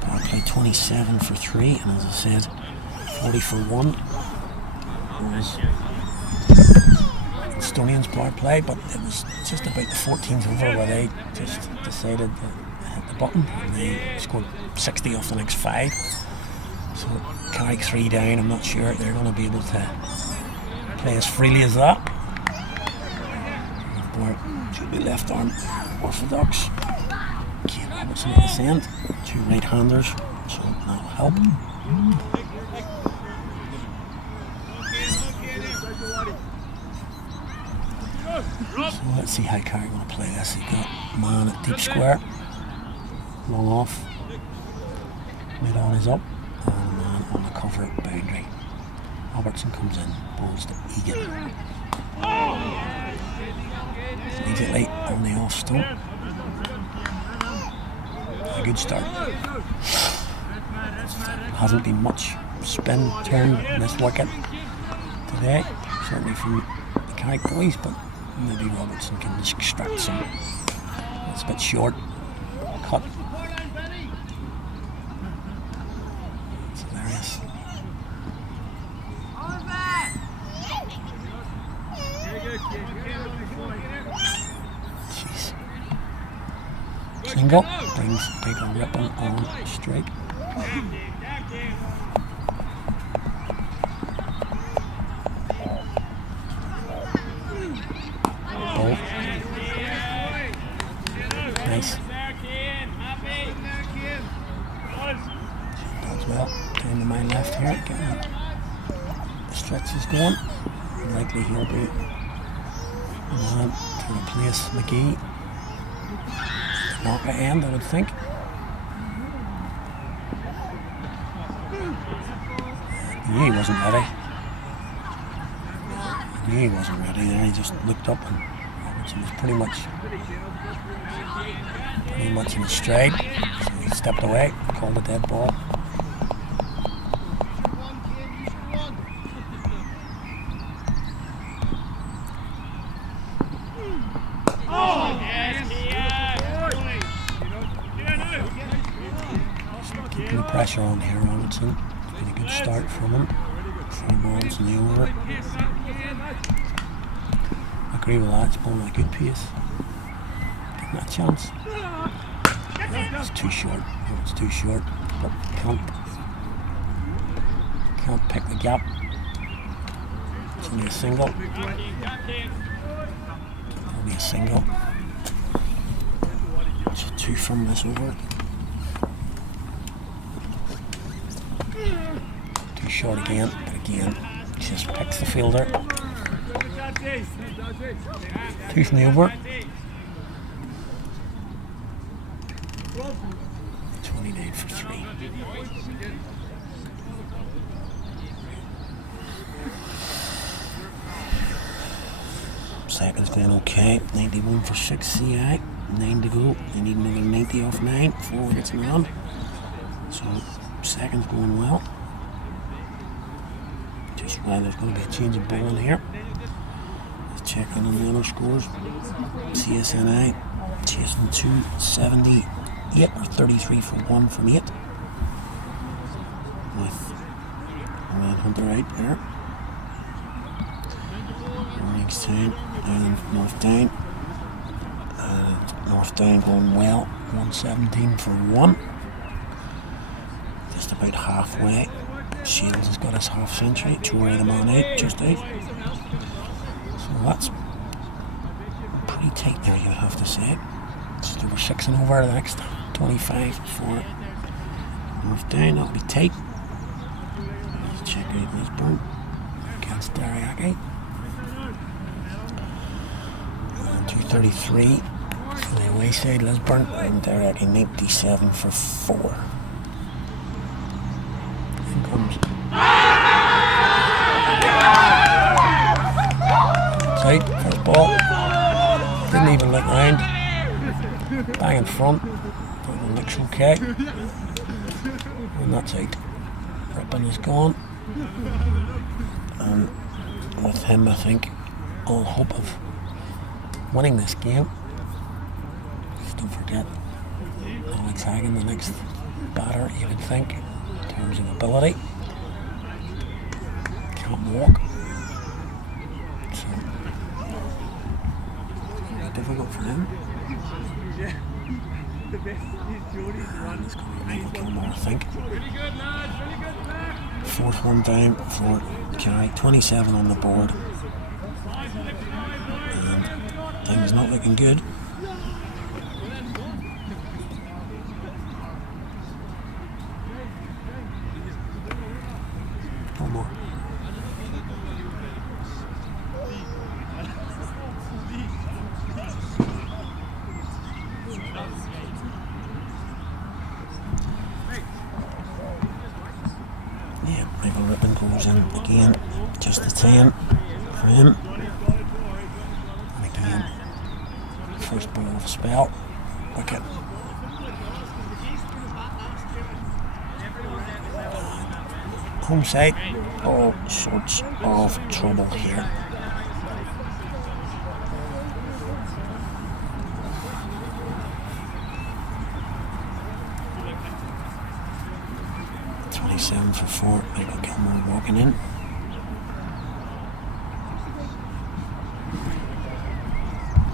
Power play 27 for 3, and as I said, 40 for 1 was Instonians power play, but it was just about the 14th over where they just decided to hit the button, and they scored 60 off the next 5. So Carrick 3 down. I'm not sure they're going to be able to play as freely as that. Or should be left arm orthodox. Kane Robertson at this end. 2 right-handers, so that'll help. So let's see how Carrick want to play this. He's got man at deep square, long off, Mid on is up, and a man on the cover boundary. Robertson comes in, bowls to Egan. Immediately on the off stump. A good start. Hasn't been much spin turn in this wicket today, certainly from the Carrick boys, but maybe Robertson can just extract some. It's a bit short. Cut. It's hilarious. Jeez. Single brings Big on Rippon on strike. Ball. Nice. Does well. Down to my left here, getting the stretches going. Likely he'll be on to replace McGee. Knock at end, I would think. He wasn't ready. He wasn't ready there. He just looked up and Robertson was pretty much in his stride. So he stepped away, called a dead ball. Keeping the pressure on here, Robertson. It's been a good start from him. 3 balls in the over. I agree with that, it's bowling at a good pace. Getting that chance. It's too short. It's too short. But can't pick the gap. It's only a single. Only a single. So 2 from this over. Too short again, but again, just picks the fielder. 2 from the over. 29 for 3. Second's going okay. 91 for 6 CI. 9 to go. They need another 90 off 9 before it gets an on. So second's going well. Just while there's going to be a change of ball in here. Let's check in on the other scores. CSNI chasing 278 or 33 for 1 from 8. With Ryan Hunter out there. Innings Town and North Down. North Down going well. 117 for 1. Just about halfway. Shields has got his half century. 2 out of man out, just out. So that's pretty tight there, you would have to say. Just over 6 and over the next 25 for North Down. That'll be tight. Let's check out Lisburn against Derryagate. 233 for the away side, Lisburn, and Derryagate 97 for 4. In comes. It's out, first ball. Didn't even look round. Bang in front. It looks okay. And that's out. Rippon is gone. And with him, I think, all hope of winning this game. Just don't forget Alex Hagan, the next batter, you would think, in terms of ability. Can't walk. So it's difficult for him. And it's going to be Michael Kilmore, I think. 4th one down for Carrick, 27 on the board. And things not looking good. One more. again for him. And again, first ball of a spell. Wicket. Home side, all sorts of trouble here. For 4, Michael Gilmore walking in.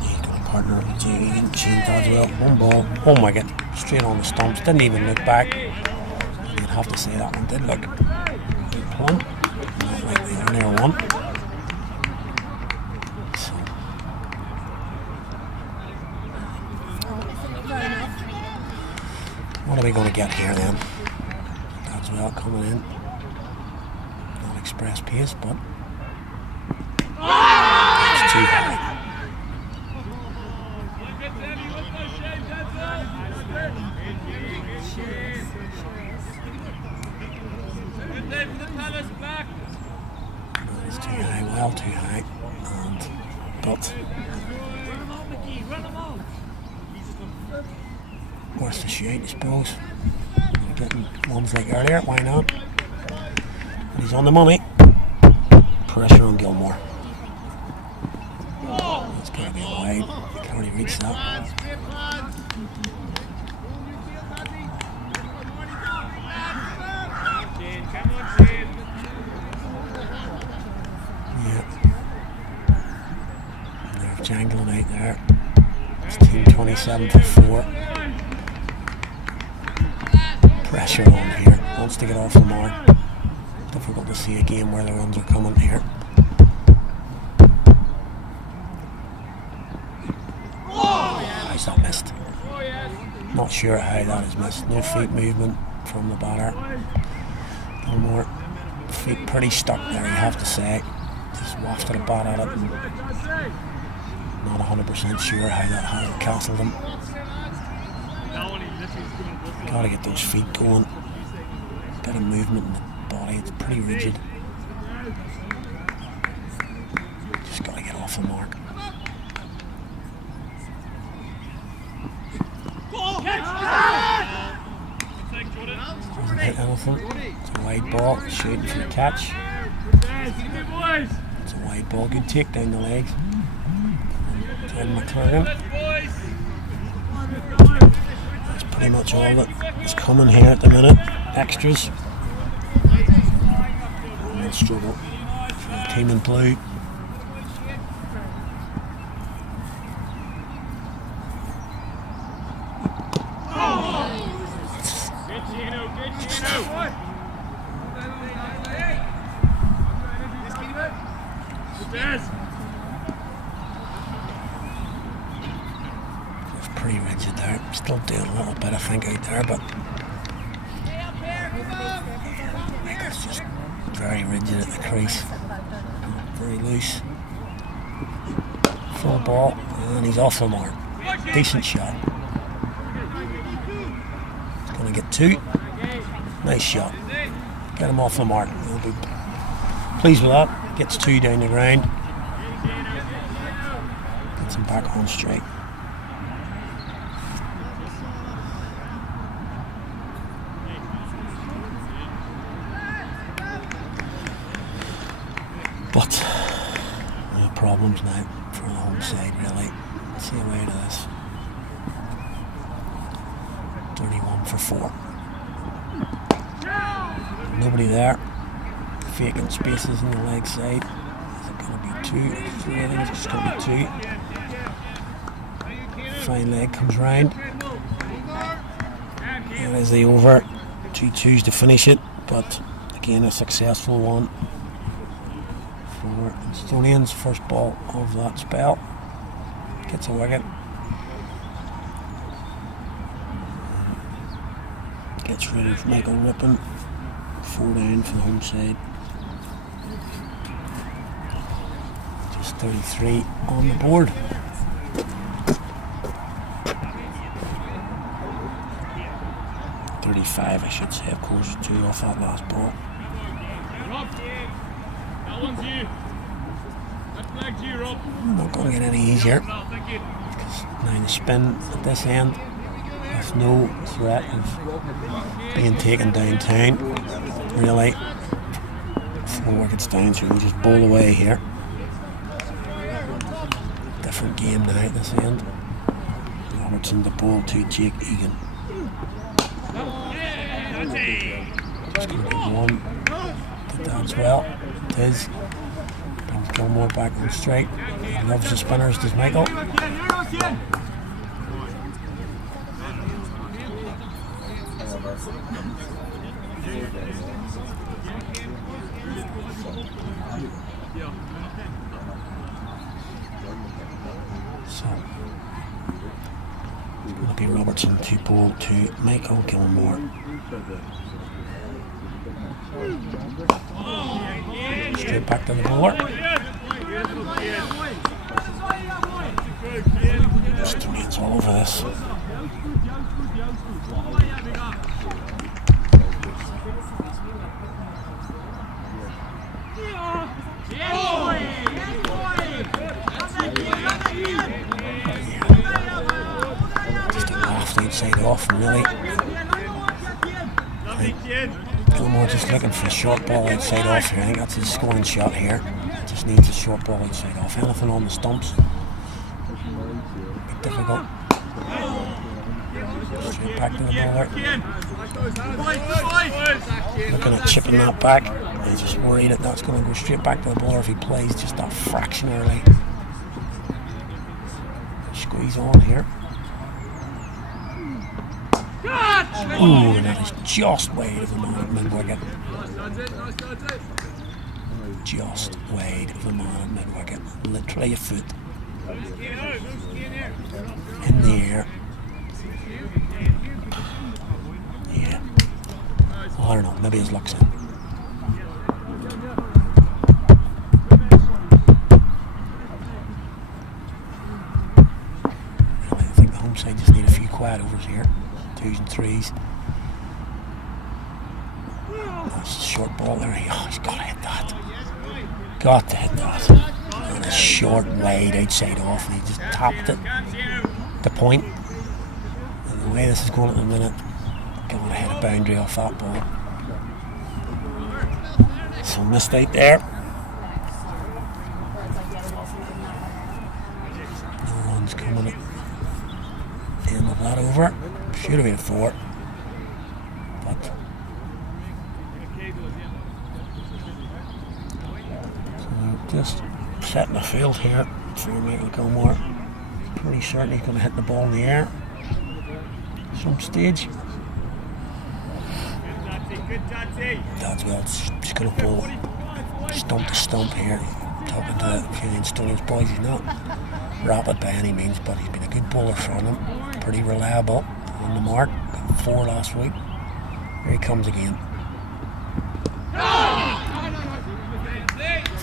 He's got a partner with Gene Dodwell. One ball, one wicket, straight on the stumps. Didn't even look back. You'd have to say that one did look plump, not like the earlier one. So, what are we going to get here then? Well, coming in, not express pace, but it's too high. It's too high, well too high, but worth the shoot, I suppose. Getting ones like earlier, why not? But he's on the money. Pressure on Gilmore. It's got to be wide. He can only reach that. Yeah. And they're jangling out there. It's team 27 for 4. Pressure on here, wants to get off the mark. Difficult to see a game where the runs are coming here. How's that missed? Not sure how that is missed. No feet movement from the batter. Gilmore, feet pretty stuck there, you have to say. Just wafted a bat at it. And not 100% sure how that has castled him. Gotta get those feet going. Bit of movement in the body, it's pretty rigid. Just gotta get off the mark. Doesn't hit anything. It's a wide ball, shooting for the catch. It's a wide ball, good take down the legs. John McClurgan. Pretty much all that's coming here at the minute. Extras. Real struggle for the team in blue. Pretty rigid there. Still doing a little bit, I think, out there, but it's just very rigid at the crease. Very loose. Full ball, and he's off the mark. Decent shot. He's going to get 2. Nice shot. Get him off the mark. He'll be pleased with that. Gets 2 down the ground. Gets him back on straight. But no problems now for the home side, really. Let's see a way to this. 31 for 4. Nobody there. Vacant spaces in the leg side. Is it going to be 2 or 3? I think it's just going to be 2. Fine leg comes round. There is the over. 2 twos to finish it, but again a successful one for Instonians. First ball of that spell. Gets a wicket. Gets rid of Michael Rippon. 4 down for the home side. Just 33 on the board. .35, I should say, of course, 2 off that last ball. That one's you. Not going to get any easier. Because now the spin at this end, there's no threat of being taken downtown. Really, 4 wickets down, so we just bowl away here. Different game now at this end. Robertson to bowl to Jake Egan. It's going to be one to dance well. It is. Brings Gilmore back on strike. He loves the spinners, does Michael. So, it's going to be Robertson to bowl to Michael Gilmore. Straight back to the bowler. Just remains all over this. Just a left outside off, really. Gilmore just looking for a short ball outside off here. I think that's his scoring shot here. Just needs a short ball outside off. Anything on the stumps. Be difficult. Straight back to the bowler. Looking at chipping that back. He's just worried that that's going to go straight back to the bowler if he plays just that fraction early. Squeeze on here. Ooh, and that is just wide of the man at mid-wicket. Just wide of the man at mid-wicket. Literally a foot. In the air. Yeah. Oh, I don't know, maybe his luck's in. Really, I think the home side just need a few quiet overs here. 2s and 3s. That's a short ball there. Oh, he's got to hit that. Got to hit that. And a short, wide outside off, and he just tapped it. The point. And the way this is going at the minute, going to hit a boundary off that ball. So missed out there. No runs coming at the end of that over. Should have been 4. But so just setting the field here for Michael Gilmore. Pretty certain he's going to hit the ball in the air at some stage. That's well, it's going to bowl stump to stump here. Talking to the XI Instonians boys, he's not rapid by any means, but he's been a good bowler for them. Pretty reliable on the mark. Got 4 last week. Here he comes again.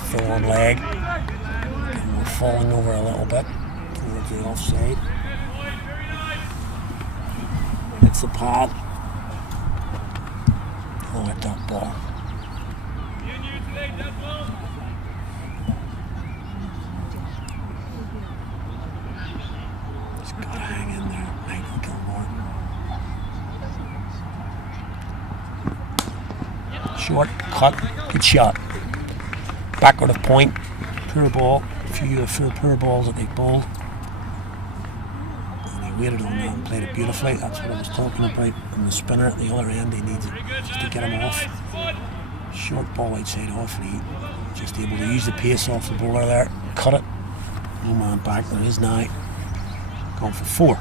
Full on leg. And we're falling over a little bit towards the offside. Hits the pad. Oh, a top ball. Just gotta hang in there, Michael Gilmore. Short, cut, good shot. Backward of point, poor ball. A few of the poor balls that they bowled. And he waited on that and played it beautifully. That's what I was talking about. And the spinner at the other end, he needs it just to get him off. Short ball outside off, and he just able to use the pace off the bowler there. Cut it. No man back. There is now. Gone for 4.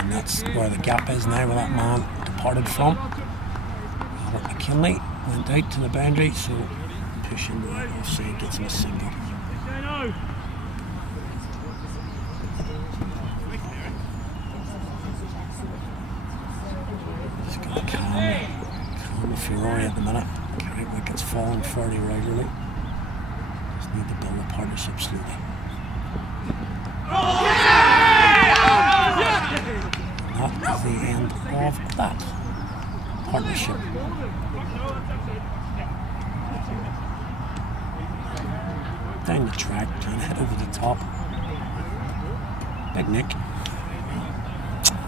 And that's where the gap is now where that man departed from. Albert McKinley went out to the boundary, so pushing the offside gets him a single. Just got to calm the Ferrari at the minute. Carrickfergus falling fairly regularly. Just need to build a partnership slowly. And that is the end of that partnership. Down the track, trying to hit over the top. Big Nick.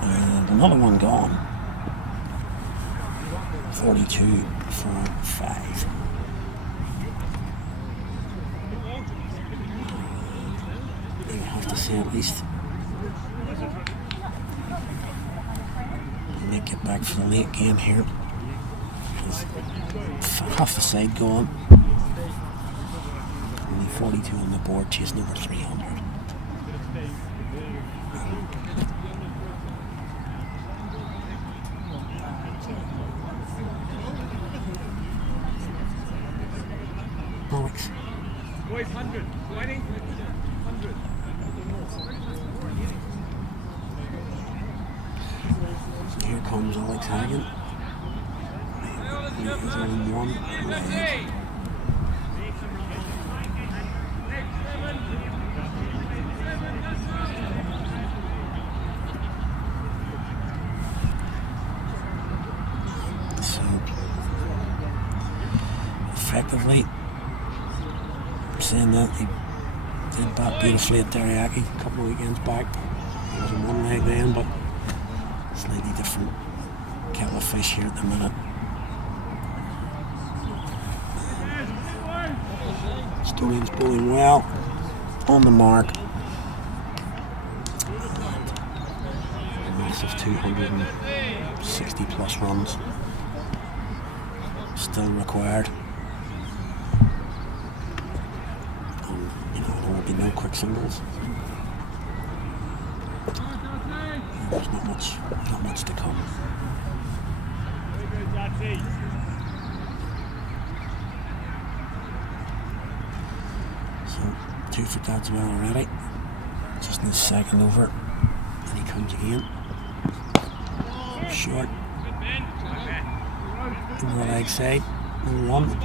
And another one gone. 42 for 5. You have to say at least. Make get back for the late game here. Half the side gone. Only 42 on the board, chasing over 300. Alex. Boys, 100. 20. 100. Here comes Alex Hagen. He's on one leg. So, effectively, saying that he did bat beautifully at Teriyaki a couple of weekends back. He was on one leg then, but slightly different kettle of fish here at the minute. Instonians bowling well, on the mark. A massive 260 plus runs still required. There will be no quick singles. There's not much to come. So 2 for Dad's well already. Just in the second over, and he comes again. Short. Over the leg side. 1.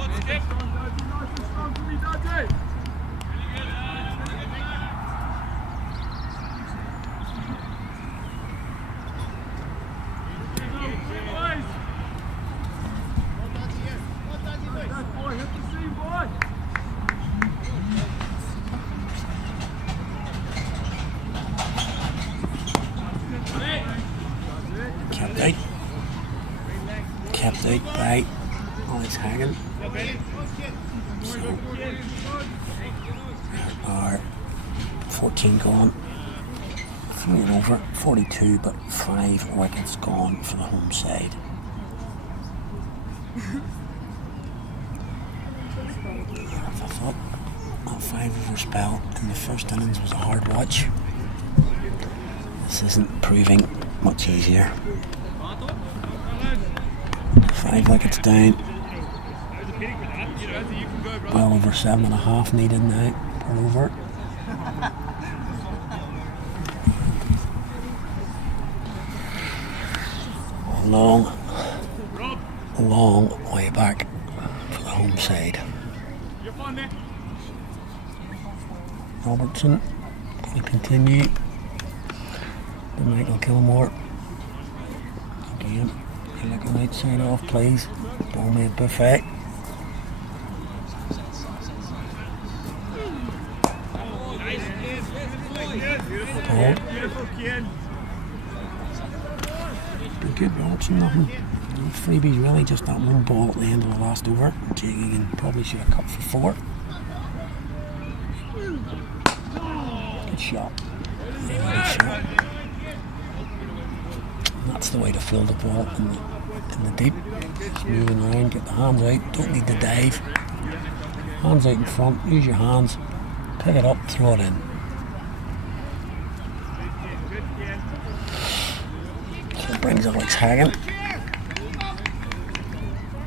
Kept out by Alex Hagen. So there are 14 gone. 3 and over, 42, but 5 wickets gone for the home side. I thought that 5 over spell in the first innings was a hard watch. This isn't proving much easier. 5 wickets down. Well over 7.5 needed now per over. Long way back for the home side. Robertson going to continue. The Michael Kilmore again. Like an outside off, please. Ball made perfect. Ball. Good Robertson, nothing. No freebies really, just that one ball at the end of the last over. Jake Egan probably should have cut for 4. Good shot. Good shot. That's the way to field the ball in the deep. Just moving around, get the hands out, don't need to dive. Hands out in front, use your hands, pick it up, throw it in. So it brings Alex Hagen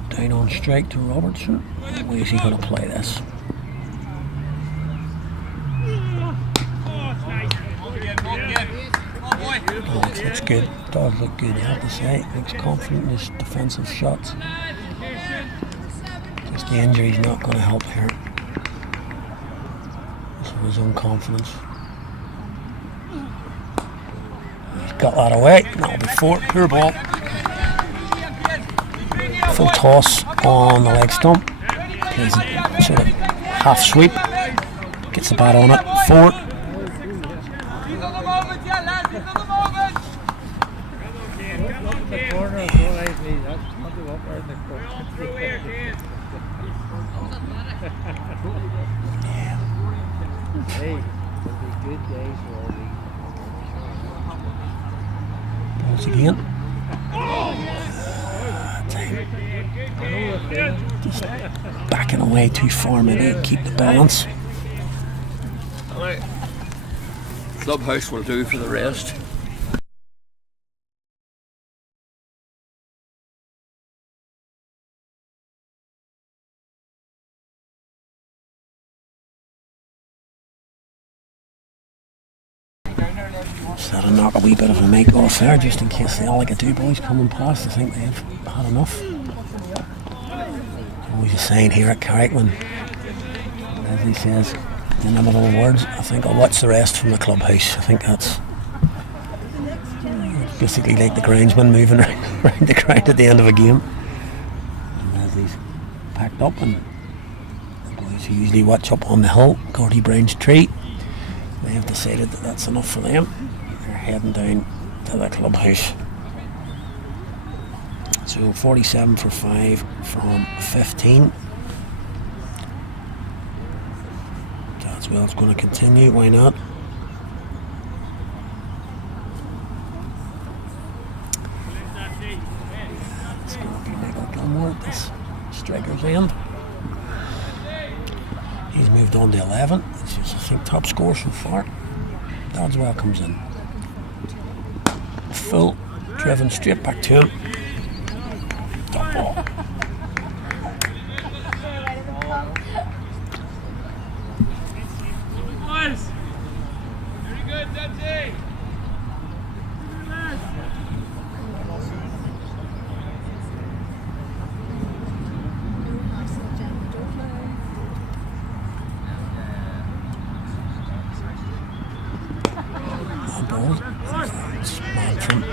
down on strike to Robertson. Where is he going to play this? Oh, it looks good. It does look good, I have to say. Looks confident in his defensive shots. Just the injury's not going to help here. So his own confidence. He's got that away. That'll be 4. Poor ball. Full toss on the leg stump. Plays a sort of half sweep. gets the bat on it. 4. He's on the moment, yeah, lads, he's on the moment. The corner of goal line, please. That's not the up around the corner. Through here, kid. Hey, there'll be good days for all these. Balls again. Just backing away too far, maybe keep the balance. Alright. Clubhouse will do for the rest. Just had to knock a wee bit of a make off there, just in case the Alligator boys coming past. I think they've had enough. Always a saying here at Carrick when, as he says, the inimitable words, I think I'll watch the rest from the clubhouse. I think that's basically like the groundsman moving around the ground at the end of a game. And as he's packed up, and the boys who usually watch up on the hill, Gordy Brown's tree, they have decided that that's enough for them. They're heading down to the clubhouse. So 47 for 5 from 15. That's well, it's going to continue, why not? It's going to be Michael Gilmore at this striker's end. He's moved on to 11. It's just, I think, top score so far. Doddswell comes in. Full, driven straight back to him. Top ball. Boys. Very good, Dante. Man from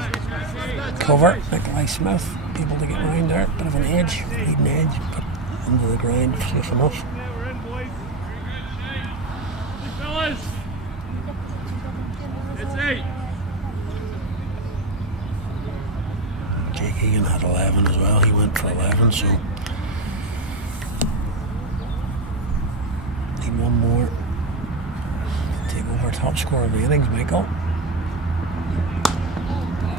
cover, Nikolai Smith, able to get round there, bit of an edge, leading edge, but under the ground, safe enough. We're in, boys. Good fellas. It's 8. Jake Egan had 11 as well, he went for 11, so need one more. Take over top scorer of the innings, Michael.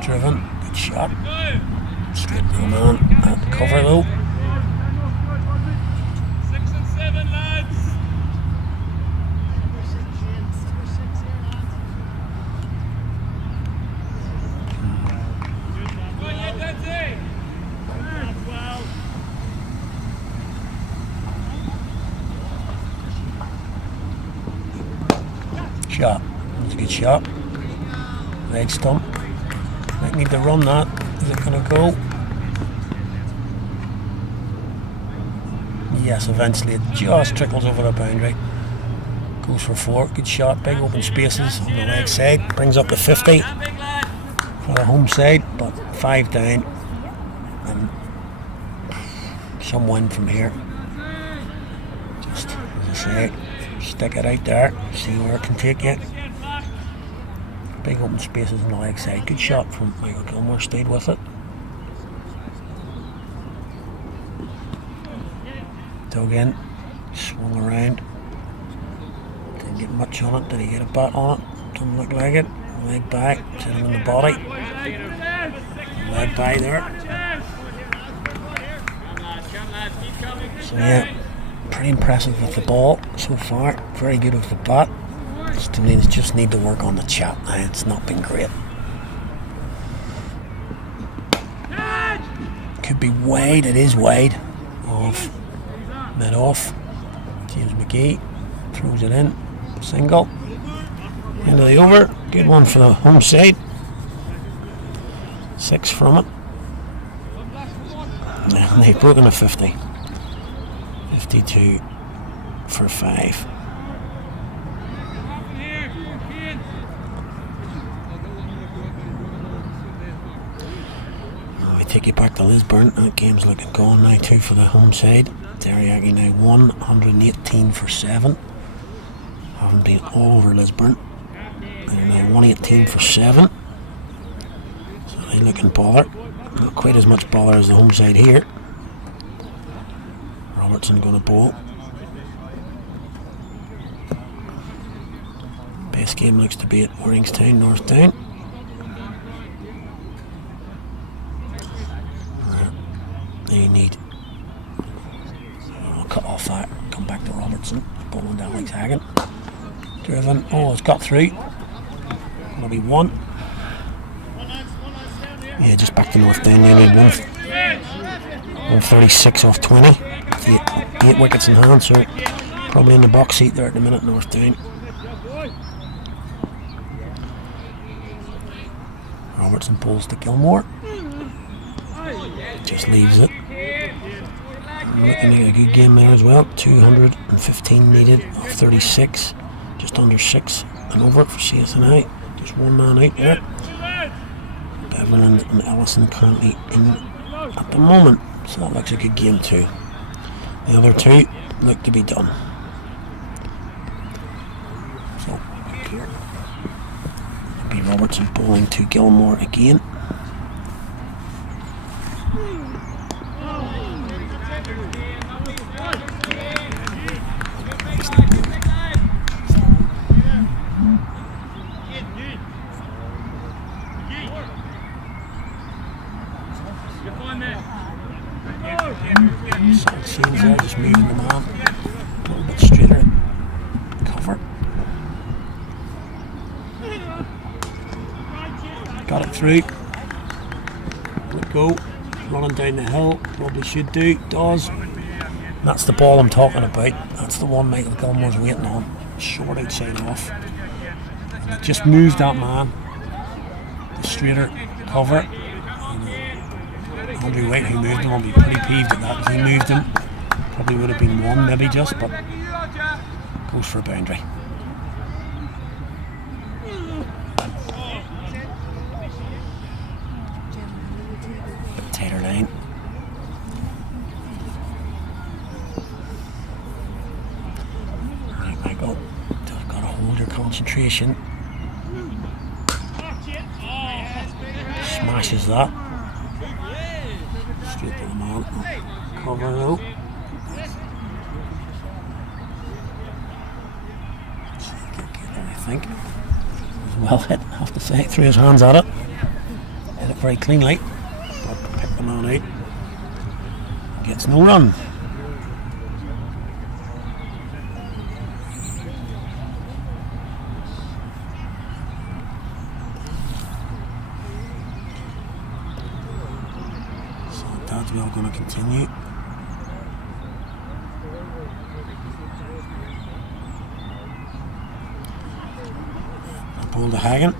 Driven, good shot. Straight to the man at the cover though. 6 and 7, lads. Good, yeah, Dante. Well. Shot. That's a good shot. Leg stump. Might need to run that. Is it going to go? Yes, eventually it just trickles over the boundary. Goes for 4. Good shot. Big open spaces on the leg side. Brings up the 50 for the home side, but 5 down. And some win from here. Just, as I say, stick it out there. See where it can take you. Big open spaces on the leg side. Good shot from Michael Gilmore, stayed with it. Dug in, swung around. Didn't get much on it. Did he get a bat on it? Doesn't look like it. Leg back, hit him in the body. Leg by there. So yeah, pretty impressive with the ball so far. Very good with the bat. Instonians just need to work on the chap now. It's not been great. Could be wide. It is wide. Off. Mid off. James McGee throws it in. Single. End of the over. Good one for the home side. 6 from it. And they've broken a 50. 52 for 5. Take you back to Lisburn. That game's looking gone now too for the home side. Derryaggy now 118 for 7. having been all over Lisburn. They're now 118 for 7. So they looking bother. Not quite as much bother as the home side here. Robertson going to bowl. Best game looks to be at Warringstown, Northtown. They need. I'll cut off that. Come back to Robertson. Bowling to Alex Hagan. Driven. Oh, it's got through. Gonna be 1. Yeah, just back to Northtown. They need 136 off 20. 8 wickets in hand, so probably in the box seat there at the minute, Northtown. Robertson pulls to Gilmore. Just leaves it. Looking at a good game there as well. 215 needed off 36. Just under 6 and over for CSNI. Just one man out there. Beveland and Ellison currently in at the moment. So that looks a good game too. The other 2 look to be done. So here will be Robertson bowling to Gilmore again. So it seems there, just moving the man a little bit straighter. Cover. Got it through. Let go. Running down the hill. Probably should do. Does. That's the ball I'm talking about. That's the one Michael Gilmore's waiting on. Short outside off. And it just moved that man. The straighter cover. Andrew White, who moved him, will be pretty peeved at that. If he moved him, probably would have been 1 maybe just, but goes for a boundary. Bit tighter line. Right, Michael, just got to hold your concentration. Smashes that. Straight to the man. Cover out. I think. Well hit, I have to say. Threw his hands at it. Hit it very cleanly. But picked the man out. Gets no run. We are going to continue. Ball to Hagan.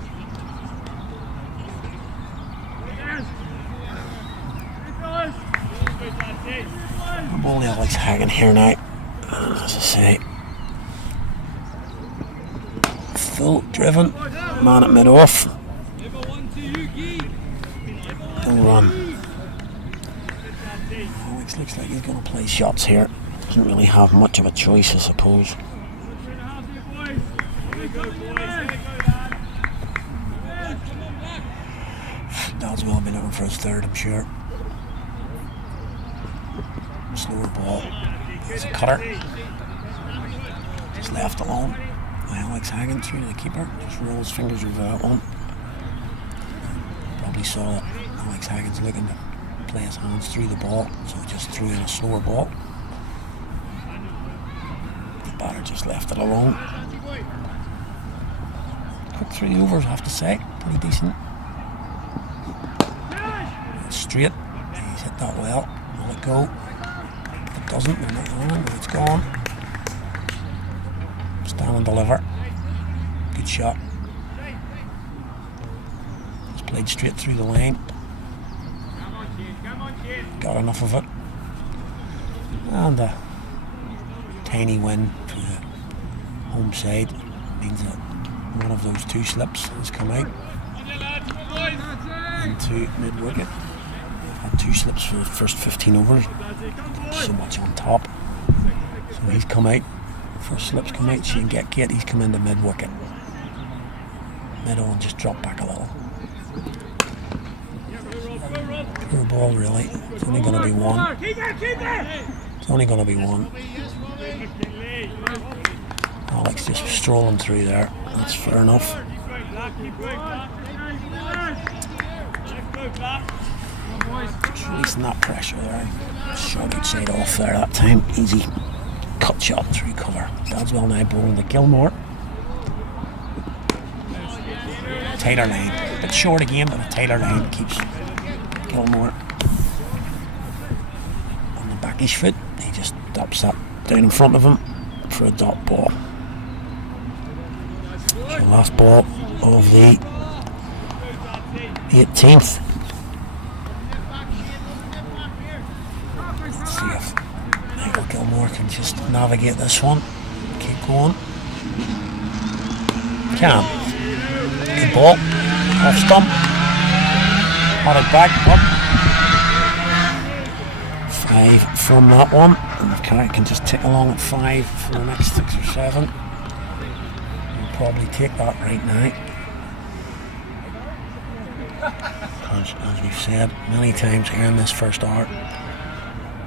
Ball to Alex Hagan here now. As I say, full driven. Man at mid off. No run. Looks like he's going to play shots here. Doesn't really have much of a choice, I suppose. Dad's will have been looking for his 3rd, I'm sure. Slower ball. It's a cutter. Just left alone by Alex Hagan through to the keeper. Just rolls fingers over that one. Probably saw that Alex Hagan's looking to play his hands through the ball, so just threw in a slower ball. The batter just left it alone. Quick 3 overs, I have to say, pretty decent. Straight, he's hit that well. Will it go? If it doesn't, we're not on. It's gone. Stand and deliver. Good shot. Just played straight through the lane. Got enough of it, and a tiny win for the home side means that one of those 2 slips has come out into mid wicket. They've had 2 slips for the first 15 overs, so much on top, so he's come out First slips come out, she can get Kate, he's come into mid-wicket. Middle and just drop back a little. Poor ball really. It's only going to be one. It's only going to be one. Alex just strolling through there. That's fair enough. Releasing that pressure there. Shot outside off there that time. Easy cut shot through cover. Dadswell now bowling to Gilmore. Tighter line. A bit short again, but a tighter line keeps Gilmore on the backish foot. He just drops that down in front of him for a dot ball. So last ball of the 18th. Let's see if Michael Gilmore can just navigate this one. Keep going. Can. Good ball. Off stump. On it back. Up. 5 from that one. And if Carrick can just tick along at 5 for the next 6 or 7. We'll probably take that right now. Because as we've said many times here in this first hour,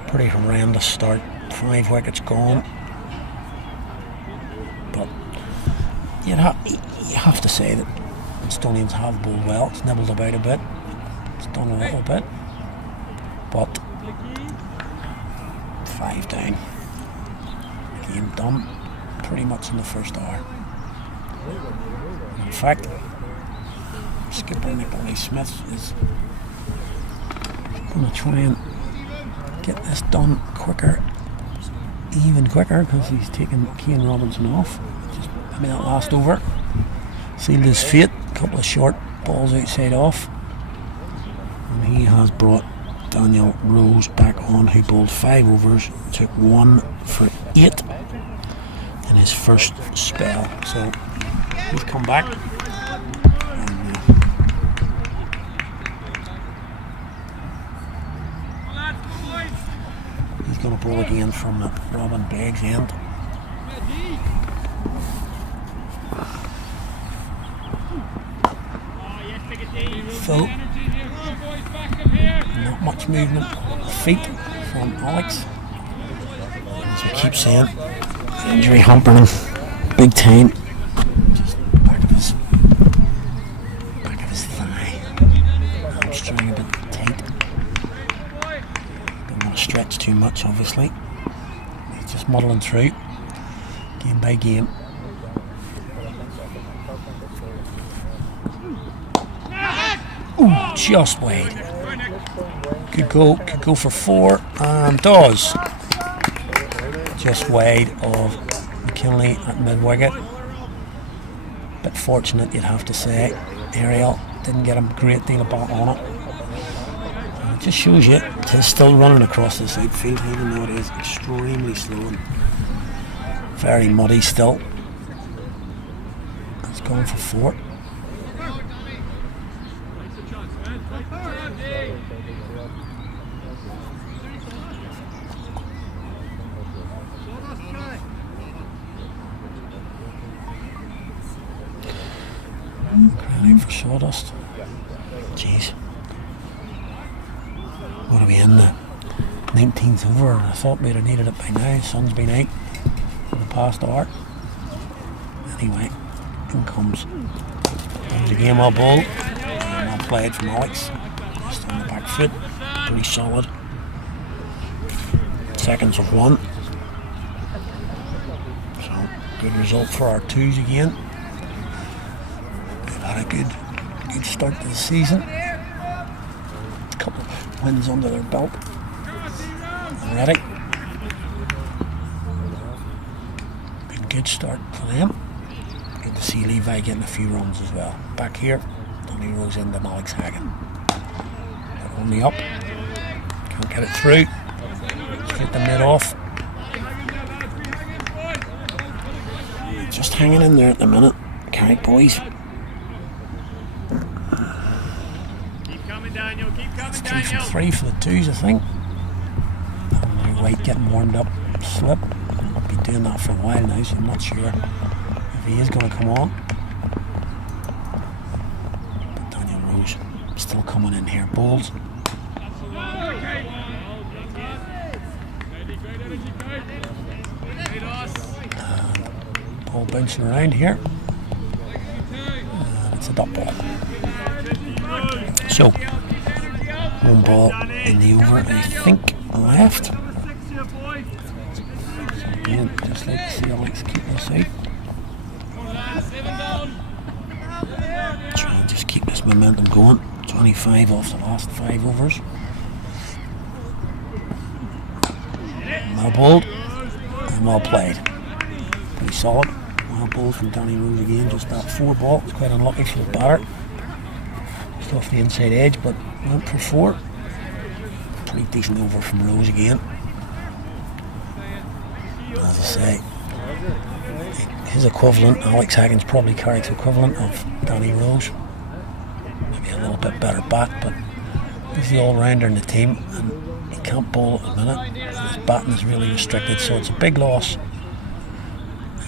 pretty horrendous start. 5 wickets gone. But you have to say that Instonians have bowled well. It's nibbled about a bit. It's done a little bit. But 5 down. Game done pretty much in the first hour. In fact, skipper Nikolai Smith is going to try and get this done quicker, even quicker, because he's taken Cian Robinson off. Just maybe that last over sealed his fate. A couple of short balls outside off, and he has brought Daniel Rose back on, who bowled 5 overs, took 1 for 8 in his first spell. So he's come back. And, he's going to bowl again from the Robin Beggs end. So, not much movement feet from Alex. As we keep saying, injury hampering him big time. Just back of his thigh. Hamstring a bit tight. Don't want to stretch too much, obviously. He's just muddling through, game by game. Ooh, just wide. Could go for 4 and does. Just wide of McKinley at mid-wicket. Bit fortunate, you'd have to say. Ariel didn't get a great deal of bat on it. And it just shows you it is still running across this outfield, even though it is extremely slow and very muddy still. It's going for 4. Credit for sawdust. Jeez. What are we in the 19th over? I thought we'd have needed it by now. Sun's been out for the past hour. Anyway, in comes the game well bowled. Well played from Alex. Just on the back foot. Pretty solid. Seconds of 1. So, good result for our 2s again. They've had a good start to the season. A couple of wins under their belt already. Been a good start for them. Good to see Levi getting a few runs as well. Back here, Donny Rose into Alex Hagan. They're only up. Can't get it through. Straight the mid off. Just hanging in there at the minute. Carrick boys. It's 2 from 3 for the 2s, I think. And White getting warmed up. Slip. Might be doing that for a while now, so I'm not sure if he is going to come on. But Daniel Rose still coming in here. Bowls. Ball bouncing around here. And it's a dot ball. So, one ball in the over, I think, left. So again, just like to see Alex keep this out. Try and just keep this momentum going. 25 off the last 5 overs. Well bowled and well played. Pretty solid. Well bowled from Danny Rose again. Just that 4 ball. It's quite unlucky for the batter. Just off the inside edge, but went for 4. Pretty decent over from Rose again. As I say, his equivalent, Alex Higgins, probably Carrick's equivalent of Danny Rose. Maybe a little bit better bat, but he's the all-rounder in the team, and he can't bowl at the minute. And his batting is really restricted, so it's a big loss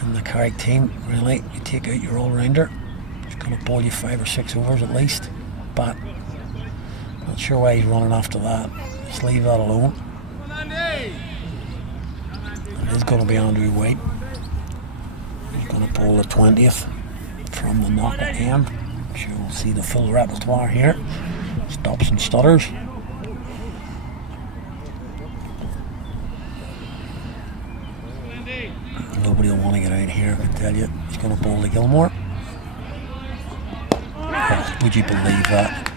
in the Carrick team. Really, you take out your all-rounder, he's going to bowl you 5 or 6 overs at least. Bat, not sure why he's running after that. Just leave that alone. It is going to be Andrew White. He's going to bowl the 20th from the knock at end. I'm sure we'll see the full repertoire here. Stops and stutters. Nobody will want to get out here, I can tell you. He's going to bowl to Gilmore. Oh, would you believe that?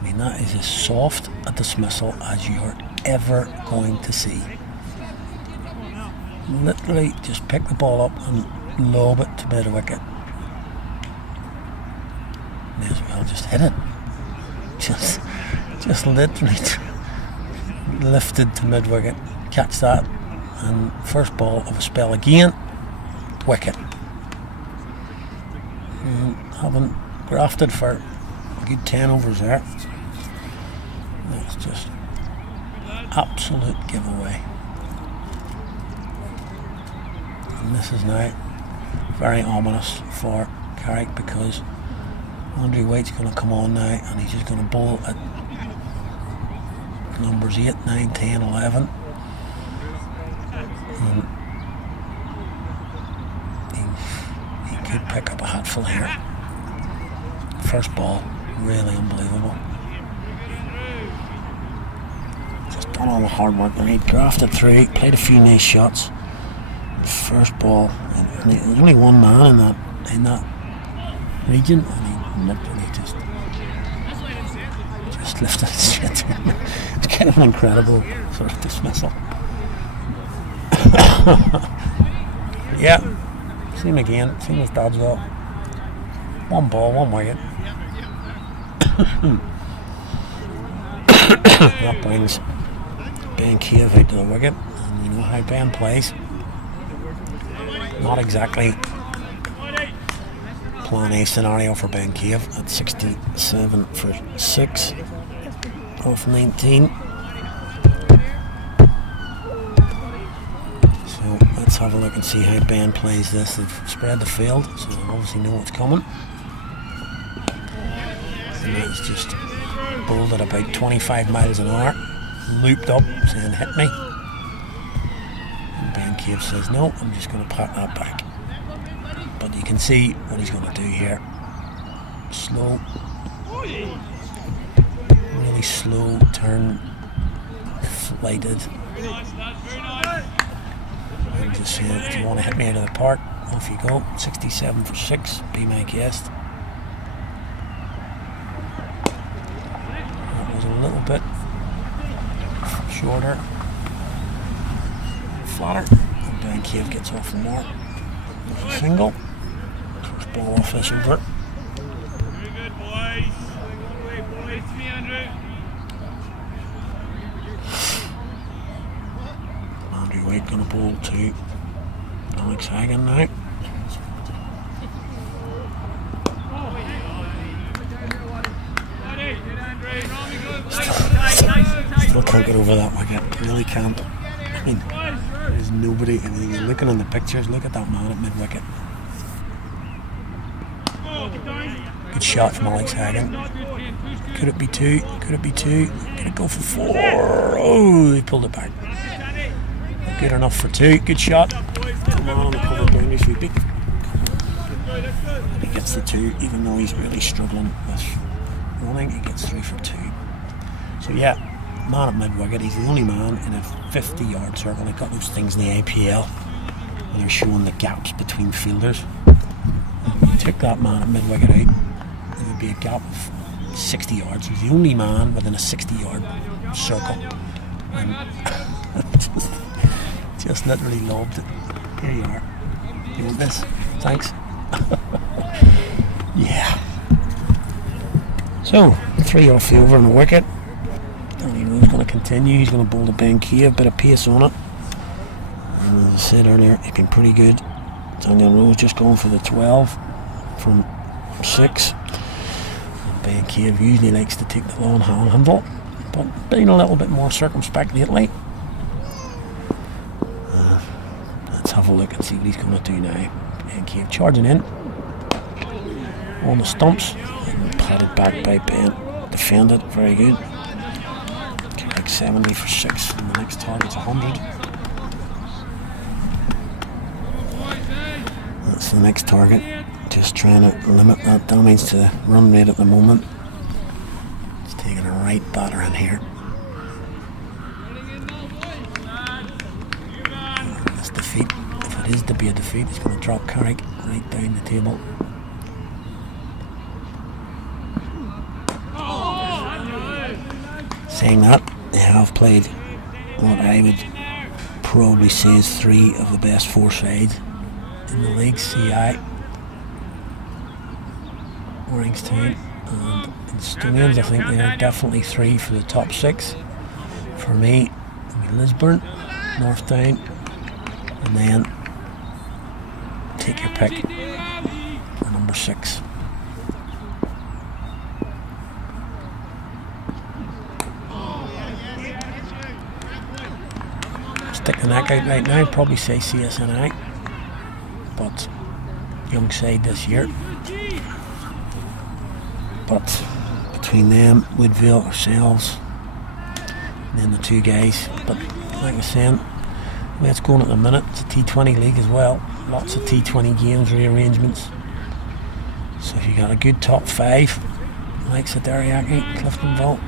I mean, that is as soft a dismissal as you're ever going to see. Literally just pick the ball up and lob it to mid wicket. May as well just hit it. Just literally lifted to mid wicket. Catch that, and first ball of a spell again, wicket. And having grafted for a good 10 overs there. That's just absolute giveaway. And this is now very ominous for Carrick, because Andrew White's going to come on now, and he's just going to bowl at numbers 8, 9, 10, 11. And he could pick up a hatful here. First ball, really unbelievable. Just done all the hard work, and he grafted through, played a few nice shots. First ball, and there's only one man in that region, and he literally just lifted it straight. It's kind of an incredible sort of dismissal. Yeah, same again, same as Dad's up. One ball, one wicket. That brings Ben Cave out to the wicket, and you know how Ben plays. Not exactly plan A scenario for Ben Cave at 67 for 6 off 19. So let's have a look and see how Ben plays this. They've spread the field, so they obviously know what's coming. And that's just bowled at about 25 miles an hour, looped up, saying hit me. And Ben Cave says no, I'm just going to pat that back. But you can see what he's going to do here. Slow, really slow turn, flighted. I'm just saying, if you want to hit me out of the park, off you go. 67 for 6, be my guest. That was a little bit shorter, flatter. And Ben Cave gets off for more. Single. First ball off this over. Very good, boys. One way, boys. To me, Andrew. Andrew White going to bowl to Alex Hagan now. Still can't get over that wicket. Really can't. I mean, There's nobody. I mean, you're looking in the pictures. Look at that man at mid-wicket. Good shot from Alex Hagan. Could it be two? Could it be two? Could it go for four? Oh, he pulled it back. Good enough for two. Good shot. Come on the cover boundary sweeping. And he gets the two, even though he's really struggling with running. He gets 3 for 2. So yeah, man at mid-wicket. He's the only man in a 50-yard circle. They've got those things in the APL and they're showing the gaps between fielders. If you took that man at mid-wicket out, there would be a gap of 60 yards. He's the only man within a 60-yard circle. And just literally lobbed it. Here you are. You want this? Thanks. Yeah. So, 3 off the over and a wicket. Danny Rowe's going to continue. He's going to bowl the Ben Key, a bit of pace on it. And as I said earlier, he's been pretty good. Daniel Rowe's just going for the 12 from 6. And Ben Cave usually likes to take the long handle, but being a little bit more circumspect lately. Let's have a look and see what he's going to do now. Ben Cave charging in on the stumps and patted back by Ben. Defended, very good. Carrick 70 for 6, and the next target's 100. That's the next target. Just trying to limit that damage to the run rate at the moment. He's taking a right batter in here. This defeat, if it is to be a defeat, he's going to drop Carrick right down the table. Saying that, they have played what I would probably say is 3 of the best 4 sides in the league. CI, Innings, and Instonians. I think they're definitely 3 for the top 6. For me, Lisburn, Northdown, and then take your pick for number 6. Stick the neck out right now, probably say CSNI, but young side this year. But between them, Woodville, ourselves, and then the 2 guys. But like I was saying, the way it's going at the minute, it's a T20 league as well. Lots of T20 games, rearrangements. So if you got a good top 5, like Derryaki, Cliftonville,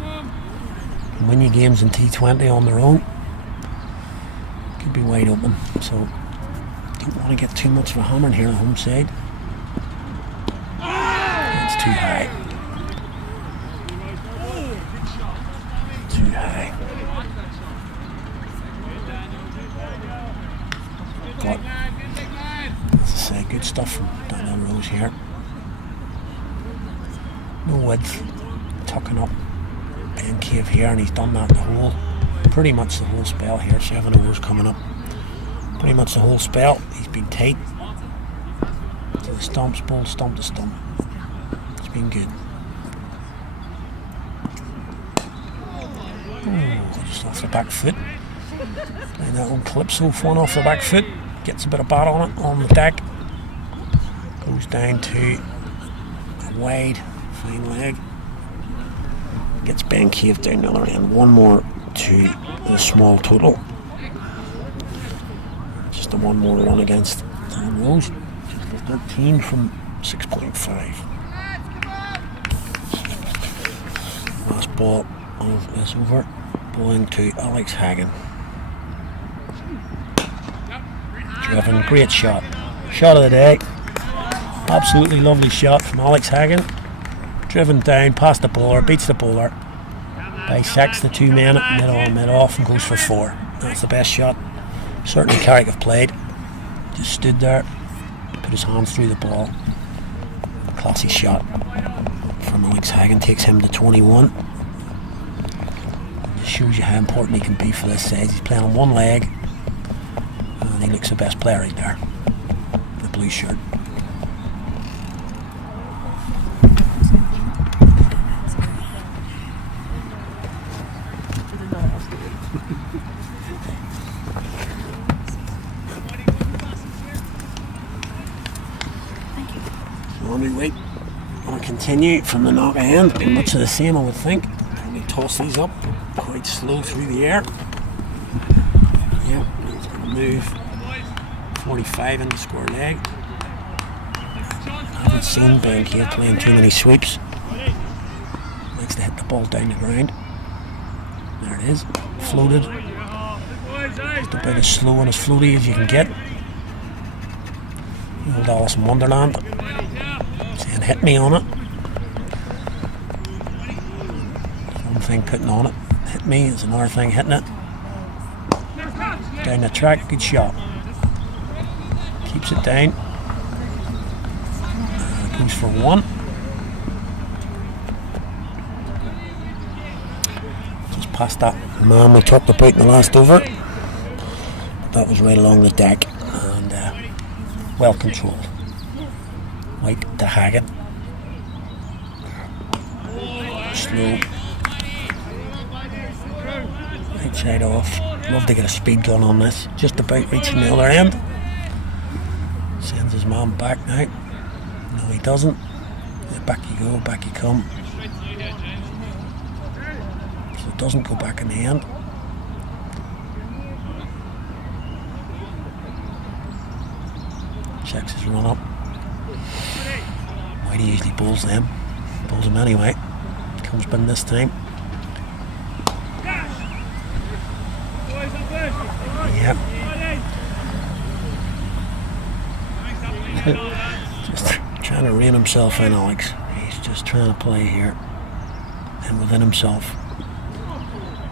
and win your games in T20 on their own, could be wide open. So don't want to get too much of a hammer in here on the home side. It's too high. Too high. But as I say, good stuff from Daniel Rowe here. No width, tucking up Ben Cave here, and he's done that pretty much the whole spell here. 7 overs coming up. Pretty much the whole spell. He's been tight to the stumps, ball stump to stump. It's been good. Oh, just off the back foot. Playing that old Calypso one off the back foot. Gets a bit of bat on it on the deck. Goes down to a wide, fine leg. Gets Ben Cave down the other end. One more to the small total. Just a one more run against Dan Rose. Just a 13 from 6.5. Last ball of this over. Bowling to Alex Hagan. Driven, great shot. Shot of the day. Absolutely lovely shot from Alex Hagan. Driven down past the bowler, beats the bowler. Bisects the 2 men at mid-on, mid-off, and goes for 4. That's the best shot certainly Carrick have played. Just stood there, put his hands through the ball. Classy shot from Alex Hagan, takes him to 21. Just shows you how important he can be for this side. He's playing on one leg, and he looks the best player right there. The blue shirt. Laundry weight going to continue from the knock end. Much of the same, I would think. We toss these up quite slow through the air. Yep, he's going to move 45 into square leg. I haven't seen Ben Cave playing too many sweeps. Likes to hit the ball down the ground. There it is, floated. Just about as slow and as floaty as you can get. Old Alice in Wonderland saying hit me on it. One thing putting on it, hit me, is another thing hitting it. Down the track, good shot. Keeps it down. Goes for one. Just past that man we talked about in the last over. That was right along the deck and well controlled. White to Haggett. Slow. Right side off. Love to get a speed gun on this. Just about reaching the other end. Sends his man back now. No, he doesn't. Yeah, back you go, back you come. So it doesn't go back in the end. Checks his run up. Whitey usually bowls them. Bowls him anyway. Comes bin this time. Yep. Just trying to rein himself in, Alex. He's just trying to play here. And within himself.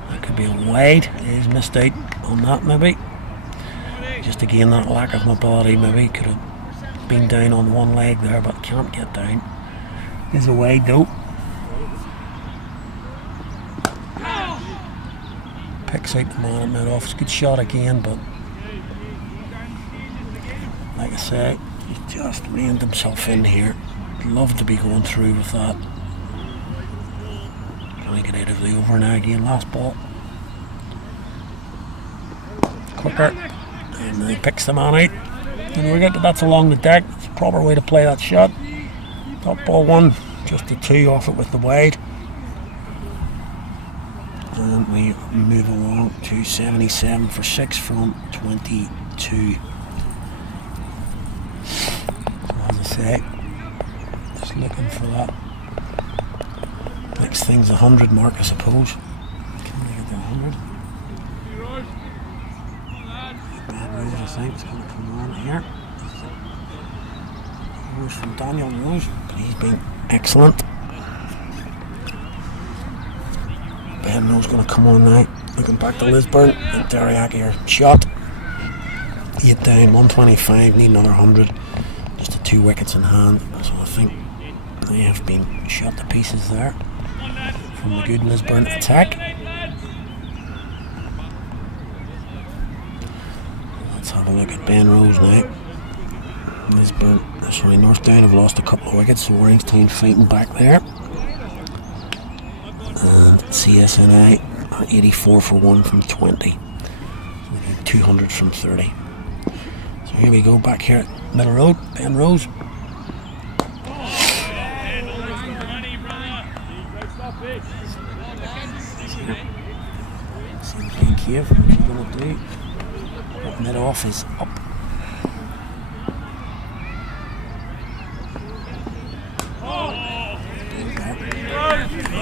That could be a wide. He's missed out on that maybe. Just again that lack of mobility, maybe could have been down on one leg there but can't get down. He's a wide though. Picks out the man at mid off. It's a good shot again, but like I say, he's just reined himself in here. He'd love to be going through with that. Trying to get out of the over now again. Last ball. Quicker. And he picks the man out. And we get that that's along the deck. It's a proper way to play that shot. Top ball one, just a two off it with the wide. And we move along to 77 for 6 from 22. So as I say, just looking for that. Next thing's 100 mark, I suppose. Can they get the 100? Rose, I think, is going to come on here. Rose from Daniel Rose, but he's been excellent. Ben Rose going to come on now. Looking back to Lisburn and Teriyaki are shot. 8 down, 125, need another 100. Just the 2 wickets in hand, so I think they have been shot to pieces there from the good Lisburn attack. Let's have a look at Ben Rose now. Lisburn, sorry, Northdown have lost a couple of wickets, so Warrington fighting back there. And CSNI are 84 for 1 from 20. So we need 200 from 30. So here we go, back here at Middle Road, Ben Rose. See the big cave, what he's going to do. Open it off is up.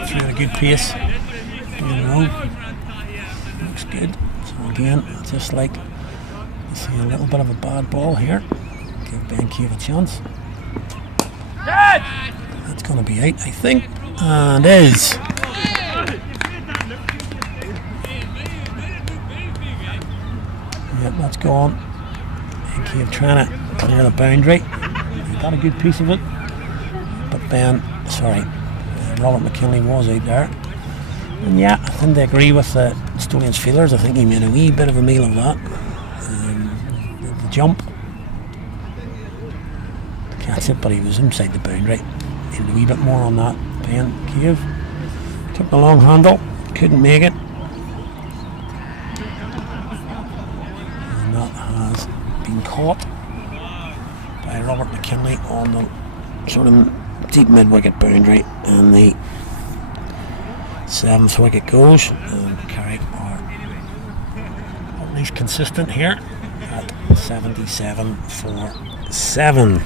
Through at a good pace. Looks good. So again, just like you see a little bit of a bad ball here. Give Ben Cave a chance. That's going to be out, I think. And is. Yep, that's gone. Ben Cave trying to clear the boundary. He got a good piece of it. But Robert McKinley was out there. And yeah, I tend to agree with the Instonians fielders. I think he made a wee bit of a meal of that. The jump. Catch it, but he was inside the boundary. Needed a wee bit more on that. Ben Cave took the long handle, couldn't make it. And that has been caught by Robert McKinley on the sort of deep mid-wicket boundary, and the 7th wicket goes, and Carrick are at least consistent here at 77 for 7.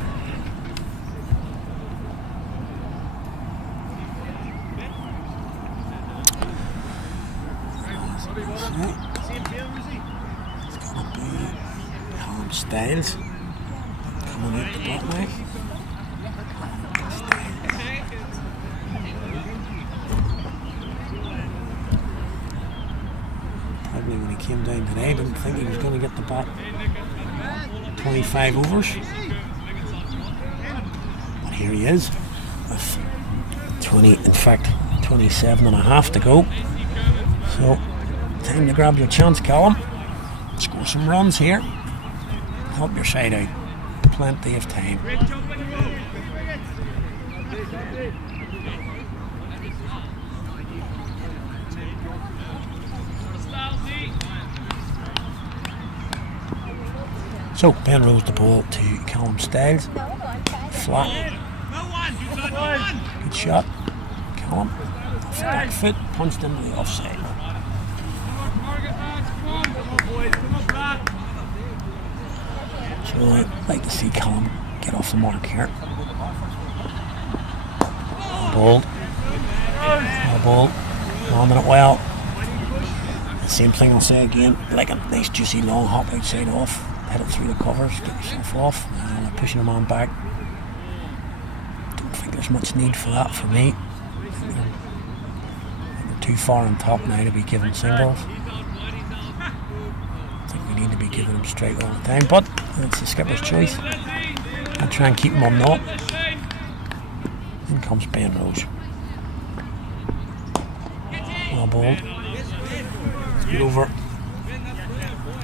Styles coming out the bat now. Probably when he came down today, didn't think he was going to get the bat 25 overs. But here he is with 20, in fact 27 and a half to go. So time to grab your chance, Callum. Score some runs here. Help your side out. Plenty of time. So Ben Rose the ball to Callum Styles. Flat. Good shot. Callum. Off the back foot. Punched into the offside. So I'd like to see Callum get off the mark here. Ball. Ball. Landing it well. The same thing I'll say again. Like a nice juicy long hop outside off. Hit it through the covers. Get yourself off. And pushing him on back. Don't think there's much need for that for me. I think they're too far on top now to be given singles. Need to be giving him straight all the time, but it's the skipper's choice. I try and keep him on knot. In comes Ben Rose. Well balled. Good over.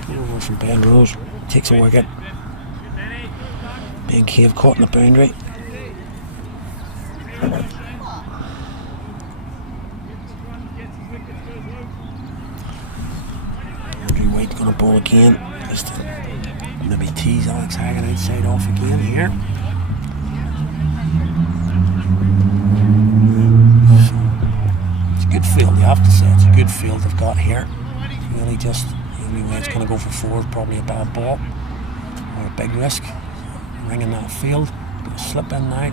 Good over from Ben Rose. Takes a wicket. Ben Cave caught in the boundary. Going to bowl again, just to maybe tease Alex Hagan outside off again here. So, it's a good field, you have to say. It's a good field they've got here. Really just the only way it's going to go for 4 is probably a bad ball or a big risk. Ringing that field, going to slip in now.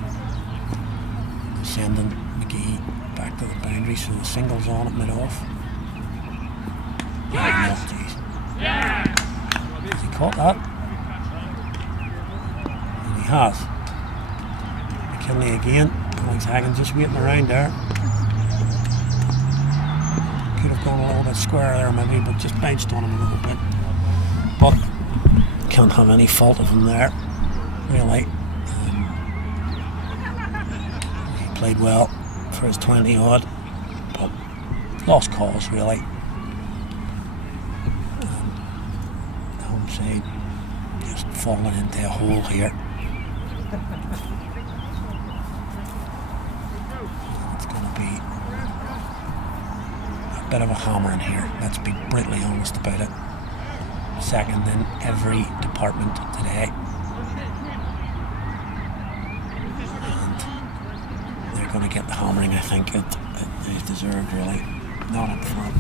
Sending McGee back to the boundary, so the single's on at mid-off. Yeah, geez. Has he caught that? And he has. McKinley again. Alex Hagan just waiting around there. Could have gone a little bit square there maybe, but just bounced on him a little bit. But can't have any fault of him there, really. He played well for his 20 odd, but lost cause really. Side just falling into a hole here. It's going to be a bit of a hammer in here, let's be brutally honest about it. Second in every department today, and they're going to get the hammering, I think, it is deserved really, not up front.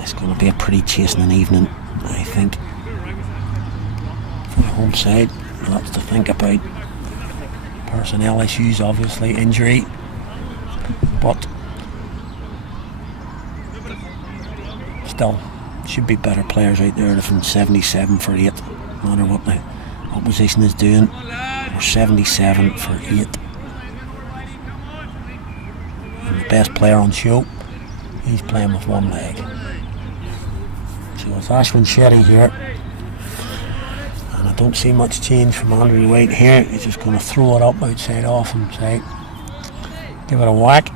It's going to be a pretty chastening evening, I think, for the home side. Lots to think about. Personnel issues, obviously, injury, but still should be better players out there from 77 for 8, no matter what the opposition is doing. Or 77 for 8. And the best player on show, he's playing with one leg. So it's Ashwin Shetty here, and I don't see much change from Andrew White here. He's just going to throw it up outside off and say, give it a whack.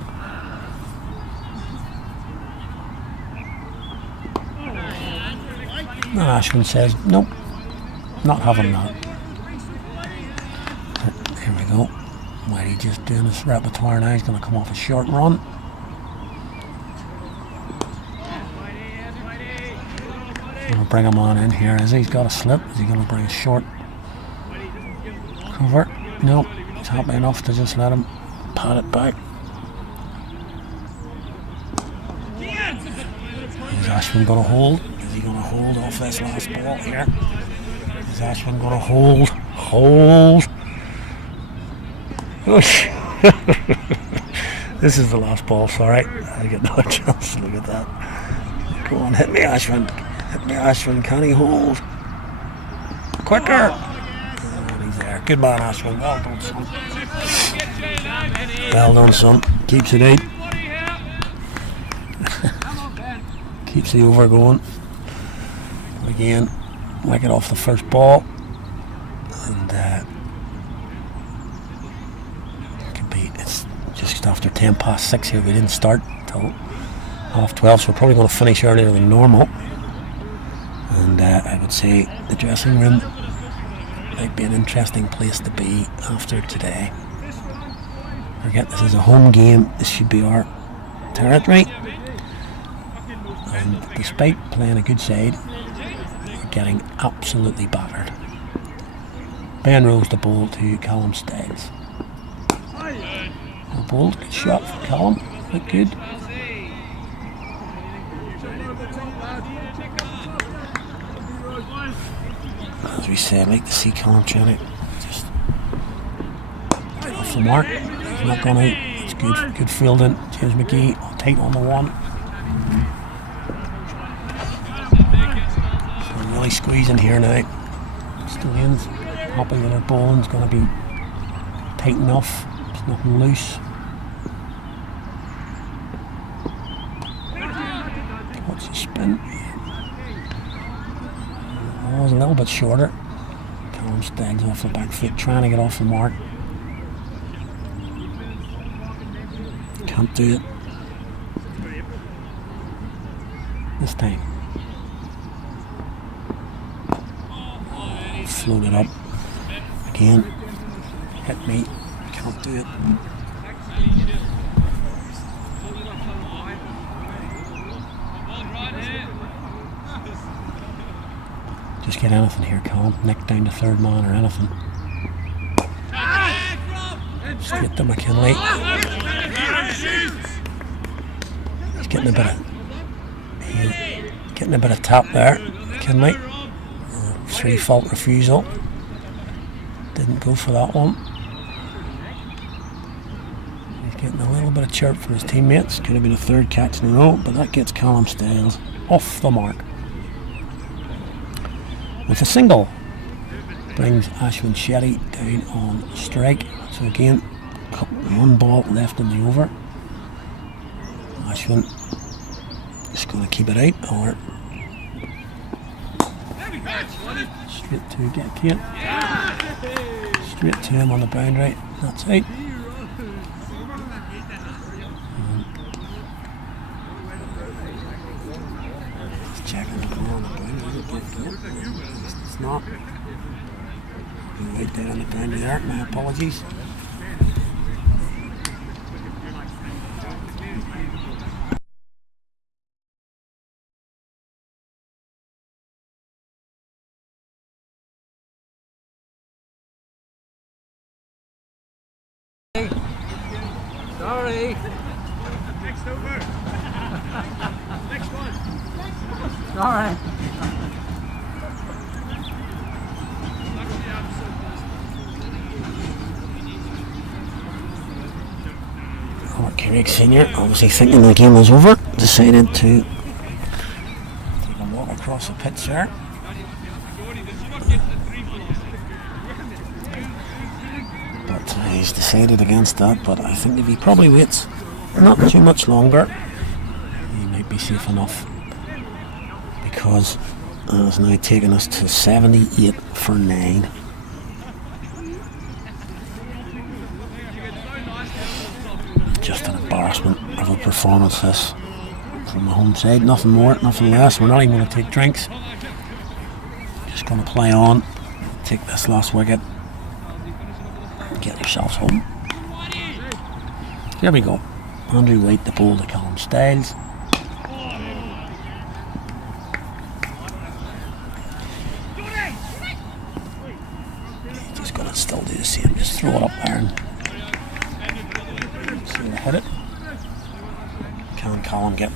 And Ashwin says, nope, not having that. Here we go. Whitey just doing his repertoire now. He's going to come off a short run. Going to bring him on in here. Is he? He's got a slip. Is he going to bring a short Cover. No, he's happy enough to just let him pat it back. Is Ashwin going to hold? Is he going to hold off this last ball here? Is Ashwin going to hold? Hold! Whoosh! This is the last ball, sorry. I get no chance to look at that. Go on, hit me, Ashwin. Hit me, Ashwin. Can he hold? Quicker! And he's there. Good man, Ashwin. Well done, son. Well done, son. Keeps it 8. Keeps the over going. Again, wicket off the first ball. And it's just after 10 past 6 here. We didn't start till 12:30, so we're probably going to finish earlier than normal. And I would say the dressing room might be an interesting place to be after today. Forget this is a home game. This should be our territory. And despite playing a good side, we're getting absolutely battered. Ben Rose the ball to Callum Styles. Well bowled, good shot for Callum. Look good. As we say, I like to see Callum trying to just get off the mark. He's not gone out. It's good fielding. James McGee tight on the one. So really squeezing here now. Instonians happy with their bowling. It's going to be tight enough. There's nothing loose. What's the spin? Oh, it was a little bit shorter. Callum Styles off the back foot, trying to get off the mark. Can't do it. This time. Float it up. Again. Hit me. Can't do it. Just get anything here, Callum. Nick down to third man or anything. Straight to McKinley. He's getting a bit of tap there, McKinley. 3 fault refusal. Didn't go for that one. He's getting a little bit of chirp from his teammates. Could have been a third catch in a row, but that gets Callum Styles off the mark. With a single, brings Ashwin Shetty down on strike. So again, 1 ball left in the over. Ashwin just going to keep it out, or straight to get Kate. Straight to him on the boundary. That's out. Just checking the ball on the boundary. It's not. Right there on the boundary there. My apologies. Sorry. Next over. Next one. All right. Carrick Senior, obviously thinking the game was over, decided to take a walk across the pitch there. But he's decided against that, but I think if he probably waits not too much longer, he might be safe enough, because it's now taken us to 78 for 9. Just an embarrassment of a performance this from the home side. Nothing more, nothing less. We're not even going to take drinks. Just going to play on, take this last wicket, and get yourselves home. Here we go. Andrew White the ball to Callum Styles. Just going to still do the throw it up there and see if they hit it. Can Colin get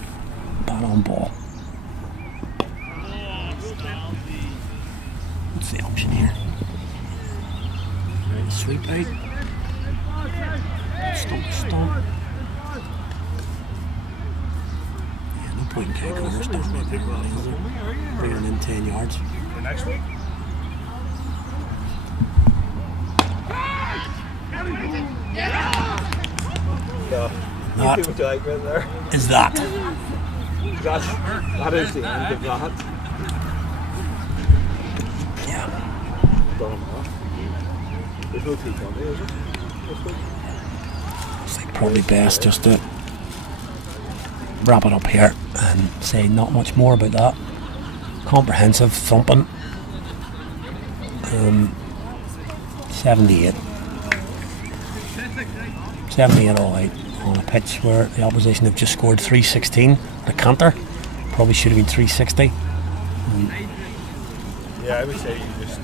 bat on ball? What's the option here? Sweep out. Stump to stump. Yeah, no point in K corners down right there, really, is there? Bringing in 10 yards. Next week. That People do like right there. is that. That is the end of that. Yeah. Done enough. There's no teeth on there, is it? It's like probably best just to wrap it up here and say not much more about that. Comprehensive thumping. 78. 78 all out on a pitch where the opposition have just scored 316. The canter probably should have been 360. Yeah, I would say you just